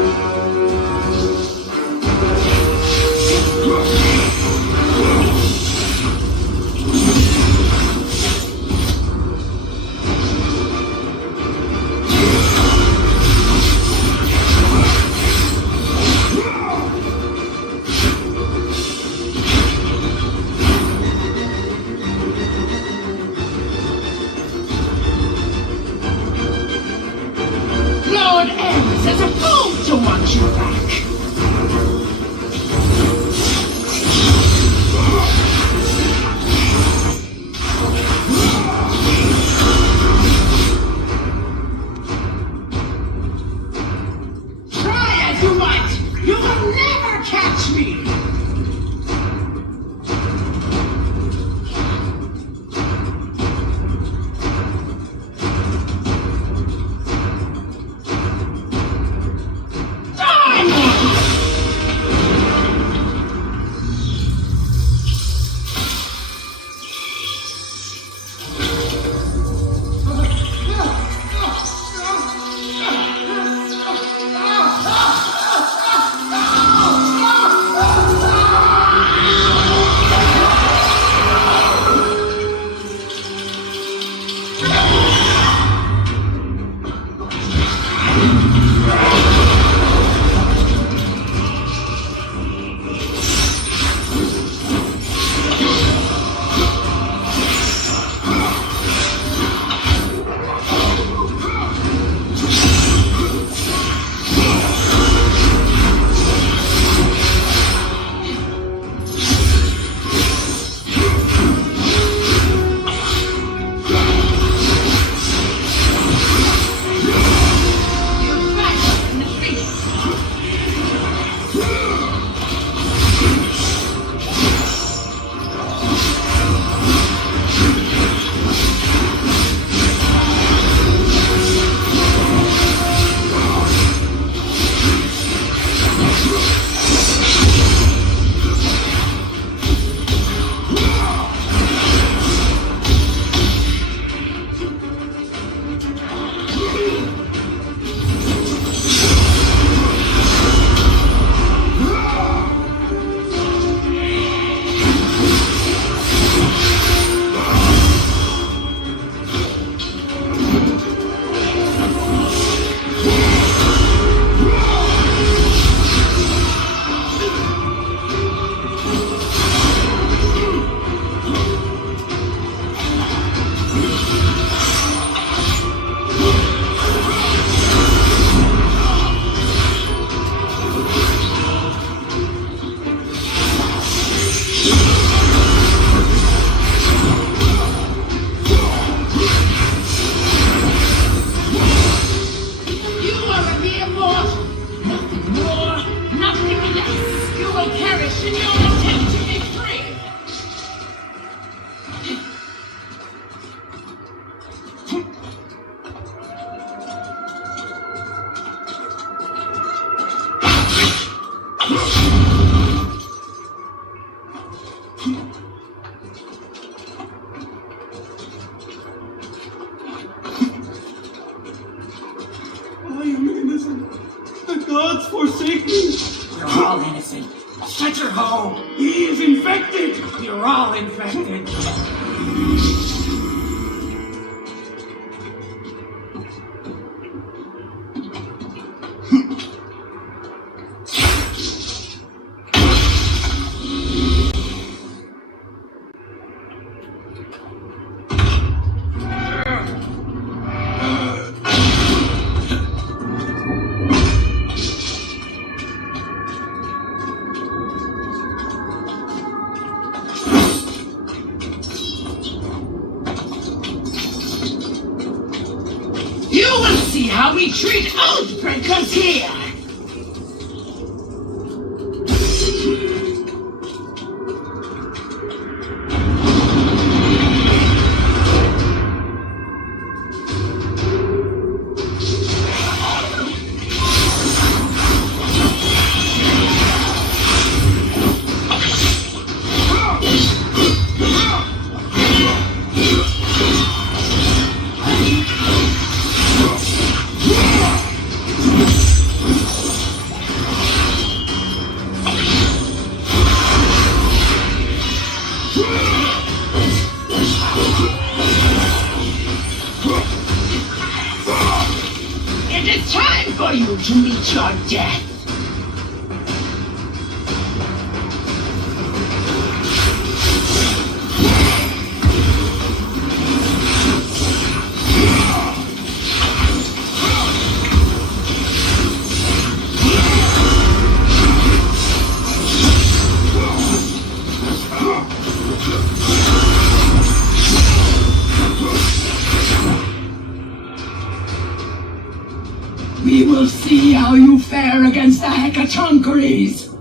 Lord Ares is a fool to want you back! Try as you might, you will never catch me! gods forsake me? You're all innocent. Shut your hole. He is infected. You're all infected. You will see how we treat Oathbreakers here! It is time for you to meet your death. We will see how you fare against the Hecatoncheires!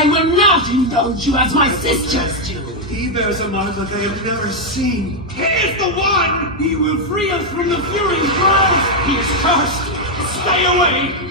I will not indulge you as my sisters do. He bears a mark that they have never seen. He is the one! He will free us from the Fury's grasp! He is cursed! Stay away!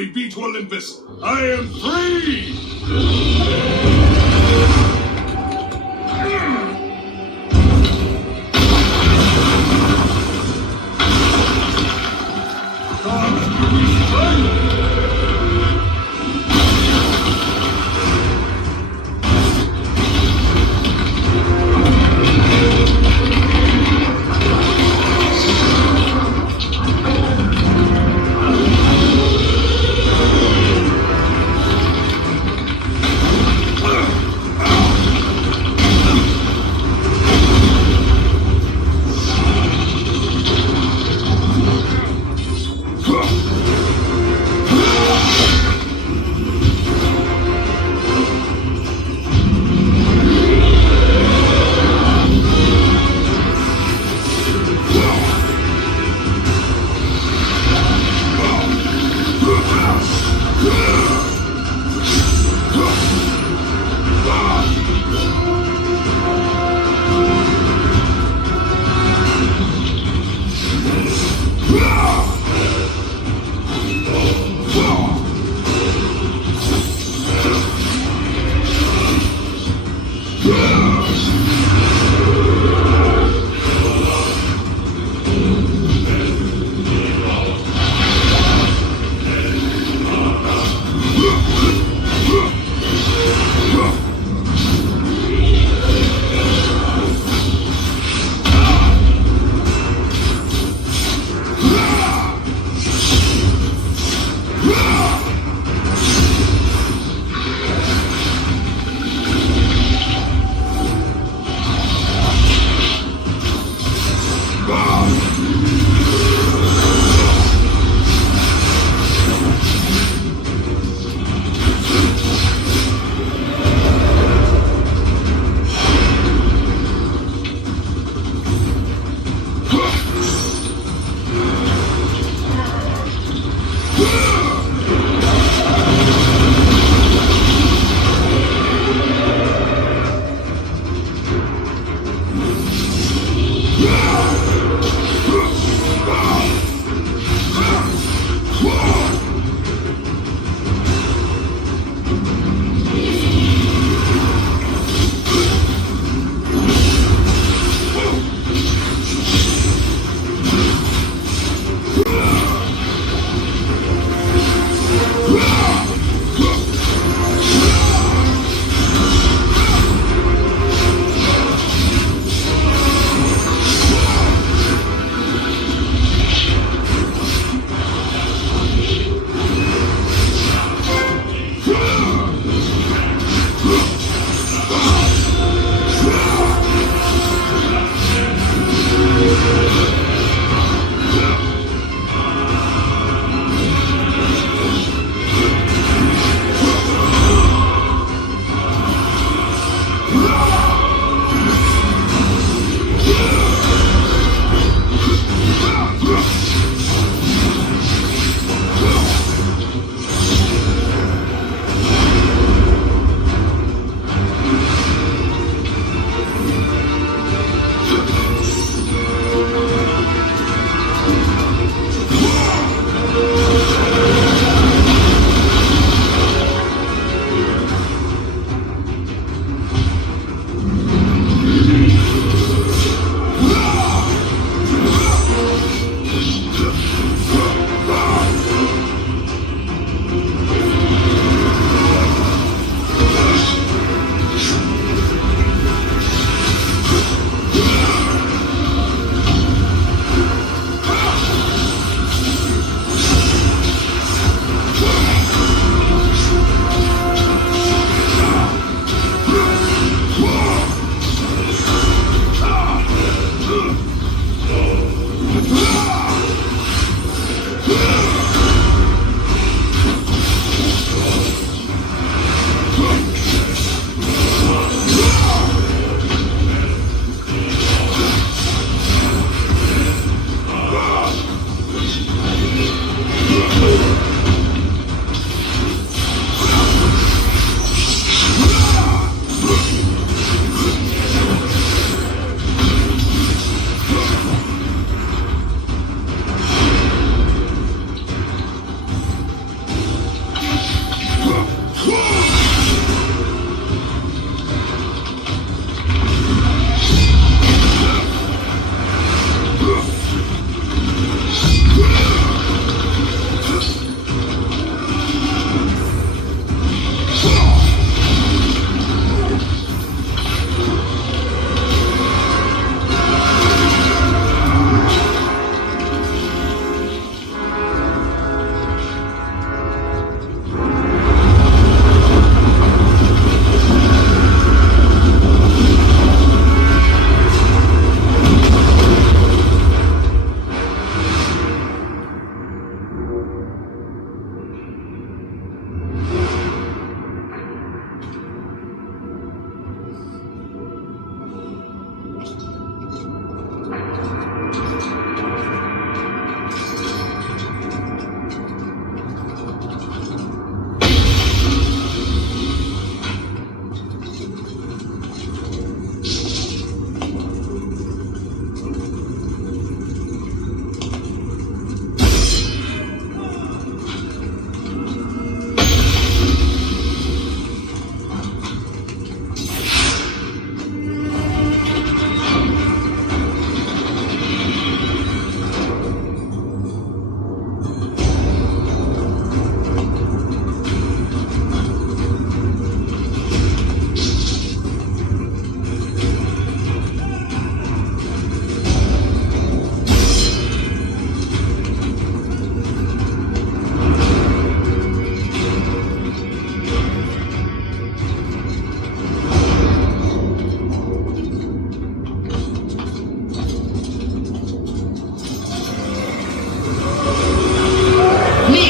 glory be to Olympus! I am free!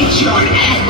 It's your end.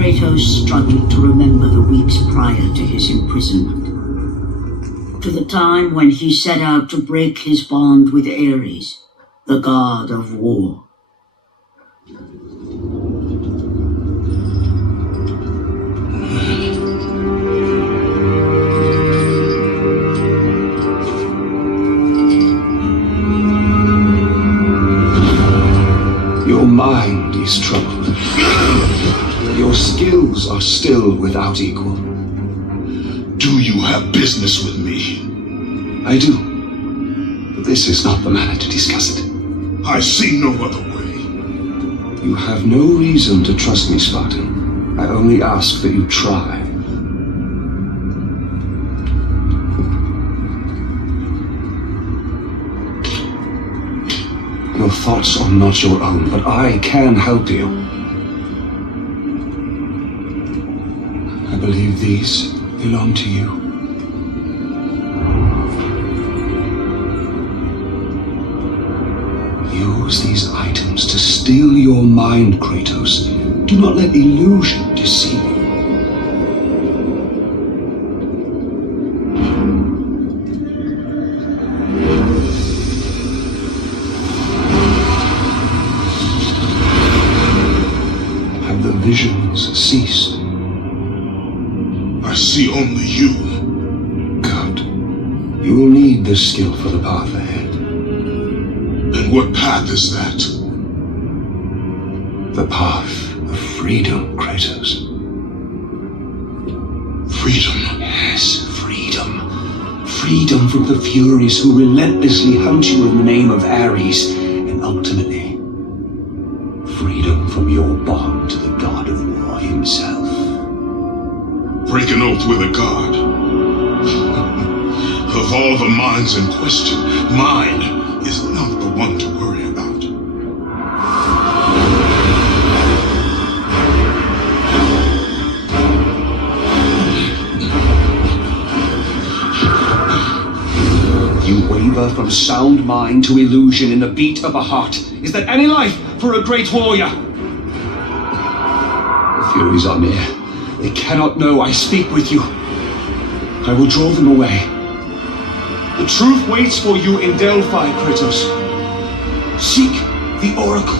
Kratos struggled to remember the weeks prior to his imprisonment. To the time when he set out to break his bond with Ares, the god of war. Your mind is troubled. Your skills are still without equal. Do you have business with me? I do. But this is not the manner to discuss it. I see no other way. You have no reason to trust me, Spartan. I only ask that you try. Your thoughts are not your own, but I can help you. I believe these belong to you. Use these items to steal your mind, Kratos. Do not let illusion deceive you. Have the visions ceased? I see only you. Good. You will need this skill for the path ahead. And what path is that? The path of freedom, Kratos. Freedom? Yes, freedom. Freedom from the Furies who relentlessly hunt you in the name of Ares, and ultimately, freedom from your bond to the god of war himself. Break an oath with a god. Of all the minds in question, mine is not the one to worry about. You waver from sound mind to illusion in the beat of a heart. Is that any life for a great warrior? The Furies are near. They cannot know I speak with you. I will draw them away. The truth waits for you in Delphi, Kratos. Seek the Oracle.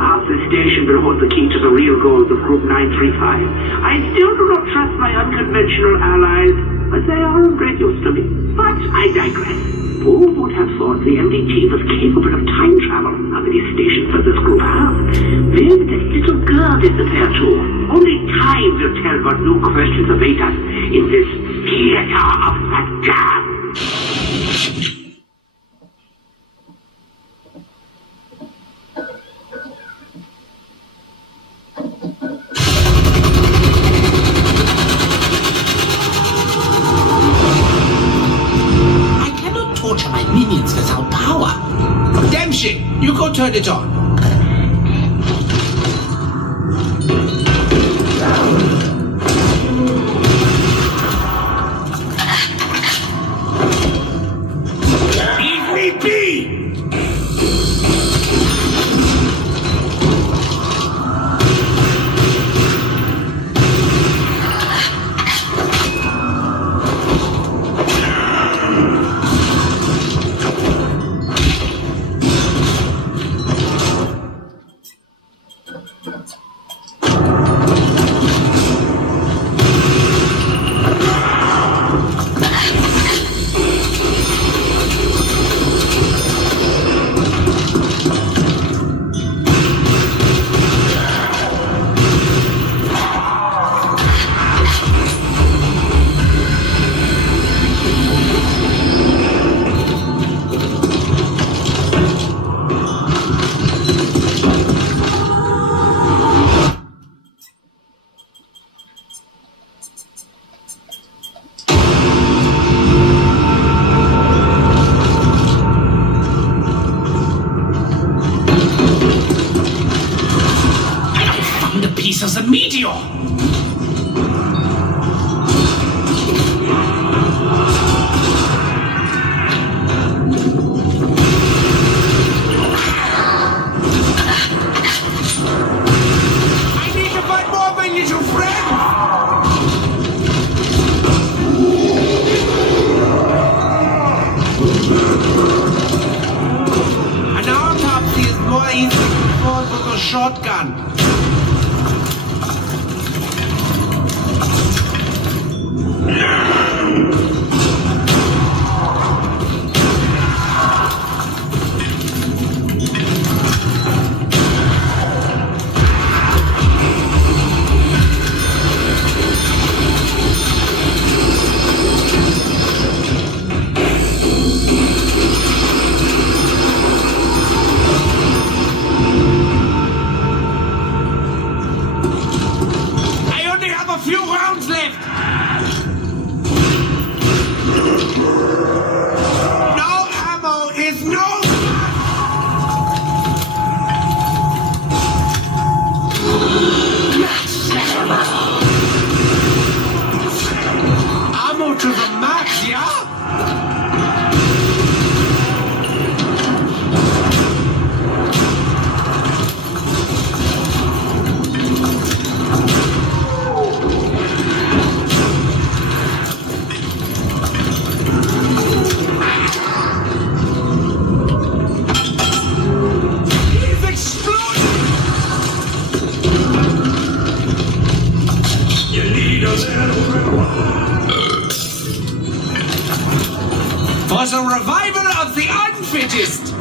Half the station will hold the key to the real goals of Group 935. I still do not trust my unconventional allies, but they are of great use to me. But I digress. Who would have thought the MDT was capable of time travel? How many stations does this group have? Where did that little girl disappear to? Only time will tell what new questions await us in this theater of the damned. Minions without power. Damn shit! You go turn it on. Leave me be! As a meteor! I need to find more of my little friend! An autopsy is more easily performed with a shotgun. was a revival of the unfittest.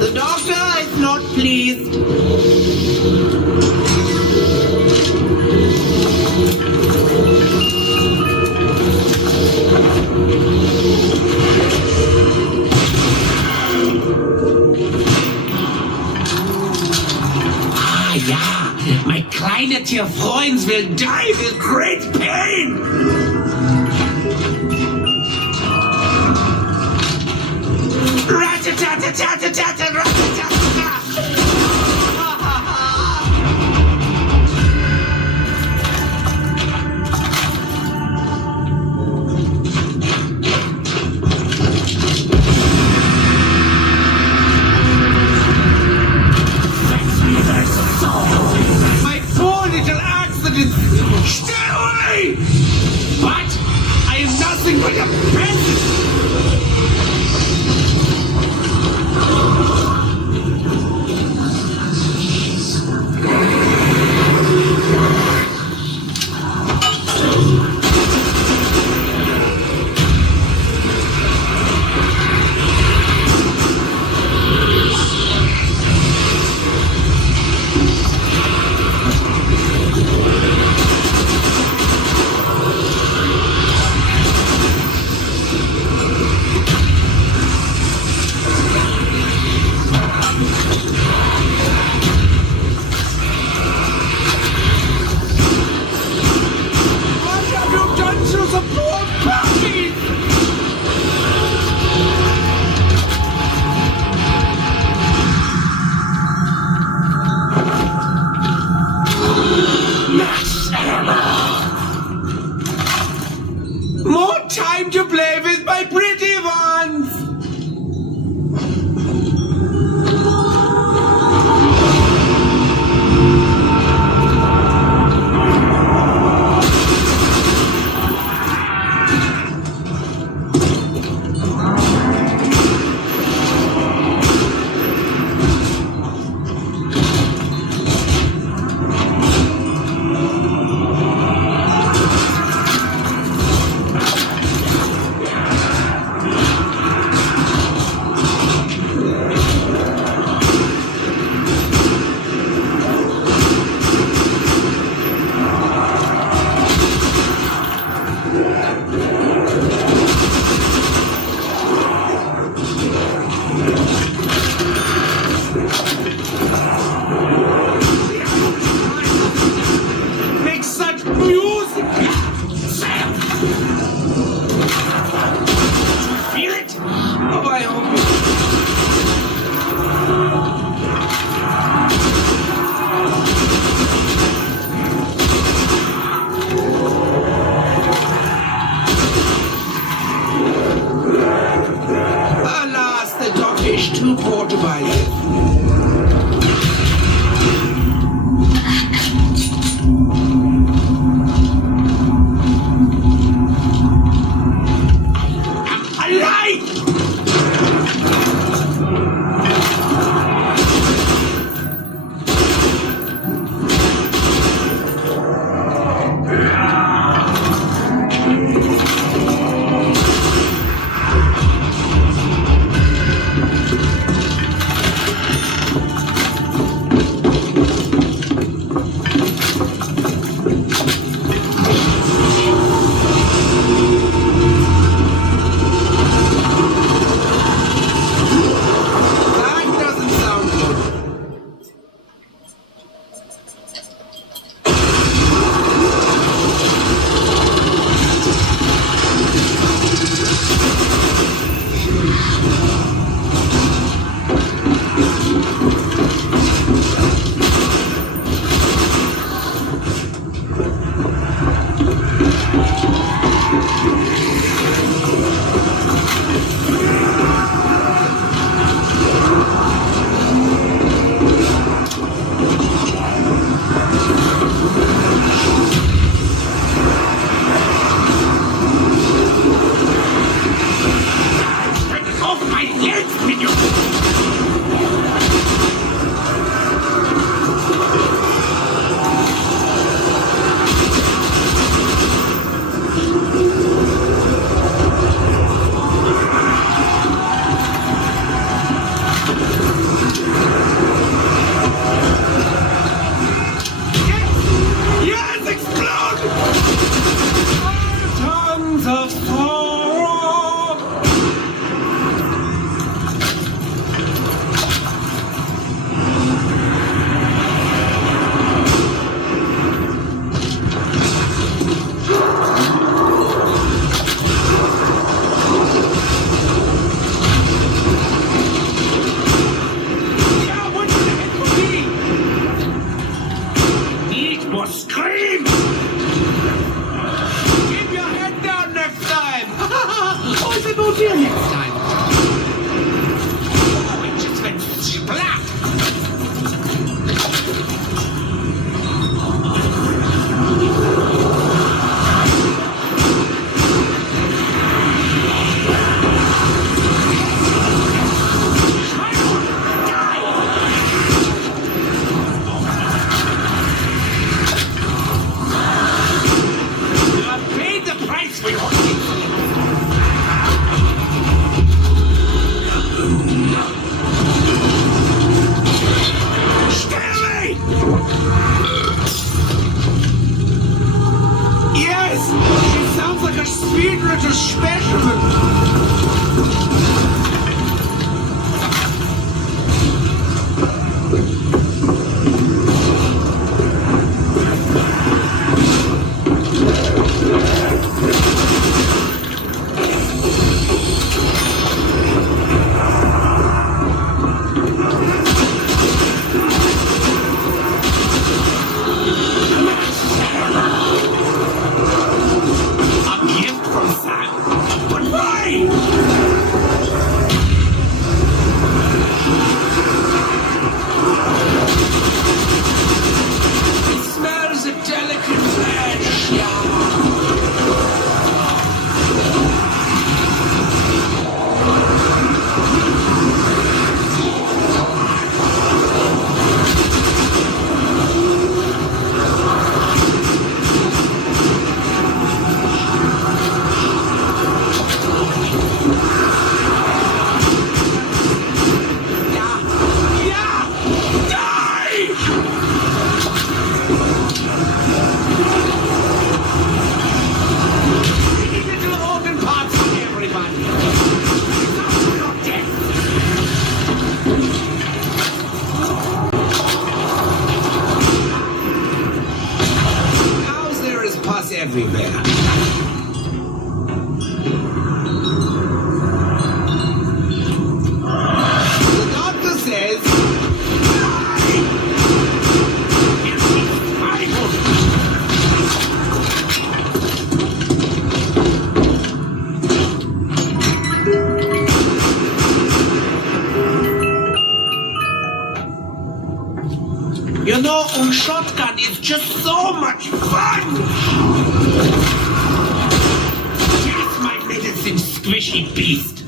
The doctor is not pleased. Ah, ja, my kleiner Tierfreund will die with great pain. Rat-a-tat-a-tat-a-tat-a, rat-a-tat-a-tat. My poor little accident! Stay away! But I am nothing but a peasant! Yes! She sounds like a sweet little specimen! Everywhere. The doctor says... You know, shotgun is just so much fun! Taste my medicine, squishy beast!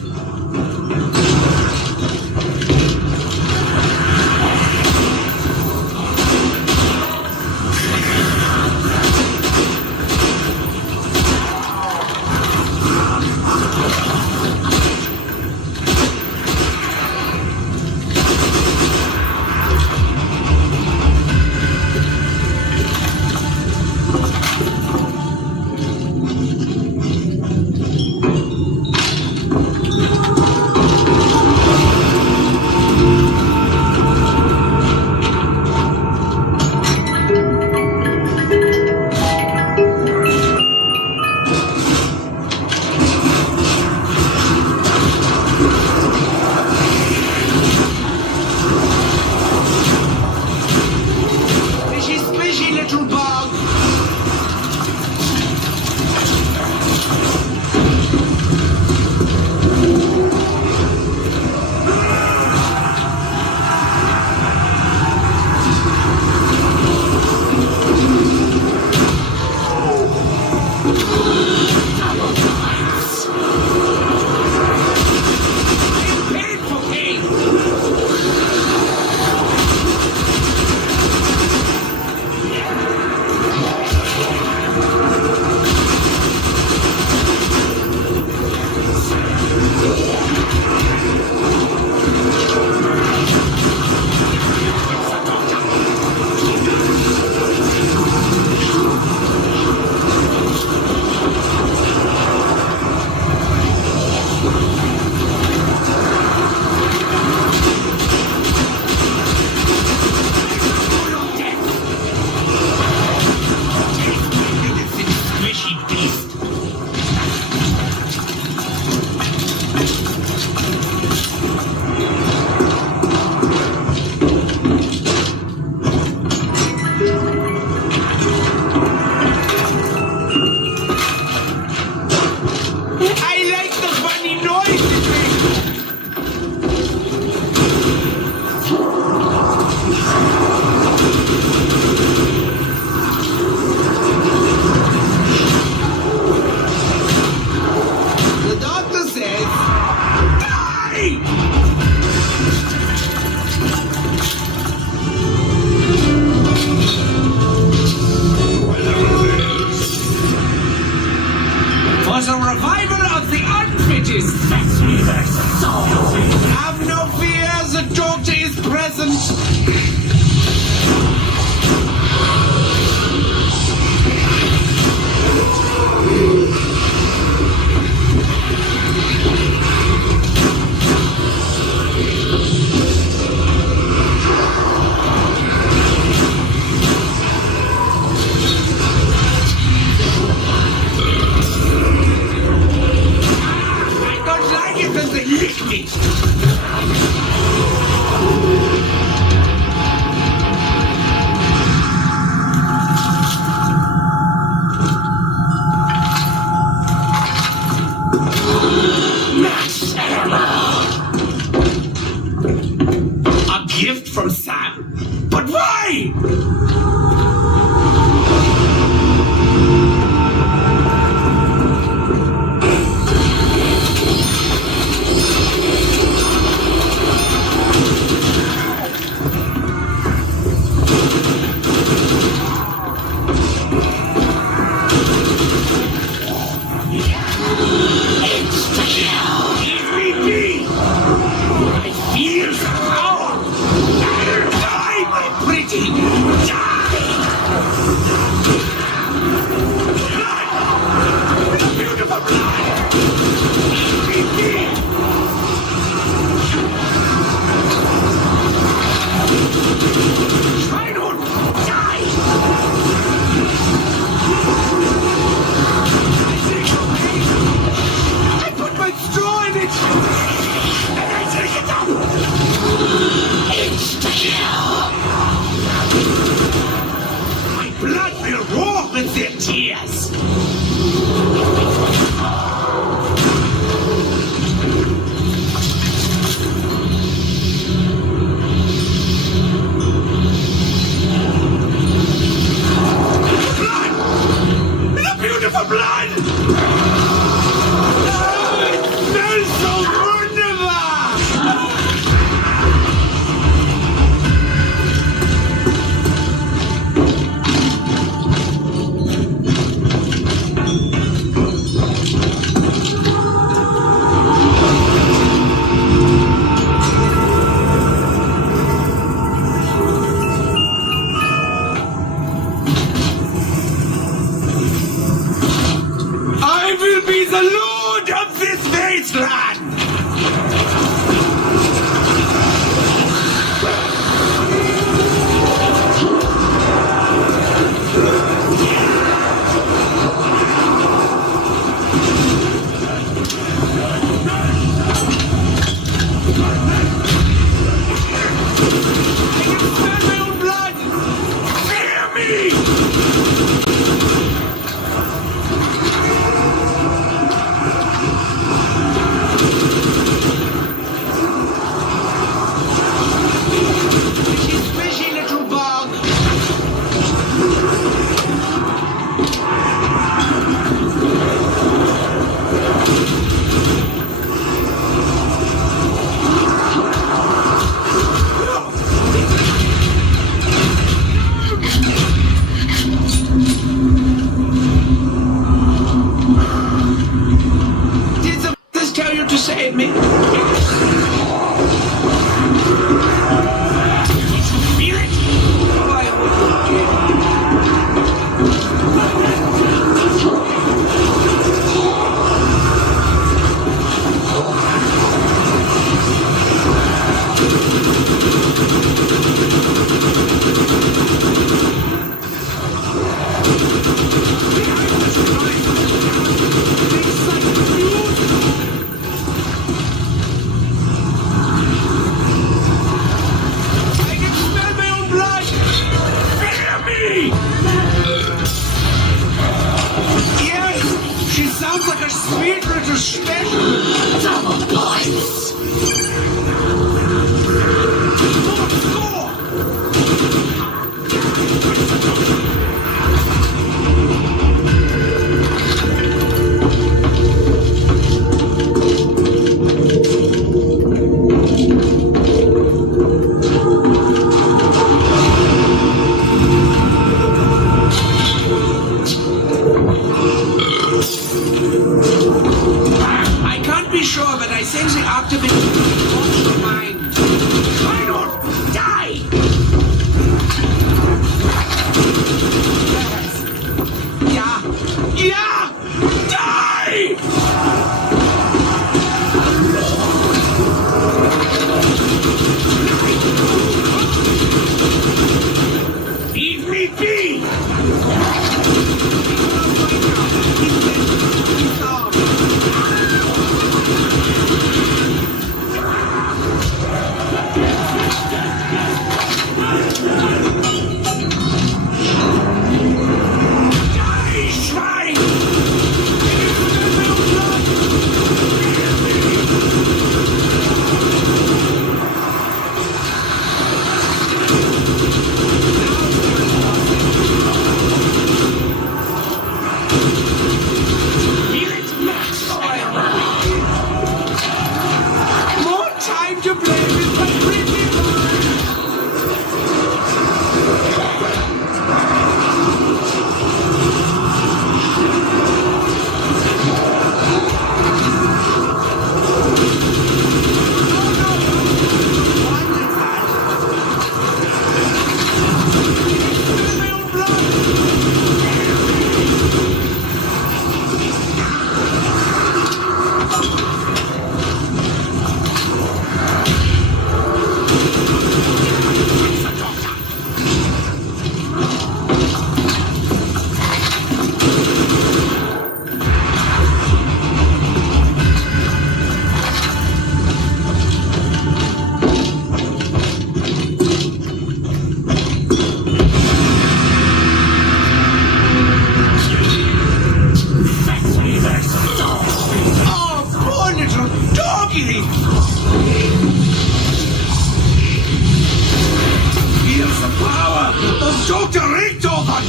Dr. Richthofen!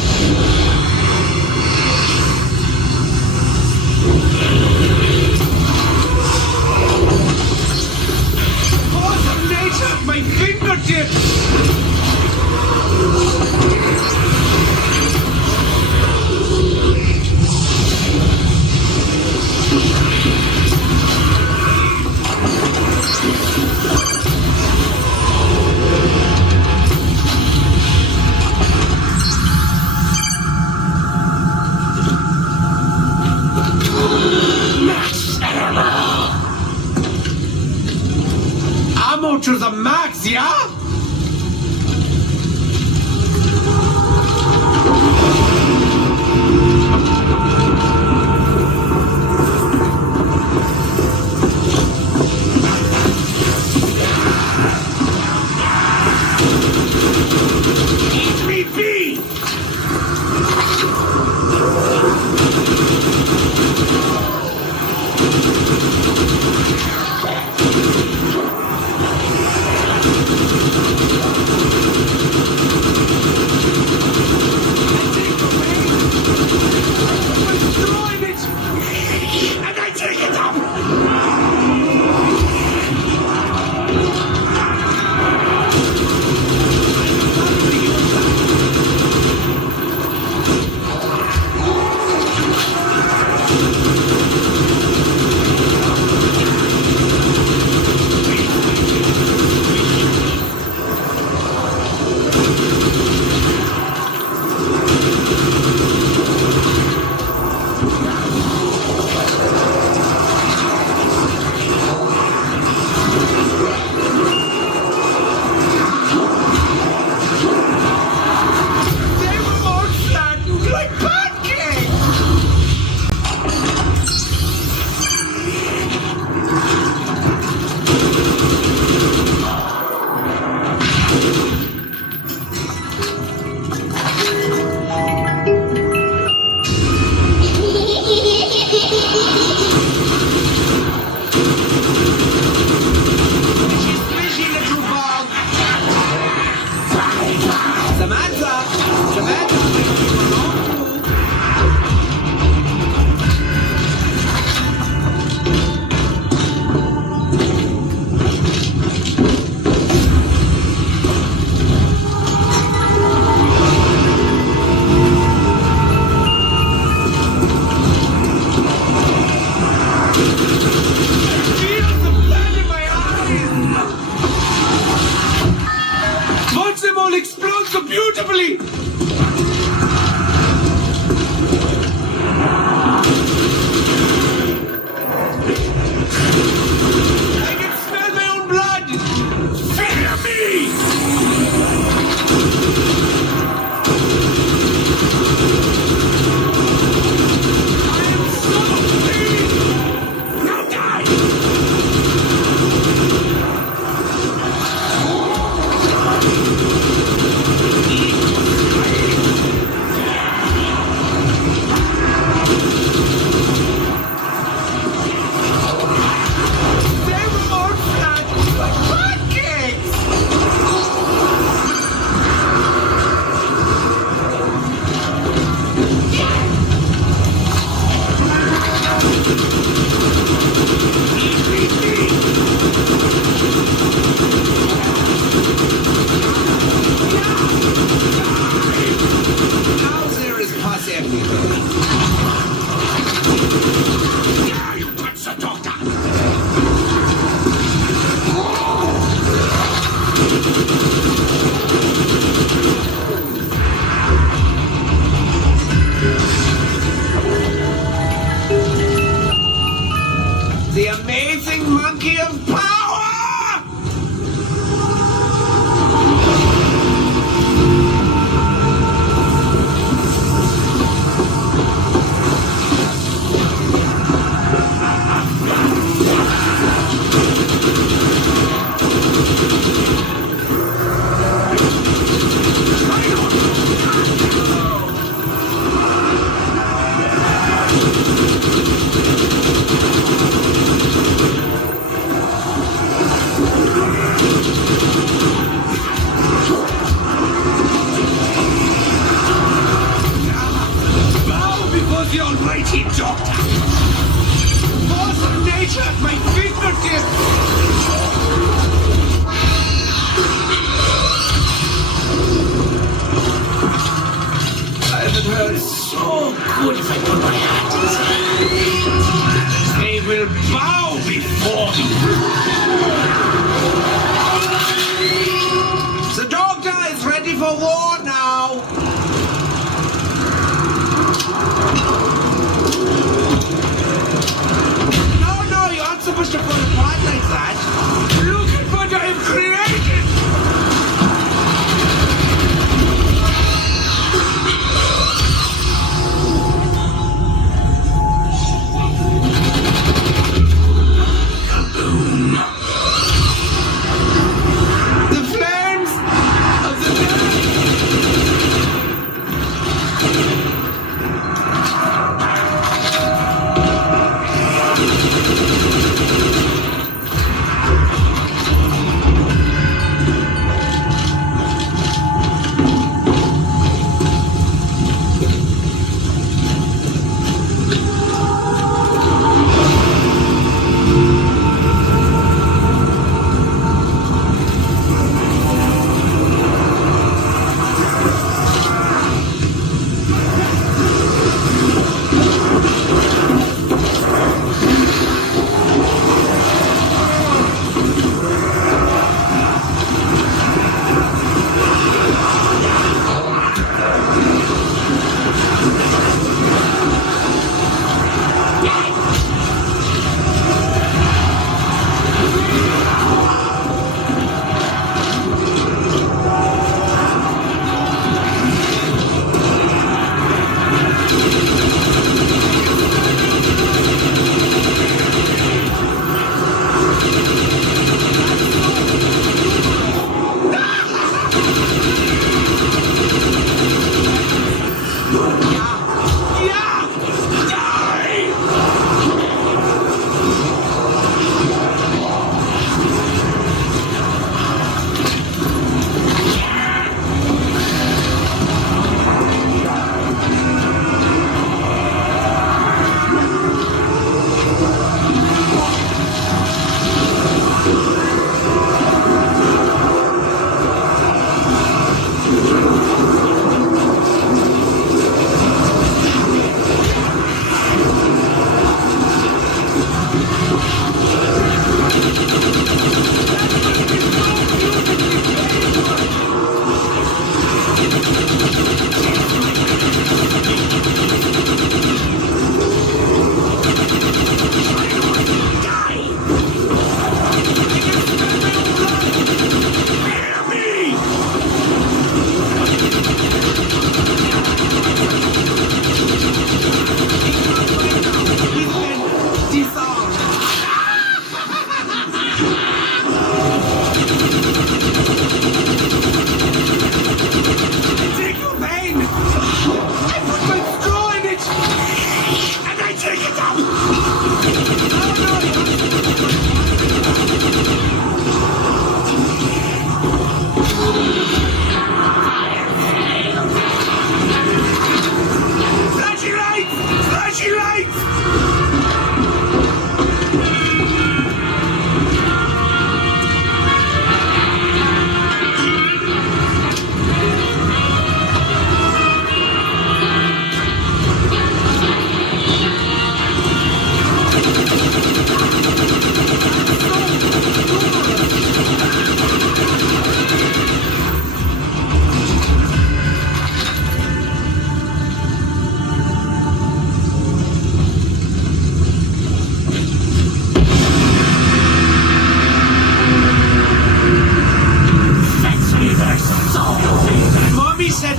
Force of nature at my fingertips! Ammo to the max, yeah? Eat me be! And I take it up! They were more flattened like pancakes! She's fishy, little bug! Samantha! Samantha! Watch them all explode so beautifully! I can smell my own blood! Fear me! I am so pleased! Now die! the almighty doctor! Force of nature at my fingertips! I haven't heard so good if I put my hand inside. They will bow before me. The doctor is ready for war now. No, you aren't supposed to fall apart like that. Look at what I have created. The flames of the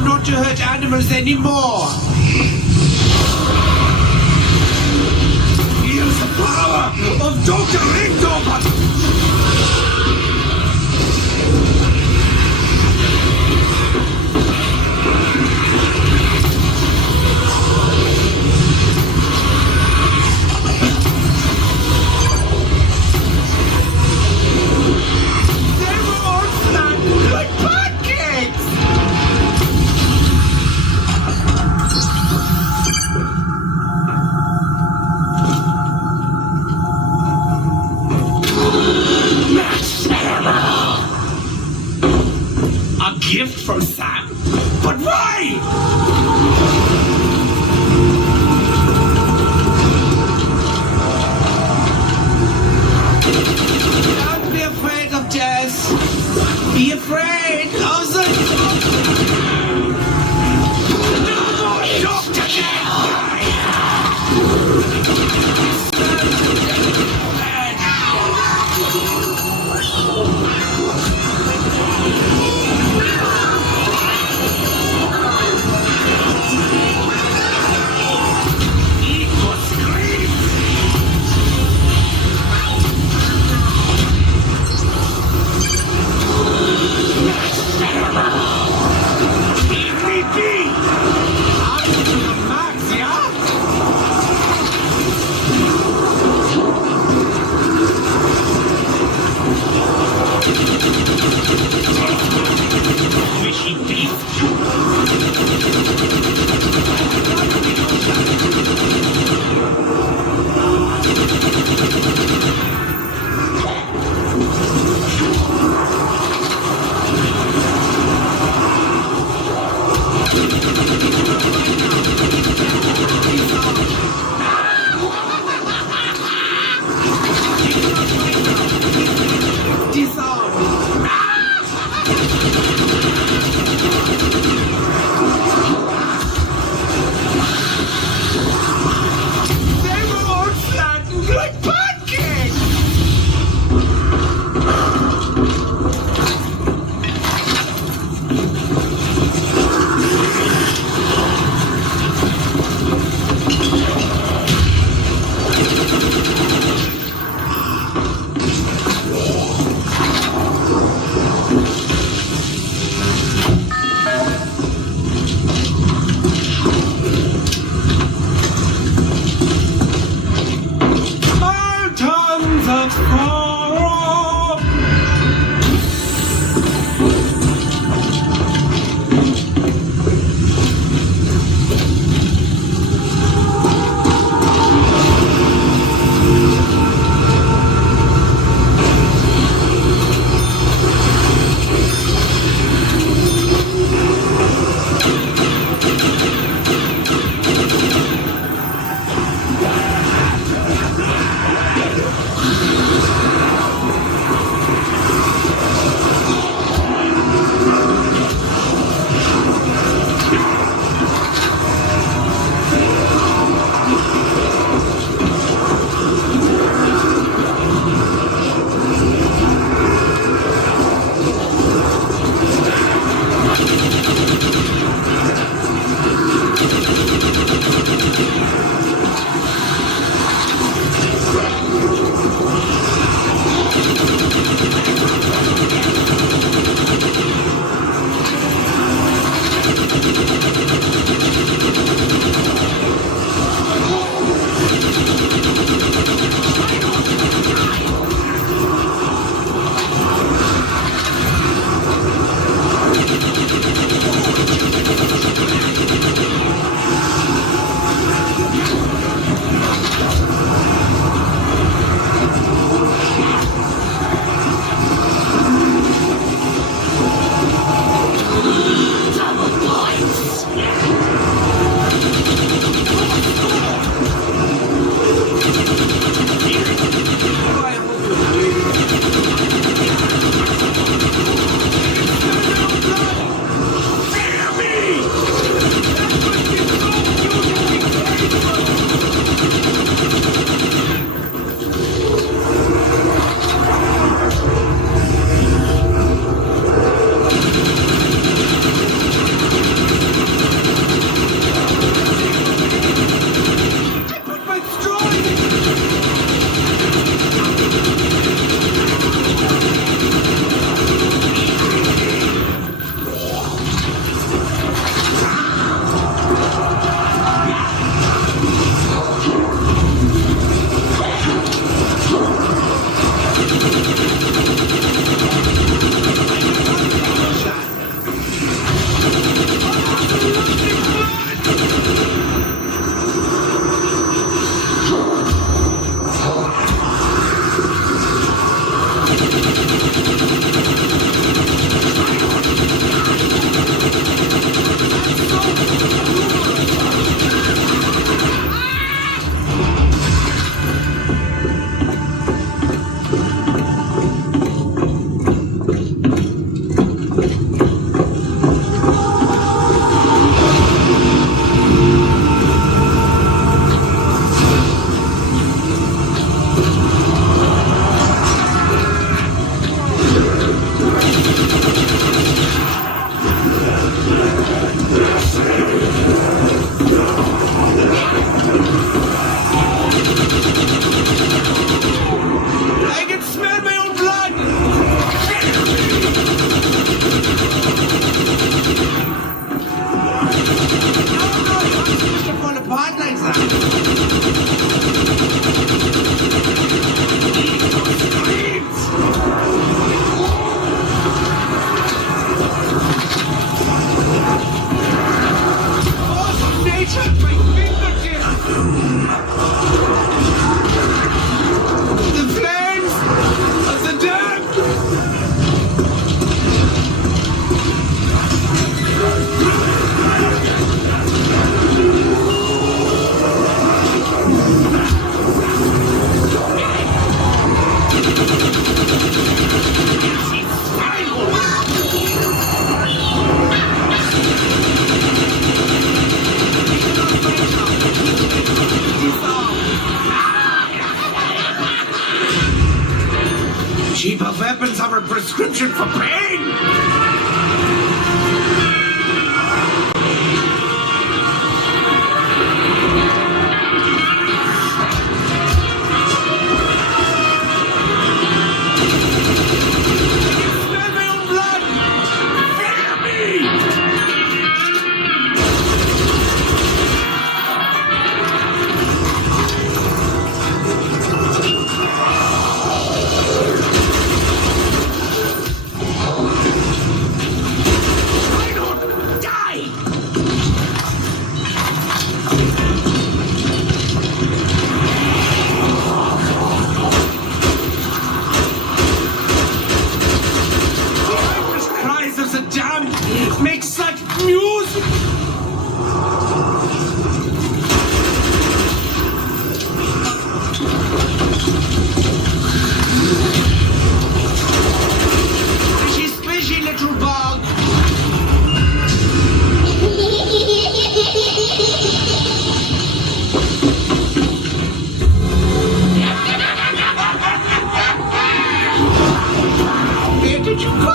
not to hurt animals anymore. Use the power of Dr. Ringdorfer! apart like that. Force of nature at my fingertips. The flames of the damned. Cheaper weapons are a prescription for pain! Smell my own blood! Fear me! Make such music! She's fishy, little bug! Where did you go?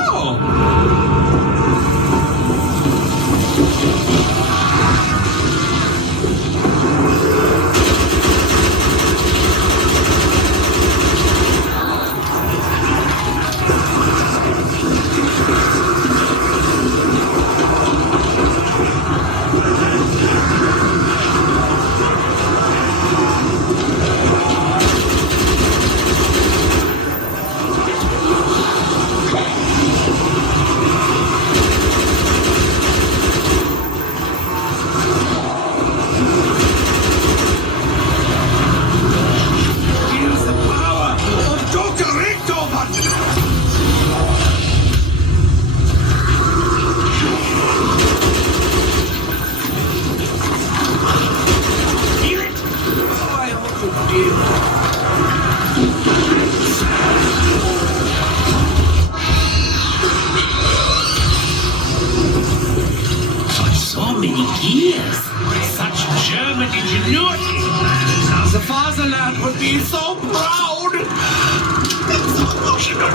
The fatherland would be so proud! It's so emotional!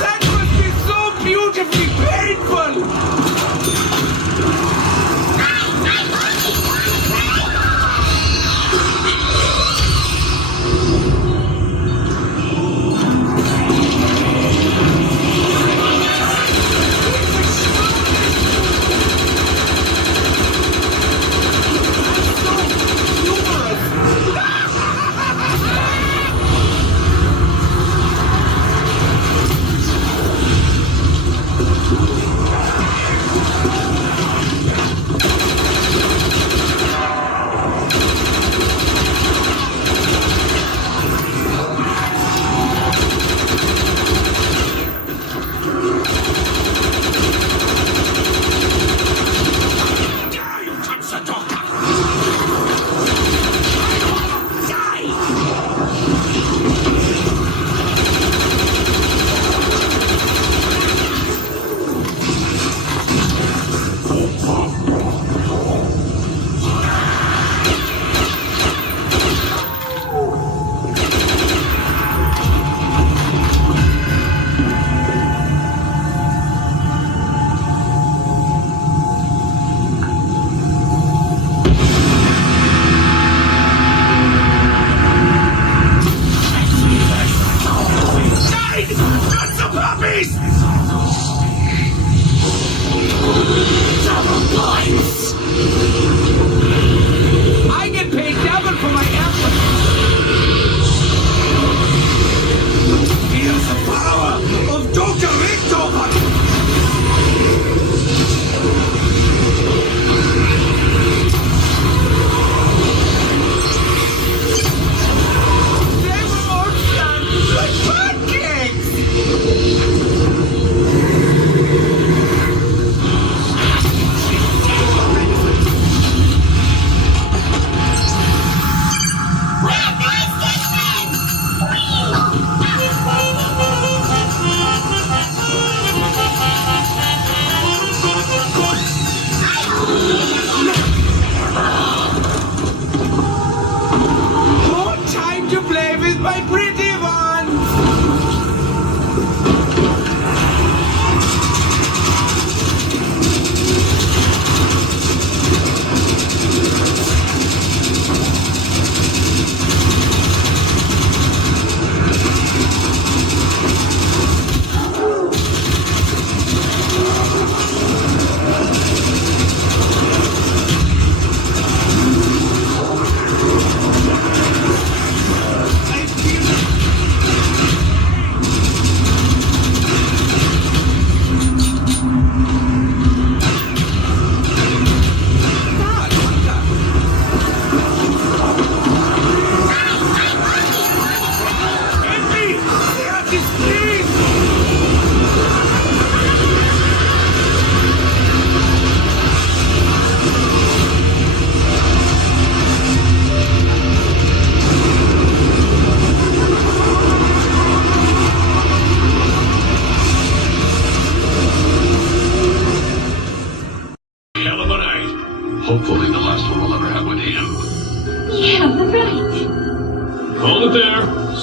That must be so beautifully painful!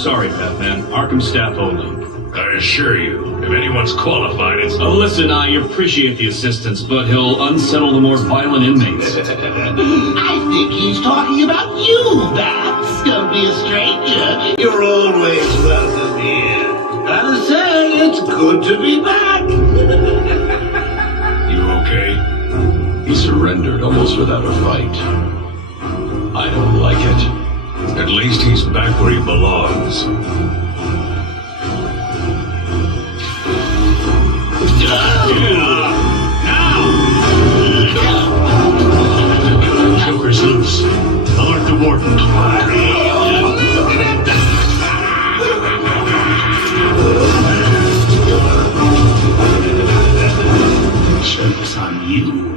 Sorry, Batman. Arkham staff only. I assure you, if anyone's qualified, it's... Oh, listen, I appreciate the assistance, but he'll unsettle the more violent inmates. I think he's talking about you, Bats. Don't be a stranger. You're always welcome here. Gotta say, it's good to be back. You okay? He surrendered almost without a fight. I don't like it. At least he's back where he belongs. Joker's loose. Alert the warden. Joke's on you.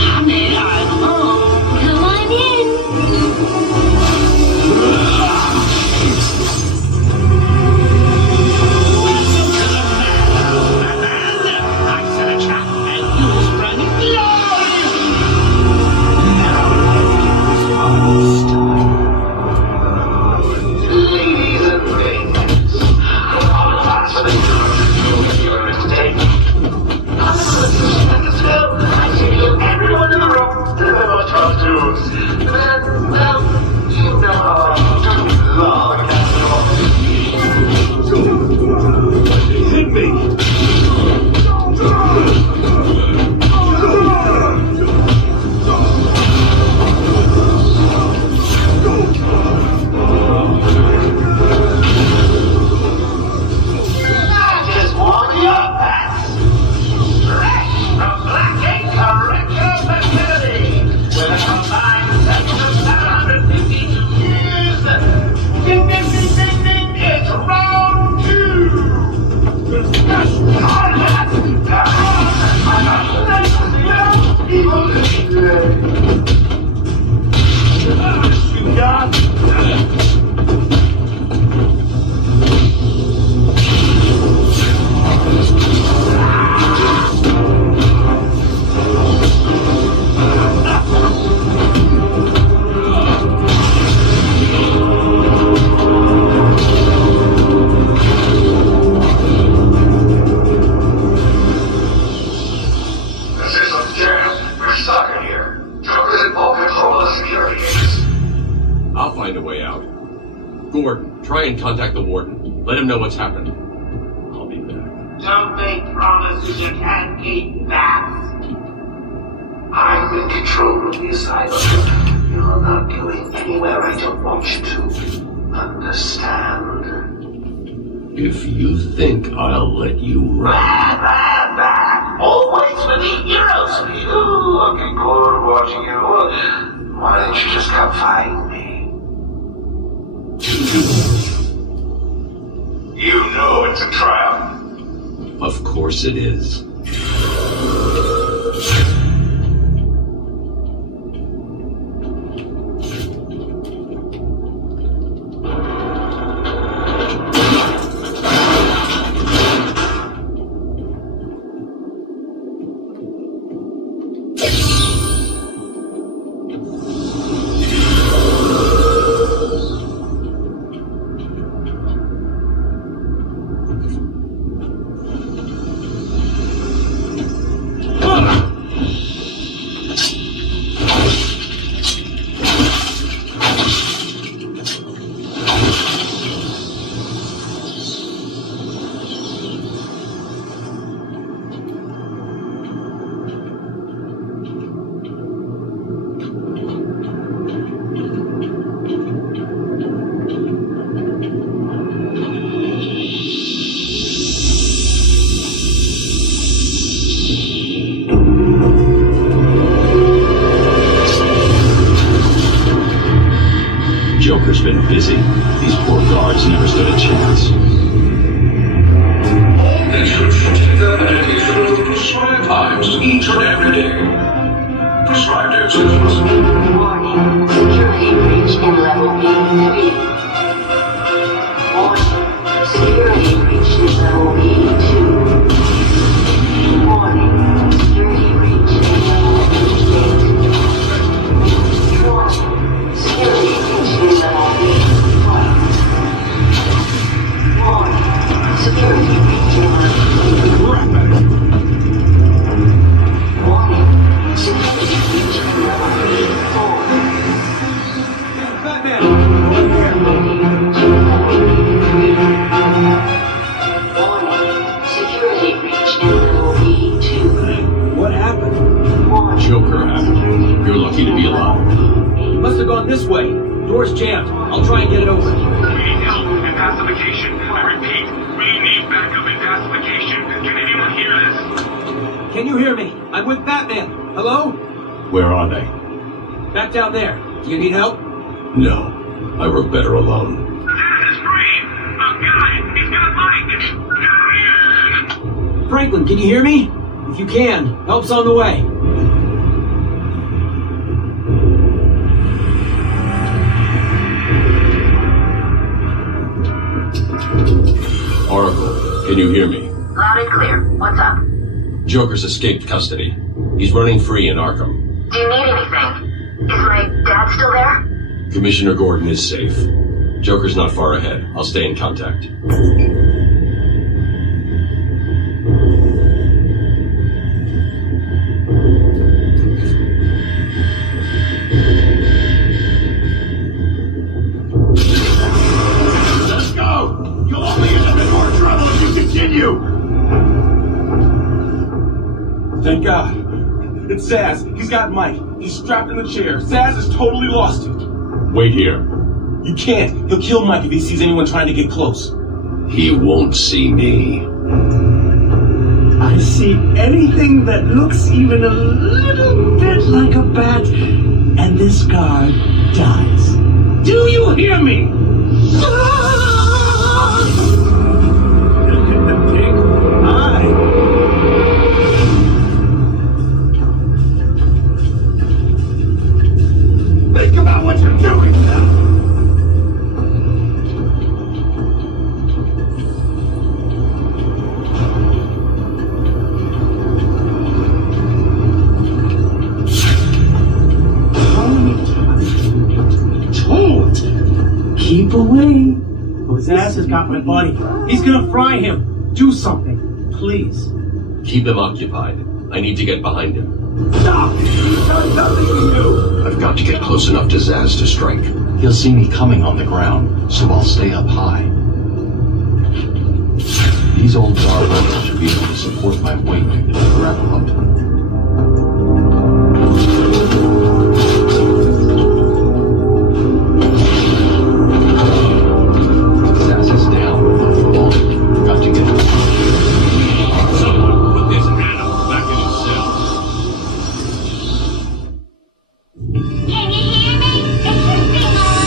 Honey, I'm home. Come on in. I set a trap and you sprang it gloriously. Now let's start. Ladies and ladies, apologize for the interruption you were to take. Let's go. I should heal everyone in the room. There were tough dudes. Then, well, you know how I love a castle. Hit me. Just warm you up, Bats. Fresh from Black Ink Correctional Facility. With a combined sentence of 752 years. Ding, ding, ding, ding, ding. It's round two. This isn't jam. We're stuck in here. Joker's in full control of the security agents. I'll find a way out. Gordon, try and contact the warden. Let him know what's happened. I'll be back. Don't make promises you can't keep, Bats. I'm in control of the asylum. You're not going anywhere I don't want you to. Understand? If you think I'll let you run... Always with the heroes. Looking forward to watching you. Why don't you just come find me? You know it's a trap. Of course it is. Joker's been busy. These poor guards never stood a chance. Patients should take their medication at prescribed times each and every day. Prescribed doses. Warning. Security breach in level B3. Warning. Security breach in level B2. Warning. Security breach in level B8. Warning. You're lucky to be alive. Must have gone this way. Door's jammed. I'll try and get it open. We need help and pacification. I repeat, we need backup and pacification. Can anyone hear this? Can you hear me? I'm with Batman. Hello? Where are they? Back down there. Do you need help? No. I work better alone. Zaz is free! Guy, he's got Mike! Franklin, can you hear me? If you can, help's on the way. Oracle, can you hear me? Loud and clear. What's up? Joker's escaped custody. He's running free in Arkham. Do you need anything? Is my dad still there? Commissioner Gordon is safe. Joker's not far ahead. I'll stay in contact. Let's go! You'll only end up in more trouble if you continue! Thank God. It's Zaz. He's got Mike. He's strapped in the chair. Zaz has totally lost it. Wait here. You can't. He'll kill Mike if he sees anyone trying to get close. He won't see me. I see anything that looks even a little bit like a bat, and this guard dies. Do you hear me? Think about what you're doing now! Keep away. Zaz has got my body. He's gonna fry him. Do something, please. Keep him occupied. I need to get behind him. Stop! He's done nothing to you! I've got to get close enough to Zaz to strike. He'll see me coming on the ground, so I'll stay up high. These old barbells should be able to support my weight if I grapple up to them. Zaz is down. Vaulted. Got to get him. Someone put this animal back in his cell. Can you hear me? It's the thing on.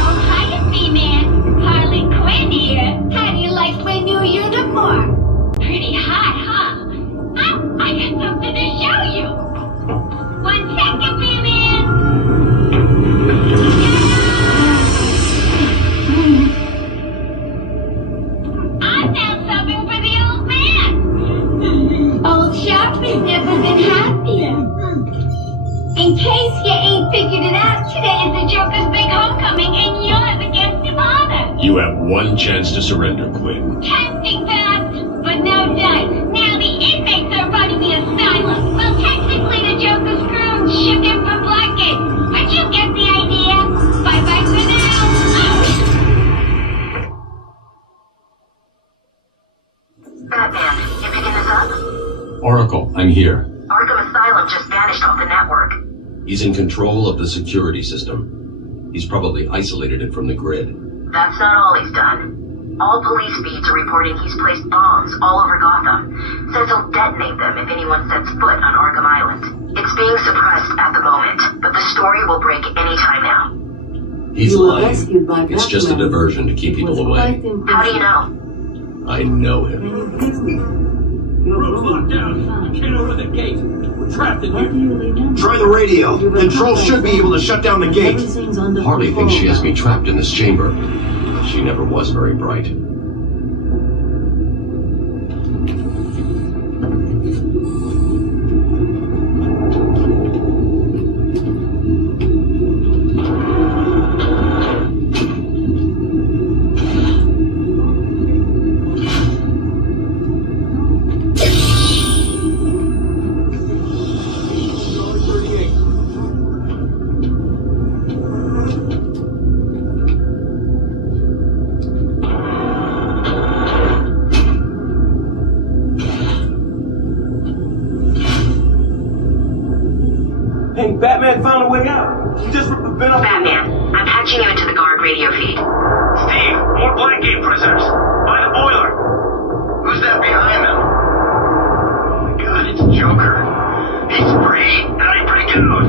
Oh, hiya, B-Man. Harley Quinn here. How do you like my new uniform? Pretty hot, huh? I got something to show you. 1 second, B-Man. I found something for the old man. Old Sharpie's never been happier. In case you ain't figured it out, today is the Joker's big homecoming, and you're the guest of honor. You have one chance to surrender, Quinn. Testing fast, but no dice. Now the inmates are running the asylum. Well, technically the Joker's crew shipped him for Blackgate, but you get the idea. Bye-bye for now. Batman, you picking this up? Oracle, I'm here. Arkham Asylum just vanished off the network. He's in control of the security system. He's probably isolated it from the grid. That's not all he's done. All police feeds are reporting he's placed bombs all over Gotham. Says he'll detonate them if anyone sets foot on Arkham Island. It's being suppressed at the moment, but the story will break any time now. He's lying. It's just a diversion to keep people away. How do you know? I know him. Room's locked down. We can't open the gate. We're trapped in here. Try the radio. Control should be able to shut down the gate. Harley thinks she has me trapped in this chamber. She never was very bright. Hey, Batman found a way out. He just ripped the vent off. Batman, I'm patching you into the guard radio feed. Steve, more Blackgate prisoners. By the boiler. Who's that behind them? Oh my god, it's Joker. He's free, and I break out.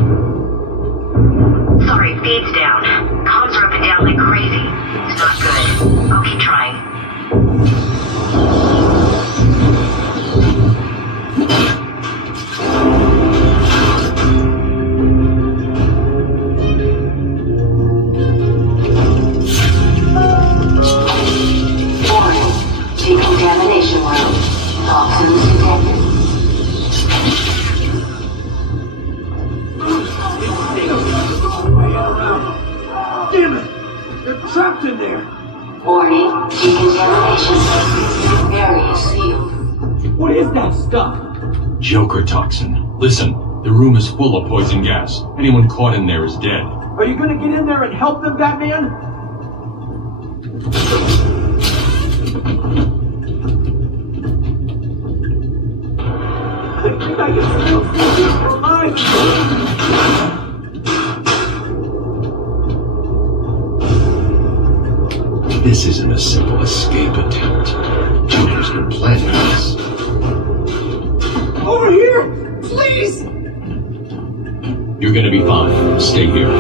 Sorry, feed's down. Comms are up and down like crazy. It's not good. I'll keep trying. Decontamination room. Toxins detected. Damn it! They're trapped in there! Warning, decontamination. Area sealed. What is that stuff? Joker toxin. Listen, the room is full of poison gas. Anyone caught in there is dead. Are you gonna get in there and help them, Batman? I think I can still see you alive. This isn't a simple escape attempt. Joker's been planning this. Over here! Please! You're gonna be fine. Stay here.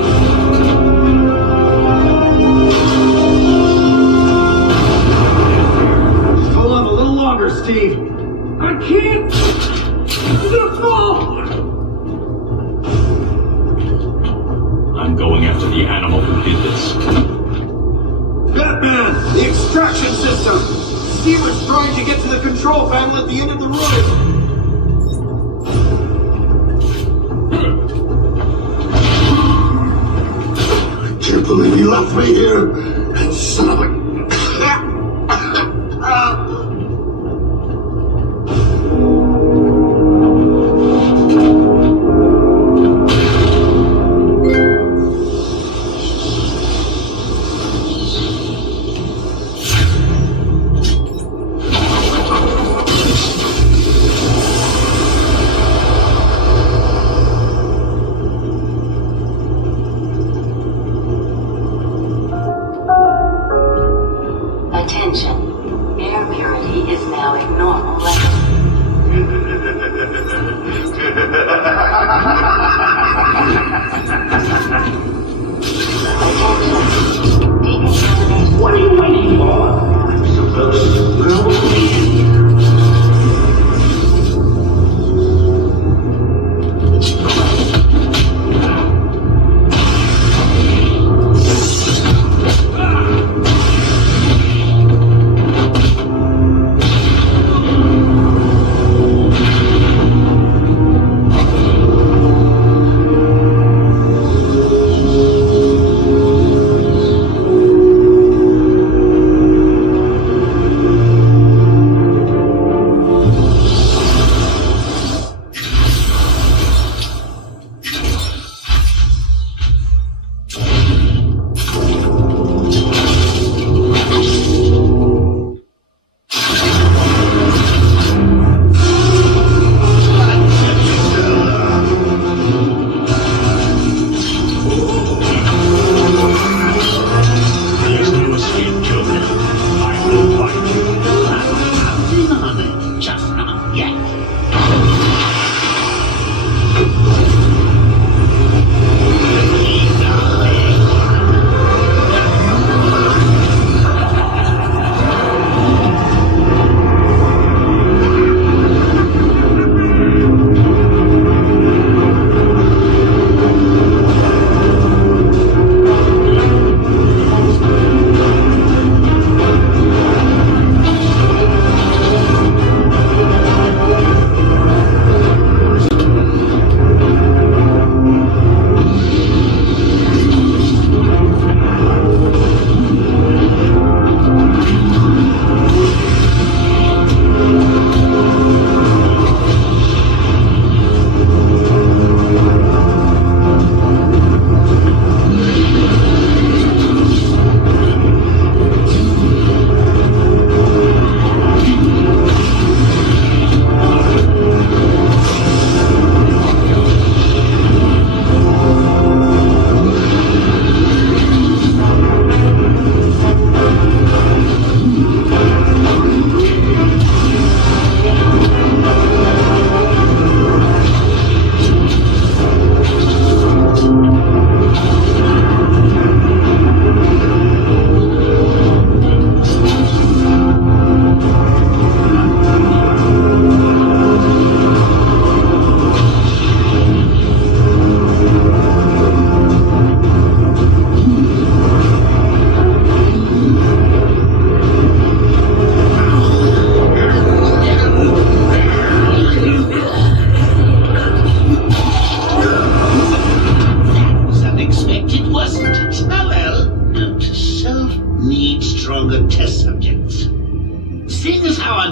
Hold on a little longer, Steve. I can't! I'm gonna fall! I'm going after the animal who did this. Batman! The extraction system! Steve was trying to get to the control panel at the end of the room! I can't believe you left me here. Son of a...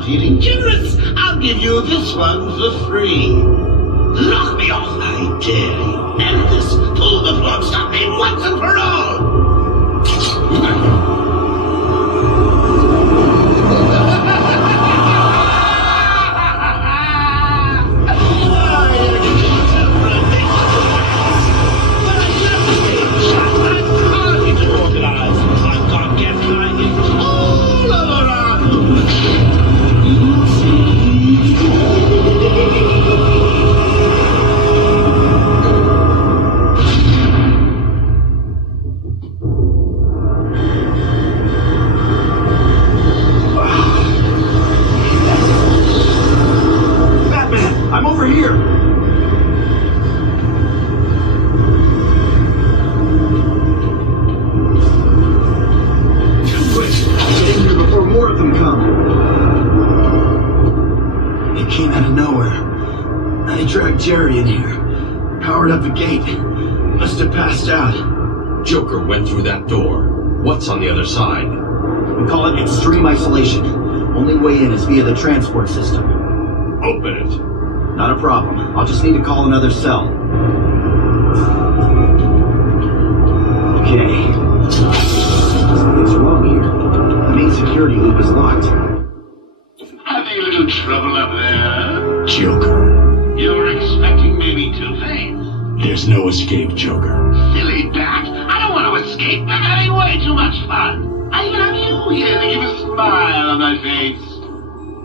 feeling generous, I'll give you this one for free. Knock me off, I dare you. End this. Pull the plug, stop me once and for all. I'm over here! Quick! Get in here before more of them come! It came out of nowhere. I dragged Jerry in here. Powered up the gate. Must have passed out. Joker went through that door. What's on the other side? We call it extreme isolation. Only way in is via the transport system. Open it. Not a problem. I'll just need to call another cell. Okay. Something's wrong here. The main security loop is locked. Having a little trouble up there? Joker. You were expecting maybe Two-Face? There's no escape, Joker. Silly bat. I don't want to escape. I'm having way too much fun. I even have you here to give a smile on my face.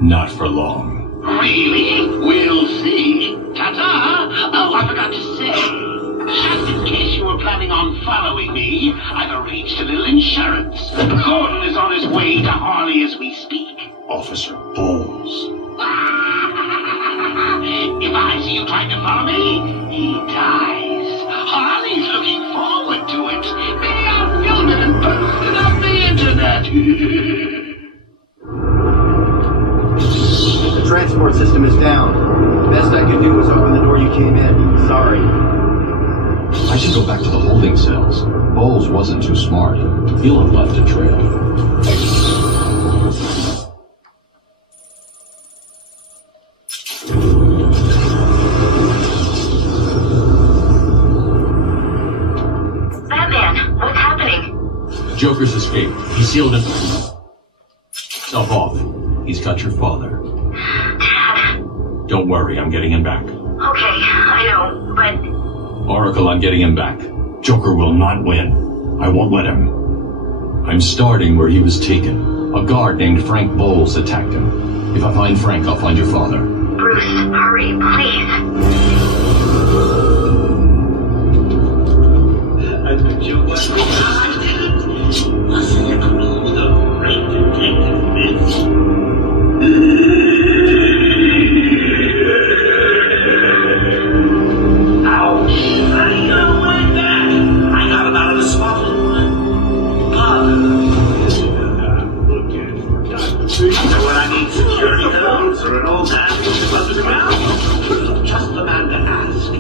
Not for long. Really? We'll see. Ta-ta! Oh, I forgot to say. Just in case you were planning on following me, I've arranged a little insurance. Gordon is on his way to Harley as we speak. Officer Bowles. If I see you trying to follow me, he dies. Harley's looking forward to it. Maybe I'll film it and post it on the internet. The transport system is down. Best I could do was open the door you came in. Sorry. I should go back to the holding cells. Bowles wasn't too smart. He'll have left a trail. Batman, what's happening? Joker's escaped. He sealed himself off. He's got your father. Dad. Don't worry, I'm getting him back. Okay, I know, but... Oracle, I'm getting him back. Joker will not win. I won't let him. I'm starting where he was taken. A guard named Frank Bowles attacked him. If I find Frank, I'll find your father. Bruce, hurry, please. I bet you was I didn't. Wasn't it cool, the great detective myth? Ouch! Ready your way back. I got him out of the spot in know what I need security codes or an old man who's underground? Just the man to ask.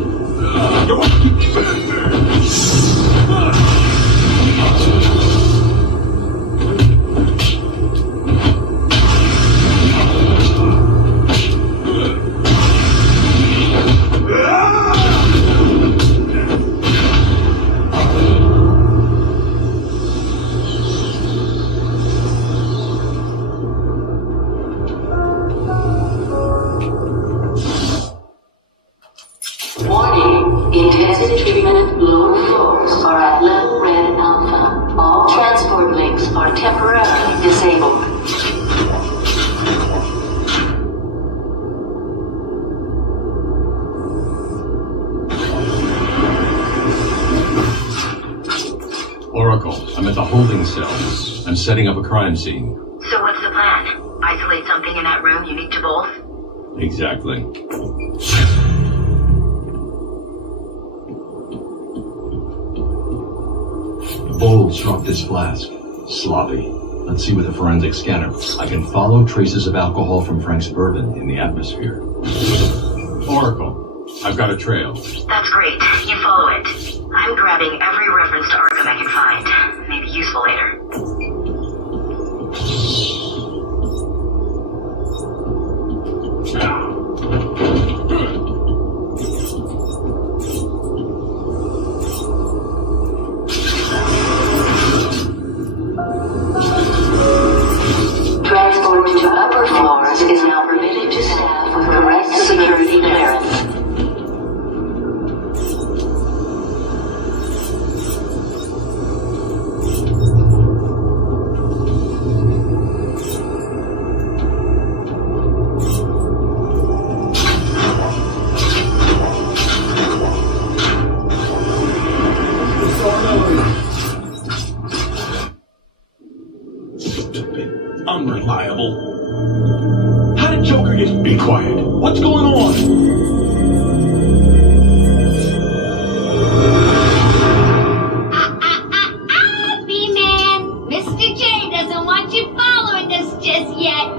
Warning. Intensive treatment lower floors are at level red alpha. All transport links are temporarily disabled. Oracle, I'm at the holding cells. I'm setting up a crime scene. So what's the plan? Isolate something in that room unique to both? Exactly. Bowles dropped this flask. Sloppy. Let's see with the forensic scanner. I can follow traces of alcohol from Frank's bourbon in the atmosphere. Oracle, I've got a trail. That's great. You follow it. I'm grabbing every reference to Arkham I can find. May be useful later. quiet. What's going on? B-Man! Mr. J doesn't want you following us just yet.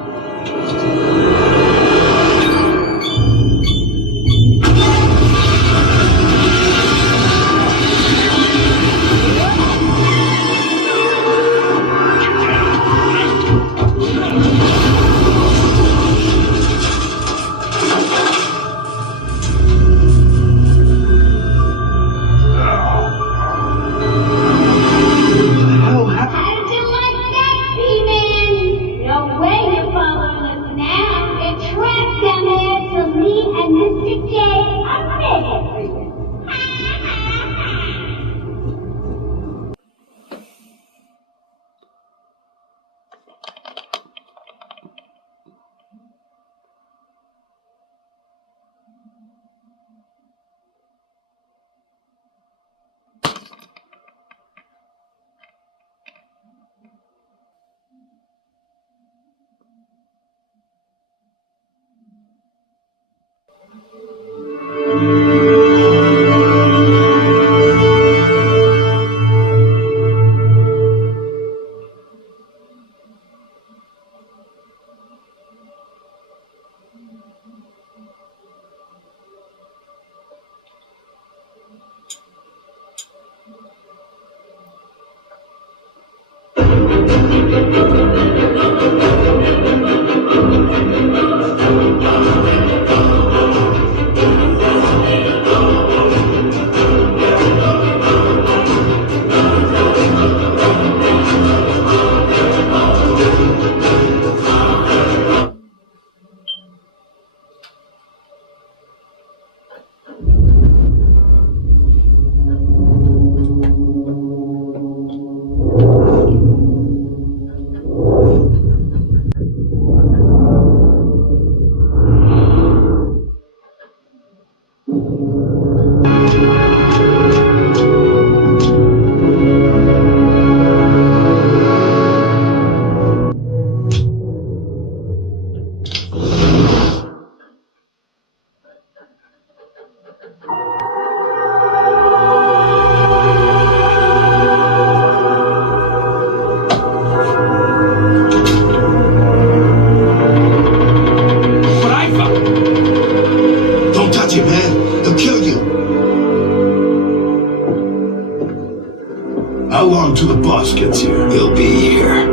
How long till the boss gets here? He'll be here.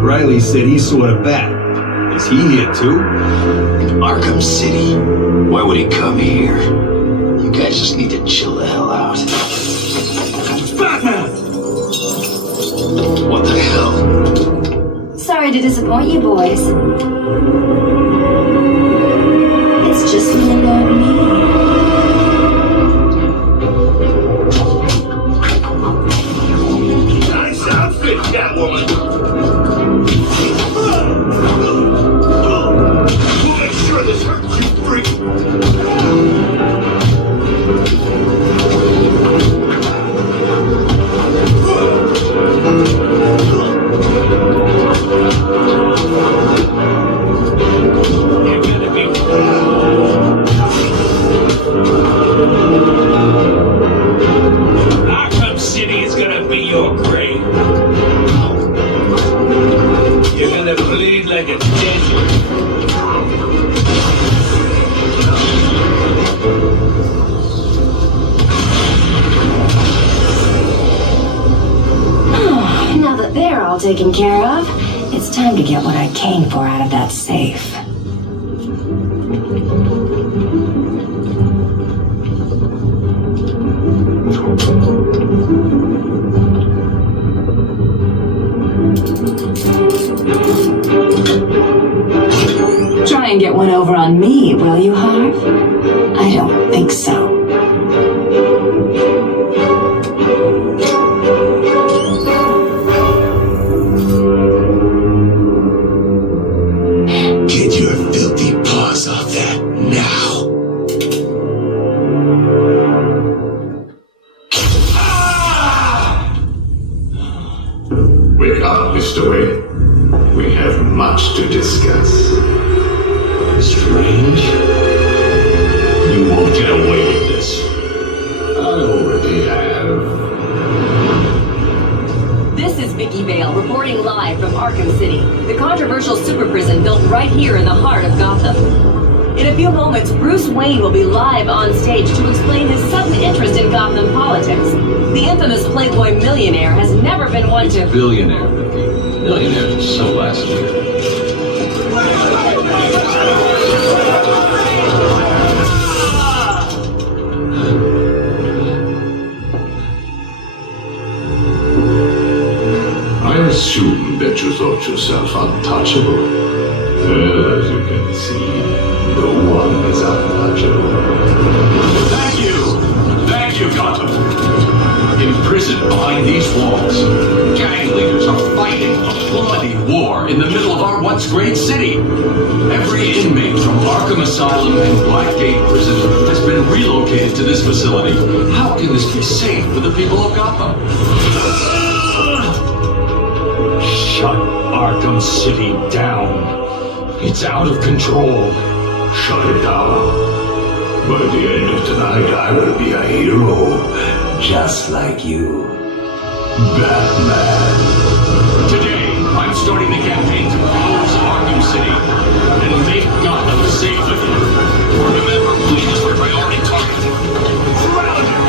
Riley said he saw the bat. Is he here too? Arkham City. Why would he come here? You guys just need to chill the hell out. Batman! What the hell? Sorry to disappoint you, boys. It's just little old me. Nice outfit, Catwoman! We'll make sure this hurts you, freak! Arkham City is gonna be your grave. You're gonna bleed like a desert. Now that they're all taken care of, it's time to get what I came for out of that safe. Try and get one over on me, will you, Harv? I don't think so. Get your filthy paws off that now! Wake up, Mr. Wayne. We have much to discuss. Strange. You won't get away with this. I already have. This is Vicky Vale reporting live from Arkham City, the controversial super prison built right here in the heart of Gotham. In a few moments, Bruce Wayne will be live on stage to explain his sudden interest in Gotham politics. The infamous Playboy millionaire has never been one to... Billionaire, Vicky. Millionaires are so last year. I assume that you thought yourself untouchable. Well, as you can see, no one is untouchable. Thank you, Gotham. Imprisoned behind these walls, gang leaders are fighting a bloody war in the middle of our once great city. Every inmate from Arkham Asylum and Blackgate Prison has been relocated to this facility. How can this be safe for the people of Gotham? Shut Arkham City down. It's out of control. Shut it down. By the end of tonight, I will be a hero, just like you. Batman. Today, I'm starting the campaign to close Arkham City and make Gotham safe again. Remember, Wayne is our priority target. Surround him!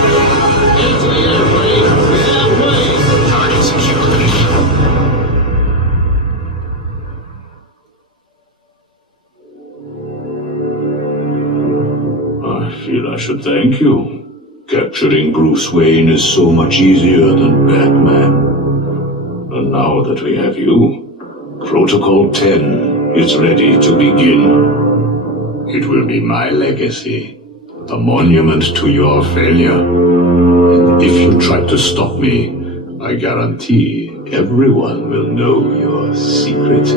Into the airplane. We have Wayne. Target secured. I feel I should thank you. Capturing Bruce Wayne is so much easier than Batman. And now that we have you, Protocol 10 is ready to begin. It will be my legacy, a monument to your failure. And if you try to stop me, I guarantee everyone will know your secret.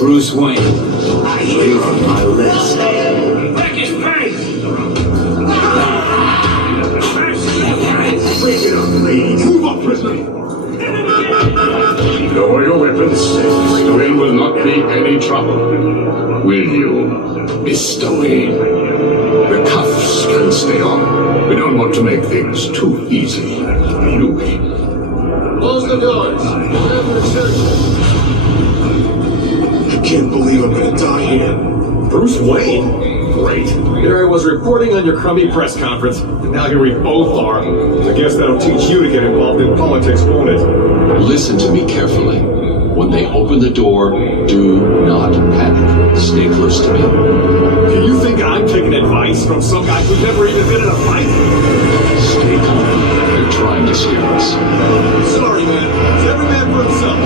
Bruce Wayne, you're on my list. Back his face! Move up, prisoner! Lower your weapons. Mr. Wayne will not be any trouble. Will you, Mr. Wayne? The cuffs can stay on. We don't want to make things too easy. You Close the doors. I can't believe I'm gonna die here. Bruce Wayne? Great. There I was reporting on your crummy press conference, and now here we both are. I guess that'll teach you to get involved in politics, won't it? Listen to me carefully. When they open the door, do not panic. Stay close to me. Do you think I'm taking advice from some guy who's never even been in a fight? Stay calm. They're trying to scare us. Sorry, man. It's every man for himself.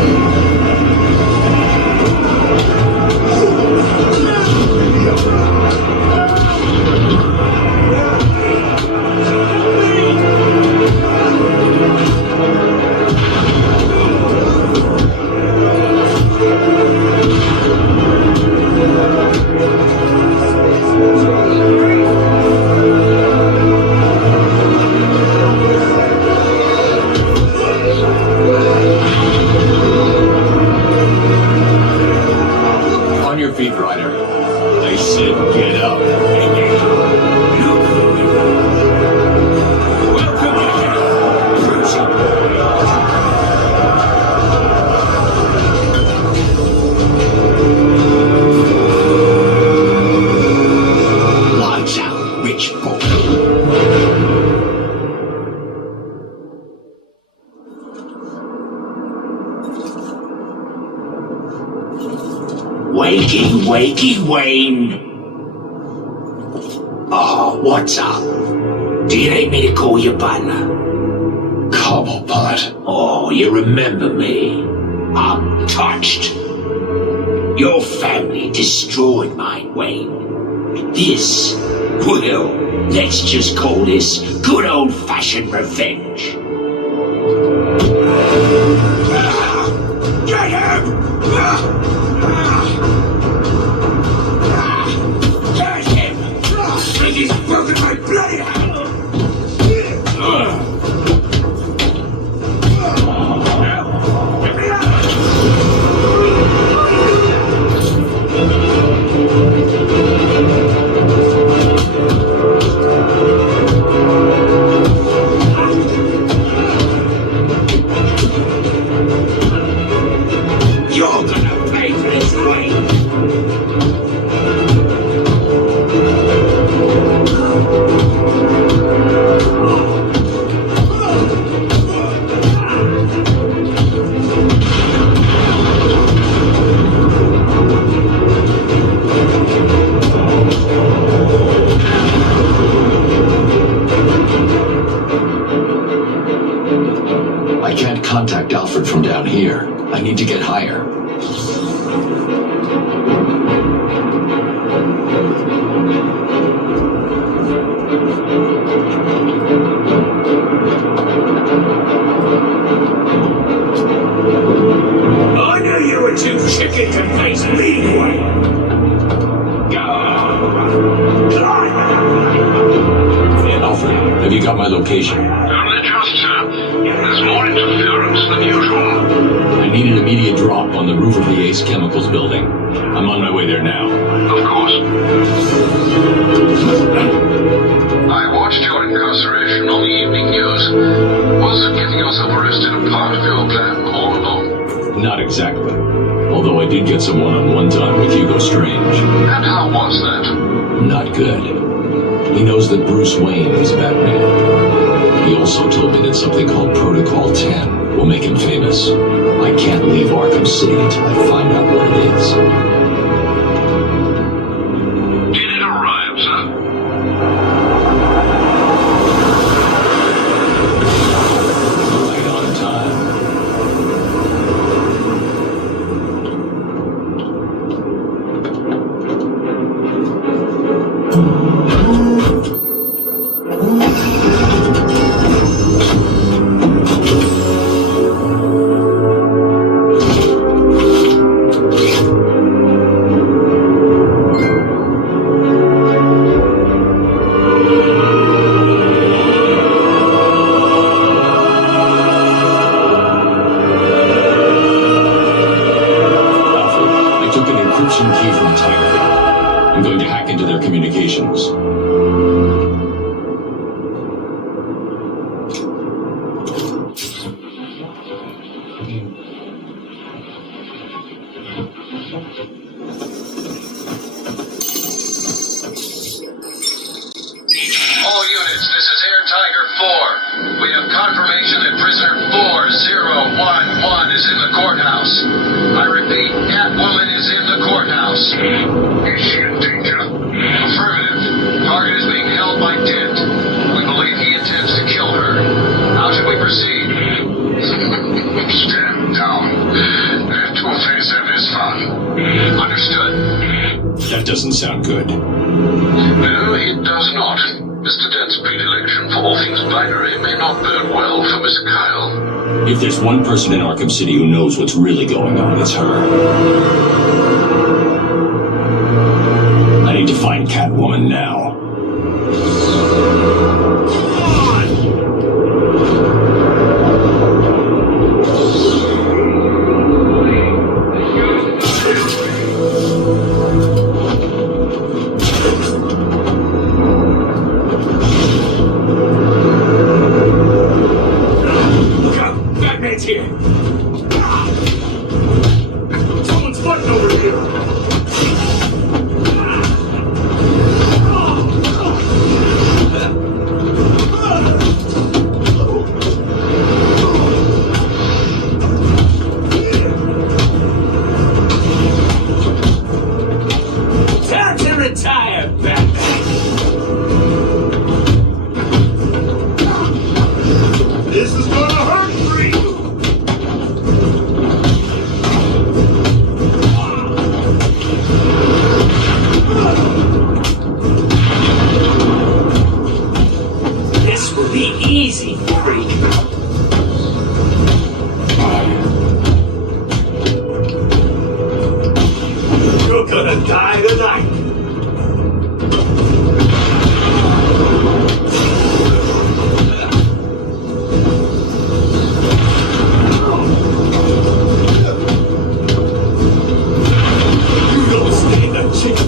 I said get up. Lights out, rich folk. Wakey, wakey, Wayne. Oh, what's up? Do you need me to call you partner? Cobblepot. Oh, you remember me? I'm touched. Your family destroyed mine, Wayne. This, well, let's just call this good old-fashioned revenge. Get him! Get him! He's broken my bloody hand! You're gonna pay for this, Wayne! I can't contact Alfred from down here. I need to get higher. I knew you were too chicken to face me, Wayne! Alfred, have you got my location? Only just, sir. There's more interference than usual. I need an immediate drop on the roof of the Ace Chemicals building. I'm on my way there now. Of course. I watched your incarceration on the evening news. Was getting yourself arrested a part of your plan all along? Not exactly. Although I did get some one-on-one time with Hugo Strange. And how was that? Not good. He knows that Bruce Wayne is Batman. He also told me that something called Protocol 10 will make him famous. I can't leave Arkham City until I find out what it is. Did it arrive, sir? Right on time. Key from Tiger. I'm going to hack into their communications. All units, this is Air Tiger 4. We have confirmation that prisoner 4011 is in the courthouse. I repeat, Catwoman is in the courthouse. Is she in danger? Affirmative. Target is being held by Dent. We believe he intends to kill her. How should we proceed? Stand down. Two-Face and his fun. Understood. That doesn't sound good. No, it does not. Mr. Dent's predilection for all things binary may not bode well for Miss Kyle. If there's one person in Arkham City who knows what's really going on, it's her. I need to find Catwoman now. hands here! Someone's fighting over here! Time to retire, Batman! This is gonna hurt for you! This will be easy, freak. You're gonna die tonight. You don't stand a chance.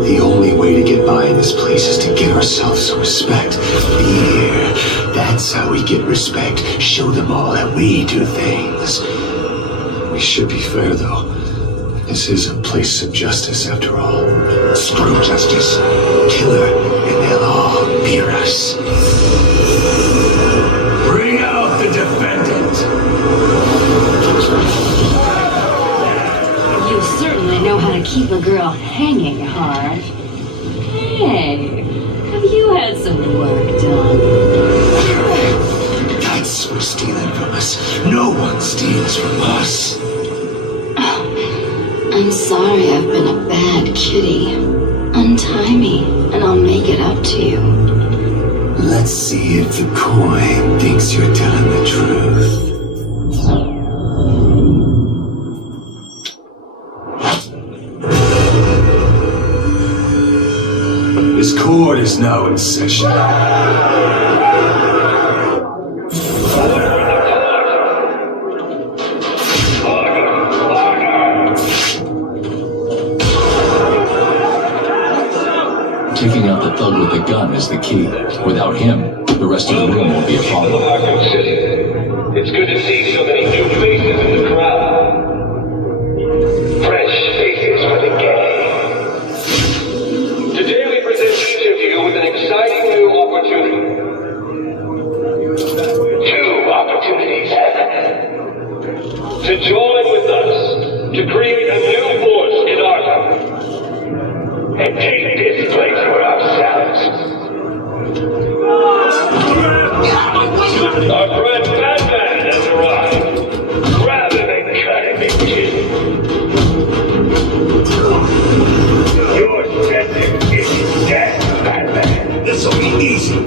The only way to get by in this place is to give ourselves some respect. Fear. That's how we get respect. Show them all that we do things. We should be fair, though. This is a place of justice, after all. Screw justice. Kill her, and they'll all fear us. Bring out the defendant. You certainly know how to keep a girl hanging hard. Hey, have you had some work done? That's what's stealing from us. No one steals from us. I'm sorry I've been a bad kitty. Untie me, and I'll make it up to you. Let's see if the coin thinks you're telling the truth. This court is now in session. Taking out the thug with the gun is the key. Without him, the rest of the room won't be a problem. It's good to see so many new faces in the crowd. Fresh faces for the game. Today we present each of you with an exciting new opportunity. Two opportunities. To join with us to create a new force in Arkham. And take this place for ourselves. Our friend Batman has arrived. Grab him and cut him in two. Your sentence is death, Batman. This'll be easy.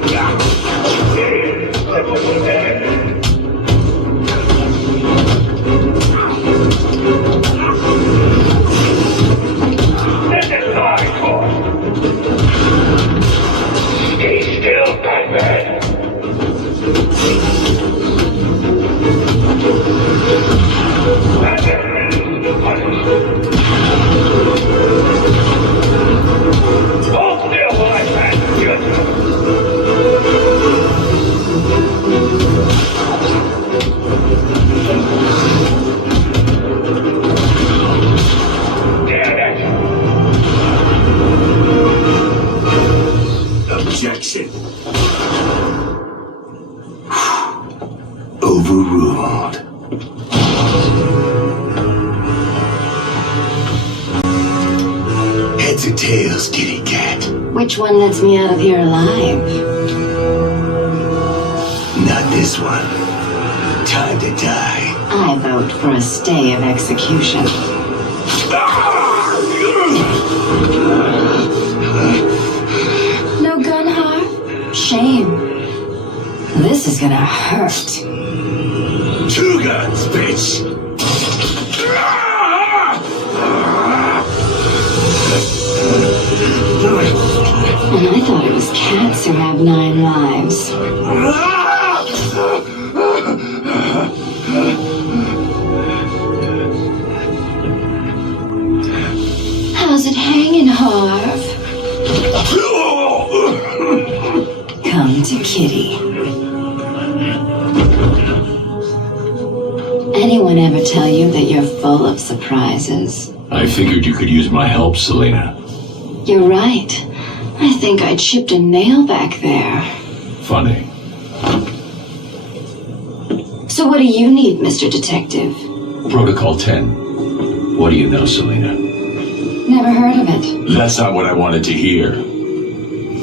This is my court. Deals, kitty cat. Which one lets me out of here alive? Not this one. Time to die. I vote for a stay of execution. No gun harm? Shame. This is gonna hurt. 2 guns, bitch! And I thought it was cats who have 9 lives. How's it hanging, Harv? Come to Kitty. Anyone ever tell you that you're full of surprises? I figured you could use my help, Selena. You're right. I think I chipped a nail back there. Funny. So what do you need, Mr. Detective? Protocol 10. What do you know, Selena? Never heard of it. That's not what I wanted to hear.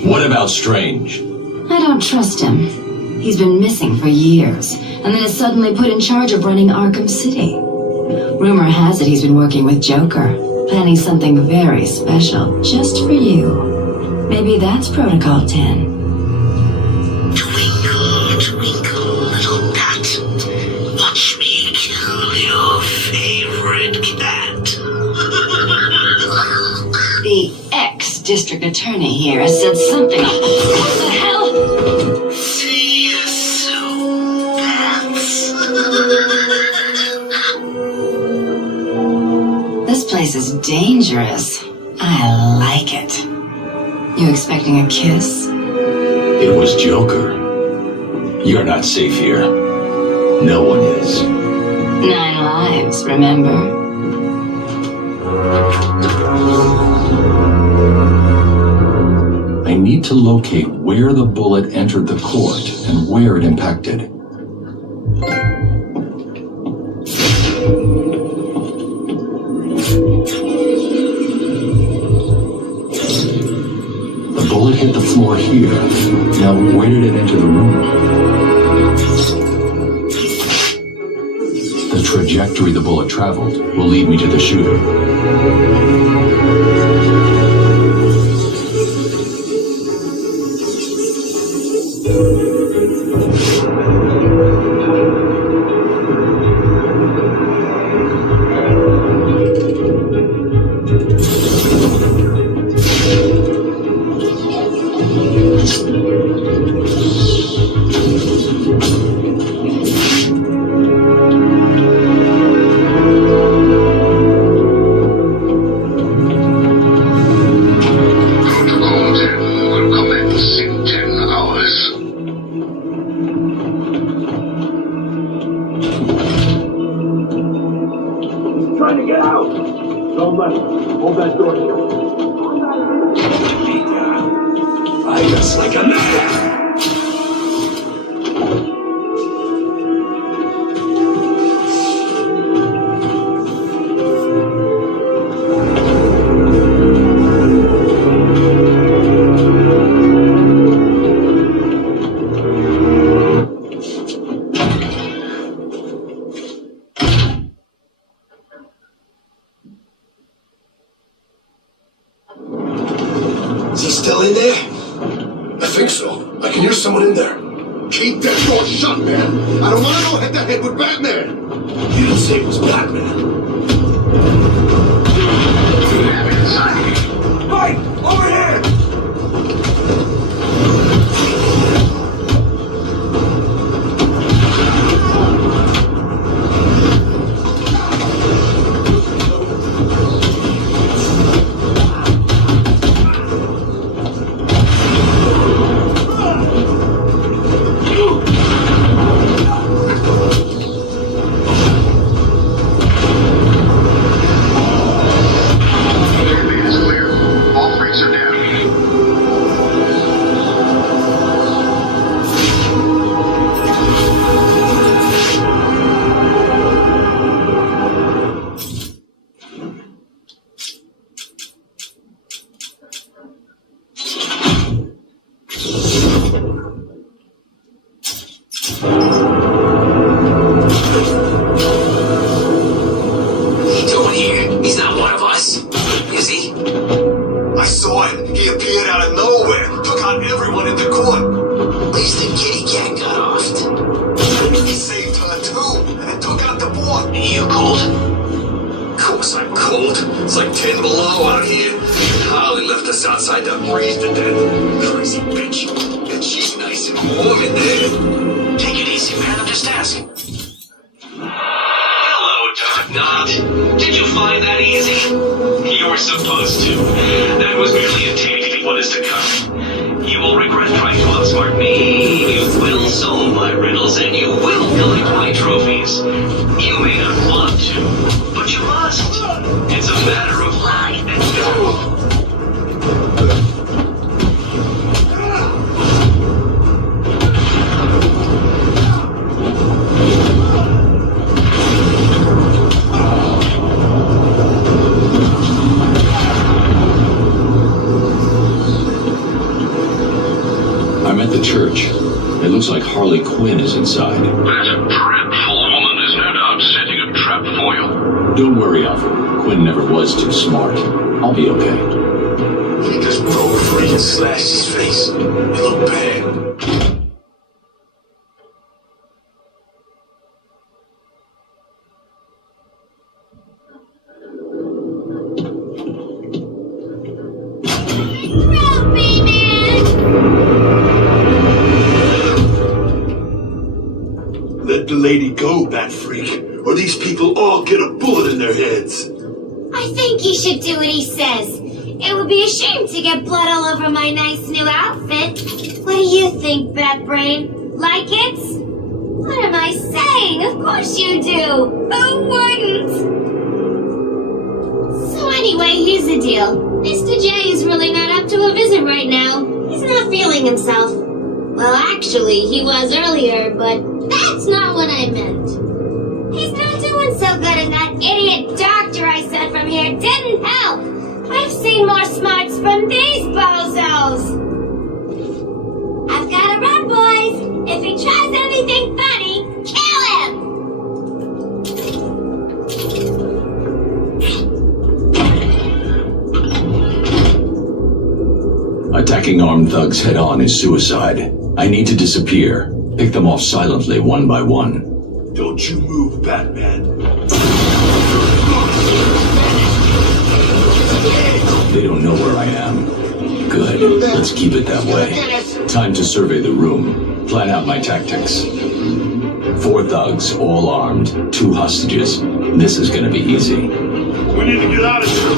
What about Strange? I don't trust him. He's been missing for years, and then is suddenly put in charge of running Arkham City. Rumor has it he's been working with Joker, planning something very special just for you. Maybe that's Protocol 10. Twinkle, twinkle, little bat. Watch me kill your favorite cat. The ex-district attorney here has said something. What the hell? See you soon, bats. This place is dangerous. I like it. You expecting a kiss? It was Joker. You're not safe here. No one is. 9 lives, remember? I need to locate where the bullet entered the court and where it impacted. The bullet hit the floor here. Now, where did it enter the room? The trajectory the bullet traveled will lead me to the shooter. Trying to get out! Don't let him. Hold that door here. Fight us like a man! Is he still in there? I think so. I can hear someone in there. Keep that door shut, man. I don't want to go head-to-head with Batman. You didn't say it was Batman. Fight! Over here! like 10 below out here. Harley left us outside to freeze to death. Crazy bitch. And she's nice and warm in there. Take it easy, man. I'm just asking. Hello, Dark Knight. Did you find that easy? You were supposed to. That was merely indicating what is to come. You will regret trying to outsmart me. You will solve my riddles, and you will collect my trophies. You may not want to, but you must. It's a matter of life and death. I'm at the church. It looks like Harley Quinn is inside. That dreadful woman is no doubt setting a trap for you. Don't worry, Alfred. Quinn never was too smart. I'll be okay. He just broke free and slashed his face. It looked bad. Let the lady go, Bat Freak, or these people all get a bullet in their heads. I think you should do what he says. It would be a shame to get blood all over my nice new outfit. What do you think, Bat Brain? Like it? What am I saying? Of course you do. Who wouldn't? So anyway, here's the deal. Mr. J is really not up to a visit right now. He's not feeling himself. Well, actually, he was earlier, but that's not what I meant. He's not doing so good, and that idiot doctor I sent from here didn't help. I've seen more smarts from these bozos. I've got to run, boys. If he tries anything funny, kill him. Attacking armed thugs head-on is suicide. I need to disappear. Pick them off silently, one by one. Don't you move, Batman. They don't know where I am. Good. Let's keep it that way. Time to survey the room. Plan out my tactics. 4 thugs, all armed. 2 hostages. This is gonna be easy. We need to get out of here.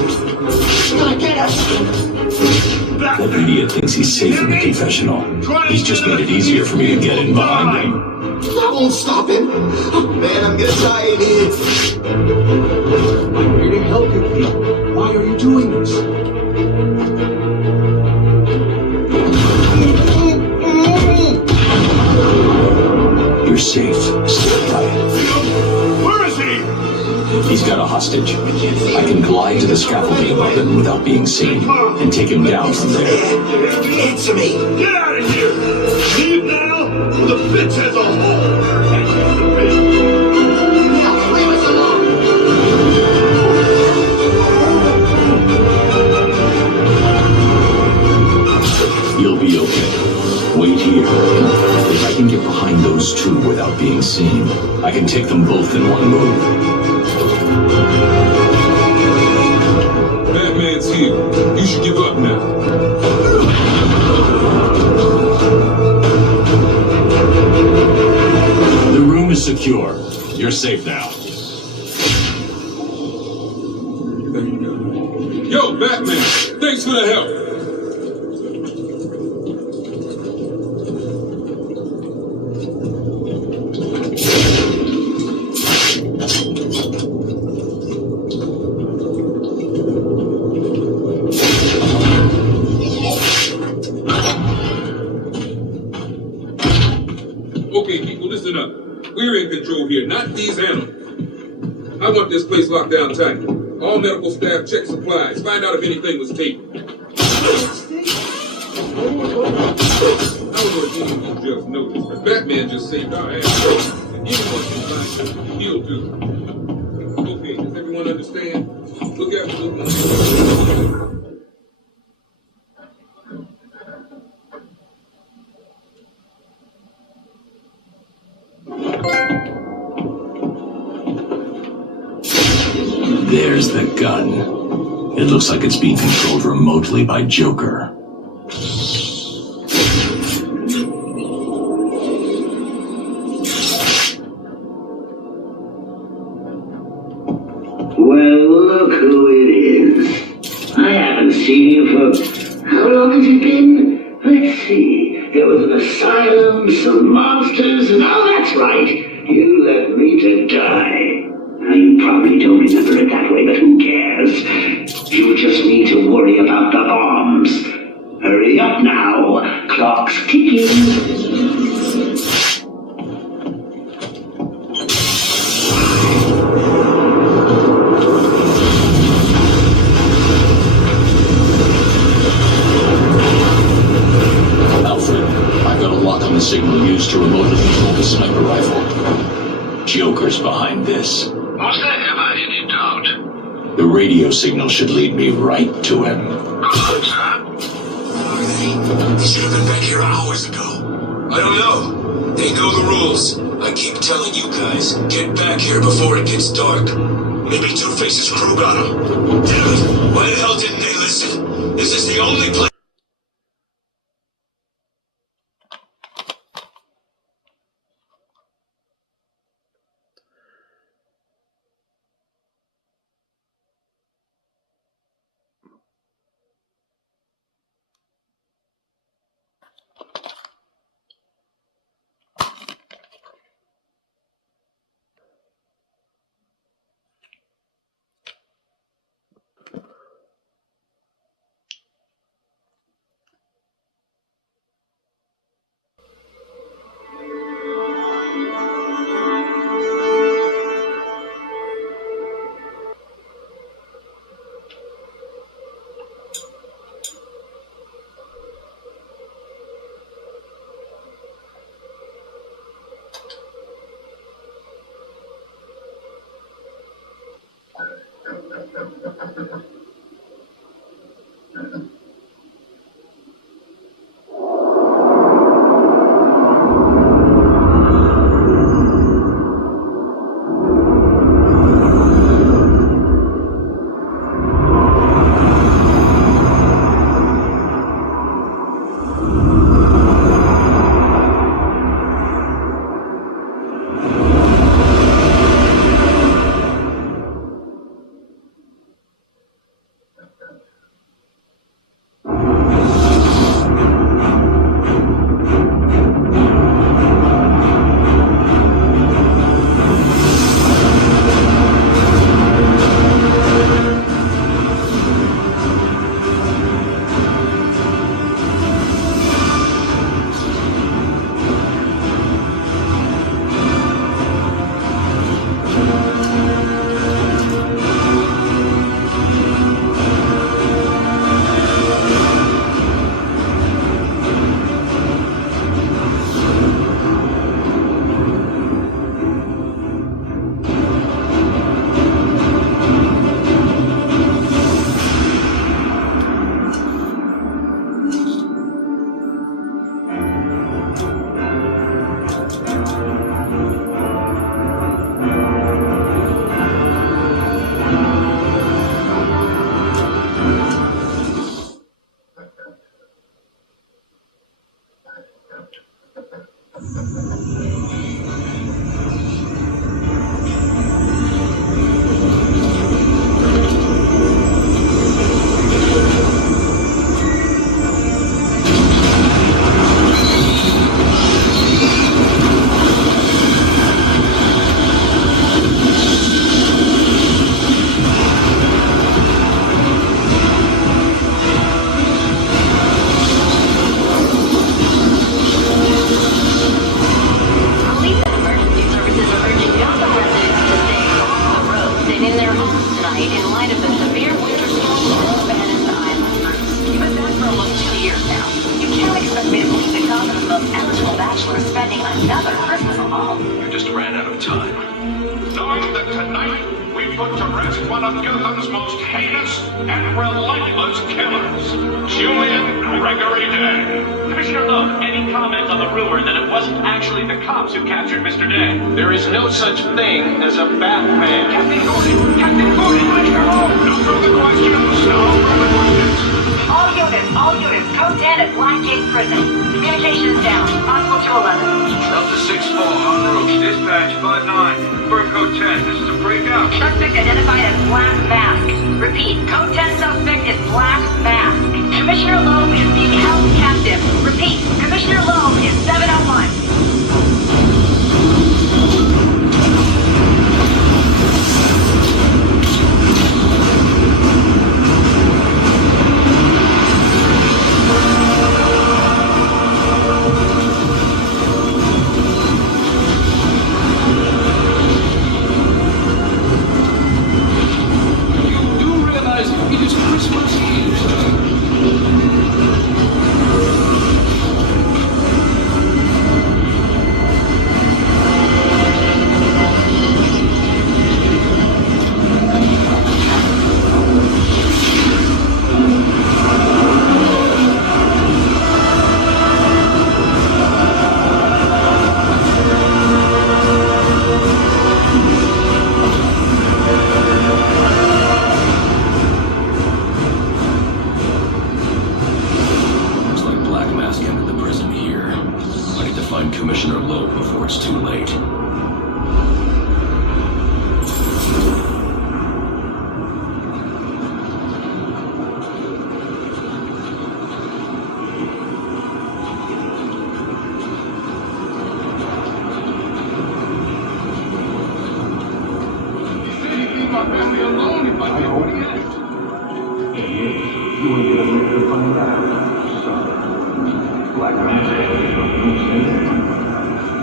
Gonna get us. That idiot thinks he's safe in the confessional. He's just made it easier for me to get in behind him. I won't stop him. Man, I'm gonna die in here. I'm here to help you, Pete. Why are you doing this? You're safe. Stay quiet. Where is he? He's got a hostage. I can glide to the scaffolding above him without being seen and take him down from there. Answer me. Get out of here. Leave now, or the bitch has a hole. Now leave us alone. You'll be okay. Wait here. If I can get behind those 2 without being seen, I can take them both in one move. Batman's here. You should give up now. The room is secure. You're safe now. Yo, Batman, thanks for the help. Okay, people, listen up. We're in control here, not these animals. I want this place locked down tight. All medical staff check supplies. Find out if anything was taken. I don't know if any of you just noticed, but Batman just saved our ass. And anyone can find him, he'll do. Okay, does everyone understand? Look out for the There's the gun. It looks like it's being controlled remotely by Joker. Well, look who it is. I haven't seen you for... How long has it been? Let's see. There was an asylum, some monsters, and oh, that's right. You left me to die. Now, you probably don't remember it that way, but who cares? You just need to worry about the bombs. Hurry up now. Clock's ticking. Signal used to remotely control the sniper rifle. Joker's behind this. Was there ever any doubt? The radio signal should lead me right to him. Good, sir. They should have been back here hours ago. I don't know. They know the rules. I keep telling you guys, get back here before it gets dark. Maybe Two-Face's crew got him. Damn it! Why the hell didn't they listen? This is the only place... There is no such thing as a Batman. Captain Gordon! Captain Gordon! No further questions! All units, code 10 at Blackgate Prison. Communications down. Possible to 11. Delta 6-4, en route. Dispatch 5-9. Confirm code 10. This is a breakout. Suspect identified as Black Mask. Repeat, code 10 suspect is Black Mask. Commissioner Loeb is being held captive. Repeat, Commissioner Loeb is 701. It is Christmas Eve. Looks like Black Mask entered the prison here. I need to find Commissioner Loeb before it's too late.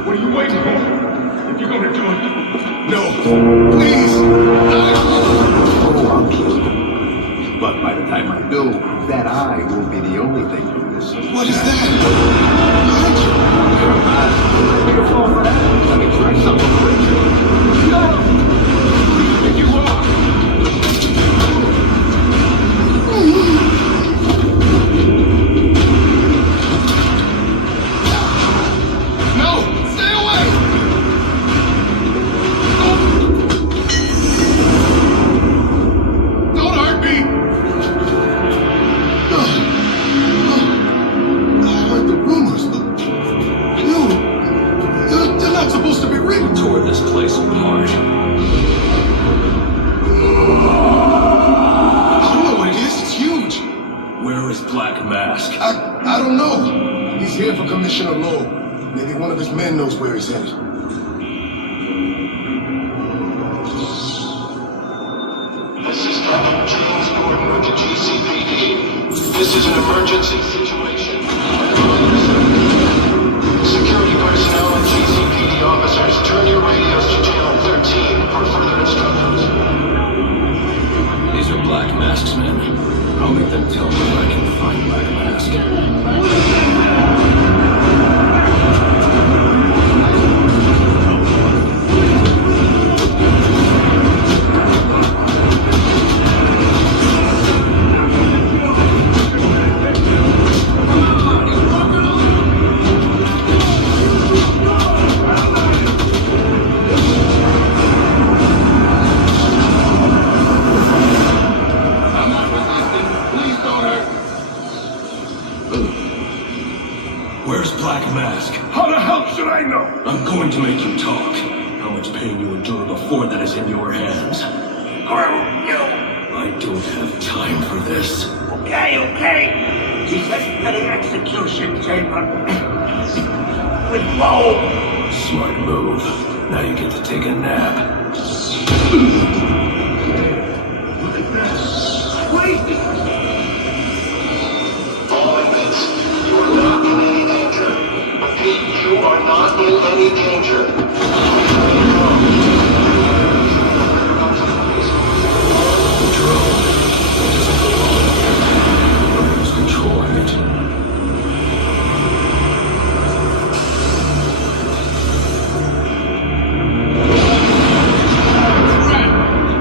What are you waiting for? If you're gonna do it, no, please. Oh, I'll kill you. But by the time I do, that eye won't be the only thing you're missing. What is that? Let me fall for that. Let me try something crazy. No! Who you are? No! Stay away! Don't hurt me! I heard the rumors, but they're not supposed to be real. Tore this place apart. I don't know what it is. It's huge. Where is Black Mask? I don't know. He's here for Commissioner Loeb. Maybe one of his men knows where he's headed. This is Captain James Gordon with the GCPD. This is an emergency situation. Security personnel and GCPD officers, turn your radios to channel 13 for further instructions. These are Black Mask's men. I'll make them tell me where I can find Black Mask. I'm not resisting. Please don't hurt. Where's Black Mask? How the hell should I know? I'm going to make you talk. How much pain you endure before that is in your hands. I don't have time for this. Okay. He's heading for the execution chamber. With Loeb. Smart move. Now you get to take a nap. All inmates, you are not in any danger. Repeat, you are not in any danger. Who's controlling it?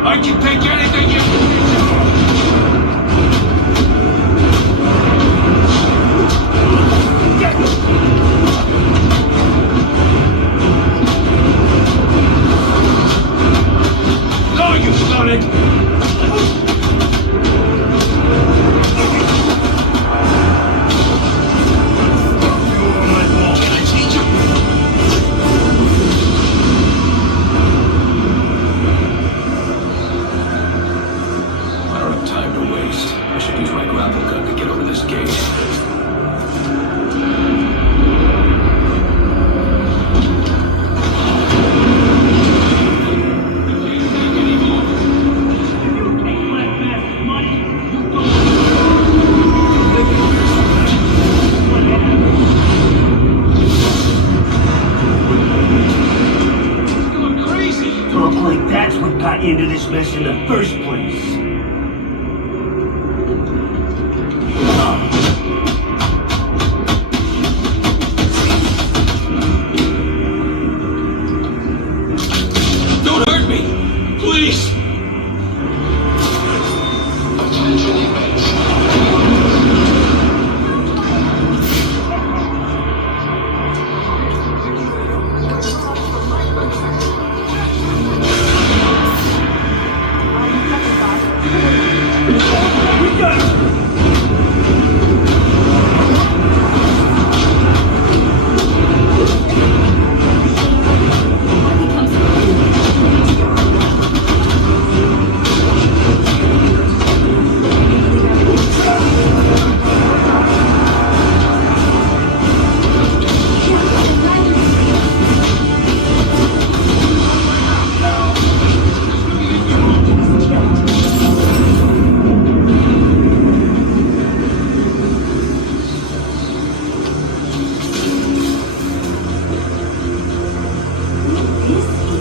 I can take anything you... No, you've done it! got you into this mess in the first place? Don't hurt me! Please! Attention inmates.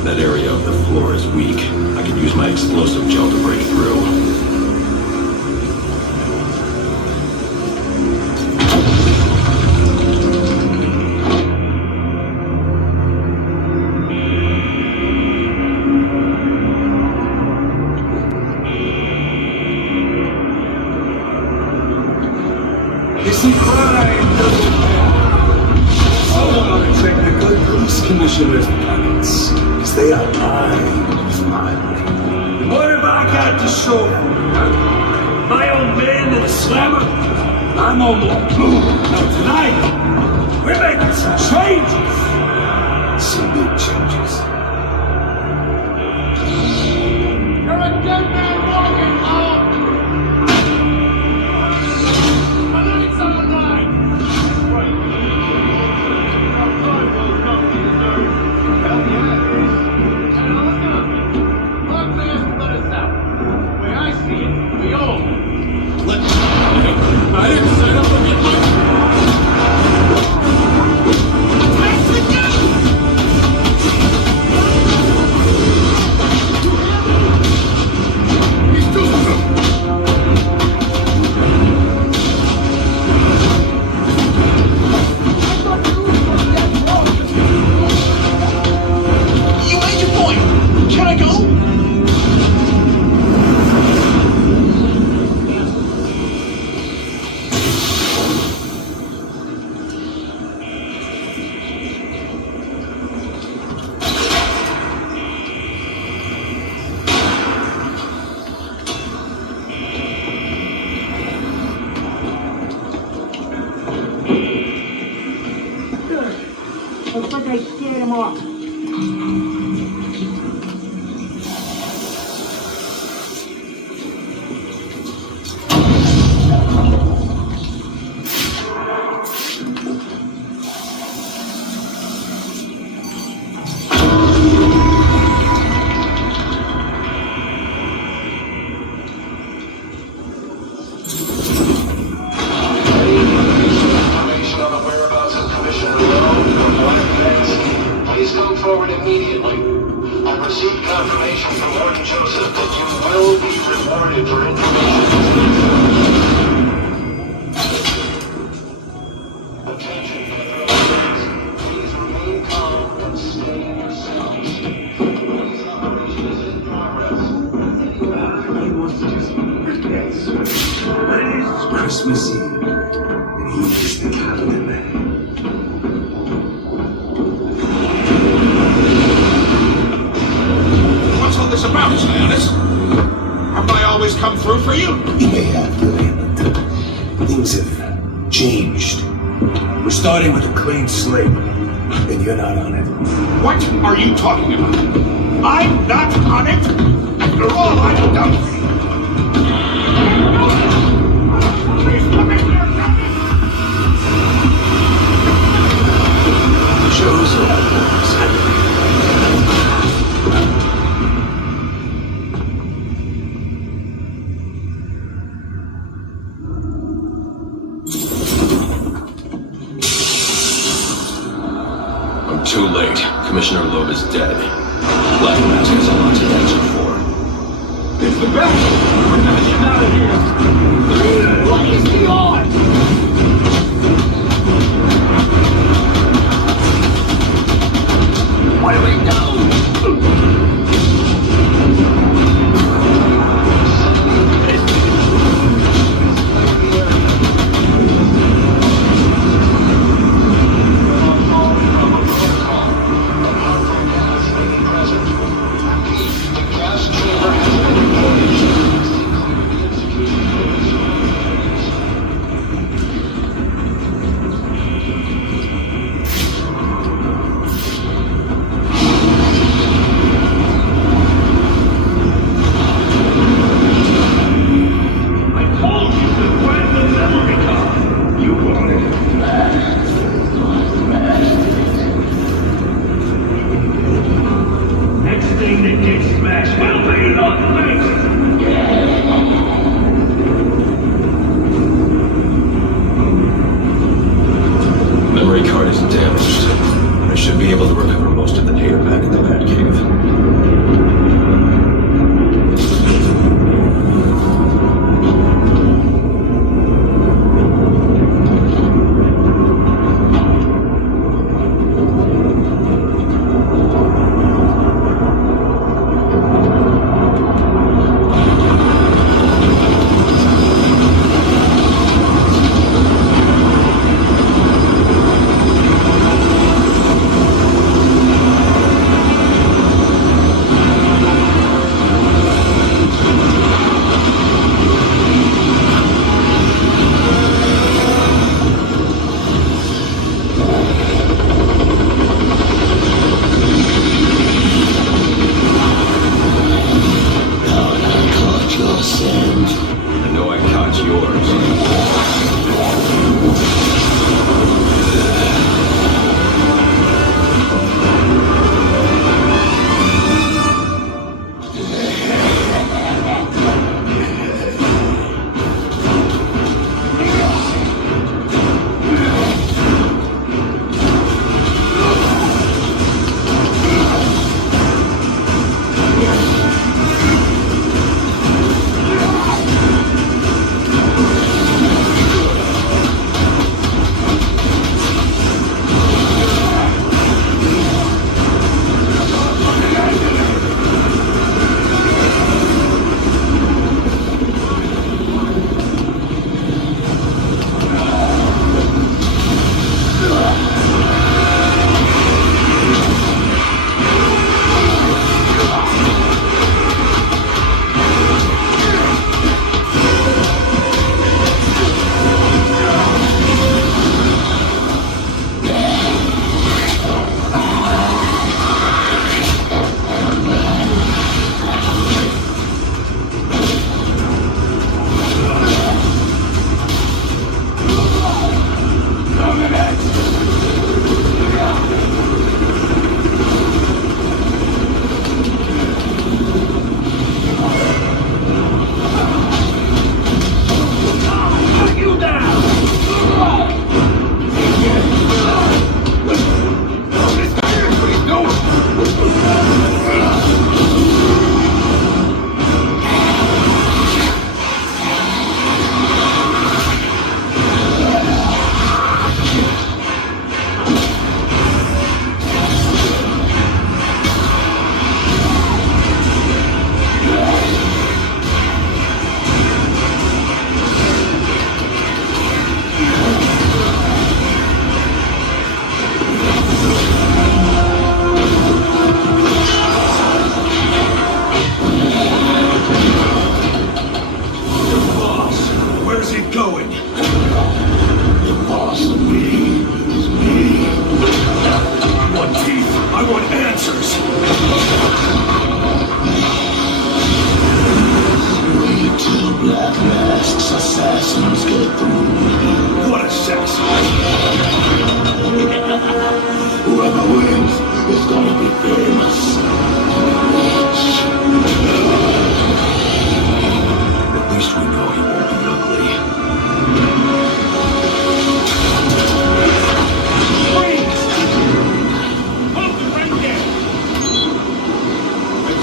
That area of the floor is weak. I can use my explosive gel to break through. You see, crime doesn't matter. Someone ought to check the good police commissioner's pockets, because they are lined with my money. What have I got to show for it? My old man and a slammer? I'm no more. Now tonight, we're making some changes. Some big changes. You're a dead man walking, Paul! My limit's on the line! Right. Outside those numbers deserve. Hell yeah, it is. And now listen up. Rock fast and let us out. The way I see it, we all. I didn't sign up to get my... He's doing something! You made your point. Can I go? Looks like I scared him off. Information on the whereabouts of Commissioner Lowe from Black Fence. Please come forward immediately. I've received confirmation from Warden Joseph that you will be rewarded for information. Attention, Federal. Please remain calm and stay in your cells. Police operation is in progress. He wants to do some yes. But it is Christmas Eve, and he is the calendar man. What's all this about, Leonis? Haven't I always come through for you? You may have, Leonard. Things have changed. We're starting with a clean slate, and you're not on it. What are you talking about? I'm not on it? After all I've done for you. Shows are I'm too late. Commissioner Loeb is dead. Black Mask has a lot to answer for. Sebastian, we're not getting out of here. What is the odds? Where do we go? Memory card is damaged. I should be able to recover most of the data back at the Batcave. I know I caught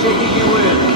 taking you in.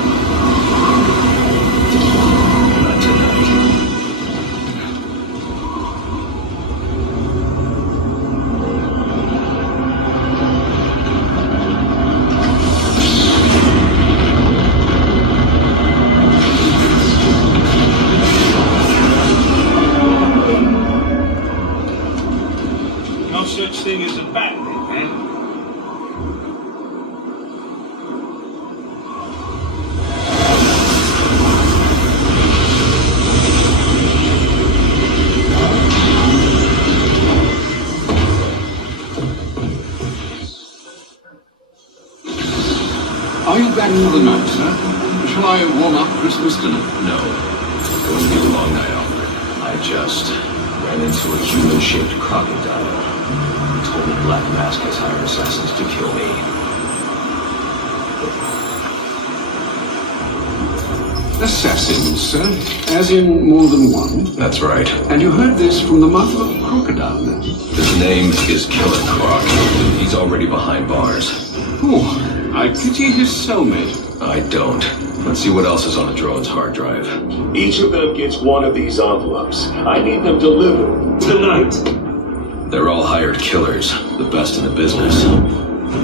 Christmas dinner? No. It's going to be a long night, Alfred. I just ran into a human-shaped crocodile. Told me Black Mask has hired assassins to kill me. Assassins, sir? As in more than one? That's right. And you heard this from the mouth of a crocodile, then? His name is Killer Croc. He's already behind bars. Oh, I pity his cellmate. I don't. Let's see what else is on the drone's hard drive. Each of them gets one of these envelopes. I need them delivered tonight. They're all hired killers, the best in the business.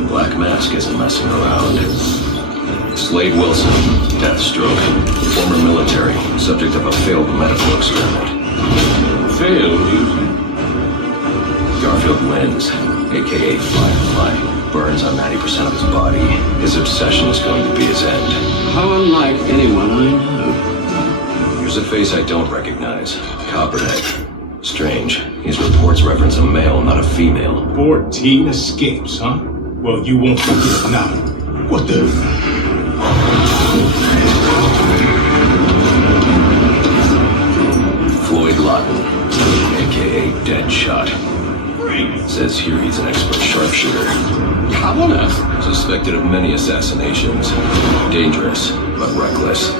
Black Mask isn't messing around. Slade Wilson, Deathstroke, former military, subject of a failed medical experiment. Failed, you say? Garfield wins, aka Firefly, burns on 90% of his body. His obsession is going to be his end. How unlike anyone I know. Here's a face I don't recognize. Copperhead. Strange. His reports reference a male, not a female. 14 escapes, huh? Well, you won't forget now. What the... Floyd Lawton, aka Deadshot. Says here he's an expert sharpshooter. How on earth? Suspected of many assassinations. Dangerous, but reckless.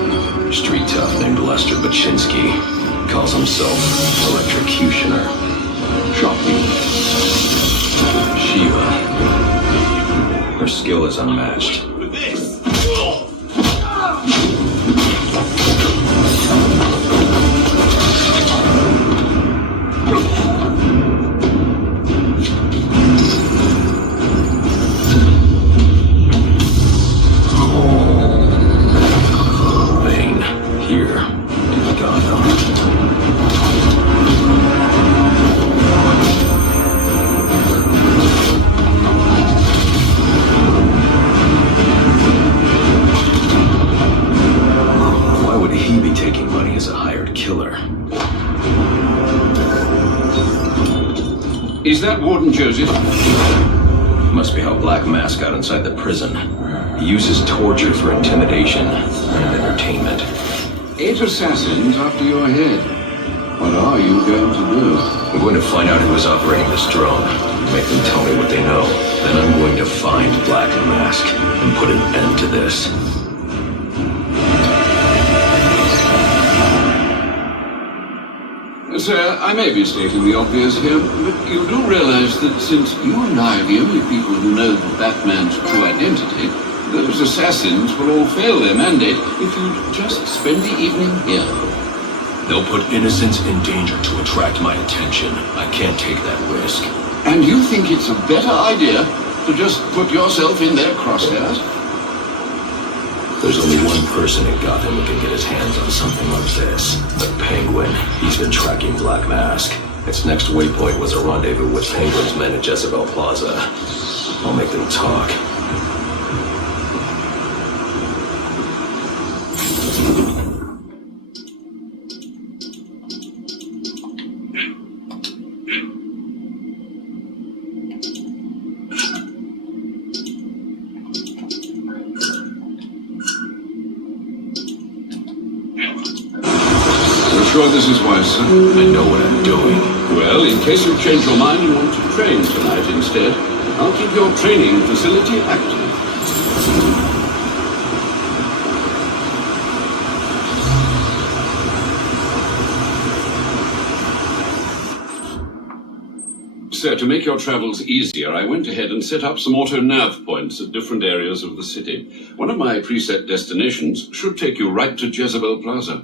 Street tough named Lester Baczynski. Calls himself Electrocutioner. Shocking. Shiva. Her skill is unmatched. Is that Warden Joseph? Must be how Black Mask got inside the prison. He uses torture for intimidation and entertainment. 8 assassins after your head. What are you going to do? I'm going to find out who is operating this drone. Make them tell me what they know. Then I'm going to find Black Mask and put an end to this. Sir, I may be stating the obvious here, but you do realize that since you and I are the only people who know the Batman's true identity, those assassins will all fail their mandate if you just spend the evening here. They'll put innocents in danger to attract my attention. I can't take that risk. And you think it's a better idea to just put yourself in their crosshairs? There's only one person in Gotham who can get his hands on something like this. The Penguin. He's been tracking Black Mask. Its next waypoint was a rendezvous with Penguin's men at Jezebel Plaza. I'll make them talk. Sure this is wise, sir? I know what I'm doing. Well, in case you change your mind and want to train tonight instead, I'll keep your training facility active. Sir, to make your travels easier, I went ahead and set up some auto-nav points at different areas of the city. One of my preset destinations should take you right to Jezebel Plaza.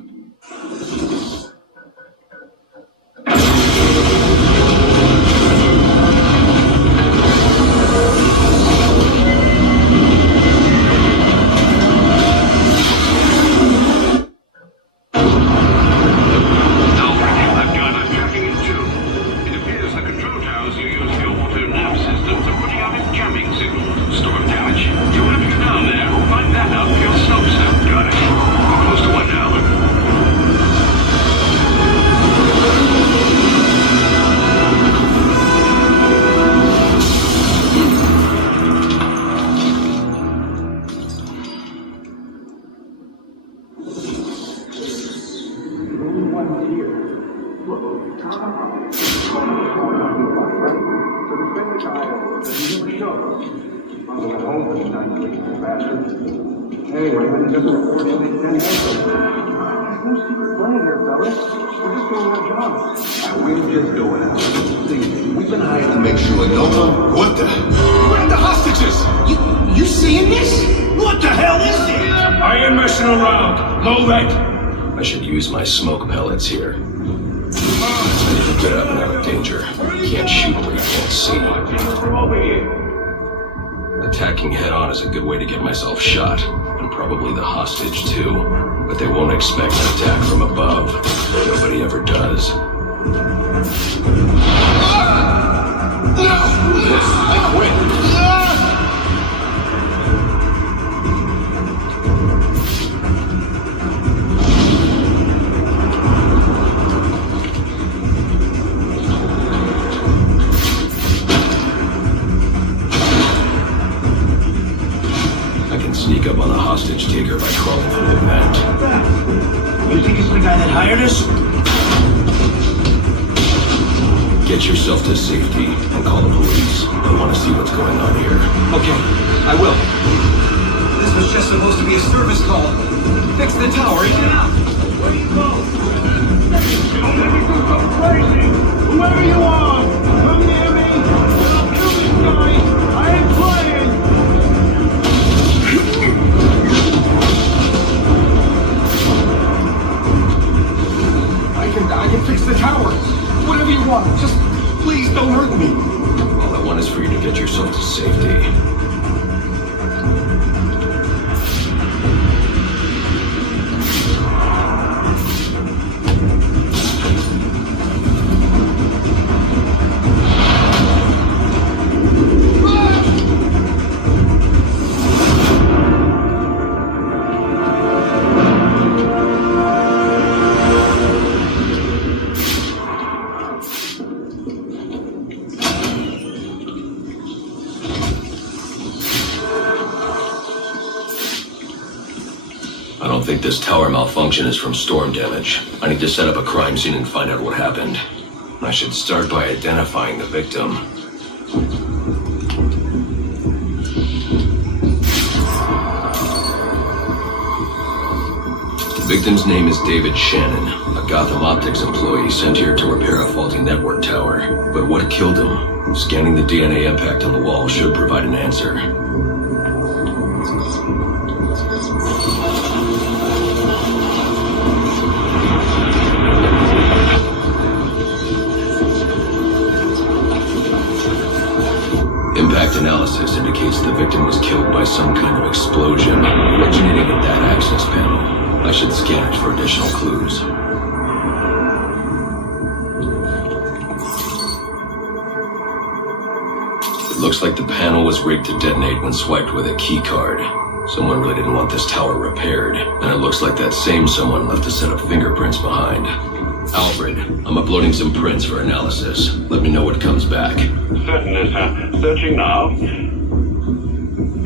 Find that out for yourself, sir. Got it. Close to one now. everyone here. Look, Tom. So there's been the guy that you never showed. Father went home for 9 weeks, bastard. Hey, Raymond, just unfortunately 10 minutes ago. No secret plan here, fellas. We're just doing our job. We're just going out. See, we've been hired to make sure no one... What the? Where are the hostages? You seeing this? What the hell is this? I ain't messing around. Load that. I should use my smoke pellets here. I need to get up and out of danger. You can't shoot where you can't see. Attacking head-on is a good way to get myself shot, and probably the hostage too. But they won't expect an attack from above. Nobody ever does. I quit. Sneak up on the hostage taker by crawling through the vent. You think it's the guy that hired us? Get yourself to safety and call the police. I want to see what's going on here. Okay, I will. This was just supposed to be a service call. Fix the tower, in and out. Where do you go? Don't let me do something crazy. Whoever you are, come near me. I'll kill this guy. I ain't playing. I can fix the tower. Whatever you want. Just please don't hurt me. All I want is for you to get yourself to safety. I think this tower malfunction is from storm damage. I need to set up a crime scene and find out what happened. I should start by identifying the victim. The victim's name is David Shannon, a Gotham Optics employee sent here to repair a faulty network tower. But what killed him? Scanning the DNA impact on the wall should provide an answer. Impact analysis indicates the victim was killed by some kind of explosion originating at that access panel. I should scan it for additional clues. It looks like the panel was rigged to detonate when swiped with a key card. Someone really didn't want this tower repaired, and it looks like that same someone left a set of fingerprints behind. Alfred, I'm uploading some prints for analysis. Let me know what comes back. Certainly, sir. Searching now.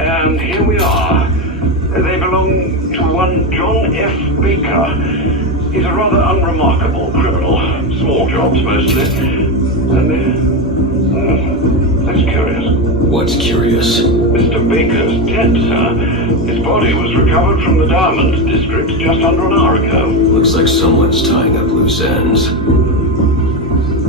And here we are. They belong to one John F. Baker. He's a rather unremarkable criminal. Small jobs, mostly. And that's curious. What's curious? Mr. Baker's dead, sir. His body was recovered from the Diamond District just under an hour ago. Looks like someone's tying up loose ends.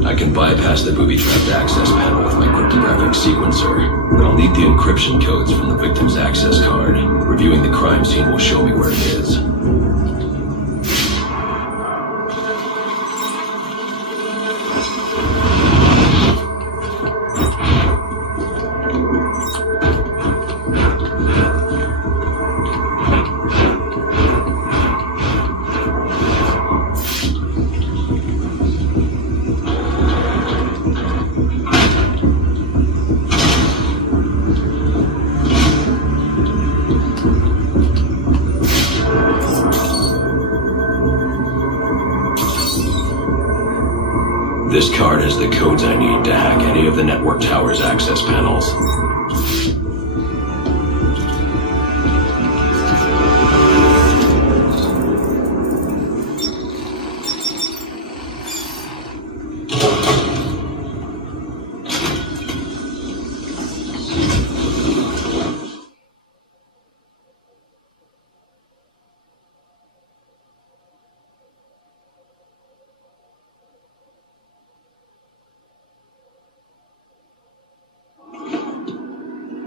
I can bypass the booby-trapped access panel with my cryptographic sequencer, but I'll need the encryption codes from the victim's access card. Reviewing the crime scene will show me where it is. This card has the codes I need to hack any of the network tower's access panels.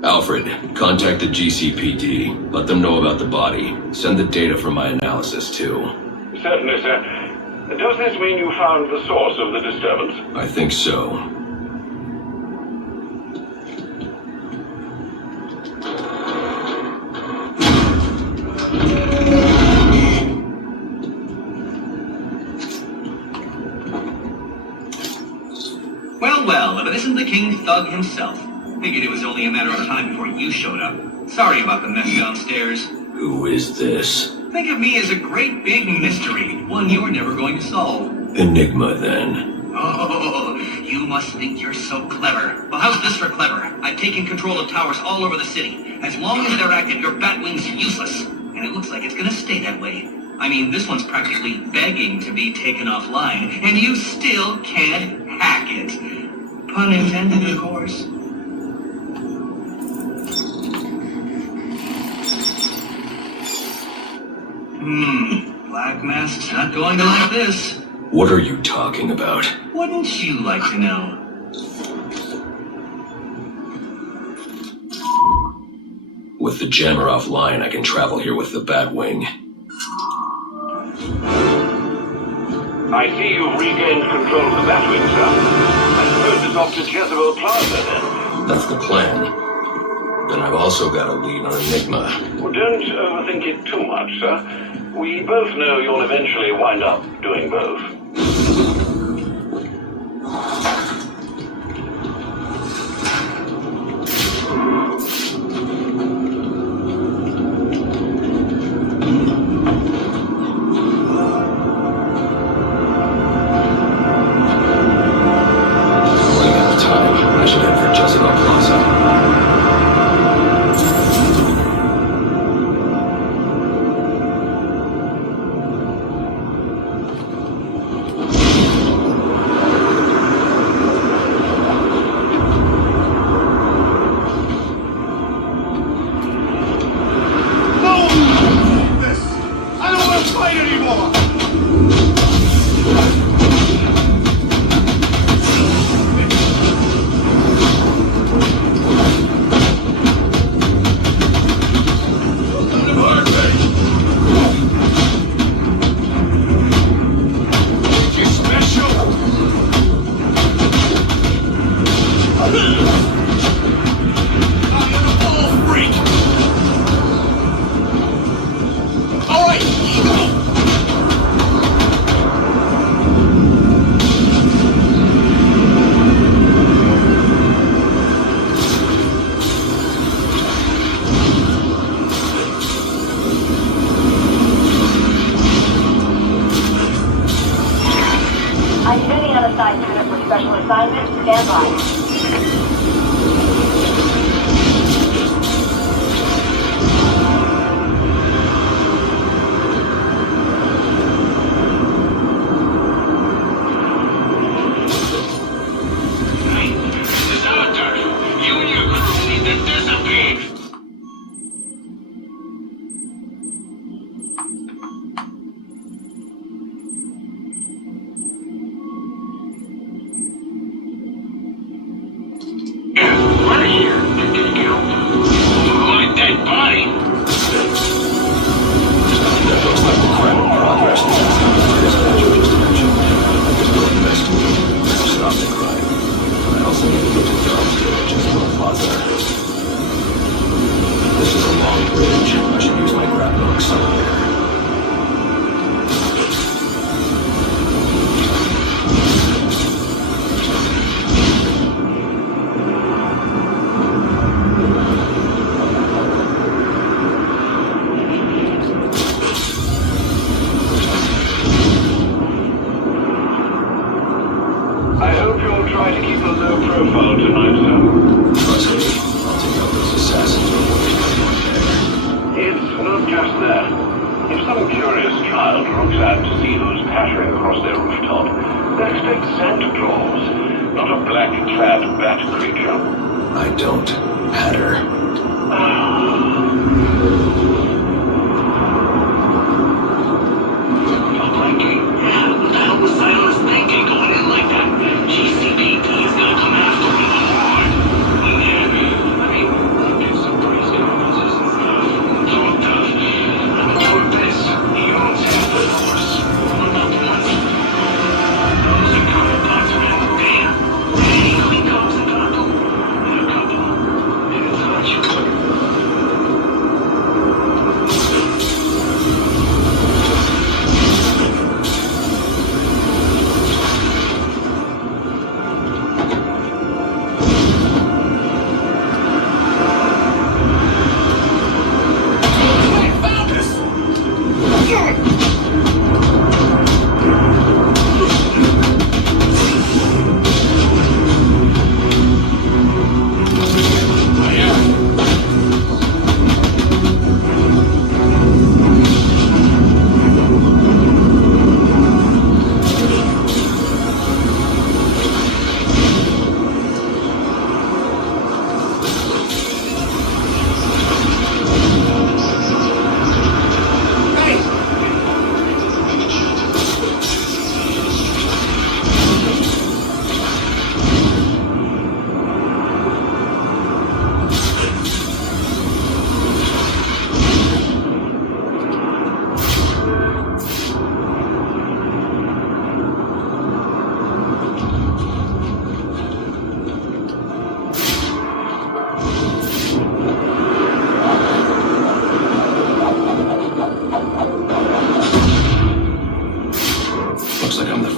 Alfred, contact the GCPD. Let them know about the body. Send the data for my analysis, too. Certainly, sir. Does this mean you found the source of the disturbance? I think so. Well, if it isn't the King Thug himself. Figured it was only a matter of time before you showed up. Sorry about the mess downstairs. Who is this? Think of me as a great big mystery, one you were never going to solve. Enigma, then. Oh, you must think you're so clever. Well, how's this for clever? I've taken control of towers all over the city. As long as they're active, your Batwing's useless. And it looks like it's gonna stay that way. I mean, this one's practically begging to be taken offline, and you still can't hack it. Pun intended, of course. Black Mask's not going to like this. What are you talking about? Wouldn't you like to know? With the jammer offline, I can travel here with the Batwing. I see you've regained control of the Batwing, sir. I suppose it's off to Jezebel Plaza, then? That's the plan. Then I've also got a lead on Enigma. Well, don't overthink it too much, sir. We both know you'll eventually wind up doing both. Running out of time. I should head for Jezebel Plaza.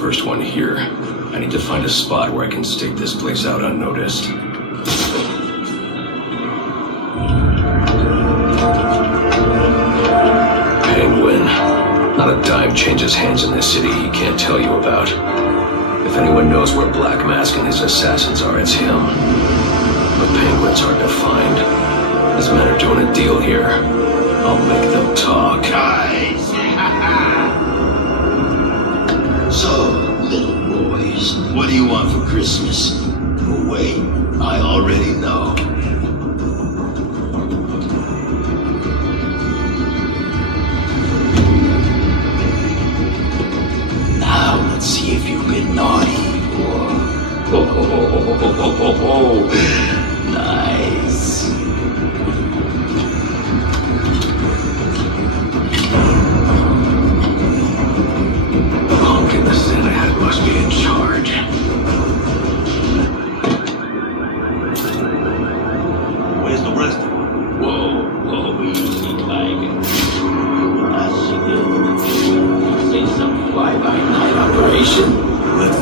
first one here. I need to find a spot where I can stake this place out unnoticed. Penguin. Not a dime changes hands in this city he can't tell you about. If anyone knows where Black Mask and his assassins are, it's him. But Penguin's hard to find. His men are doing a deal here. I'll make them talk. Guys! So, little boys, what do you want for Christmas? Oh, wait, I already know. Now, let's see if you've been naughty or... Nice. The Santa hat must be in charge. Where's the rest of them? Whoa, easy, Tiger. Say some fly-by-night operation. Let's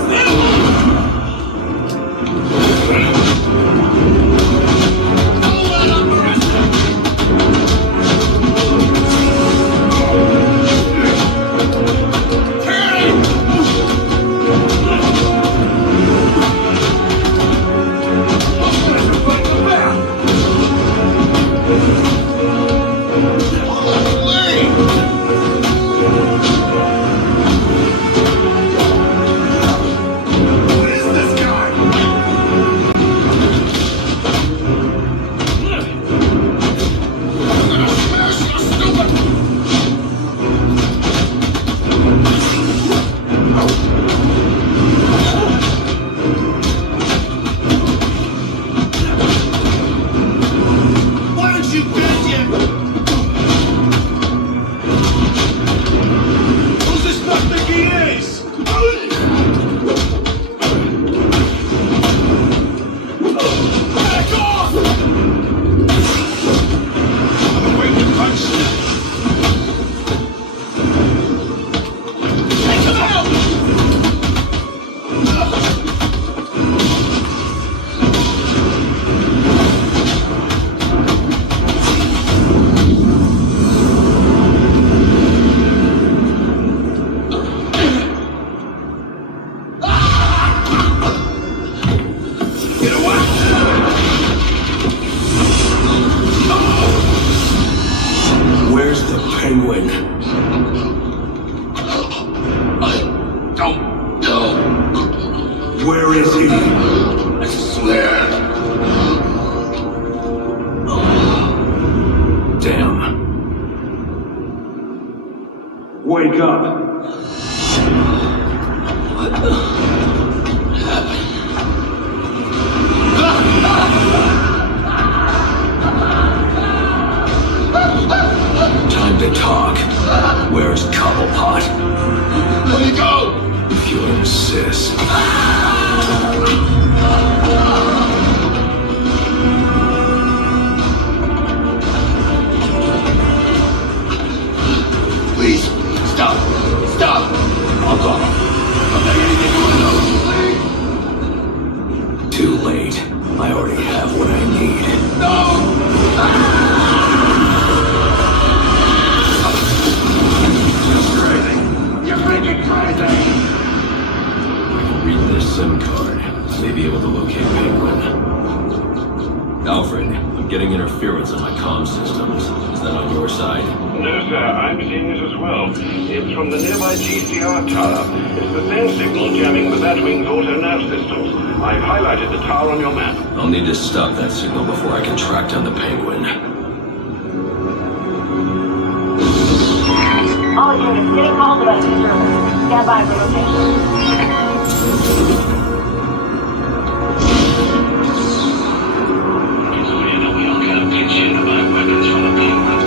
Where's the Penguin? I don't know. Where is he? I swear. Damn. Wake up. What happened? Time to talk. Where's Cobblepot? Let me go! If you insist. Please, stop! Stop! I'll go. I'll tell you anything you want to know. Too late. I already have what I need. No! You're freaking crazy! Read this SIM card. I may be able to locate Penguin. Alfred, I'm getting interference on my comm systems. Is that on your side? No, sir, I'm seeing it as well. It's from the nearby GCR tower. It's the same signal jamming the Batwing's auto-nav systems. I've highlighted the tower on your map. I'll need to stop that signal before I can track down the Penguin. All units, getting call device service. Stand by for rotation. It's weird that we all kind of pitch in to buy weapons from the Penguin.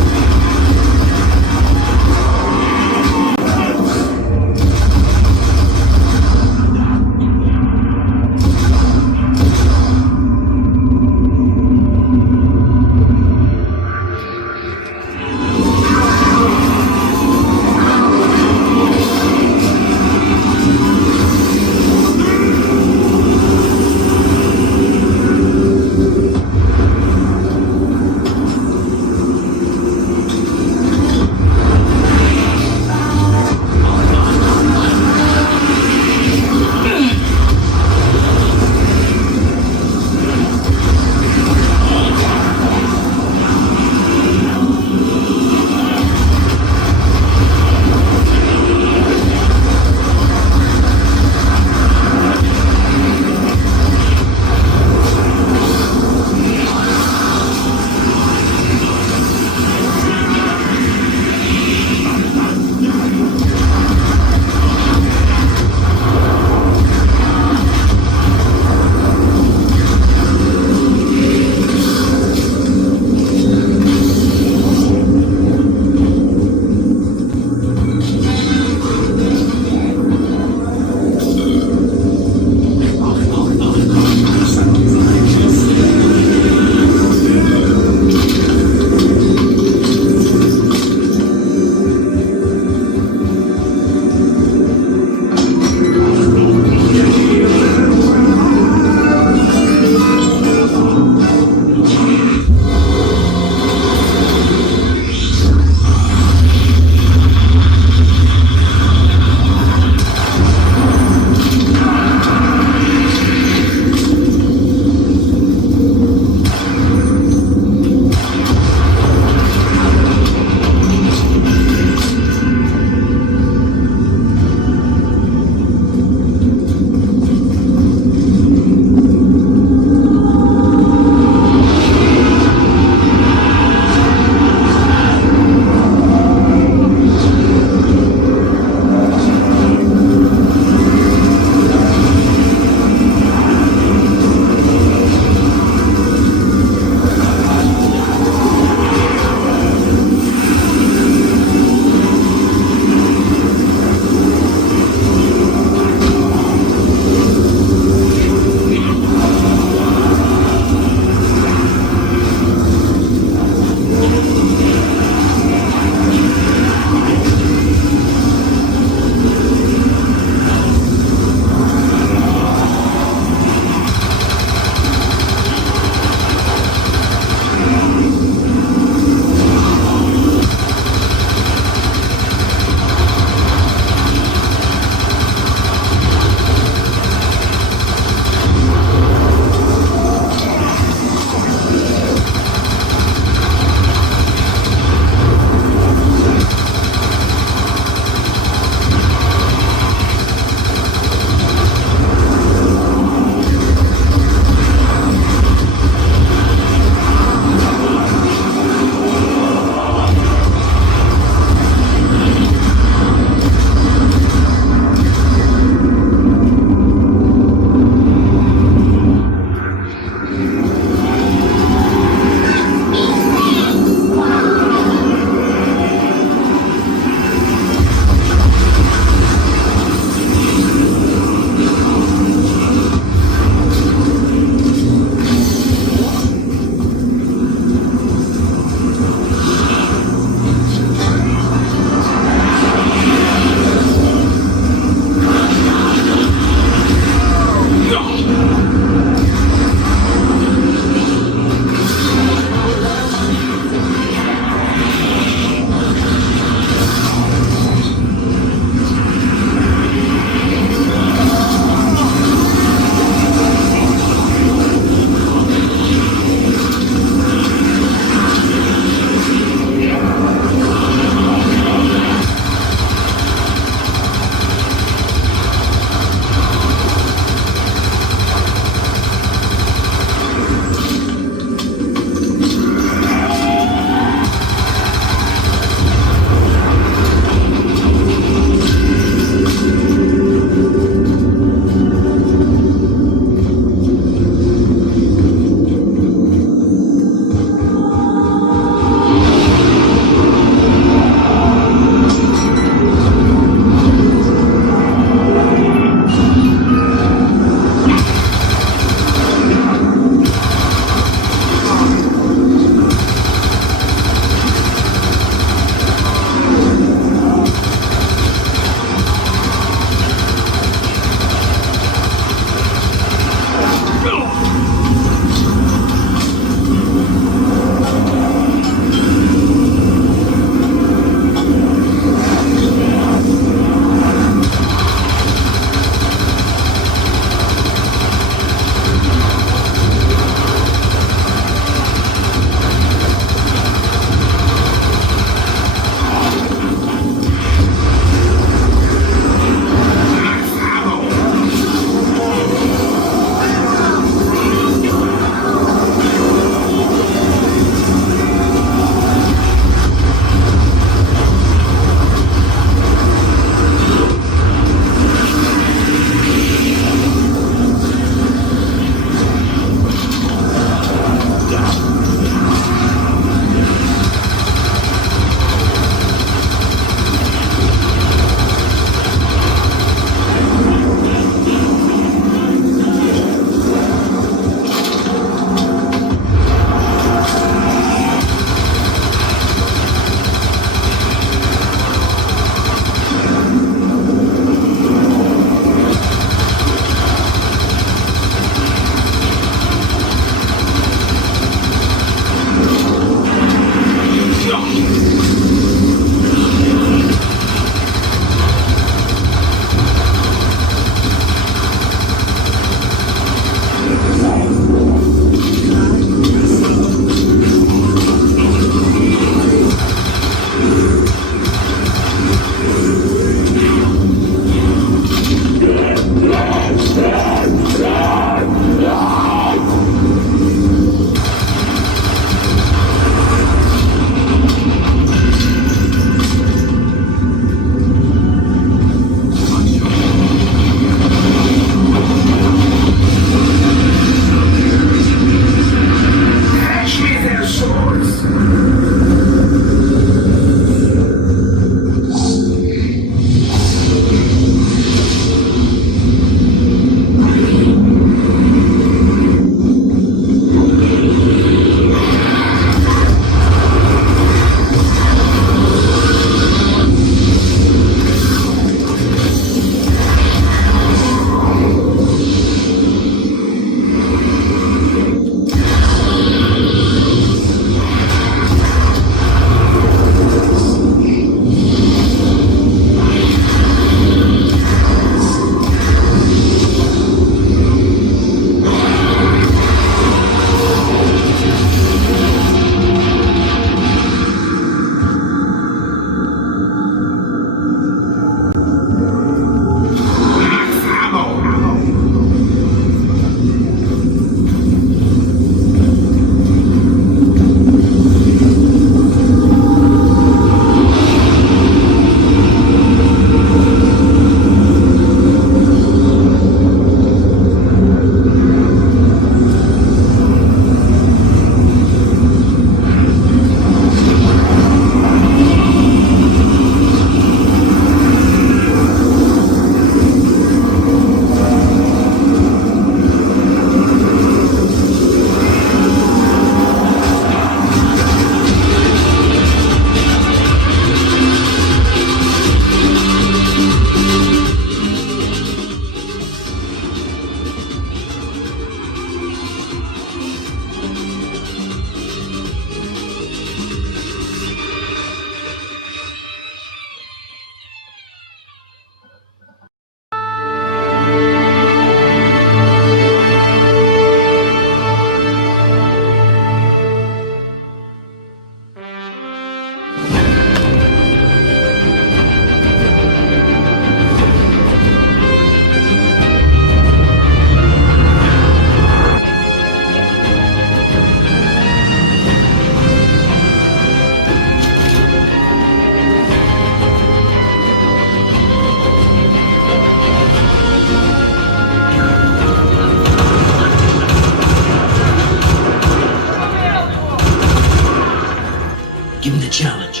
the challenge.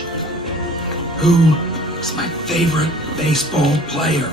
Who is my favorite baseball player?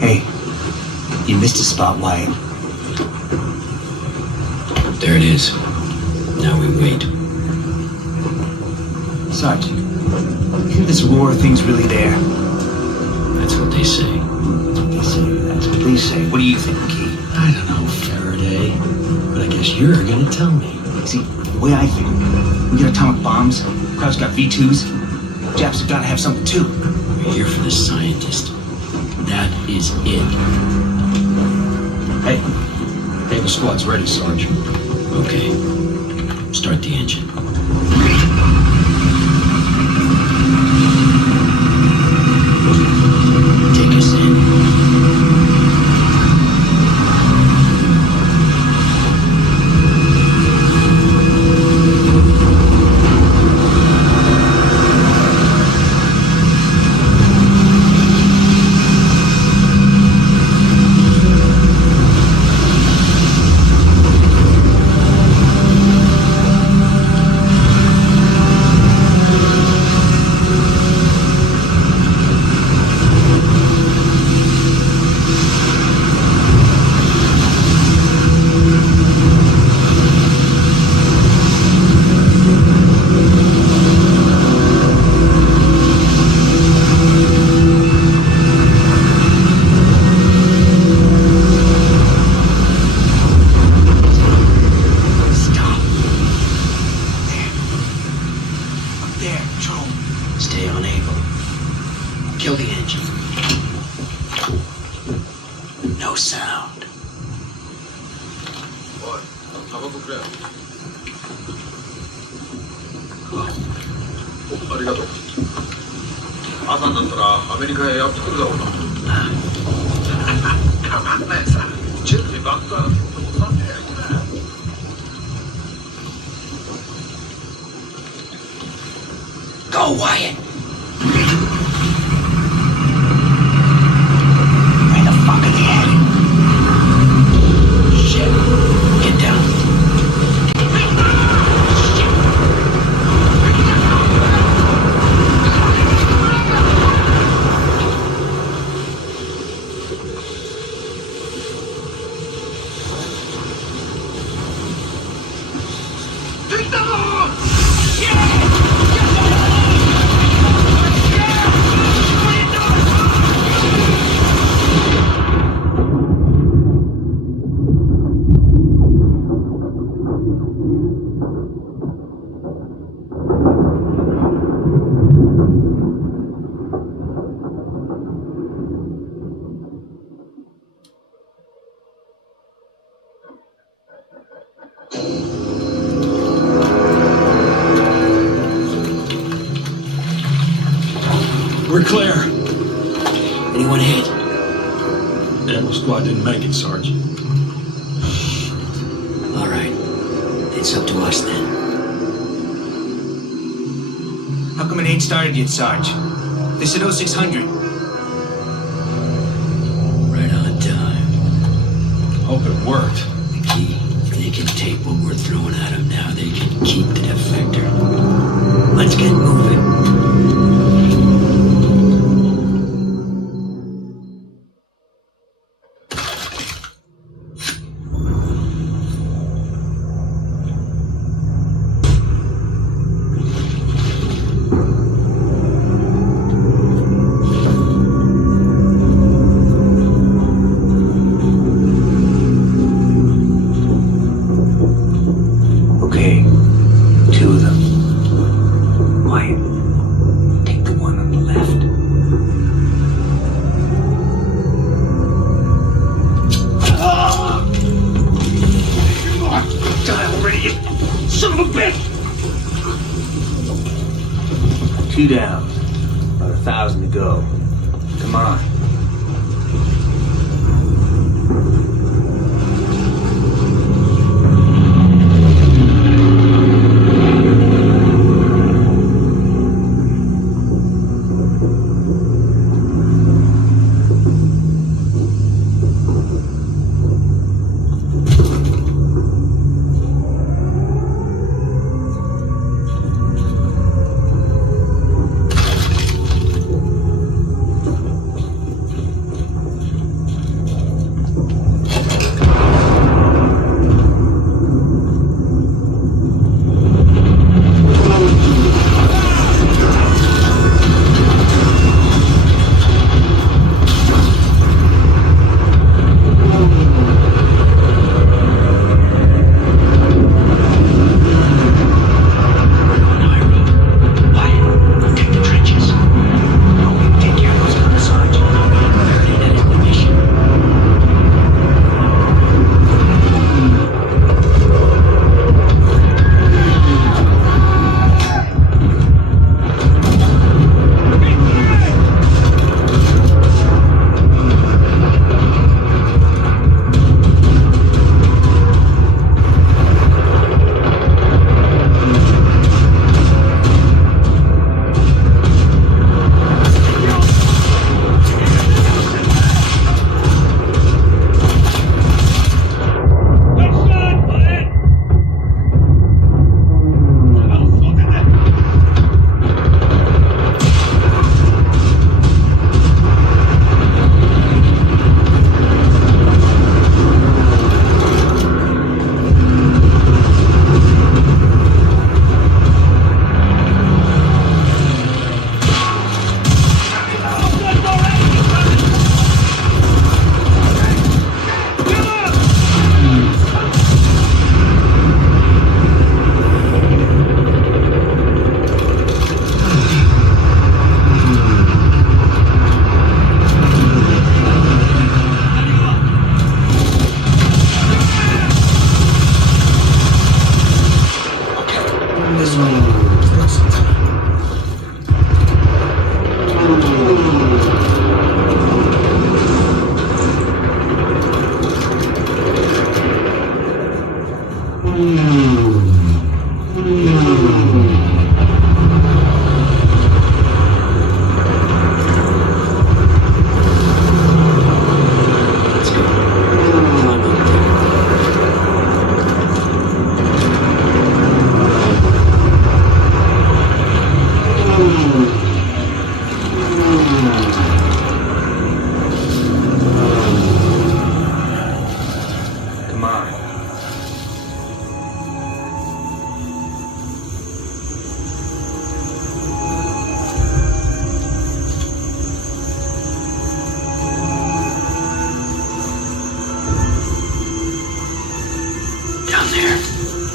Hey, you missed a spot, Wyatt. There it is. Now we wait. Sarge, you hear this roar thing's really there? That's what they say. That's what they say. What do you think, Key? I don't know, Faraday. But I guess you're gonna tell me. See, the way I think, we got atomic bombs, Kraut's got V2s, Japs have gotta have something too. We're here for the scientist. That is it. Hey, Paper Squad's ready, Sarge. Okay. Start the engine. Take us in. Stay on Able. Kill the engine. No sound. Go, Wyatt! Where the fuck are they headed? Shit. Get down. We're clear. Anyone hit? Animal squad didn't make it, Sarge. All right. It's up to us then. How come it ain't started yet, Sarge? They said 0600. Right on time. Hope it worked. The key. If they can take what we're throwing at them now, they can keep the defector. Let's get moving. Two down. About 1,000 to go. Come on.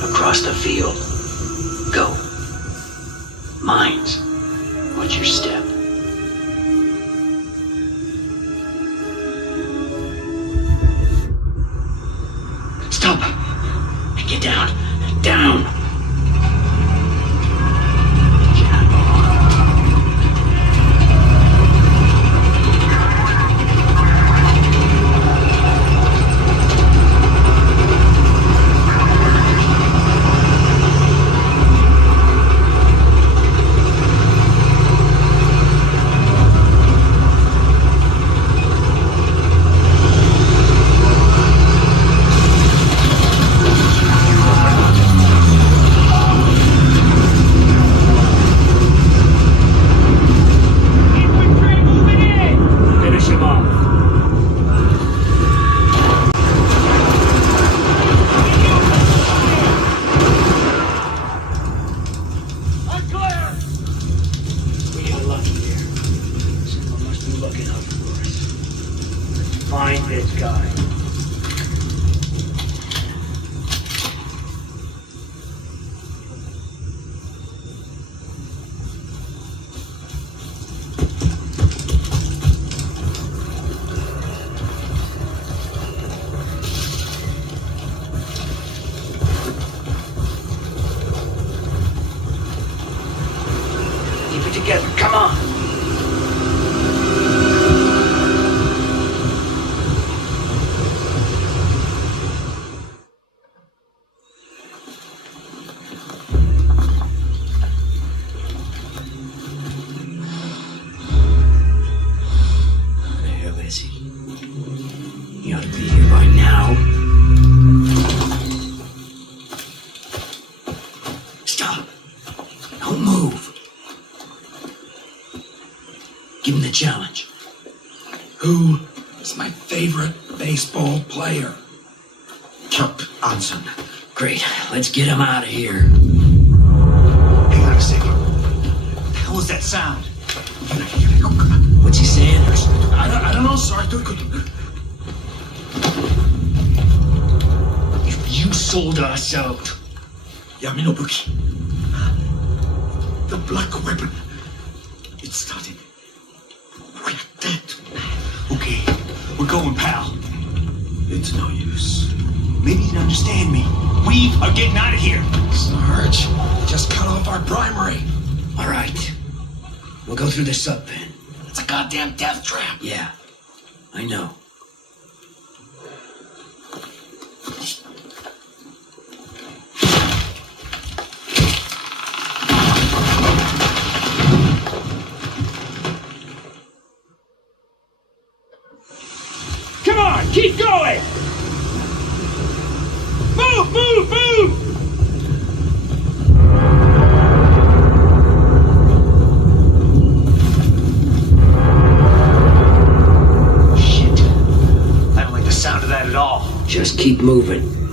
Across the field. Go. Mines. Watch your step. Stop. I Get down. Down. Find this guy. Keep it together. Come on. He ought to be here by now. Stop. Don't move. Give him the challenge. Who is my favorite baseball player? Chuck Anson. Great. Let's get him out of here. Hang on a second. What the hell was that sound? What's he saying? I don't know, sir. If you sold us out, Yaminobuki, the black weapon, it started. We're dead. Okay, we're going, pal. It's no use. Maybe you can understand me. We are getting out of here. Sarge, just cut off our primary. All right. We'll go through the sub pen. It's a goddamn death trap. Yeah, I know. Come on, keep going! Move, move, move! Sound of that at all. Just keep moving.